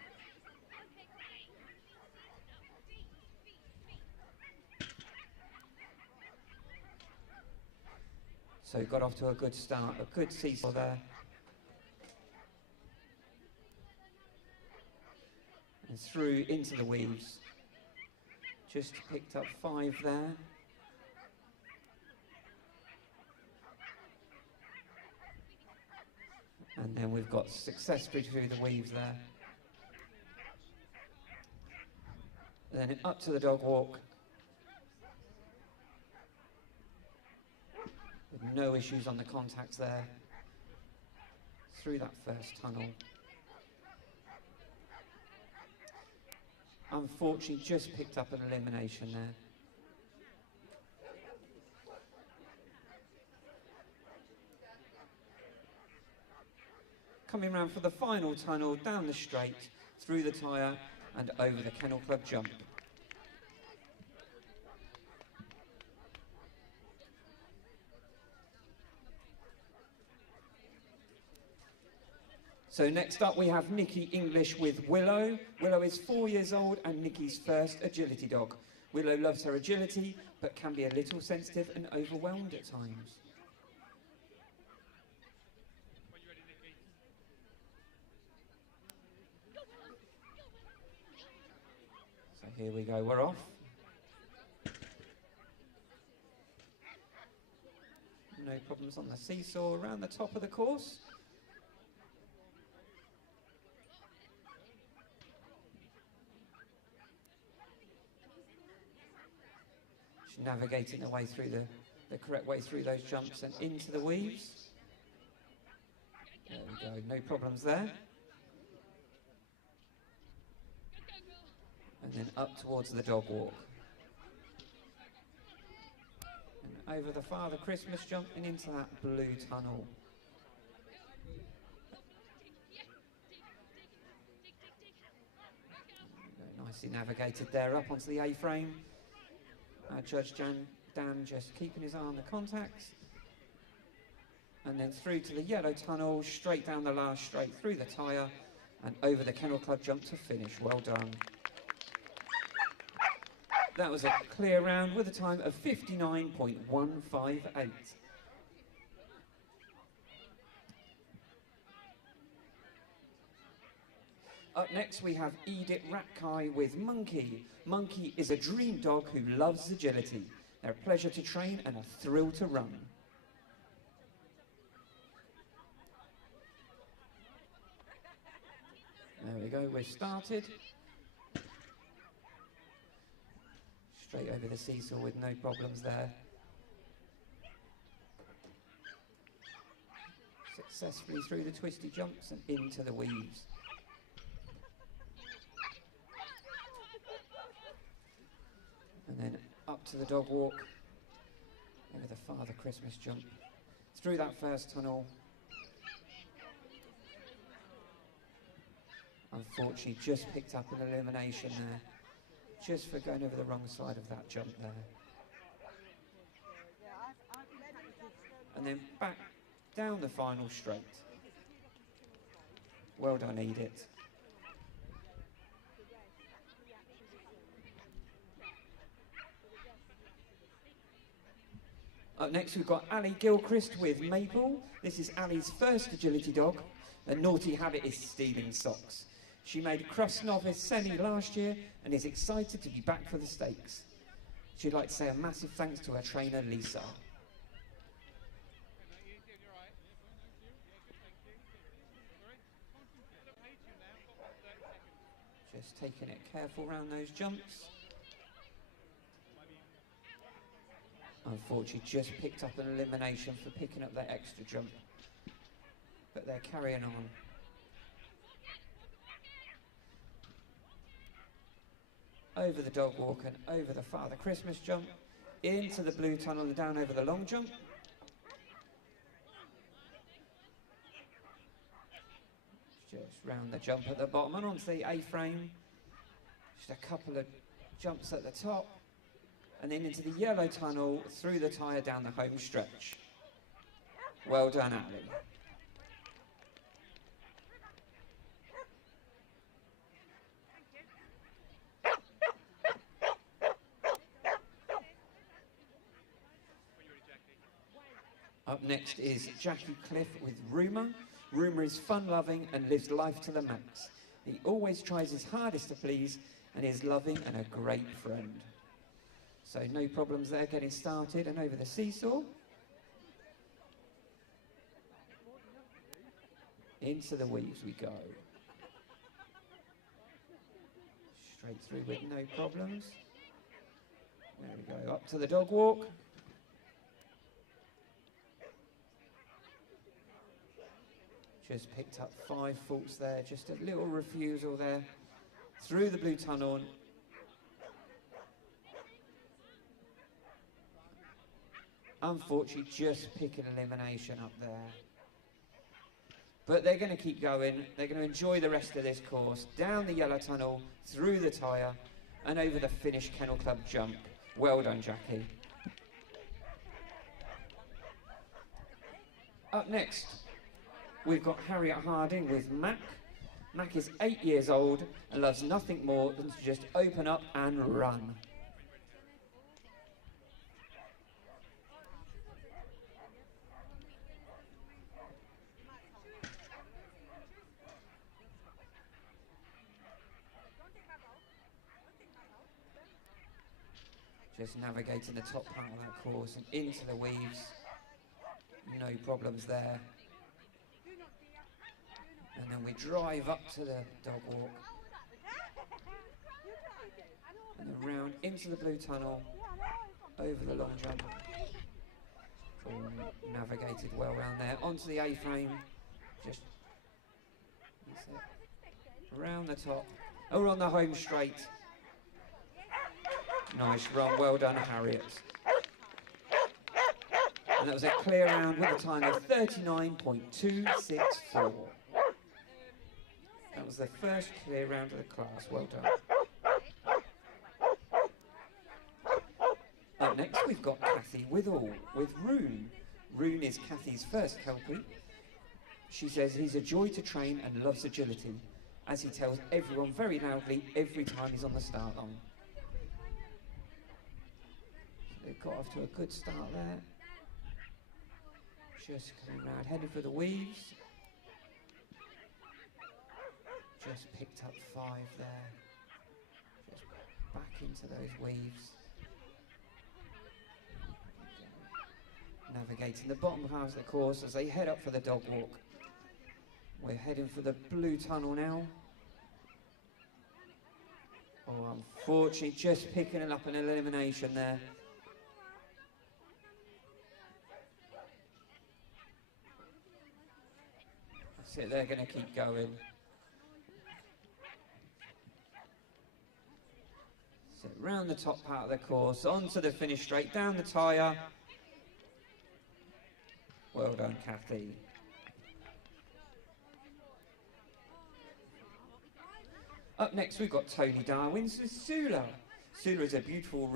So got off to a good start, a good seesaw there. And through into the weaves. Just picked up 5 there. And then we've got successfully through the weaves there. And then up to the dog walk. With no issues on the contacts there. Through that first tunnel. Unfortunately, just picked up an elimination there. Coming round for the final tunnel, down the straight, through the tyre and over the Kennel Club jump. So next up we have Nikki English with Willow. Willow is 4 years old and Nikki's first agility dog. Willow loves her agility, but can be a little sensitive and overwhelmed at times. So here we go, we're off. No problems on the seesaw around the top of the course. Navigating the way through the correct way through those jumps and into the weaves. There we go, no problems there. And then up towards the dog walk. And over the Father Christmas jump and into that blue tunnel. Nicely navigated there up onto the A-frame. Judge Dan just keeping his eye on the contacts. And then through to the yellow tunnel, straight down the last straight, through the tyre, and over the Kennel Club jump to finish. Well done. That was a clear round with a time of 59.158. Up next we have Edith Ratkai with Monkey. Monkey is a dream dog who loves agility. They're a pleasure to train and a thrill to run. There we go, we've started. Straight over the seesaw with no problems there. Successfully through the twisty jumps and into the weaves. And then up to the dog walk, over the Father Christmas jump, through that first tunnel. Unfortunately, just picked up an elimination there, just for going over the wrong side of that jump there. And then back down the final straight. Well done, Edith. Up next we've got Ali Gilchrist with Maple. This is Ali's first agility dog. Her naughty habit is stealing socks. She made Crust Novice Semi last year and is excited to be back for the stakes. She'd like to say a massive thanks to her trainer, Lisa. Just taking it careful around those jumps. Unfortunately, just picked up an elimination for picking up that extra jump. But they're carrying on. Over the dog walk and over the Father Christmas jump. Into the blue tunnel and down over the long jump. Just round the jump at the bottom and onto the A-frame. Just a couple of jumps at the top. And then into the yellow tunnel, through the tyre, down the home stretch. Well done, Ali. Up next is Jackie Cliff with Rumour. Rumour is fun-loving and lives life to the max. He always tries his hardest to please and is loving and a great friend. So no problems there getting started and over the seesaw. Into the weaves we go. Straight through with no problems. There we go, up to the dog walk. Just picked up 5 faults there, just a little refusal there. Through the blue tunnel. Unfortunately, just picking elimination up there. But they're going to keep going. They're going to enjoy the rest of this course. Down the yellow tunnel, through the tyre, and over the finished Kennel Club jump. Well done, Jackie. Up next, we've got Harriet Harding with Mac. Mac is 8 years old and loves nothing more than to just open up and run. Just navigating the top part of that course and into the weaves. No problems there. And then we drive up to the dog walk. And then round into the blue tunnel, over the long jump. All navigated well around there. Onto the A-frame. Just around the top. Oh, we're on the home straight. Nice run, well done, Harriet. And that was a clear round with a time of 39.264. That was the first clear round of the class, well done. Up next we've got Kathy Withall with Rune. Rune is Kathy's first Kelpie. She says he's a joy to train and loves agility, as he tells everyone very loudly every time he's on the start line. They've got off to a good start there. Just coming round, heading for the weaves. Just picked up 5 there. Just back into those weaves. Navigating the bottom halves of the course as they head up for the dog walk. We're heading for the blue tunnel now. Oh, unfortunately, just picking up an elimination there. That's it, they're going to keep going. So round the top part of the course, onto the finish straight, down the tyre. Well done, Kathy. Up next, we've got Tony Darwin's with Sula. Sula is a beautiful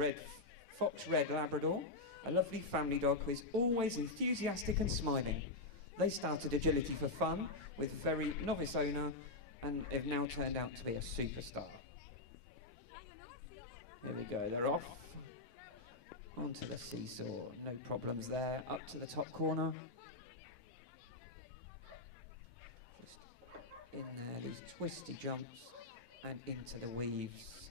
fox red Labrador, a lovely family dog who is always enthusiastic and smiling. They started agility for fun with very novice owner and have now turned out to be a superstar. Here we go, they're off. Onto the seesaw, no problems there. Up to the top corner. Just in there, these twisty jumps and into the weaves.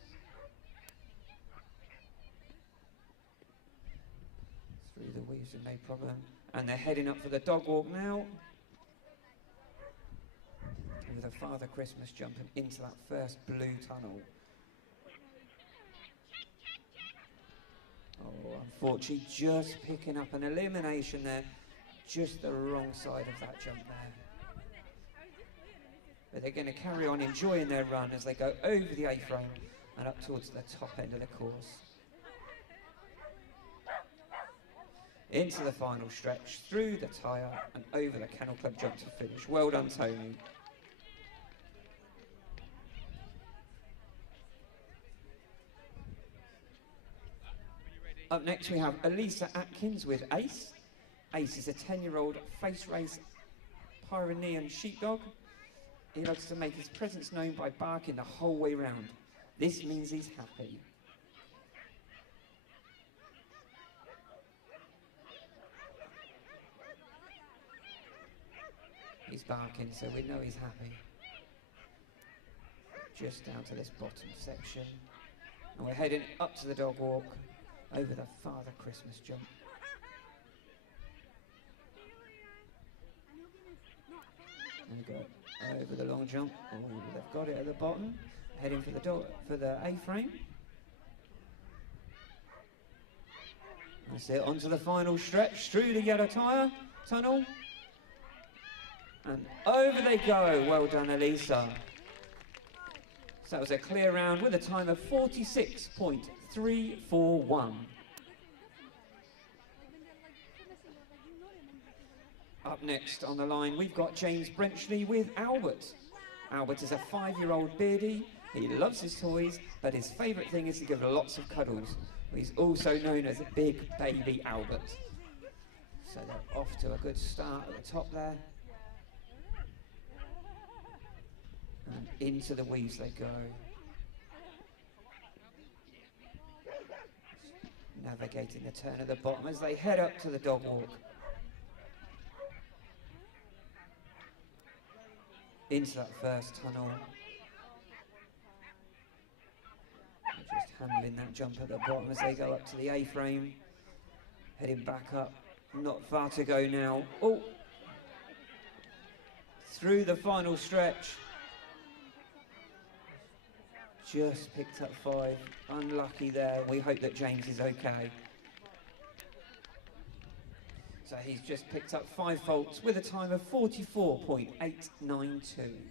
Through the weaves with no problem. And they're heading up for the dog walk now. With a Father Christmas jumping into that first blue tunnel. Oh, unfortunately, just picking up an elimination there. Just the wrong side of that jump there. But they're going to carry on enjoying their run as they go over the A-frame and up towards the top end of the course. Into the final stretch, through the tyre and over the Kennel Club jump to finish. Well done, Tony. Up next we have Elisa Atkins with Ace. Ace is a 10-year-old face race Pyrenean sheepdog. He likes to make his presence known by barking the whole way round. This means he's happy. He's barking, so we know he's happy. Just down to this bottom section. And we're heading up to the dog walk over the Father Christmas jump. There we go. Over the long jump. Oh, they've got it at the bottom. Heading for the A-frame. That's it. Onto the final stretch through the yellow tunnel. And over they go. Well done, Elisa. So that was a clear round with a time of 46.341. Up next on the line, we've got James Brenchley with Albert. Albert is a 5-year-old beardie. He loves his toys, but his favourite thing is to give lots of cuddles. He's also known as Big Baby Albert. So they're off to a good start at the top there. And into the weaves they go. Navigating the turn at the bottom as they head up to the dog walk. Into that first tunnel. Just handling that jump at the bottom as they go up to the A-frame. Heading back up. Not far to go now. Oh! Through the final stretch. Just picked up 5. Unlucky there. We hope that James is okay. So he's just picked up 5 faults with a time of 44.892.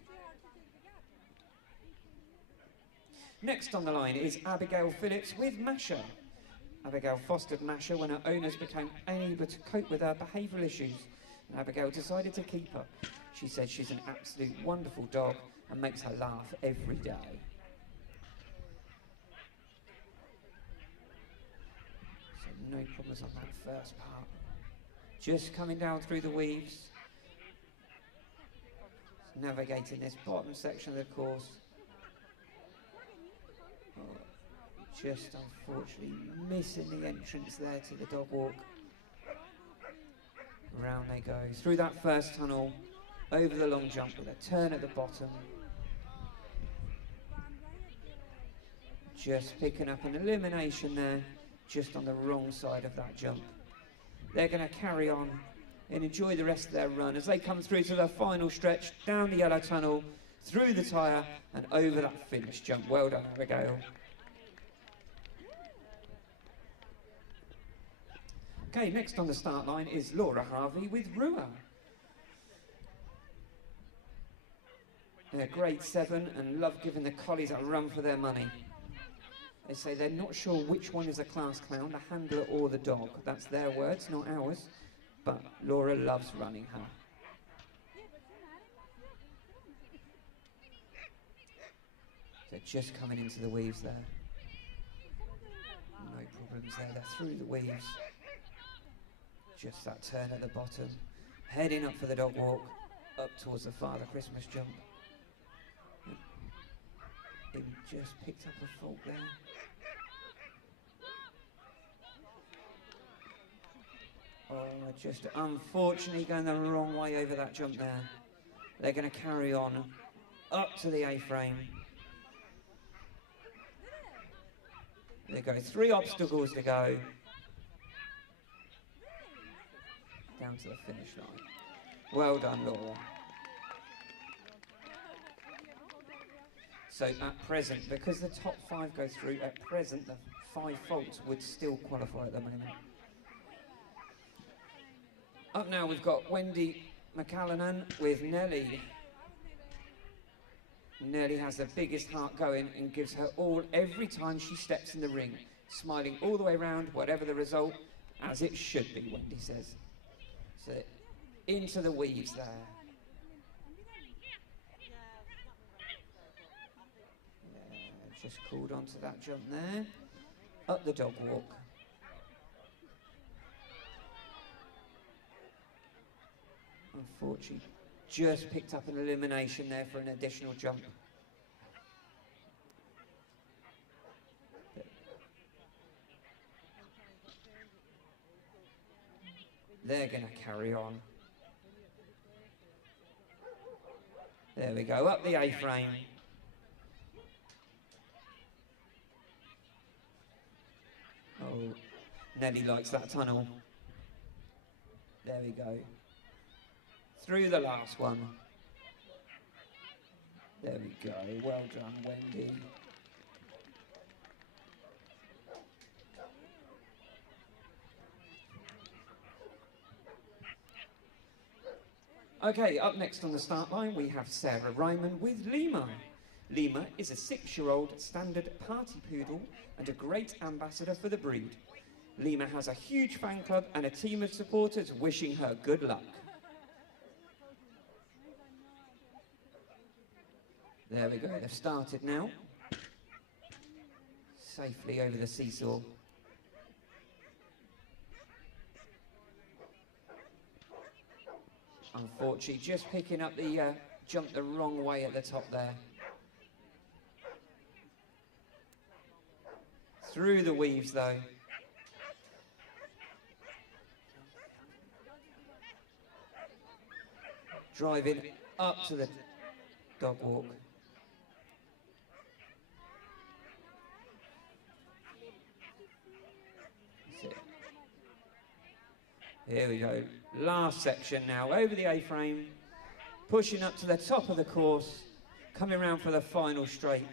Next on the line is Abigail Phillips with Masha. Abigail fostered Masha when her owners became unable to cope with her behavioural issues, and Abigail decided to keep her. She said she's an absolute wonderful dog and makes her laugh every day. So no problems on that first part. Just coming down through the weaves, navigating this bottom section of the course. Oh, just unfortunately missing the entrance there to the dog walk. Round they go, through that first tunnel, over the long jump with a turn at the bottom. Just picking up an elimination there, just on the wrong side of that jump. They're going to carry on and enjoy the rest of their run as they come through to the final stretch, down the yellow tunnel, through the tyre and over that finish jump. Well done, Abigail. Okay, next on the start line is Laura Harvey with Rua. They're grade 7 and love giving the collies a run for their money. They say they're not sure which one is a class clown, the handler or the dog. That's their words, not ours. But Laura loves running her. They're just coming into the weaves there. No problems there, they're through the weaves. Just that turn at the bottom. Heading up for the dog walk, up towards the Father Christmas jump. He just picked up a fault there. Oh, just unfortunately going the wrong way over that jump there. They're going to carry on up to the A-frame. There you go, 3 obstacles to go. Down to the finish line. Well done, Laura. So at present, because the top 5 go through, at present the 5 faults would still qualify at the moment. Up now we've got Wendy McCallanan with Nelly. Nelly has the biggest heart going and gives her all every time she steps in the ring, smiling all the way around, whatever the result, as it should be, Wendy says. So into the weaves there. Yeah, just called onto that jump there. Up the dog walk. Unfortunately, just picked up an elimination there for an additional jump. They're going to carry on. There we go, up the A-frame. Oh, Nelly likes that tunnel. There we go. Through the last one. There we go. Well done, Wendy. Okay, up next on the start line we have Sarah Ryman with Lima. Lima is a 6-year-old standard party poodle and a great ambassador for the breed. Lima has a huge fan club and a team of supporters wishing her good luck. There we go, they've started now. Safely over the seesaw. Unfortunately, just picking up the jump the wrong way at the top there. Through the weaves though. Driving up to the dog walk. Here we go, last section now, over the A-frame, pushing up to the top of the course, coming around for the final straight.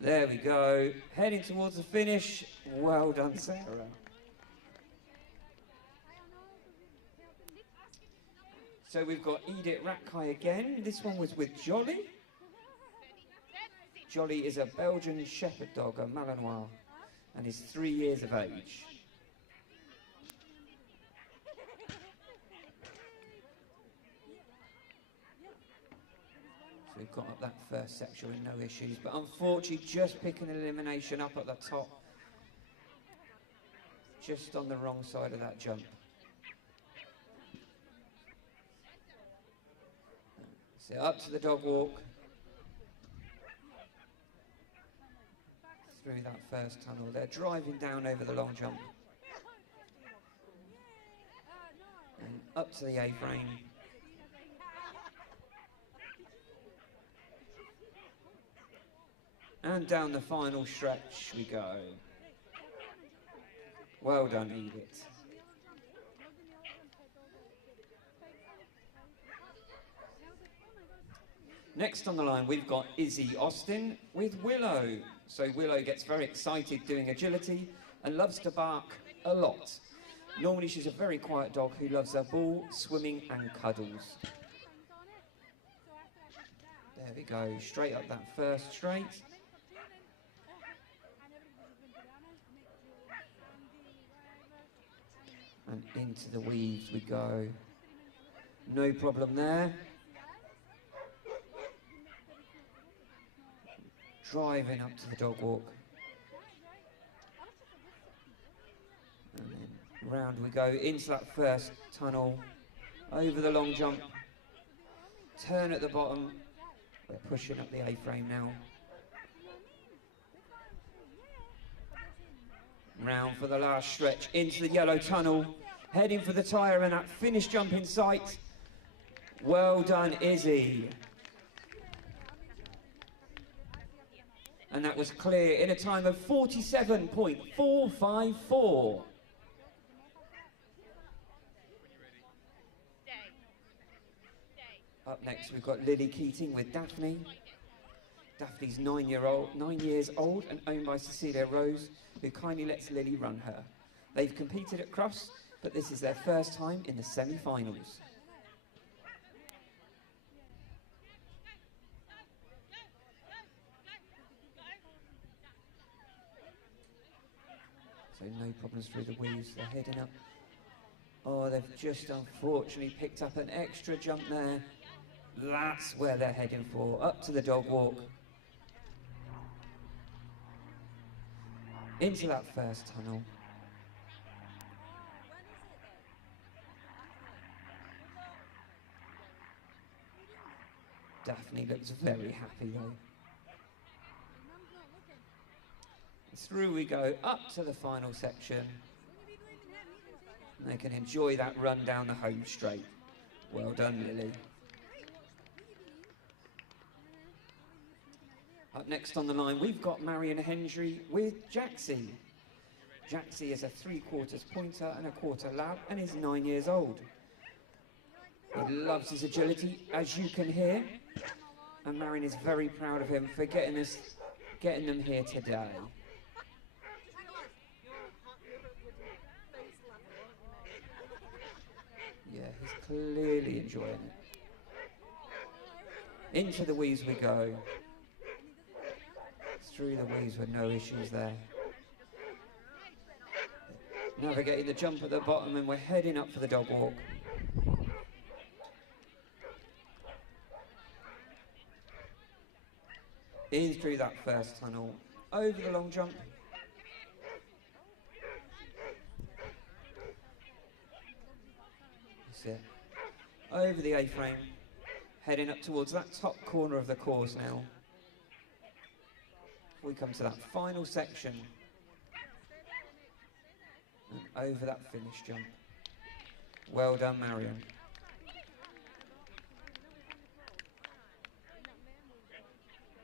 There we go, heading towards the finish. Well done, Sarah. So we've got Edith Ratkai again. This one was with Jolly. Jolly is a Belgian Shepherd dog, a Malinois, and is 3 years of age. We've got up that first section with no issues, but unfortunately just picking an elimination up at the top. Just on the wrong side of that jump. So up to the dog walk. Through that first tunnel. They're driving down over the long jump. And up to the A-frame. And down the final stretch we go. Well done, Edith. Next on the line, we've got Izzy Austin with Willow. So Willow gets very excited doing agility and loves to bark a lot. Normally she's a very quiet dog who loves her ball, swimming and cuddles. There we go, straight up that first straight. And into the weaves we go. No problem there. Driving up to the dog walk. And then Round we go into that first tunnel, over the long jump, turn at the bottom. We're pushing up the A-frame now. Round for the last stretch, into the yellow tunnel, heading for the tyre and that finish jump in sight. Well done, Izzy. And that was clear in a time of 47.454. Up next, we've got Lily Keating with Daphne. Daphne's 9 years old and owned by Cecilia Rose, who kindly lets Lily run her. They've competed at Crofts, but this is their first time in the semi-finals. So no problems through the weaves, they're heading up. Oh, they've just unfortunately picked up an extra jump there. That's where they're heading for, up to the dog walk. Into that first tunnel. Daphne looks very happy though. Through we go, up to the final section. And they can enjoy that run down the home straight. Well done, Lily. Up next on the line, we've got Marion Hendry with Jaxie. Jaxie is a 3/4 pointer and a 1/4 lab and is 9 years old. He loves his agility, as you can hear. And Marion is very proud of him for getting them here today. Yeah, he's clearly enjoying it. Into the weaves we go. Through the weaves with no issues there. Navigating the jump at the bottom and we're heading up for the dog walk. In through that first tunnel, over the long jump. That's it. Over the A-frame, heading up towards that top corner of the course now. We come to that final section. And over that finish jump. Well done, Marion.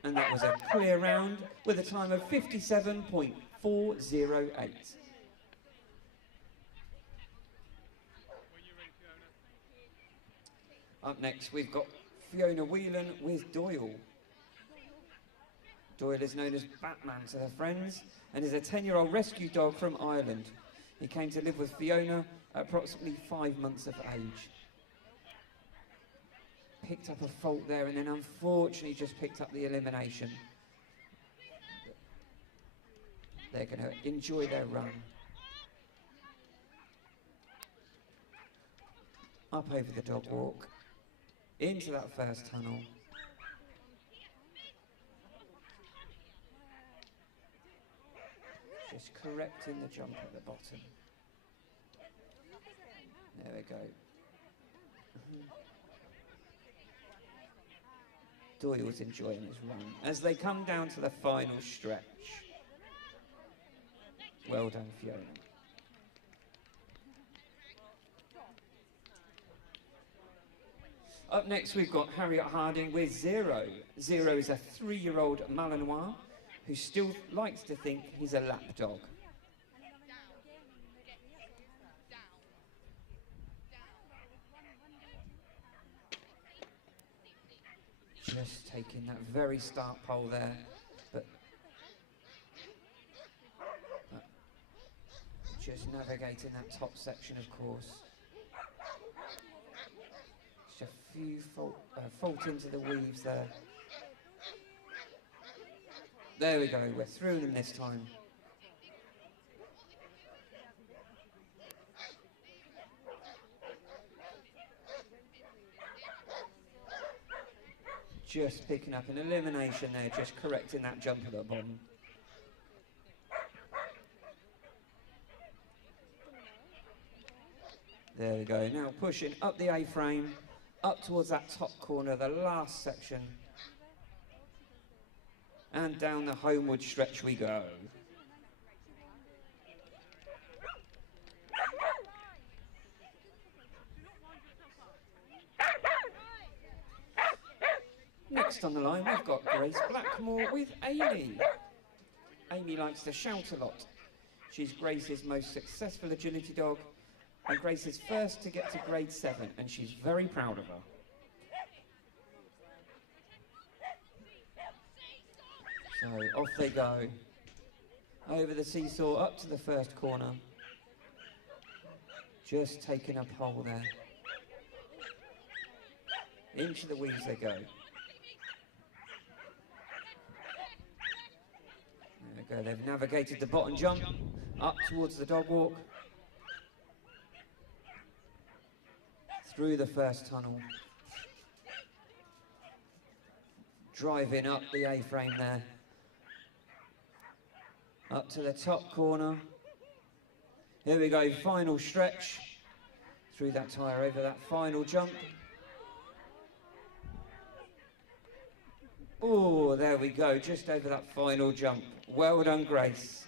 And that was a clear round with a time of 57.408. Up next, we've got Fiona Whelan with Doyle. Doyle is known as Batman to her friends and is a 10-year-old rescue dog from Ireland. He came to live with Fiona at approximately 5 months of age. Picked up a fault there and then unfortunately just picked up the elimination. They're going to enjoy their run. Up over the dog walk, into that first tunnel. Just correcting the jump at the bottom. There we go. Doyle's enjoying his run as they come down to the final stretch. Well done, Fiona. Up next, we've got Harriet Harding with Zero. Zero is a 3-year-old Malinois who still likes to think he's a lap dog. Just taking that very start pole there, but just navigating that top section, of course. Just a few fault into the weaves there. There we go, we're through them this time. Just picking up an elimination there, just correcting that jump at the bottom. There we go. Now pushing up the A-frame, up towards that top corner, the last section. And down the homeward stretch we go. Next on the line, we've got Grace Blackmore with Amy. Amy likes to shout a lot. She's Grace's most successful agility dog, and Grace is first to get to grade 7, and she's very proud of her. So off they go. Over the seesaw, up to the first corner. Just taking a pole there. Into the weaves they go. There we go, they've navigated the bottom jump, up towards the dog walk. Through the first tunnel. Driving up the A-frame there. Up to the top corner. Here we go, final stretch. Through that tyre, over that final jump. Oh, there we go, just over that final jump. Well done, Grace.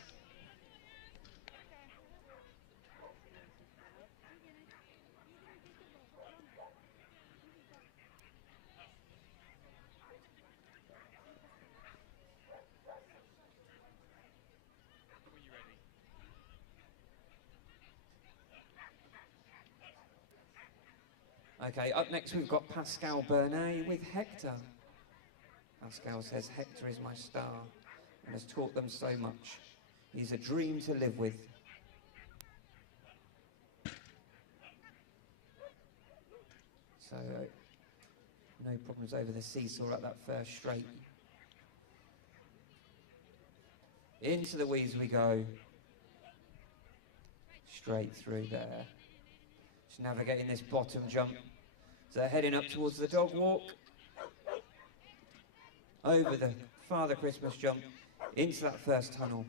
Okay, up next we've got Pascal Bernet with Hector. Pascal says, Hector is my star and has taught them so much. He's a dream to live with. So, no problems over the seesaw at that first straight. Into the weaves we go. Straight through there. Just navigating this bottom jump. So they're heading up towards the dog walk. Over the Father Christmas jump. Into that first tunnel.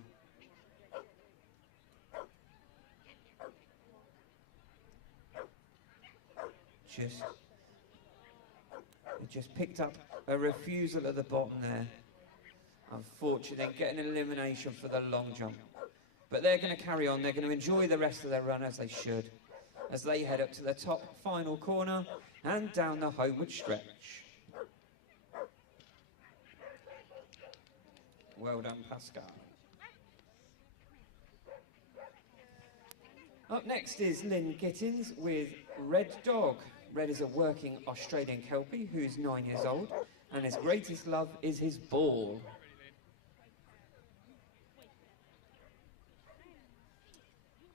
Just picked up a refusal at the bottom there. Unfortunately, getting an elimination for the long jump. But they're going to carry on. They're going to enjoy the rest of their run as they should, as they head up to the top final corner and down the homeward stretch. Well done, Pascal. Up next is Lynn Gittins with Red Dog. Red is a working Australian Kelpie who's 9 years old, and his greatest love is his ball.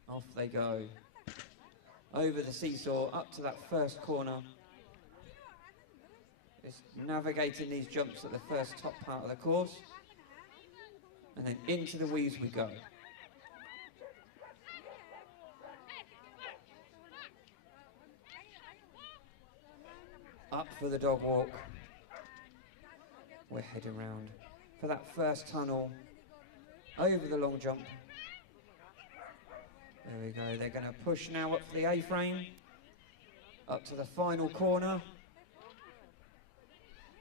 Off they go. Over the seesaw, up to that first corner. Just navigating these jumps at the first top part of the course. And then into the weaves we go. Up for the dog walk. We're heading round for that first tunnel. Over the long jump. There we go, they're going to push now up for the A-frame. Up to the final corner.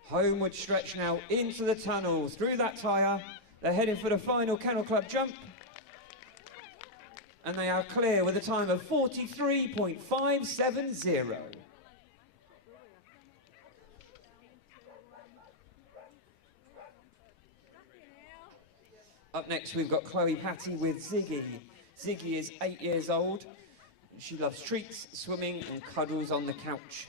Homeward stretch now into the tunnel, through that tyre. They're heading for the final Kennel Club jump. And they are clear with a time of 43.570. Up next we've got Chloe Patty with Ziggy. Ziggy is 8 years old. She loves treats, swimming and cuddles on the couch.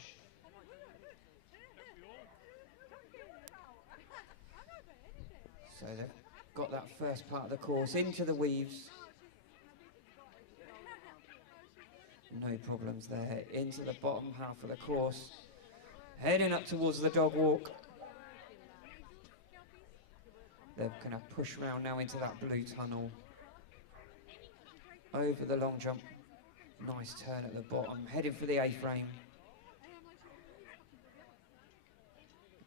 So they've got that first part of the course into the weaves. No problems there. Into the bottom half of the course. Heading up towards the dog walk. They're going to push round now into that blue tunnel. Over the long jump. Nice turn at the bottom. Heading for the A-frame.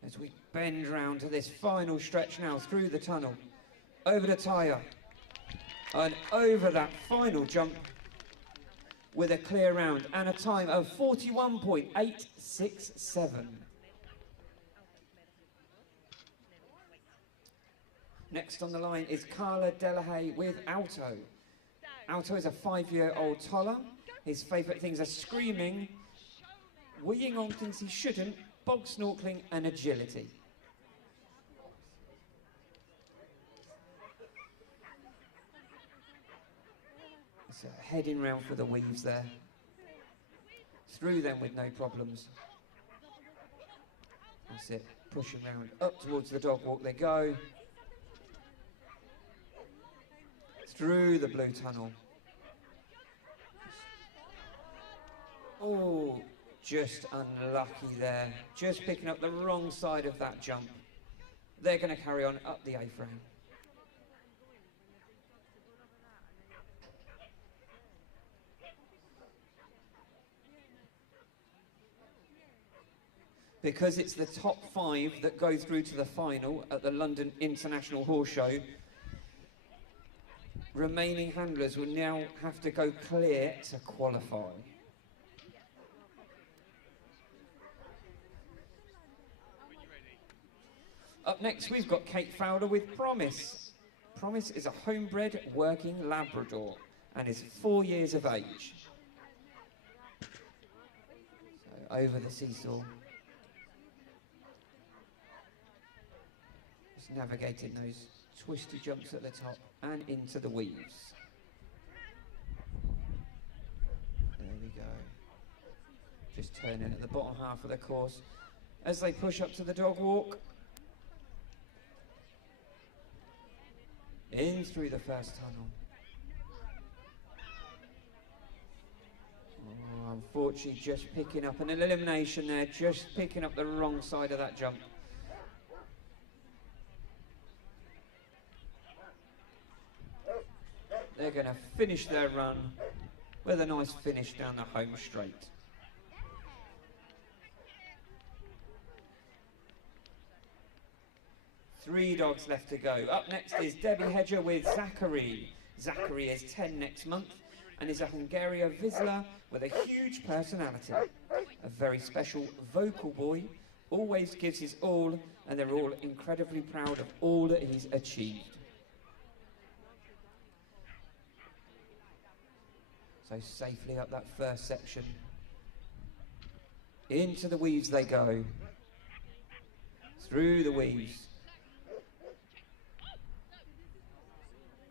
As we bend round to this final stretch now through the tunnel. Over the tyre. And over that final jump. with a clear round and a time of 41.867. Next on the line is Carla Delahaye with Alto. Alto is a 5-year-old toller. His favourite things are screaming, weeing on things he shouldn't, bog snorkeling and agility. So heading round for the weaves there. Through them with no problems. That's it, pushing round, up towards the dog walk they go. Through the blue tunnel. Oh, just unlucky there. Just picking up the wrong side of that jump. They're going to carry on up the A-frame. Because it's the top 5 that go through to the final at the London International Horse Show, remaining handlers will now have to go clear to qualify. Up next, we've got Kate Fowler with Promise. Promise is a homebred working Labrador and is 4 years of age. So over the seesaw. Just navigating those twisty jumps at the top and into the weaves. There we go. Just turning at the bottom half of the course as they push up to the dog walk. In through the first tunnel. Oh, unfortunately, just picking up an elimination there, just picking up the wrong side of that jump. They're going to finish their run with a nice finish down the home straight. Three dogs left to go. Up next is Debbie Hedger with Zachary. Zachary is 10 next month and is a Hungarian Vizsla with a huge personality. A very special vocal boy, always gives his all, and they're all incredibly proud of all that he's achieved. So safely up that first section. Into the weaves they go. Through the weaves.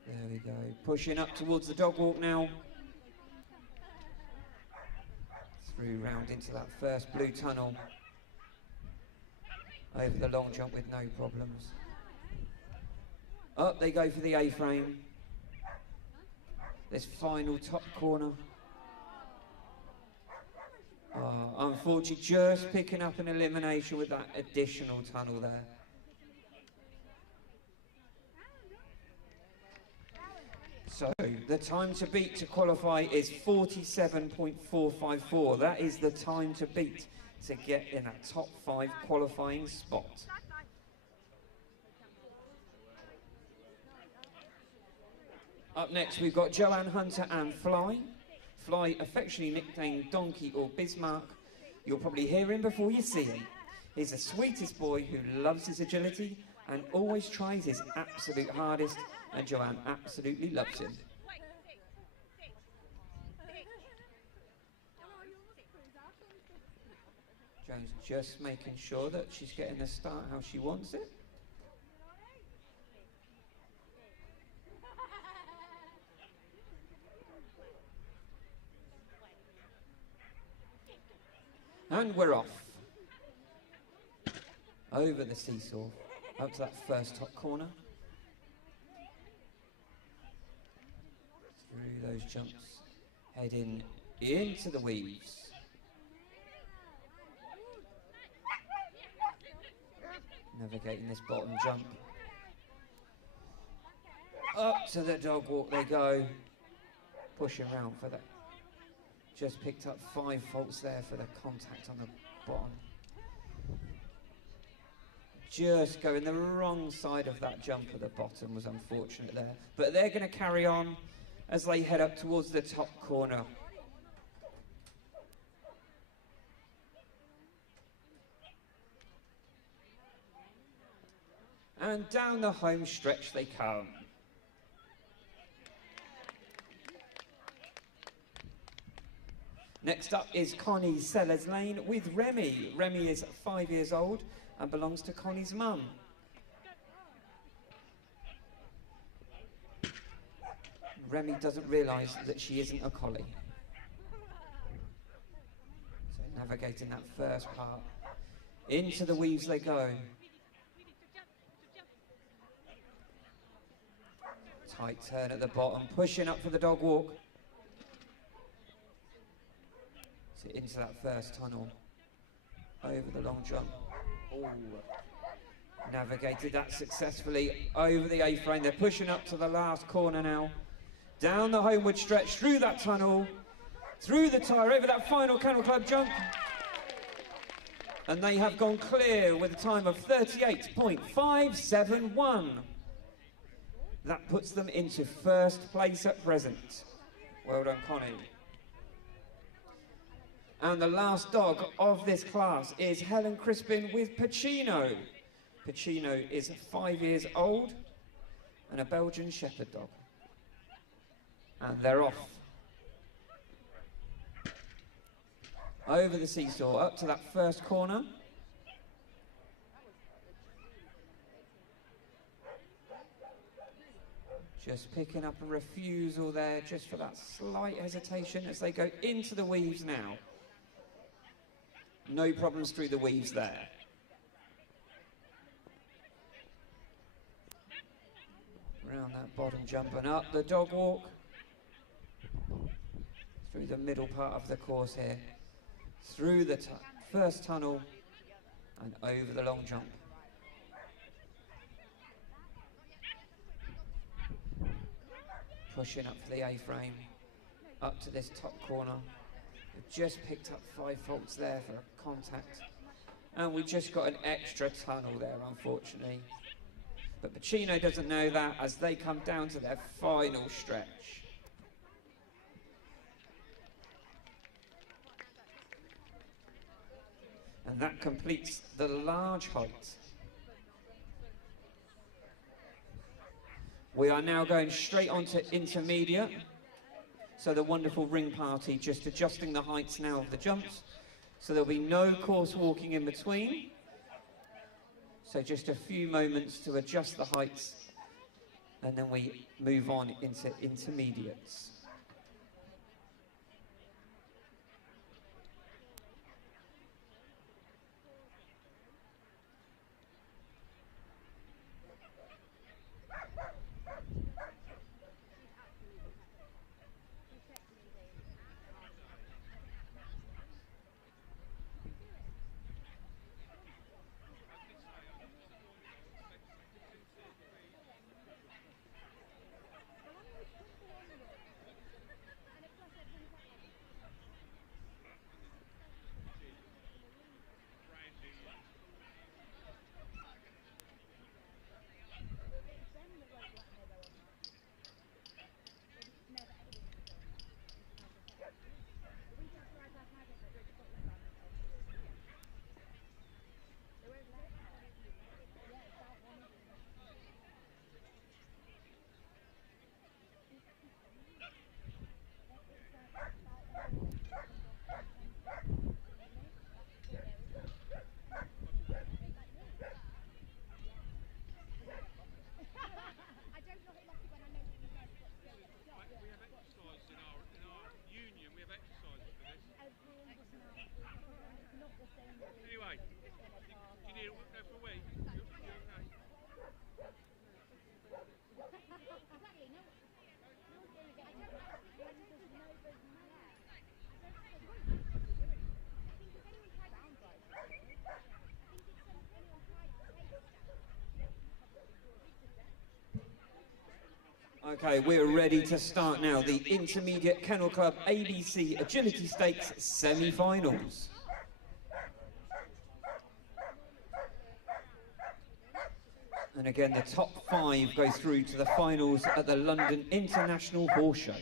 There we go. Pushing up towards the dog walk now. Through round into that first blue tunnel. Over the long jump with no problems. Up they go for the A-frame. This final top corner. Oh, unfortunately, just picking up an elimination with that additional tunnel there. So, the time to beat to qualify is 47.454. That is the time to beat to get in that top 5 qualifying spot. Up next, we've got Joanne Hunter and Fly. Fly, affectionately nicknamed Donkey or Bismarck. You'll probably hear him before you see him. He's the sweetest boy who loves his agility and always tries his absolute hardest, and Joanne absolutely loves him. Joanne's just making sure that she's getting the start how she wants it. And we're off. Over the seesaw, up to that first top corner. Through those jumps, heading into the weaves. Navigating this bottom jump. Up to the dog walk they go. Pushing around for that. Just picked up 5 faults there for the contact on the bottom. Just going the wrong side of that jump at the bottom was unfortunate there. But they're going to carry on as they head up towards the top corner. And down the home stretch they come. Next up is Connie Sellers Lane with Remy. Remy is 5 years old and belongs to Connie's mum. Remy doesn't realise that she isn't a collie. So navigating that first part. Into the weaves they go. Tight turn at the bottom, pushing up for the dog walk. So into that first tunnel. Over the long jump. Ooh. Navigated that successfully over the A-frame. They're pushing up to the last corner now. Down the homeward stretch, through that tunnel, through the tyre, over that final Kennel Club jump. And they have gone clear with a time of 38.571. That puts them into first place at present. Well done, Connie. And the last dog of this class is Helen Crispin with Pacino. Pacino is 5 years old and a Belgian Shepherd dog. And they're off. Over the seesaw, up to that first corner. Just picking up a refusal there, just for that slight hesitation as they go into the weaves now. No problems through the weaves there. Around that bottom jump and up the dog walk. Through the middle part of the course here. Through the first tunnel and over the long jump. Pushing up for the A-frame, up to this top corner. We've just picked up 5 faults there for contact. And we just got an extra tunnel there, unfortunately. But Pacino doesn't know that as they come down to their final stretch. And that completes the large height. We are now going straight on to intermediate. So the wonderful ring party just adjusting the heights now of the jumps. So there'll be no course walking in between. So just a few moments to adjust the heights. And then we move on into intermediates. Anyway, you need to go for a wee. You're okay. Okay, we're ready to start now the Intermediate Kennel Club ABC Agility Stakes semi-finals. And again, the top 5 go through to the finals at the London International Horse Show.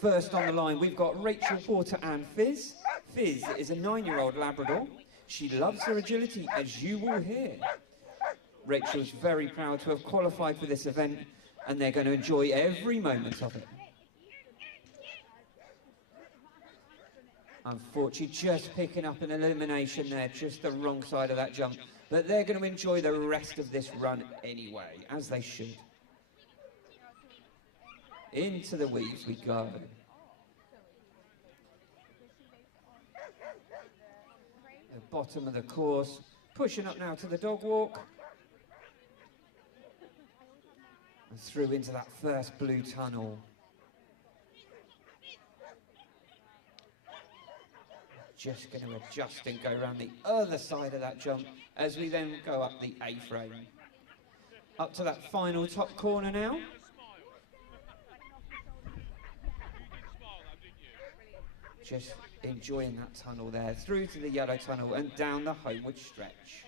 First on the line, we've got Rachel Porter and Fizz. Fizz is a 9-year-old Labrador She loves her agility, as you will hear. Rachel's very proud to have qualified for this event, and they're going to enjoy every moment of it. Unfortunately, just picking up an elimination there, just the wrong side of that jump. But they're going to enjoy the rest of this run anyway, as they should. Into the weaves we go. The bottom of the course, pushing up now to the dog walk. And through into that first blue tunnel. Just going to adjust and go around the other side of that jump as we then go up the A-frame. Up to that final top corner now. Just enjoying that tunnel there, through to the yellow tunnel and down the homeward stretch.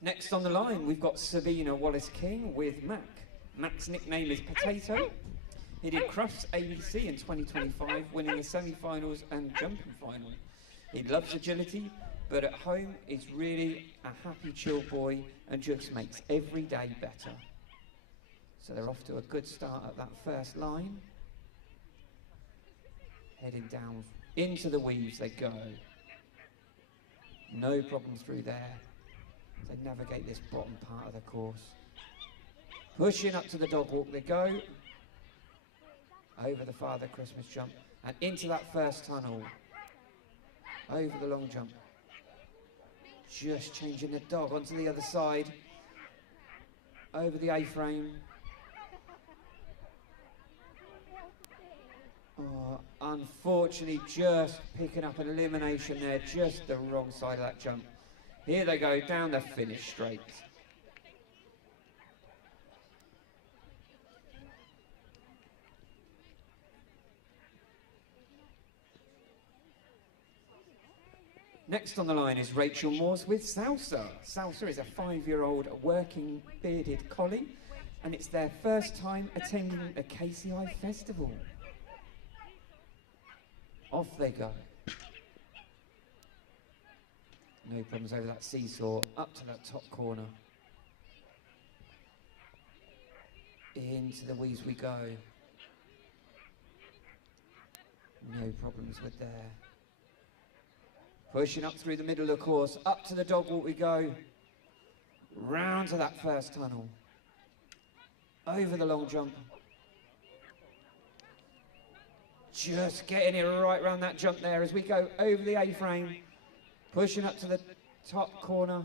Next on the line, we've got Sabina Wallace-King with Mac. Mac's nickname is Potato. He did Crufts ABC in 2025, winning the semi-finals and jumping final. He loves agility, but at home is really a happy, chill boy and just makes every day better. So they're off to a good start at that first line. Heading down into the weaves they go. No problem through there. They navigate this bottom part of the course. Pushing up to the dog walk they go. Over the Father Christmas jump and into that first tunnel. Over the long jump. Just changing the dog onto the other side. Over the A-frame. Oh, unfortunately, just picking up an elimination there, just the wrong side of that jump. Here they go, down the finish straight. Next on the line is Rachel Morse with Salsa. Salsa is a 5-year-old working bearded collie, and it's their first time attending a KCI festival. Off they go. No problems over that seesaw, up to that top corner. Into the weaves we go. No problems with there. Pushing up through the middle of the course, up to the dog walk we go. Round to that first tunnel. Over the long jump. Just getting it right round that jump there as we go over the A-frame. Pushing up to the top corner.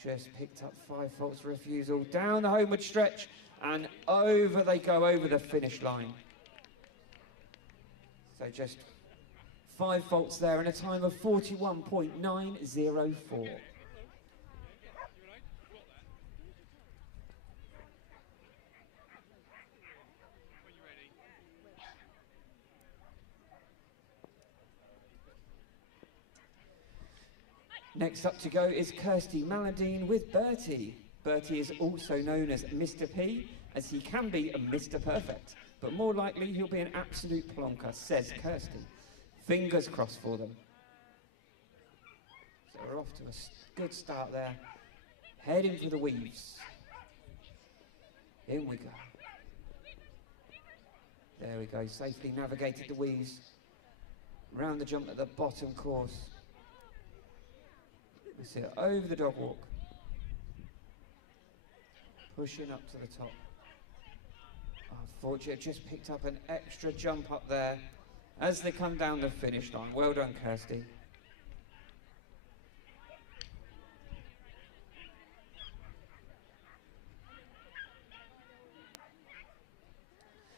Just picked up 5 faults refusal. Down the homeward stretch and over they go, over the finish line. So just 5 faults there and a time of 41.904. Next up to go is Kirsty Maladine with Bertie. Bertie is also known as Mr. P, as he can be a Mr. Perfect, but more likely he'll be an absolute plonker, says Kirsty. Fingers crossed for them. So we're off to a good start there. Heading for the weaves. In we go. There we go, safely navigated the weaves. Round the jump at the bottom course. That's it, over the dog walk. Pushing up to the top. Unfortunately, just picked up an extra jump up there as they come down the finish line. Well done, Kirsty.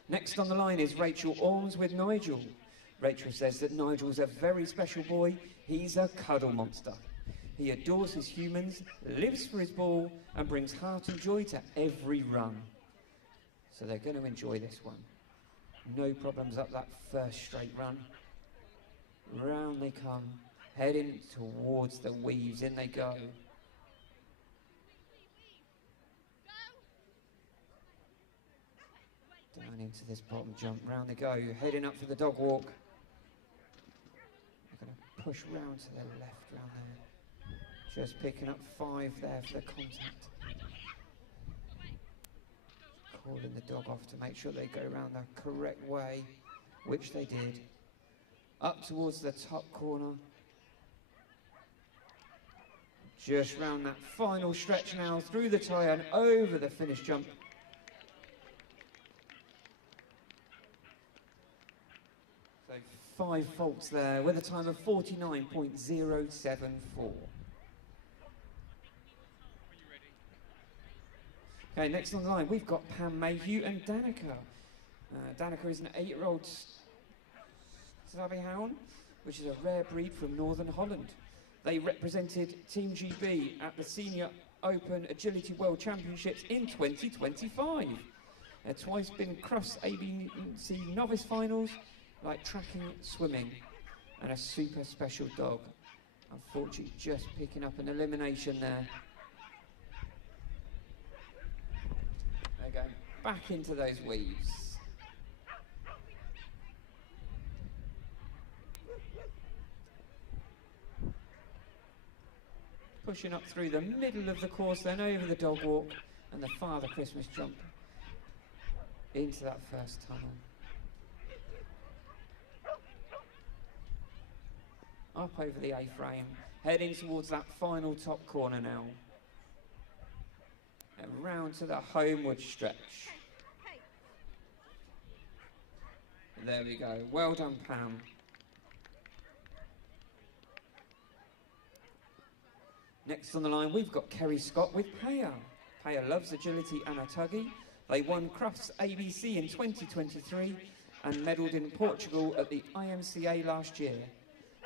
Next on the line is Rachel Orms with Nigel. Rachel says that Nigel's a very special boy. He's a cuddle monster. He adores his humans, lives for his ball, and brings heart and joy to every run. So they're going to enjoy this one. No problems up that first straight run. Round they come, heading towards the weaves. In they go. Down into this bottom jump, round they go, heading up for the dog walk. They're going to push round to their left, round there. Just picking up 5 there for the contact. Calling the dog off to make sure they go round the correct way, which they did. Up towards the top corner. Just round that final stretch now, through the tyre and over the finish jump. So 5 faults there with a time of 49.074. Okay, next on the line, we've got Pam Mayhew and Danica. Danica is an 8-year-old Stubby Hound, which is a rare breed from Northern Holland. They represented Team GB at the Senior Open Agility World Championships in 2025. They've twice been cross ABC novice finals, like tracking, swimming, and a super special dog. Unfortunately, just picking up an elimination there. They're going back into those weaves. Pushing up through the middle of the course, then over the dog walk and the Father Christmas jump into that first tunnel. Up over the A-frame, heading towards that final top corner now. And round to the homeward stretch. There we go. Well done, Pam. Next on the line, we've got Kerry Scott with Paya. Paya loves agility and a tuggy. They won Crufts ABC in 2023 and medalled in Portugal at the IMCA last year.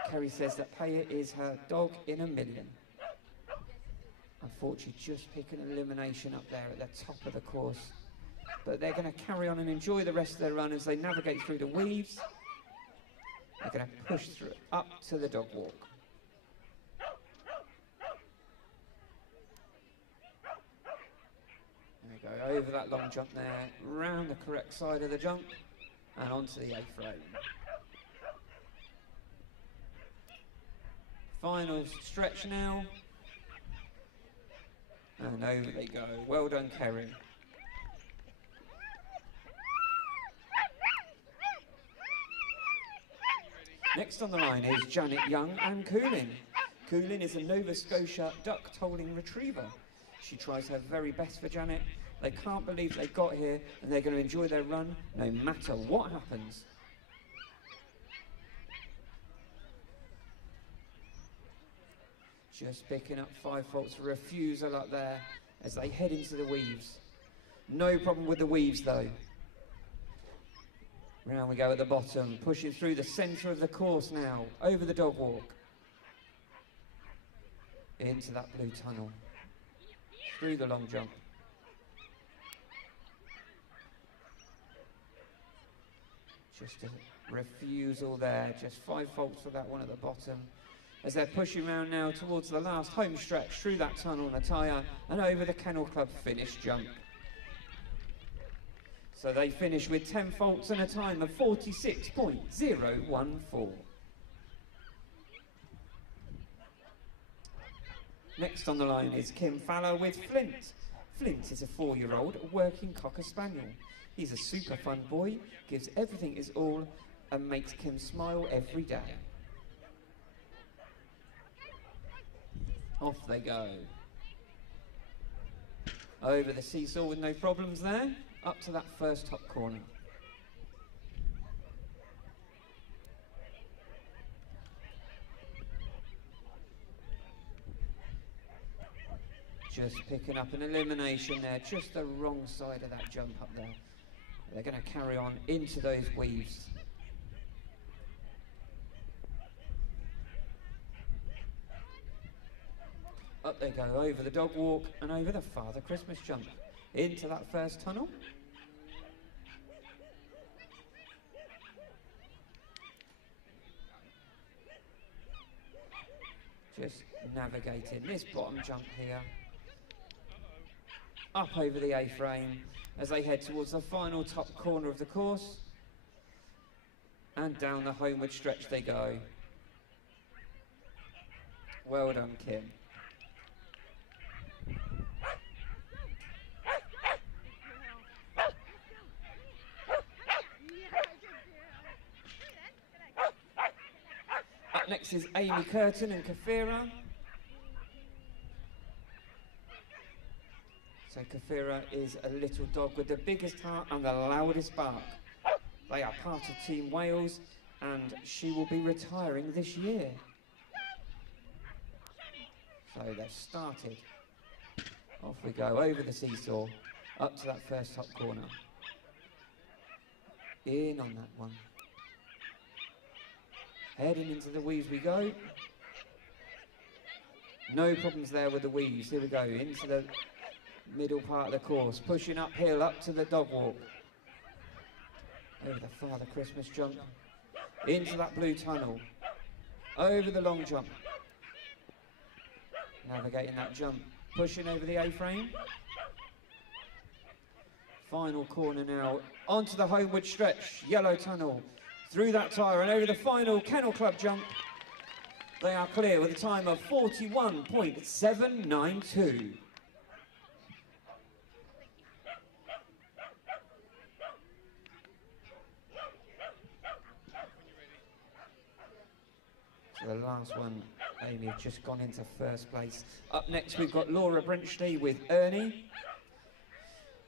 Kerry says that Paya is her dog in a million. Unfortunately, just picking an elimination up there at the top of the course. But they're going to carry on and enjoy the rest of their run as they navigate through the weaves. They're going to push through up to the dog walk. Go over that long jump there, round the correct side of the jump, and onto the A-frame. Final stretch now, and over they go. Well done, Kerry. Next on the line is Janet Young and Coolin. Coolin is a Nova Scotia duck tolling retriever. She tries her very best for Janet. They can't believe they got here and they're going to enjoy their run no matter what happens. Just picking up 5 faults for refusal up there as they head into the weaves. No problem with the weaves though. Round we go at the bottom, pushing through the centre of the course now, over the dog walk. Into that blue tunnel. Through the long jump. Just a refusal there, just 5 faults for that one at the bottom. As they're pushing around now towards the last home stretch, through that tunnel and a tyre, and over the Kennel Club finish jump. So they finish with 10 faults and a time of 46.014. Next on the line is Kim Faller with Flint. Flint is a 4-year-old working Cocker Spaniel. He's a super fun boy, gives everything his all, and makes Kim smile every day. Off they go. Over the seesaw with no problems there, up to that first top corner. Just picking up an elimination there, just the wrong side of that jump up there. They're going to carry on into those weaves. Up they go, over the dog walk and over the Father Christmas jump. Into that first tunnel. Just navigating this bottom jump here. up over the A-frame as they head towards the final top corner of the course. And down the homeward stretch they go. Well done, Kim. Up next is Amy Curtin and Kafira. So Kafira is a little dog with the biggest heart and the loudest bark. They are part of Team Wales and she will be retiring this year. So they've started. Off we go, over the seesaw, up to that first top corner. In on that one. Heading into the weaves we go. No problems there with the weaves. Here we go, into the middle part of the course, pushing uphill, up to the dog walk. Over the Father Christmas jump, into that blue tunnel, over the long jump. Navigating that jump, pushing over the A-frame. Final corner now, onto the homeward stretch, yellow tunnel, through that tyre and over the final Kennel Club jump. They are clear with a time of 41.792. The last one, Amy, have just gone into first place. Up next, we've got Laura Brenchley with Ernie.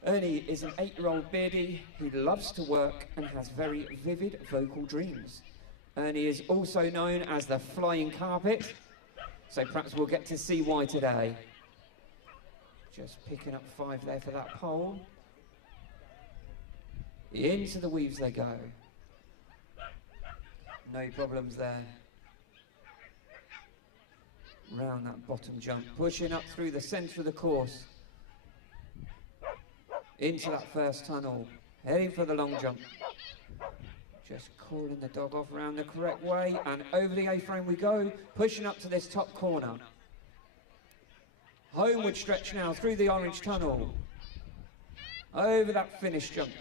Ernie is an 8-year-old beardie who loves to work and has very vivid vocal dreams. Ernie is also known as the flying carpet, so perhaps we'll get to see why today. Just picking up 5 there for that pole. Into the weaves they go. No problems there. Round that bottom jump, pushing up through the centre of the course. Into that first tunnel, heading for the long jump. Just calling the dog off around the correct way, and over the A-frame we go, pushing up to this top corner. Homeward stretch now through the orange tunnel. Over that finish jump.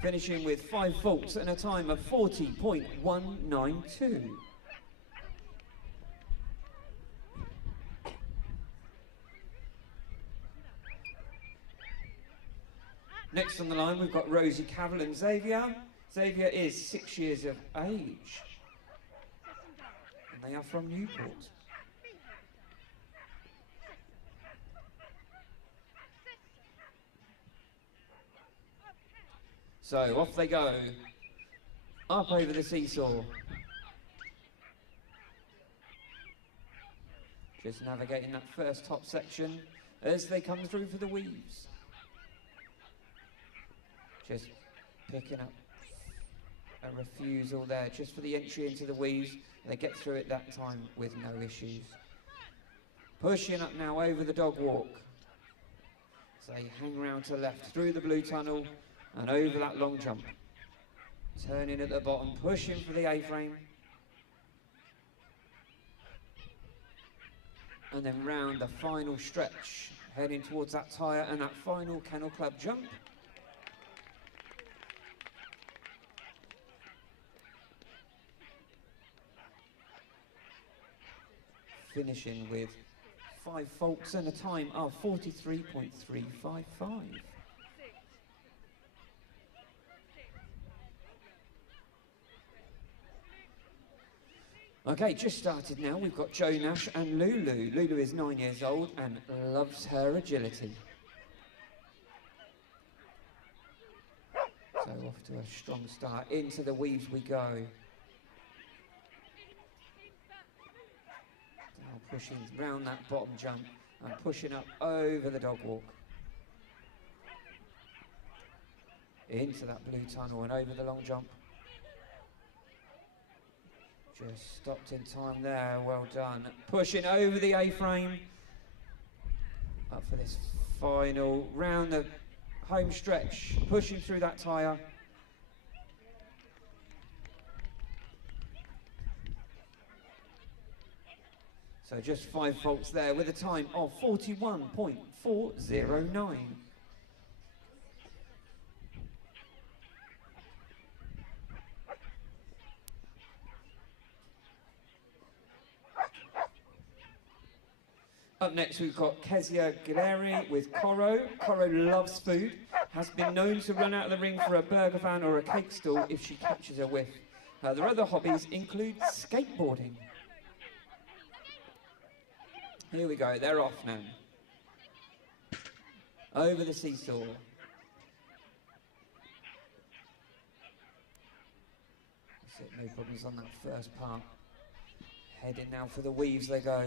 Finishing with 5 faults and a time of 40.192. Next on the line, we've got Rosie Cavill and Xavier. Xavier is 6 years of age. And they are from Newport. So off they go. Up over the seesaw. Just navigating that first top section as they come through for the weaves. Just picking up a refusal there, just for the entry into the weaves. They get through it that time with no issues. Pushing up now over the dog walk. So they hang round to the left, through the blue tunnel, and over that long jump. Turning at the bottom, pushing for the A-frame. And then round the final stretch, heading towards that tyre and that final Kennel Club jump. Finishing with 5 faults and a time of 43.355. Okay, just started now. We've got Joe Nash and Lulu. Lulu is 9 years old and loves her agility. So off to a strong start. Into the weaves we go. Now pushing round that bottom jump and pushing up over the dog walk. Into that blue tunnel and over the long jump. Just stopped in time there, well done. Pushing over the A-frame. Up for this final round the home stretch. Pushing through that tyre. So just 5 faults there with a time of 41.409. Up next we've got Kezia Gileri with Coro. Coro loves food, has been known to run out of the ring for a burger van or a cake stall if she catches a whiff. Their other hobbies include skateboarding. Here we go, they're off now. Over the seesaw. That's it, no problems on that first part. Heading now for the weaves they go.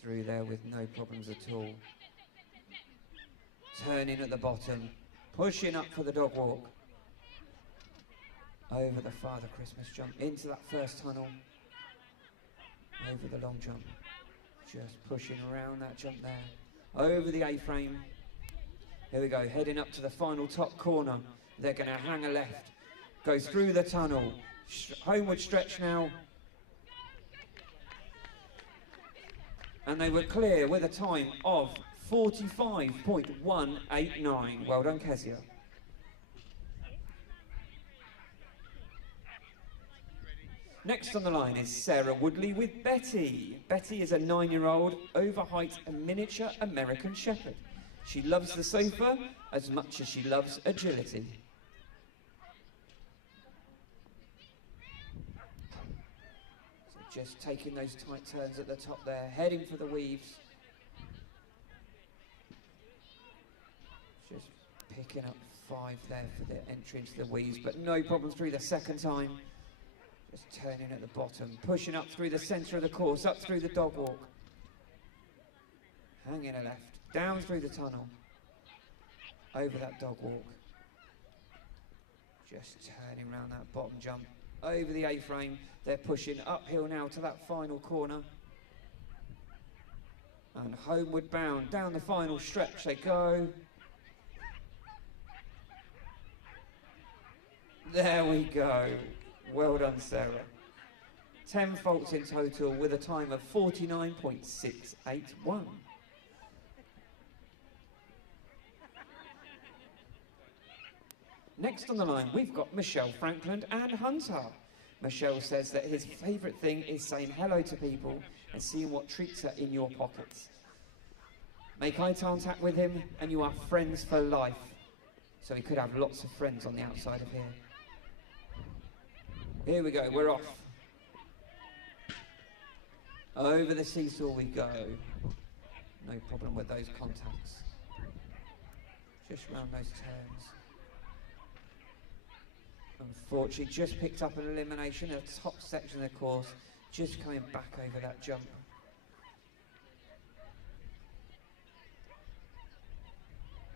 Through there with no problems at all. Turning at the bottom, pushing up for the dog walk. Over the Father Christmas jump, into that first tunnel. Over the long jump. Just pushing around that jump there. Over the A-frame. Here we go, heading up to the final top corner. They're going to hang a left. Go through the tunnel. Homeward stretch now. And they were clear with a time of 45.189. Well done, Kezia. Next on the line is Sarah Woodley with Betty. Betty is a 9-year-old, overheight and miniature American Shepherd. She loves the sofa as much as she loves agility. Just taking those tight turns at the top there, heading for the weaves. Just picking up 5 there for the entry into the weaves, but no problems through the second time. Just turning at the bottom, pushing up through the centre of the course, up through the dog walk. Hanging a left, down through the tunnel, over that dog walk. Just turning around that bottom jump, over the A-frame. They're pushing uphill now to that final corner. And homeward bound, down the final stretch they go. There we go. Well done, Sarah. 10 faults in total with a time of 49.681. Next on the line, we've got Michelle Franklin and Hunter. Michelle says that his favourite thing is saying hello to people and seeing what treats are in your pockets. Make eye contact with him and you are friends for life. So he could have lots of friends on the outside of here. Here we go, we're off. Over the seesaw we go. No problem with those contacts. Just round those turns. Unfortunately, just picked up an elimination in the top section of the course, just coming back over that jump.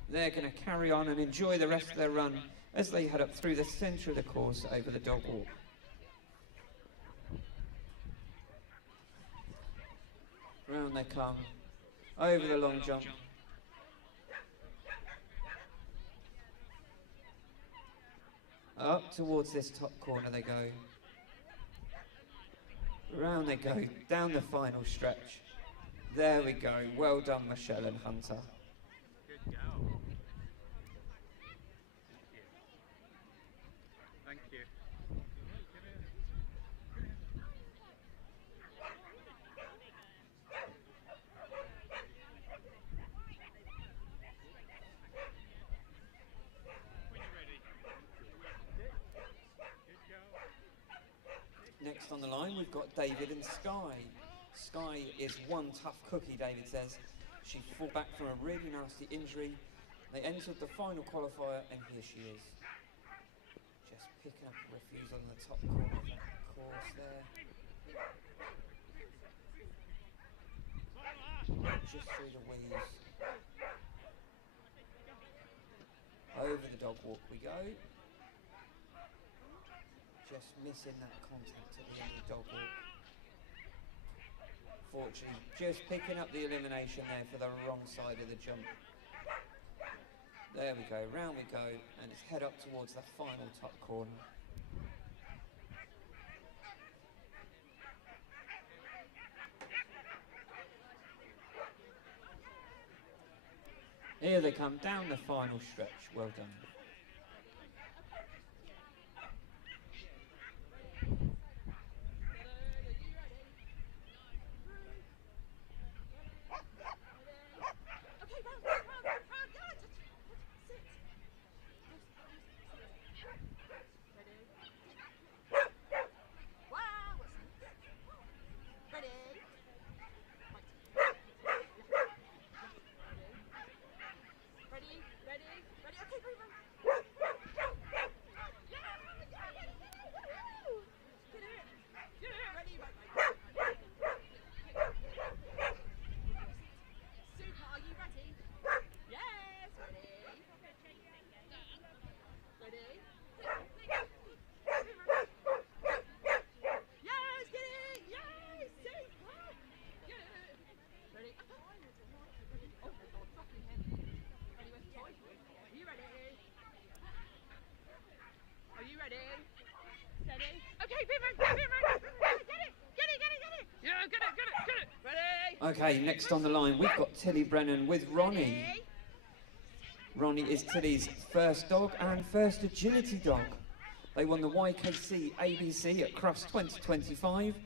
They're going to carry on and enjoy the rest of their run as they head up through the centre of the course over the dog walk. Round they come, over the long jump. Up towards this top corner they go. Round they go, down the final stretch. There we go. Well done, Michelle and Hunter. Good go. Thank you. Next on the line, we've got David and Sky. Sky is one tough cookie, David says. She fought back from a really nasty injury. They entered the final qualifier, and here she is. Just picking up a refuse on the top corner of that course there. Just through the weaves. Over the dog walk we go. Just missing that contact at the end of the dog walk. Fortunately, just picking up the elimination there for the wrong side of the jump. There we go, round we go, and it's head up towards the final top corner. Here they come down the final stretch. Well done. Okay, next on the line, we've got Tilly Brennan with Ronnie. Ronnie is Tilly's first dog and first agility dog. They won the YKC ABC at Crufts 2025.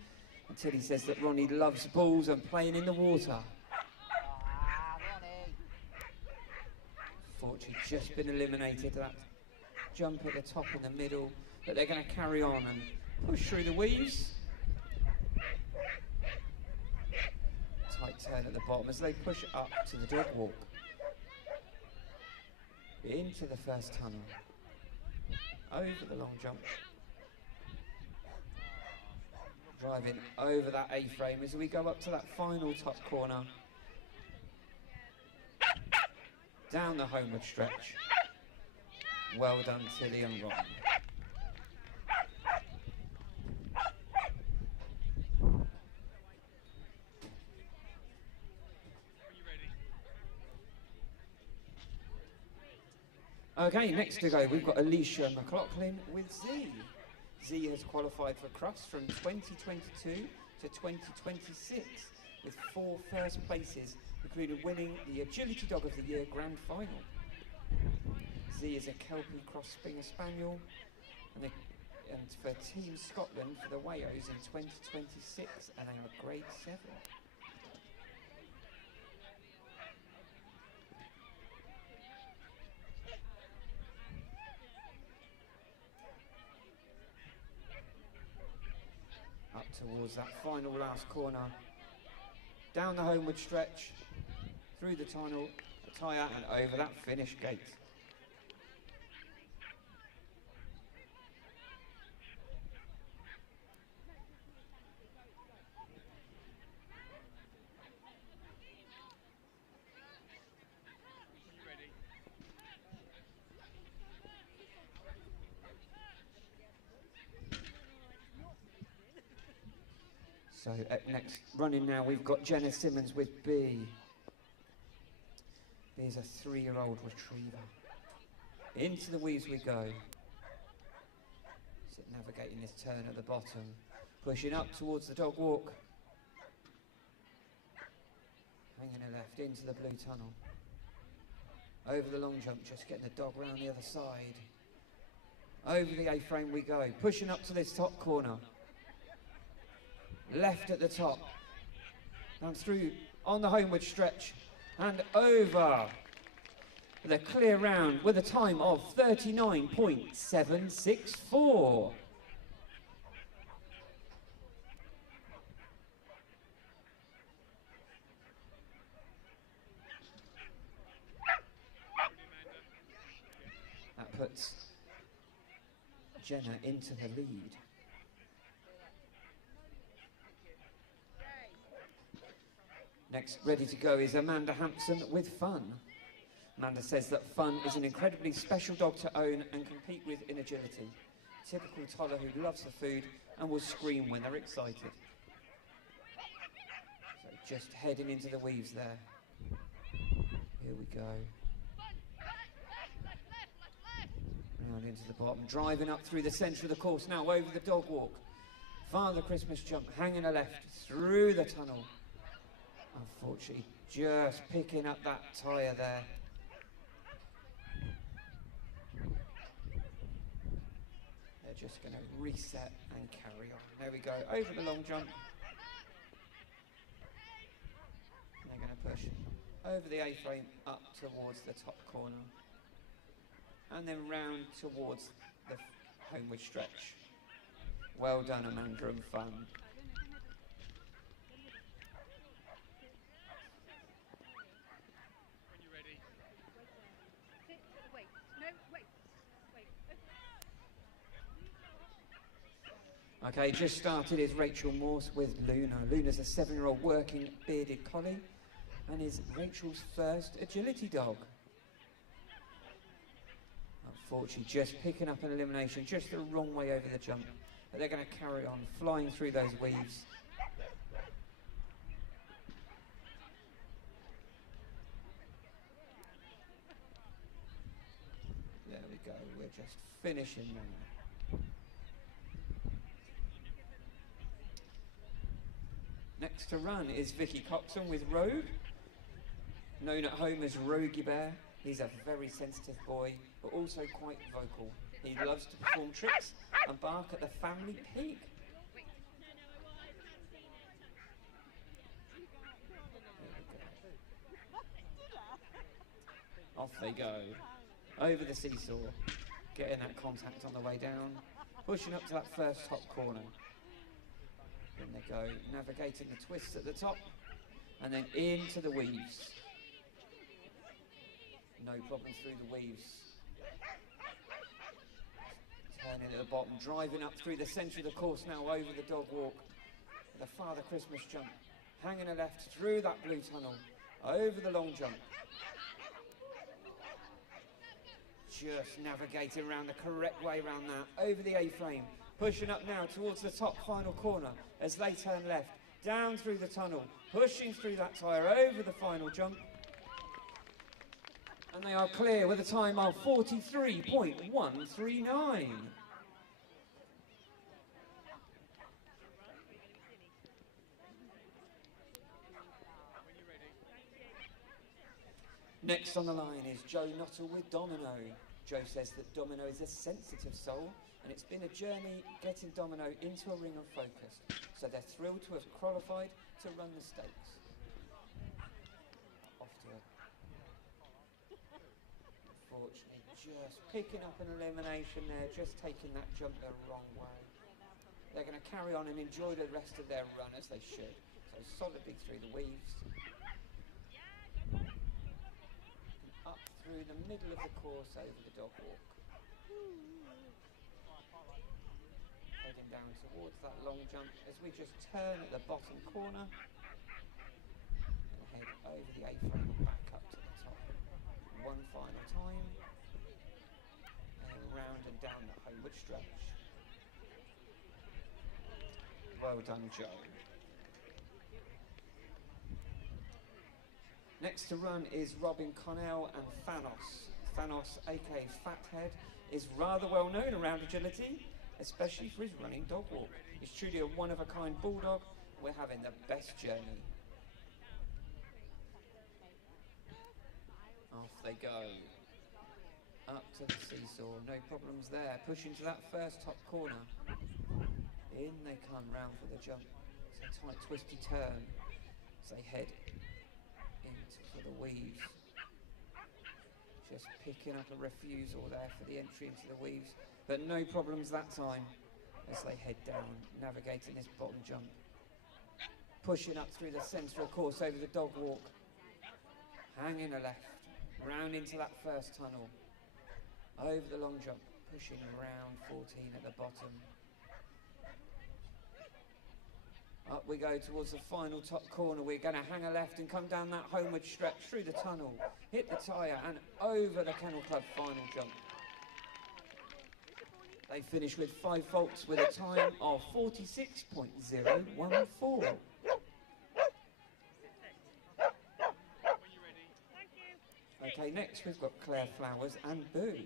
And Tilly says that Ronnie loves balls and playing in the water. Unfortunately, just been eliminated. That jump at the top in the middle, but they're going to carry on and push through the weaves. Tight turn at the bottom as they push up to the dog walk. Into the first tunnel. Over the long jump. Driving over that A-frame as we go up to that final top corner. Down the homeward stretch. Well done, Tilly and Ron. Okay, next to go, we've got Alicia McLaughlin with Z. Z has qualified for Crufts from 2022 to 2026 with 4 first places, including winning the Agility Dog of the Year Grand Final. Z is a Kelpie Cross Springer Spaniel and for Team Scotland for the Wayos in 2026, and they are grade 7. Up towards that final last corner, down the homeward stretch, through the tunnel, a tyre and over that finish gate. So next, running now, we've got Jenna Simmons with B. B is a 3-year-old retriever. Into the weaves we go. So navigating this turn at the bottom. Pushing up towards the dog walk. Hanging a left into the blue tunnel. Over the long jump, just getting the dog round the other side. Over the A-frame we go. Pushing up to this top corner. Left at the top, and through on the homeward stretch, and over the clear round with a time of 39.764. That puts Jenna into the lead. Next, ready to go is Amanda Hampson with Fun. Amanda says that Fun is an incredibly special dog to own and compete with in agility. Typical toddler who loves the food and will scream when they're excited. So just heading into the weaves there. Here we go. Round into the bottom, driving up through the centre of the course now, over the dog walk. Father Christmas jump, hanging a left, through the tunnel. Unfortunately, just picking up that tyre there. they're just going to reset and carry on. There we go, over the long jump. And they're going to push over the A-frame up towards the top corner. And then round towards the homeward stretch. Well done, Amanda and Fun. When you're ready. Sit, wait. No, wait. Okay, just started is Rachel Morse with Luna. Luna's a 7-year-old working bearded collie and is Rachel's first agility dog. Unfortunately, just picking up an elimination just the wrong way over the jump. But they're going to carry on flying through those weaves. There we go, we're just finishing now. Next to run is Vicky Coxon with Rogue, known at home as Rogie Bear. He's a very sensitive boy, but also quite vocal. He loves to perform tricks and bark at the family pig. Off they go, over the seesaw, getting that contact on the way down, pushing up to that first top corner. In they go, navigating the twists at the top, and then into the weaves. No problem through the weaves. Turning at the bottom, driving up through the centre of the course now over the dog walk. The Father Christmas jump, hanging a left through that blue tunnel, over the long jump. Just navigating around the correct way around that, over the A-frame, pushing up now towards the top final corner as they turn left, down through the tunnel, pushing through that tyre over the final jump. And they are clear with a time of 43.139. Next on the line is Joe Nuttall with Domino. Joe says that Domino is a sensitive soul, and it's been a journey getting Domino into a ring of focus. So they're thrilled to have qualified to run the stakes. Off to it. Unfortunately, just picking up an elimination there, just taking that jump the wrong way. They're going to carry on and enjoy the rest of their run as they should. So solidly through the weaves. Up through the middle of the course over the dog walk. Heading down towards that long jump as we just turn at the bottom corner and head over the A-frame back up to the top. One final time and round and down the homeward stretch. Well done, Joe. Next to run is Robin Connell and Thanos. Thanos, aka Fathead, is rather well known around agility, especially for his running dog walk. He's truly a one-of-a-kind bulldog. We're having the best journey. Off they go. Up to the seesaw, no problems there. Pushing to that first top corner. In they come round for the jump. It's a tight twisty turn as they head for the weaves. Just picking up a refusal there for the entry into the weaves, but no problems that time as they head down, navigating this bottom jump. Pushing up through the centre of course over the dog walk, hanging a left, round into that first tunnel, over the long jump, pushing around 14 at the bottom. Up we go towards the final top corner. We're going to hang a left and come down that homeward stretch through the tunnel, hit the tyre and over the Kennel Club final jump. They finish with 5 faults with a time of 46.014. Okay, next we've got Claire Flowers and Boo.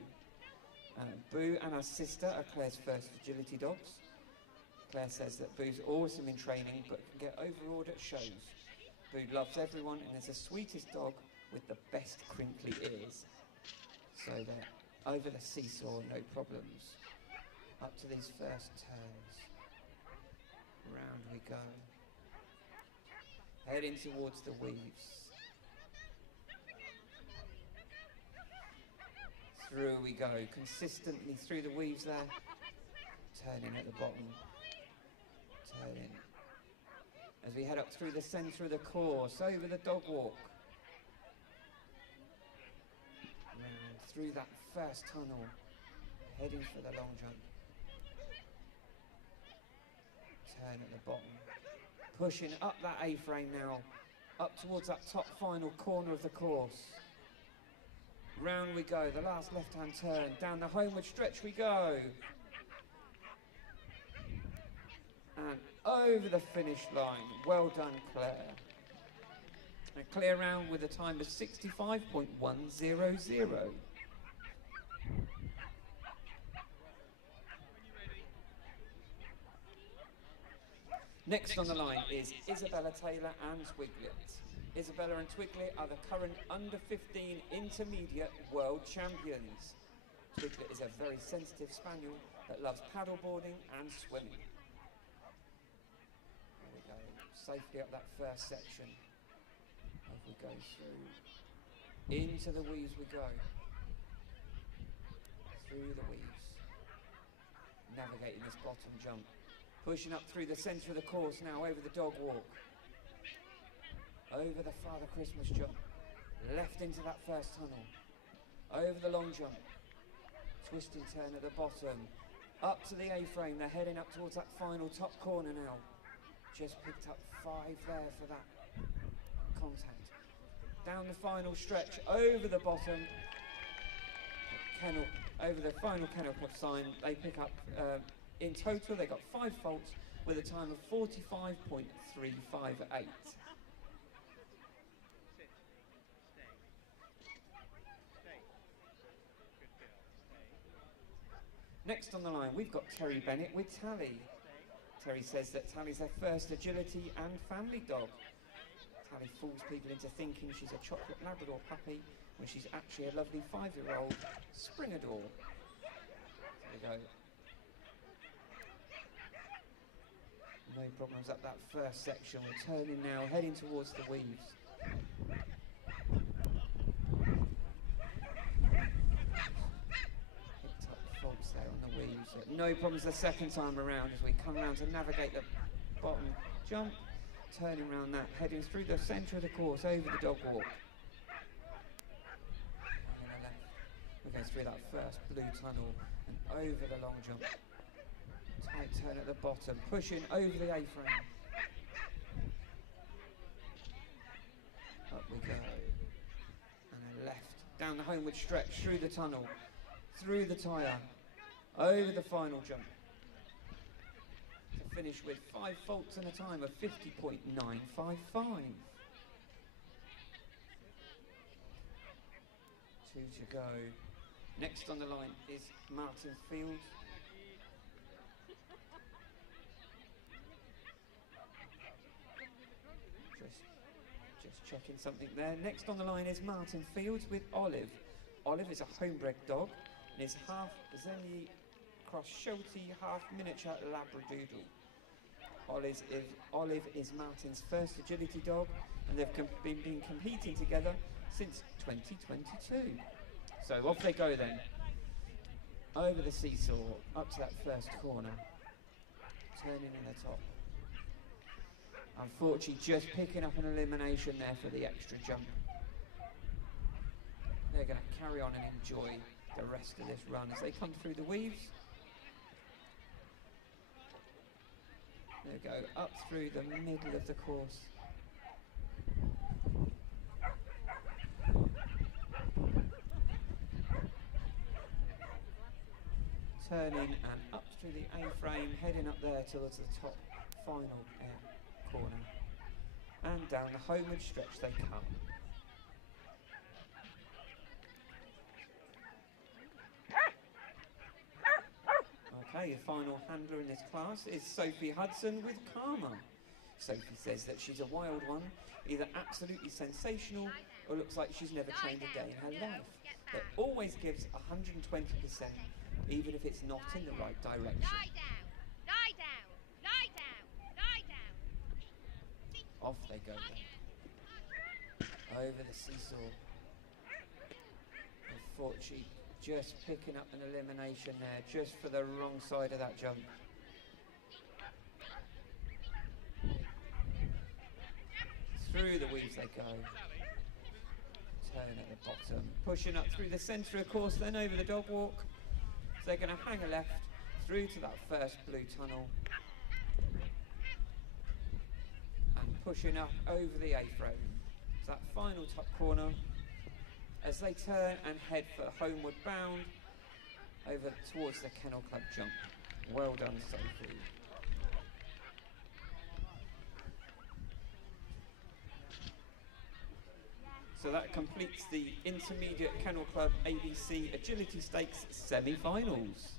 Boo and her sister are Claire's first agility dogs. Claire says that Boo's awesome in training but can get overawed at shows. Boo loves everyone and is the sweetest dog with the best crinkly ears. So they're over the seesaw, no problems. Up to these first turns. Round we go. Heading towards the weaves. Through we go, consistently through the weaves there. Turning at the bottom. Turning. As we head up through the centre of the course, over the dog walk. Round through that first tunnel. Heading for the long jump. Turn at the bottom. Pushing up that A-frame now. Up towards that top final corner of the course. Round we go, the last left-hand turn. Down the homeward stretch we go. And over the finish line. Well done, Claire. And Claire round with a time of 65.100. Next on the line is Isabella Taylor and Twiglet. Isabella and Twiglet are the current under-15 intermediate world champions. Twiglet is a very sensitive spaniel that loves paddleboarding and swimming. There we go, safely up that first section. As we go through, into the weaves we go. Through the weaves. Navigating this bottom jump. Pushing up through the centre of the course now, over the dog walk. Over the Father Christmas jump. Left into that first tunnel. Over the long jump. Twisting turn at the bottom. Up to the A-frame, they're heading up towards that final top corner now. Just picked up 5 there for that contact. Down the final stretch, over the bottom. Kennel, over the final Kennel Club sign, they pick up... in total, they got 5 faults with a time of 45.358. Next on the line, we've got Terry Bennett with Tally. Terry says that Tally's her first agility and family dog. Tally fools people into thinking she's a chocolate Labrador puppy when she's actually a lovely 5-year-old Springador. There we go. No problems up that first section. We're turning now, heading towards the weaves. Picked up faults there on the weaves. No problems the second time around as we come around to navigate the bottom jump. Turning around that, heading through the centre of the course, over the dog walk. And then left. We go through that first blue tunnel and over the long jump. Tight turn at the bottom, pushing over the A-frame. Up we go. And then left, down the homeward stretch, through the tunnel, through the tyre, over the final jump. To finish with 5 faults and a time of 50.955. 2 to go. Next on the line is Martin Field. Just checking something there. Next on the line is Martin Fields with Olive. Olive is a homebred dog and is half Zemley cross Sheltie, half miniature Labradoodle. Olive is Martin's first agility dog, and they've been competing together since 2022. So off they go then. Over the seesaw, up to that first corner. Turning in the top. Unfortunately, just picking up an elimination there for the extra jump. They're going to carry on and enjoy the rest of this run as they come through the weaves. There we go, up through the middle of the course. Turning and up through the A-frame, heading up there towards the top final corner. And down the homeward stretch they come. Okay, the final handler in this class is Sophie Hudson with Karma. Sophie says that she's a wild one, either absolutely sensational or looks like she's never trained a day in her life, but always gives 120% even if it's not in the right direction. Lie down, lie down, lie down, lie down. Off they go then. Over the seesaw. Unfortunately, just picking up an elimination there, just for the wrong side of that jump. Through the weaves they go. Turn at the bottom. Pushing up through the centre, of course, then over the dog walk. So they're going to hang a left through to that first blue tunnel. And pushing up over the A-frame. So that final top corner. As they turn and head for homeward bound over towards the Kennel Club jump. Well done, Sophie. So that completes the Intermediate Kennel Club ABC Agility Stakes semi-finals.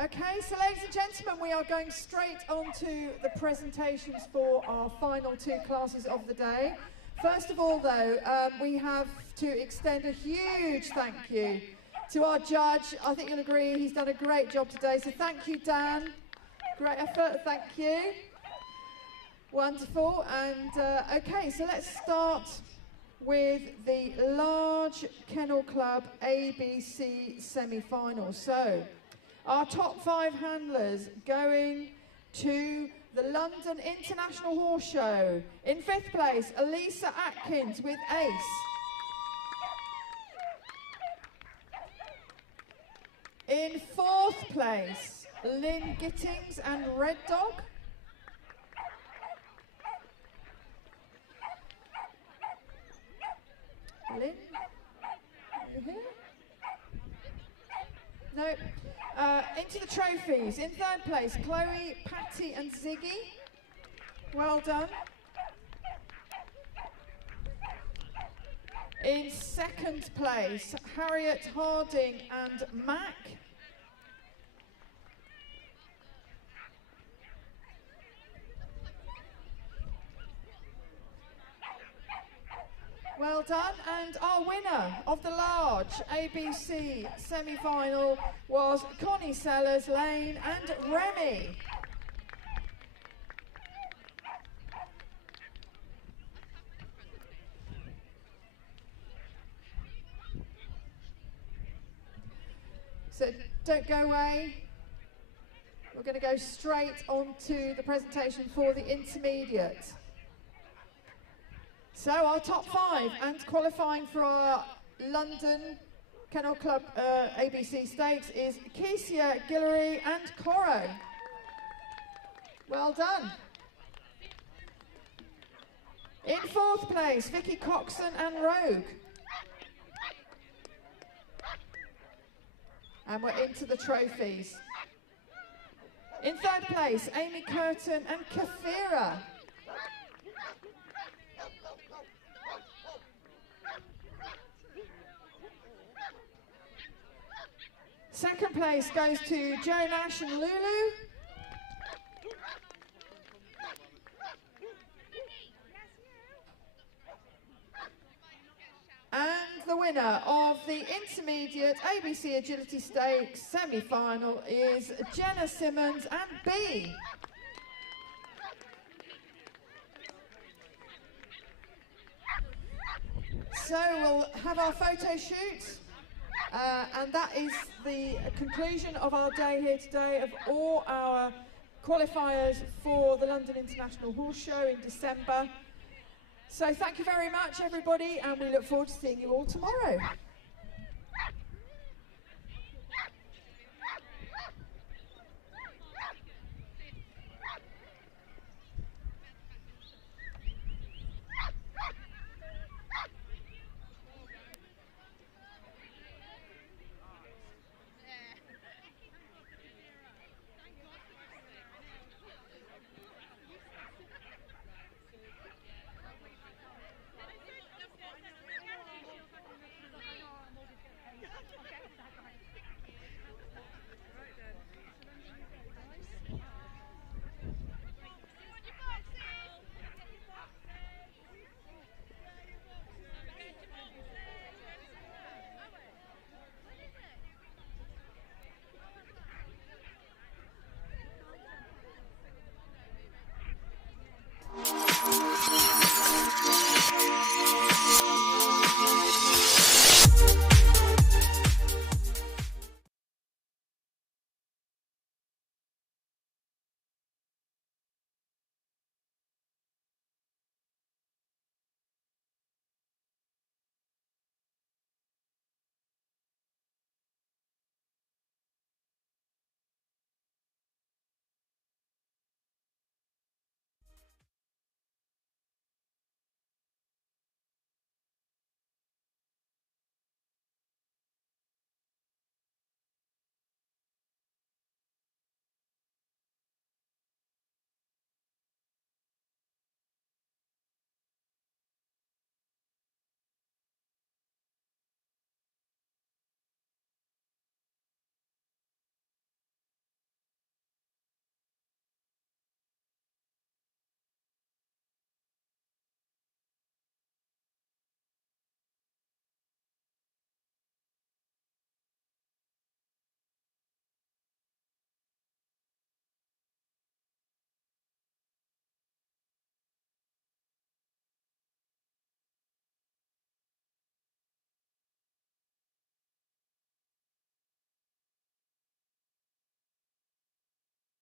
Okay, so ladies and gentlemen, we are going straight on to the presentations for our final two classes of the day. First of all, though, we have to extend a huge thank you to our judge. I think you'll agree he's done a great job today, so thank you, Dan. Great effort, thank you. Wonderful, and okay, so let's start with the large Kennel Club ABC semi-final. So, our top 5 handlers going to the London International Horse Show. In 5th place, Elisa Atkins with Ace. In 4th place, Lynn Gittings and Red Dog. Lynn, are you here? No. Into the trophies. In 3rd place, Chloe, Patty and Ziggy. Well done. In 2nd place, Harriet, Harding and Mac. Well done, and our winner of the large ABC semi-final was Connie Sellers, Lane and Remy. So don't go away. We're going to go straight on to the presentation for the intermediate. So our top 5 and qualifying for our London Kennel Club ABC Stakes is Kesia, Guillory and Coro. Well done. In 4th place, Vicky Coxon and Rogue. And we're into the trophies. In 3rd place, Amy Curtin and Kafira. Second place goes to Joe Nash and Lulu. And the winner of the Intermediate ABC Agility Stakes semi-final is Jenna Simmons and B. So we'll have our photo shoot, and that is the conclusion of our day here today of all our qualifiers for the London International Horse Show in December. So thank you very much, everybody, and we look forward to seeing you all tomorrow.